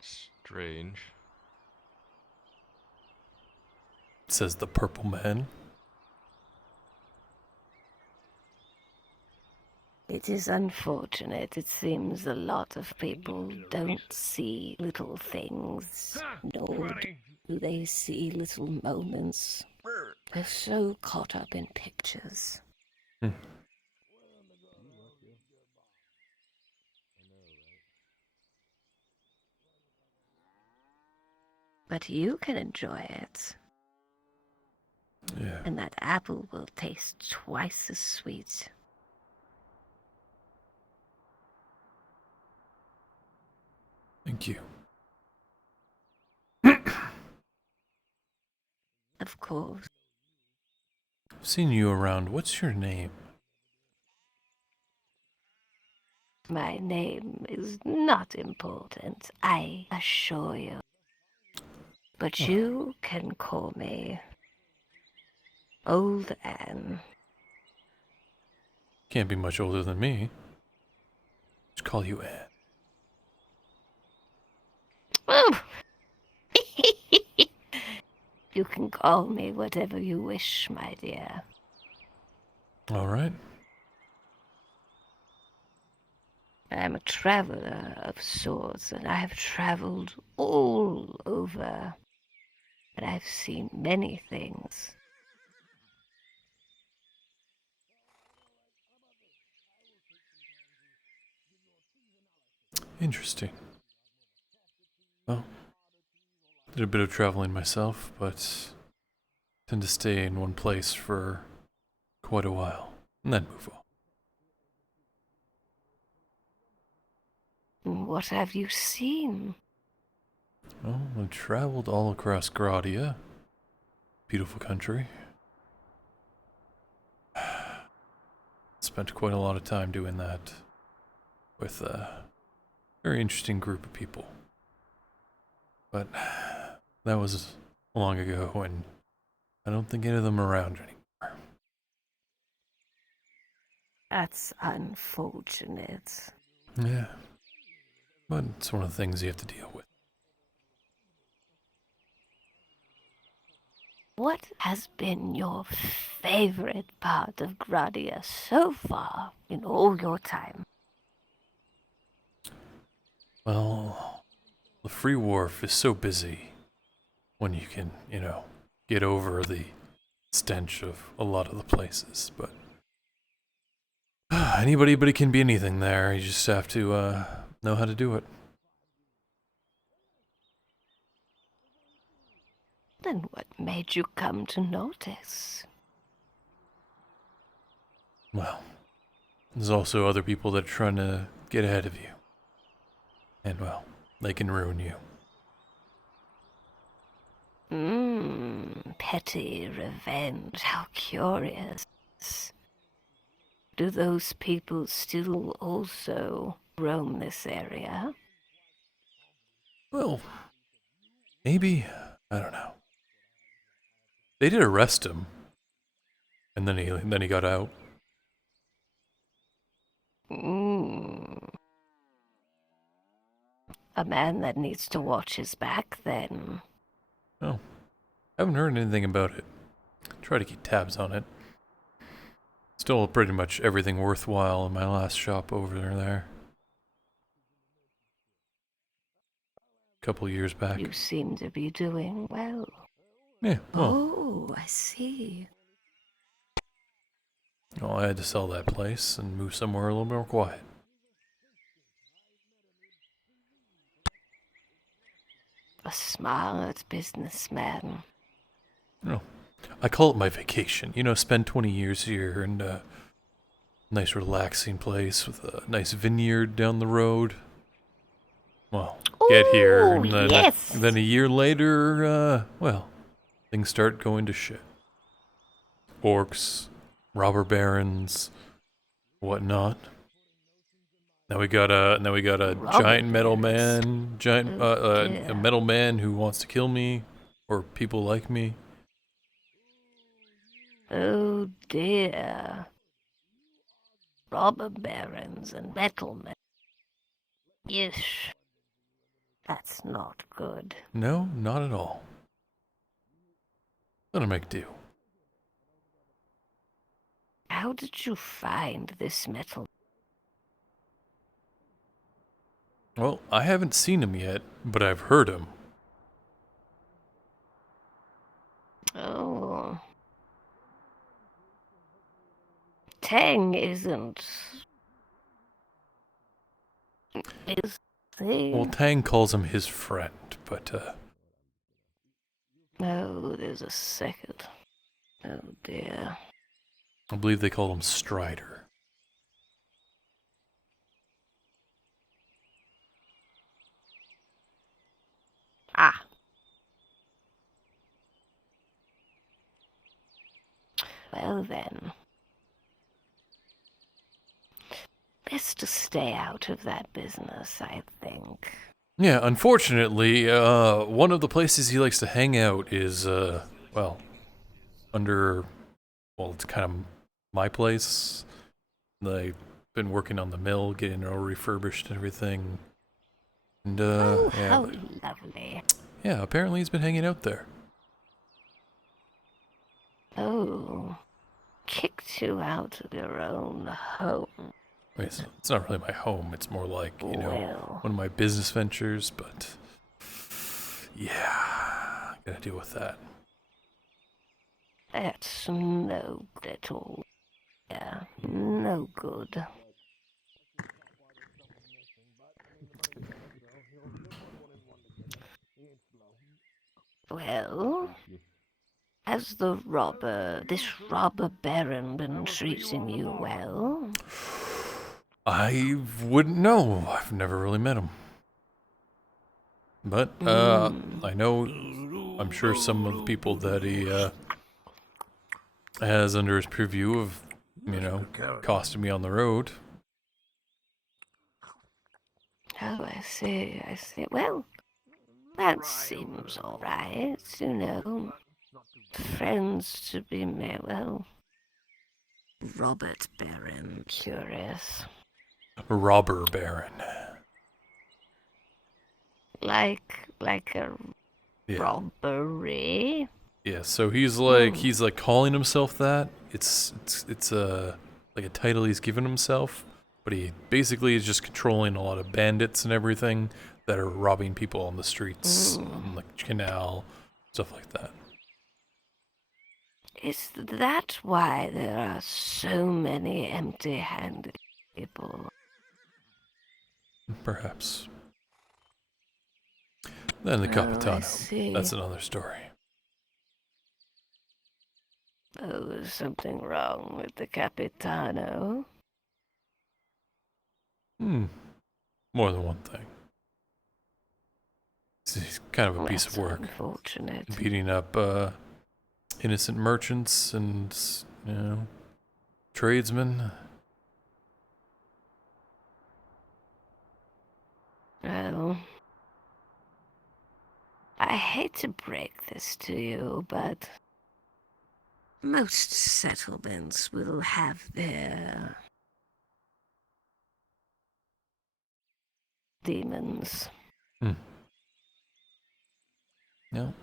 Strange. Says the purple man. It is unfortunate. It seems a lot of people don't see little things, nor do they see little moments. They're so caught up in pictures. But you can enjoy it. Yeah. And that apple will taste twice as sweet. Thank you. Of course. I've seen you around. What's your name? My name is not important, I assure you. But you can call me Old Anne. Can't be much older than me. Just call you Anne. Oh. You can call me whatever you wish, my dear. All right. I'm a traveler of sorts, and I have traveled all over. And I've seen many things. Interesting. Well, did a bit of traveling myself, but tend to stay in one place for quite a while, and then move on. What have you seen? Well, I've traveled all across Gradia. Beautiful country. Spent quite a lot of time doing that with a very interesting group of people. But that was long ago, and I don't think any of them are around anymore. That's unfortunate. Yeah. But it's one of the things you have to deal with. What has been your favorite part of Gradia so far in all your time? Well, the Free Wharf is so busy when you can, get over the stench of a lot of the places, but anybody can be anything there. You just have to know how to do it. Then what made you come to notice? Well, there's also other people that are trying to get ahead of you. And, well, they can ruin you. Petty revenge. How curious. Do those people still also roam this area? Well, maybe. I don't know. They did arrest him, and then he got out. A man that needs to watch his back, then. Oh, I haven't heard anything about it. Try to keep tabs on it. Stole pretty much everything worthwhile in my last shop over there. A couple years back. You seem to be doing well. Yeah, well. Oh, I see. Well, I had to sell that place and move somewhere a little more quiet. A smart businessman. No. I call it my vacation. You know, spend 20 years here in a nice relaxing place with a nice vineyard down the road. Well, get here and then, then a year later, well, things start going to shit. Orcs, robber barons, whatnot. Now we got a giant metal man, a metal man who wants to kill me, or people like me. Oh dear. Robber barons and metal men. Yes. That's not good. No, not at all. Gonna make do. How did you find this metal? Well, I haven't seen him yet, but I've heard him. Oh. Tang isn't. Is he? Well, Tang calls him his friend, but, No, there's a second. Oh dear. I believe they call him Strider. Ah. Well then. Best to stay out of that business, I think. Yeah, unfortunately, one of the places he likes to hang out is, well, it's kind of my place. I've been working on the mill, getting it all refurbished and everything. And, oh, yeah. how lovely. Yeah, apparently he's been hanging out there. Oh, kicked you out of your own home. Wait, it's not really my home, it's more like, you know, one of my business ventures, but yeah, gotta deal with that. That's no good at all. Yeah, no good. Well, has this robber baron been treating you well? I wouldn't know. I've never really met him. But, I know, I'm sure some of the people that he, has under his purview have, you know, accosted me on the road. Oh, I see. Well, that seems alright, you know. Friends to be made, well. Robert Baron, curious. Robber baron. Like a robbery? Yeah, so he's like calling himself that. It's like a title he's given himself, but he basically is just controlling a lot of bandits and everything that are robbing people on the streets, on the canal, stuff like that. Is that why there are so many empty-handed people? Perhaps. Then the Capitano. That's another story. Oh, is something wrong with the Capitano? More than one thing. It's kind of a piece of work. Unfortunate. Beating up innocent merchants and, you know, tradesmen. Well, I hate to break this to you, but most settlements will have their demons. No.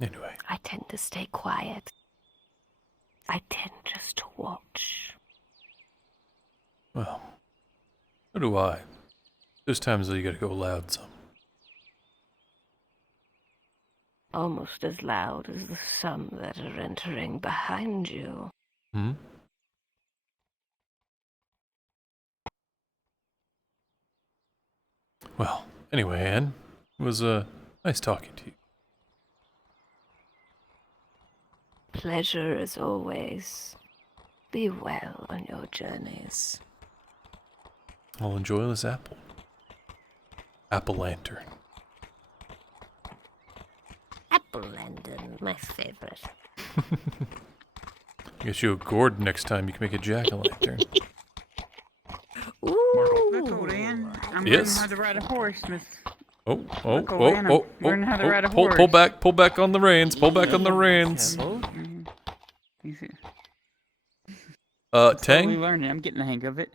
Anyway. I tend to stay quiet. I tend just to watch. Well, so do I. There's times that you gotta go loud some. Almost as loud as the some that are entering behind you. Hmm? Well, anyway, Anne, it was nice talking to you. Pleasure as always. Be well on your journeys. I'll enjoy this apple. Apple lantern. Apple lantern, my favorite. Get you a gourd next time. You can make a jack-o'-lantern. Markl, Anne, I'm Yes. learning how to ride a horse, Miss. Learning how to ride a pull horse. back on the reins. Pull back on the reins. Slowly Tang? learning. I'm getting the hang of it.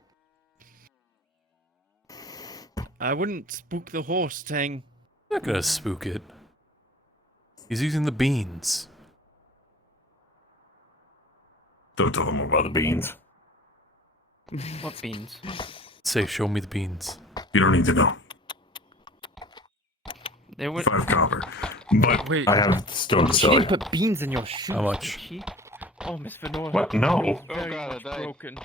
I wouldn't spook the horse, Tang. Not gonna spook it. He's using the beans. Don't tell him about the beans. What beans? Say, show me the beans. You don't need to know. They were 5 copper. But Wait. I have stone to She sell you. didn't put beans in your shoe. How much? did she? Oh, Miss Fedora. What? No. Very God, I much died. broken.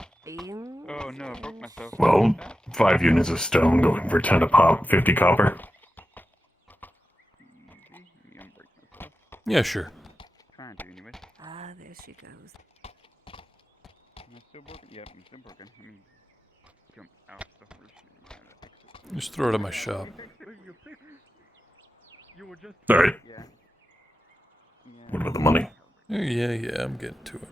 Oh no, I broke myself. Well, 5 units of stone going for 10 a pop, 50 copper. Yeah, sure. Trying to anyway. Ah, there she goes. Am I still broken? Yep, I'm still broken. I mean, jump out the horse. Just throw it at my shop. You were just. Alright. Yeah. What about the money? Yeah, I'm getting to it.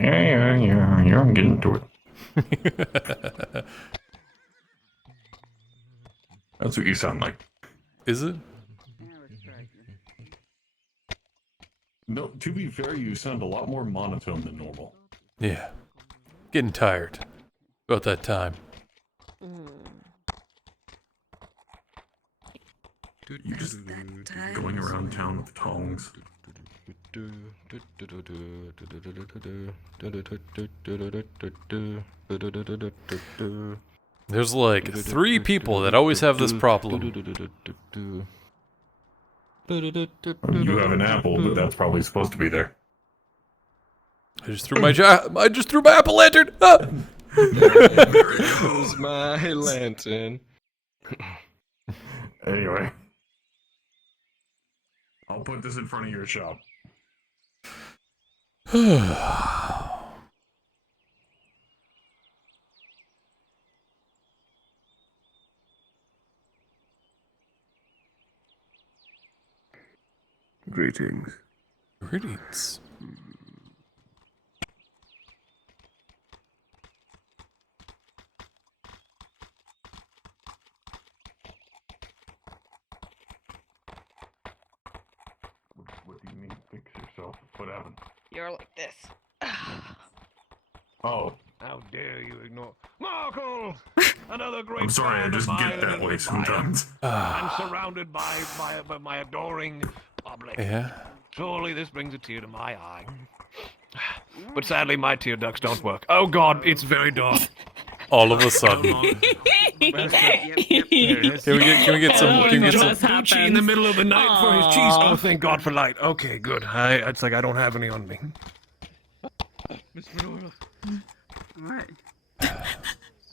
Yeah, I'm getting to it. That's what you sound like. Is it? No, to be fair, you sound a lot more monotone than normal. Yeah. Getting tired. About that time. You're just going around town with tongs. There's like 3 people that always have this problem. You have an apple, but that's probably supposed to be there. I just threw my apple lantern. Ah! There goes my lantern. Anyway. I'll put this in front of your shop. Greetings. Greetings. What do you mean, fix yourself? What happened? You're like this. Oh. How dare you ignore Markl! Another great I'm sorry, I fan just of get that mine. way sometimes. I'm surrounded by my adoring public. Yeah? Surely this brings a tear to my eye. But sadly, my tear ducts don't work. Oh god, it's very dark. All of a sudden. Can Can we get some? Can we get some? Gucci in the middle of the night for his cheese. Oh, thank God for light. Okay, good. It's like I don't have any on me. Miss Fedora. Alright.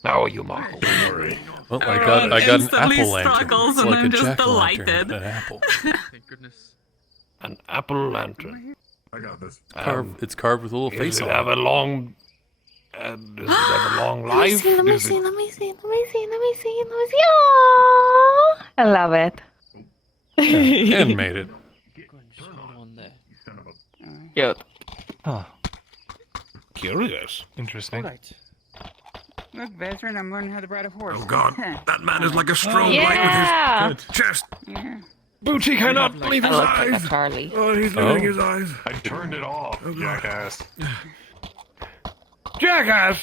How are you, Markl? Don't worry. Well, I got an instantly apple lantern. struggles It's and like then a just jack-o'-lantern delighted. with an apple. Thank goodness. An apple lantern. I got this. It's carved with a little face Does it on have it. a long... does it have a long Let me life? see, let me Does see, it- let me see, let me see, let me see, let me see. Oh, I love it. Yeah, animated. Cute. Huh. Curious. Interesting. Look, veteran, I'm learning how to ride a horse. Oh god, that man is like a strobe Yeah. with his chest. Yeah. Booty cannot believe his I look like eyes. a Charlie. Oh, he's losing his eyes. I turned it off, jackass. Jackass!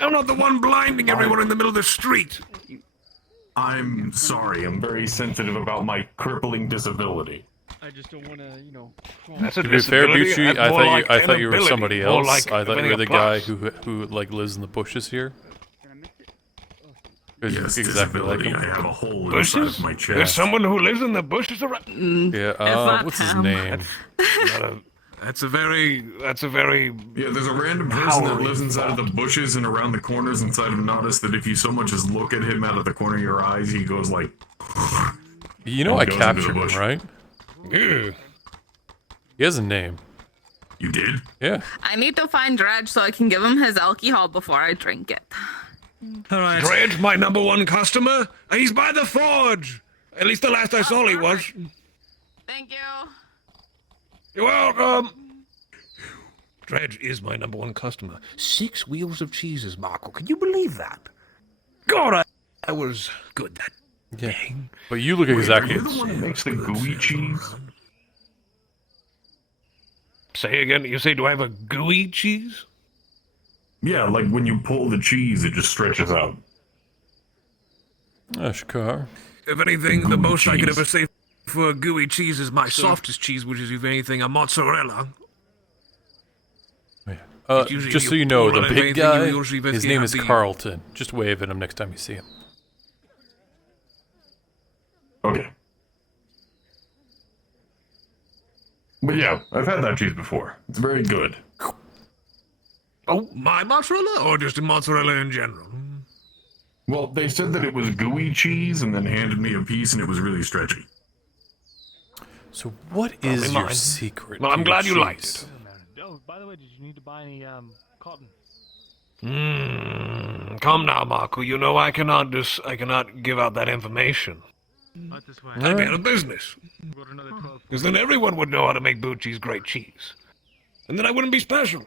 I'm not the one blinding everyone in the middle of the street. I'm sorry. I'm very sensitive about my crippling disability. I just don't want to, you know. That's a To be fair, disability. Bucci, That's more like I thought you were inability, somebody more else. like I thought you having were a the guy plus. who like lives in the bushes here. 'Cause you Yes, look exactly like disability. him. I have a hole inside Bushes? of my chest. There's someone who lives in the bushes around. Yeah. What's his name? That's a very. Yeah, there's a random person that lives inside of the bushes and around the corners inside of Nodus that if you so much as look at him out of the corner of your eyes, he goes like... You know I and goes into the captured him, bush. right? Yeah. He has a name. You did? Yeah. I need to find Dredge so I can give him his alcohol before I drink it. All right. Dredge, my number one customer. He's by the forge. At least the last I saw he was. Thank you. You're welcome. Dredge is my number one customer. 6 wheels of cheeses, Markl. Can you believe that? God, I was good that Yeah. But you look exactly. Are you the one that makes the gooey cheese? Say again. You say, do I have a gooey cheese? Yeah, like when you pull the cheese, it just stretches out. Shakar. If anything, the Gooey most I could cheese. ever say for a gooey cheese is my softest cheese, which is, if anything, a mozzarella. Usually Just you so you know, pull the it, big anything, guy, you usually his basically name have is the- Carlton. Just wave at him next time you see him. Okay. But yeah, I've had that cheese before. It's very good. Oh, my mozzarella, or just a mozzarella in general? Well, they said that it was gooey cheese and then handed me a piece and it was really stretchy. So what is your secret? Well, to I'm your glad you cheese? liked it. Oh, by the way, did you need to buy any cotton? Come now, Markl. You know I cannot give out that information. Right this way. I'd be out of business. Got another 12. Because then everyone would know how to make Bucci's great cheese. And then I wouldn't be special.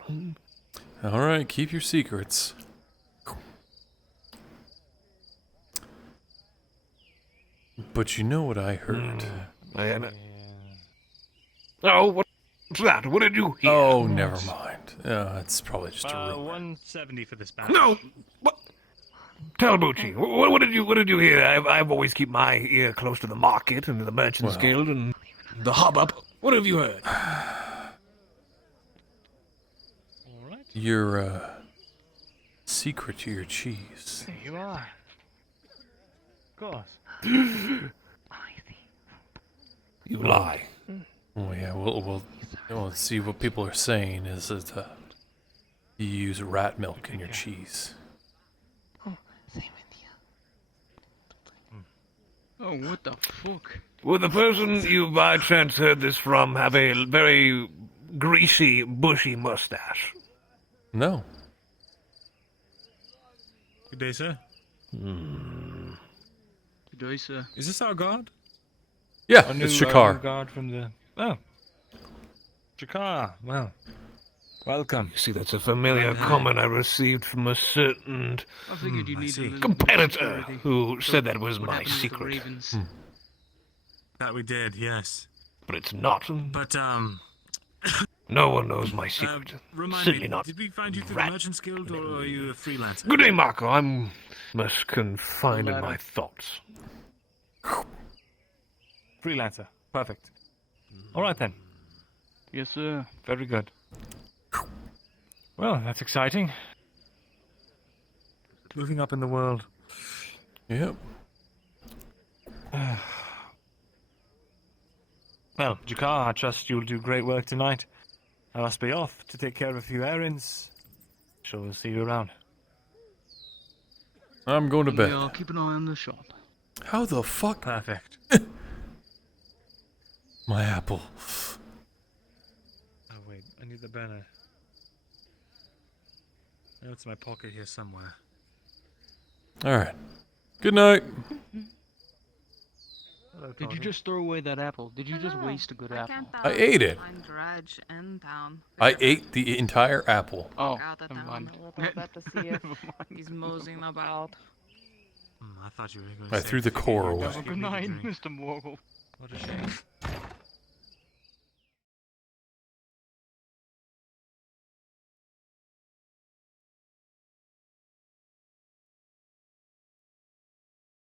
All right, keep your secrets. But you know what I heard? Oh, what's that? What did you hear? Oh, never mind. It's probably just a rumor. 170 for this batch. No. What? Tell Bucci. What did you hear? I've always keep my ear close to the market and to the Merchants Guild and the hubbub. What have you heard? Your secret to your cheese. There you are. Of course. You lie. Oh yeah, we'll see what people are saying is that you use rat milk in your cheese. Oh, what the fuck? Would the person you by chance heard this from have a very greasy, bushy mustache? No. Good day, sir. Good day, sir. Is this our guard? Yeah, Our it's new, Shakar. guard from the... Oh. Shakar, well. Welcome. You see, that's a familiar comment I received from a certain I figured you needed a little competitor security. who So, said that was what my happened with the secret. Ravens? That we did, yes. But it's not. But, No one knows my secret. remind Certainly me, not. did we find you through the Merchants Guild, or are you a freelancer? Good day, Marco. I'm much confined in my thoughts. Freelancer. Perfect. All right, then. Yes, sir. Very good. Well, that's exciting. Moving up in the world. Yep. Well, Jakar, I trust you'll do great work tonight. I must be off to take care of a few errands. Sure, we'll see you around. I'm going to bed. Yeah, I'll keep an eye on the shop. How the fuck? Perfect. My apple. I need the banner. I know it's in my pocket here somewhere. Alright. Good night. Did you just throw away that apple? Did you just waste a good apple? I ate it. Dredge in town. I ate the entire apple. Oh, Out of never town mind. a little bit to see if he's moseying about. I thought you were going I to say threw the core away. Have a good night, Mr. Markl. What a shame.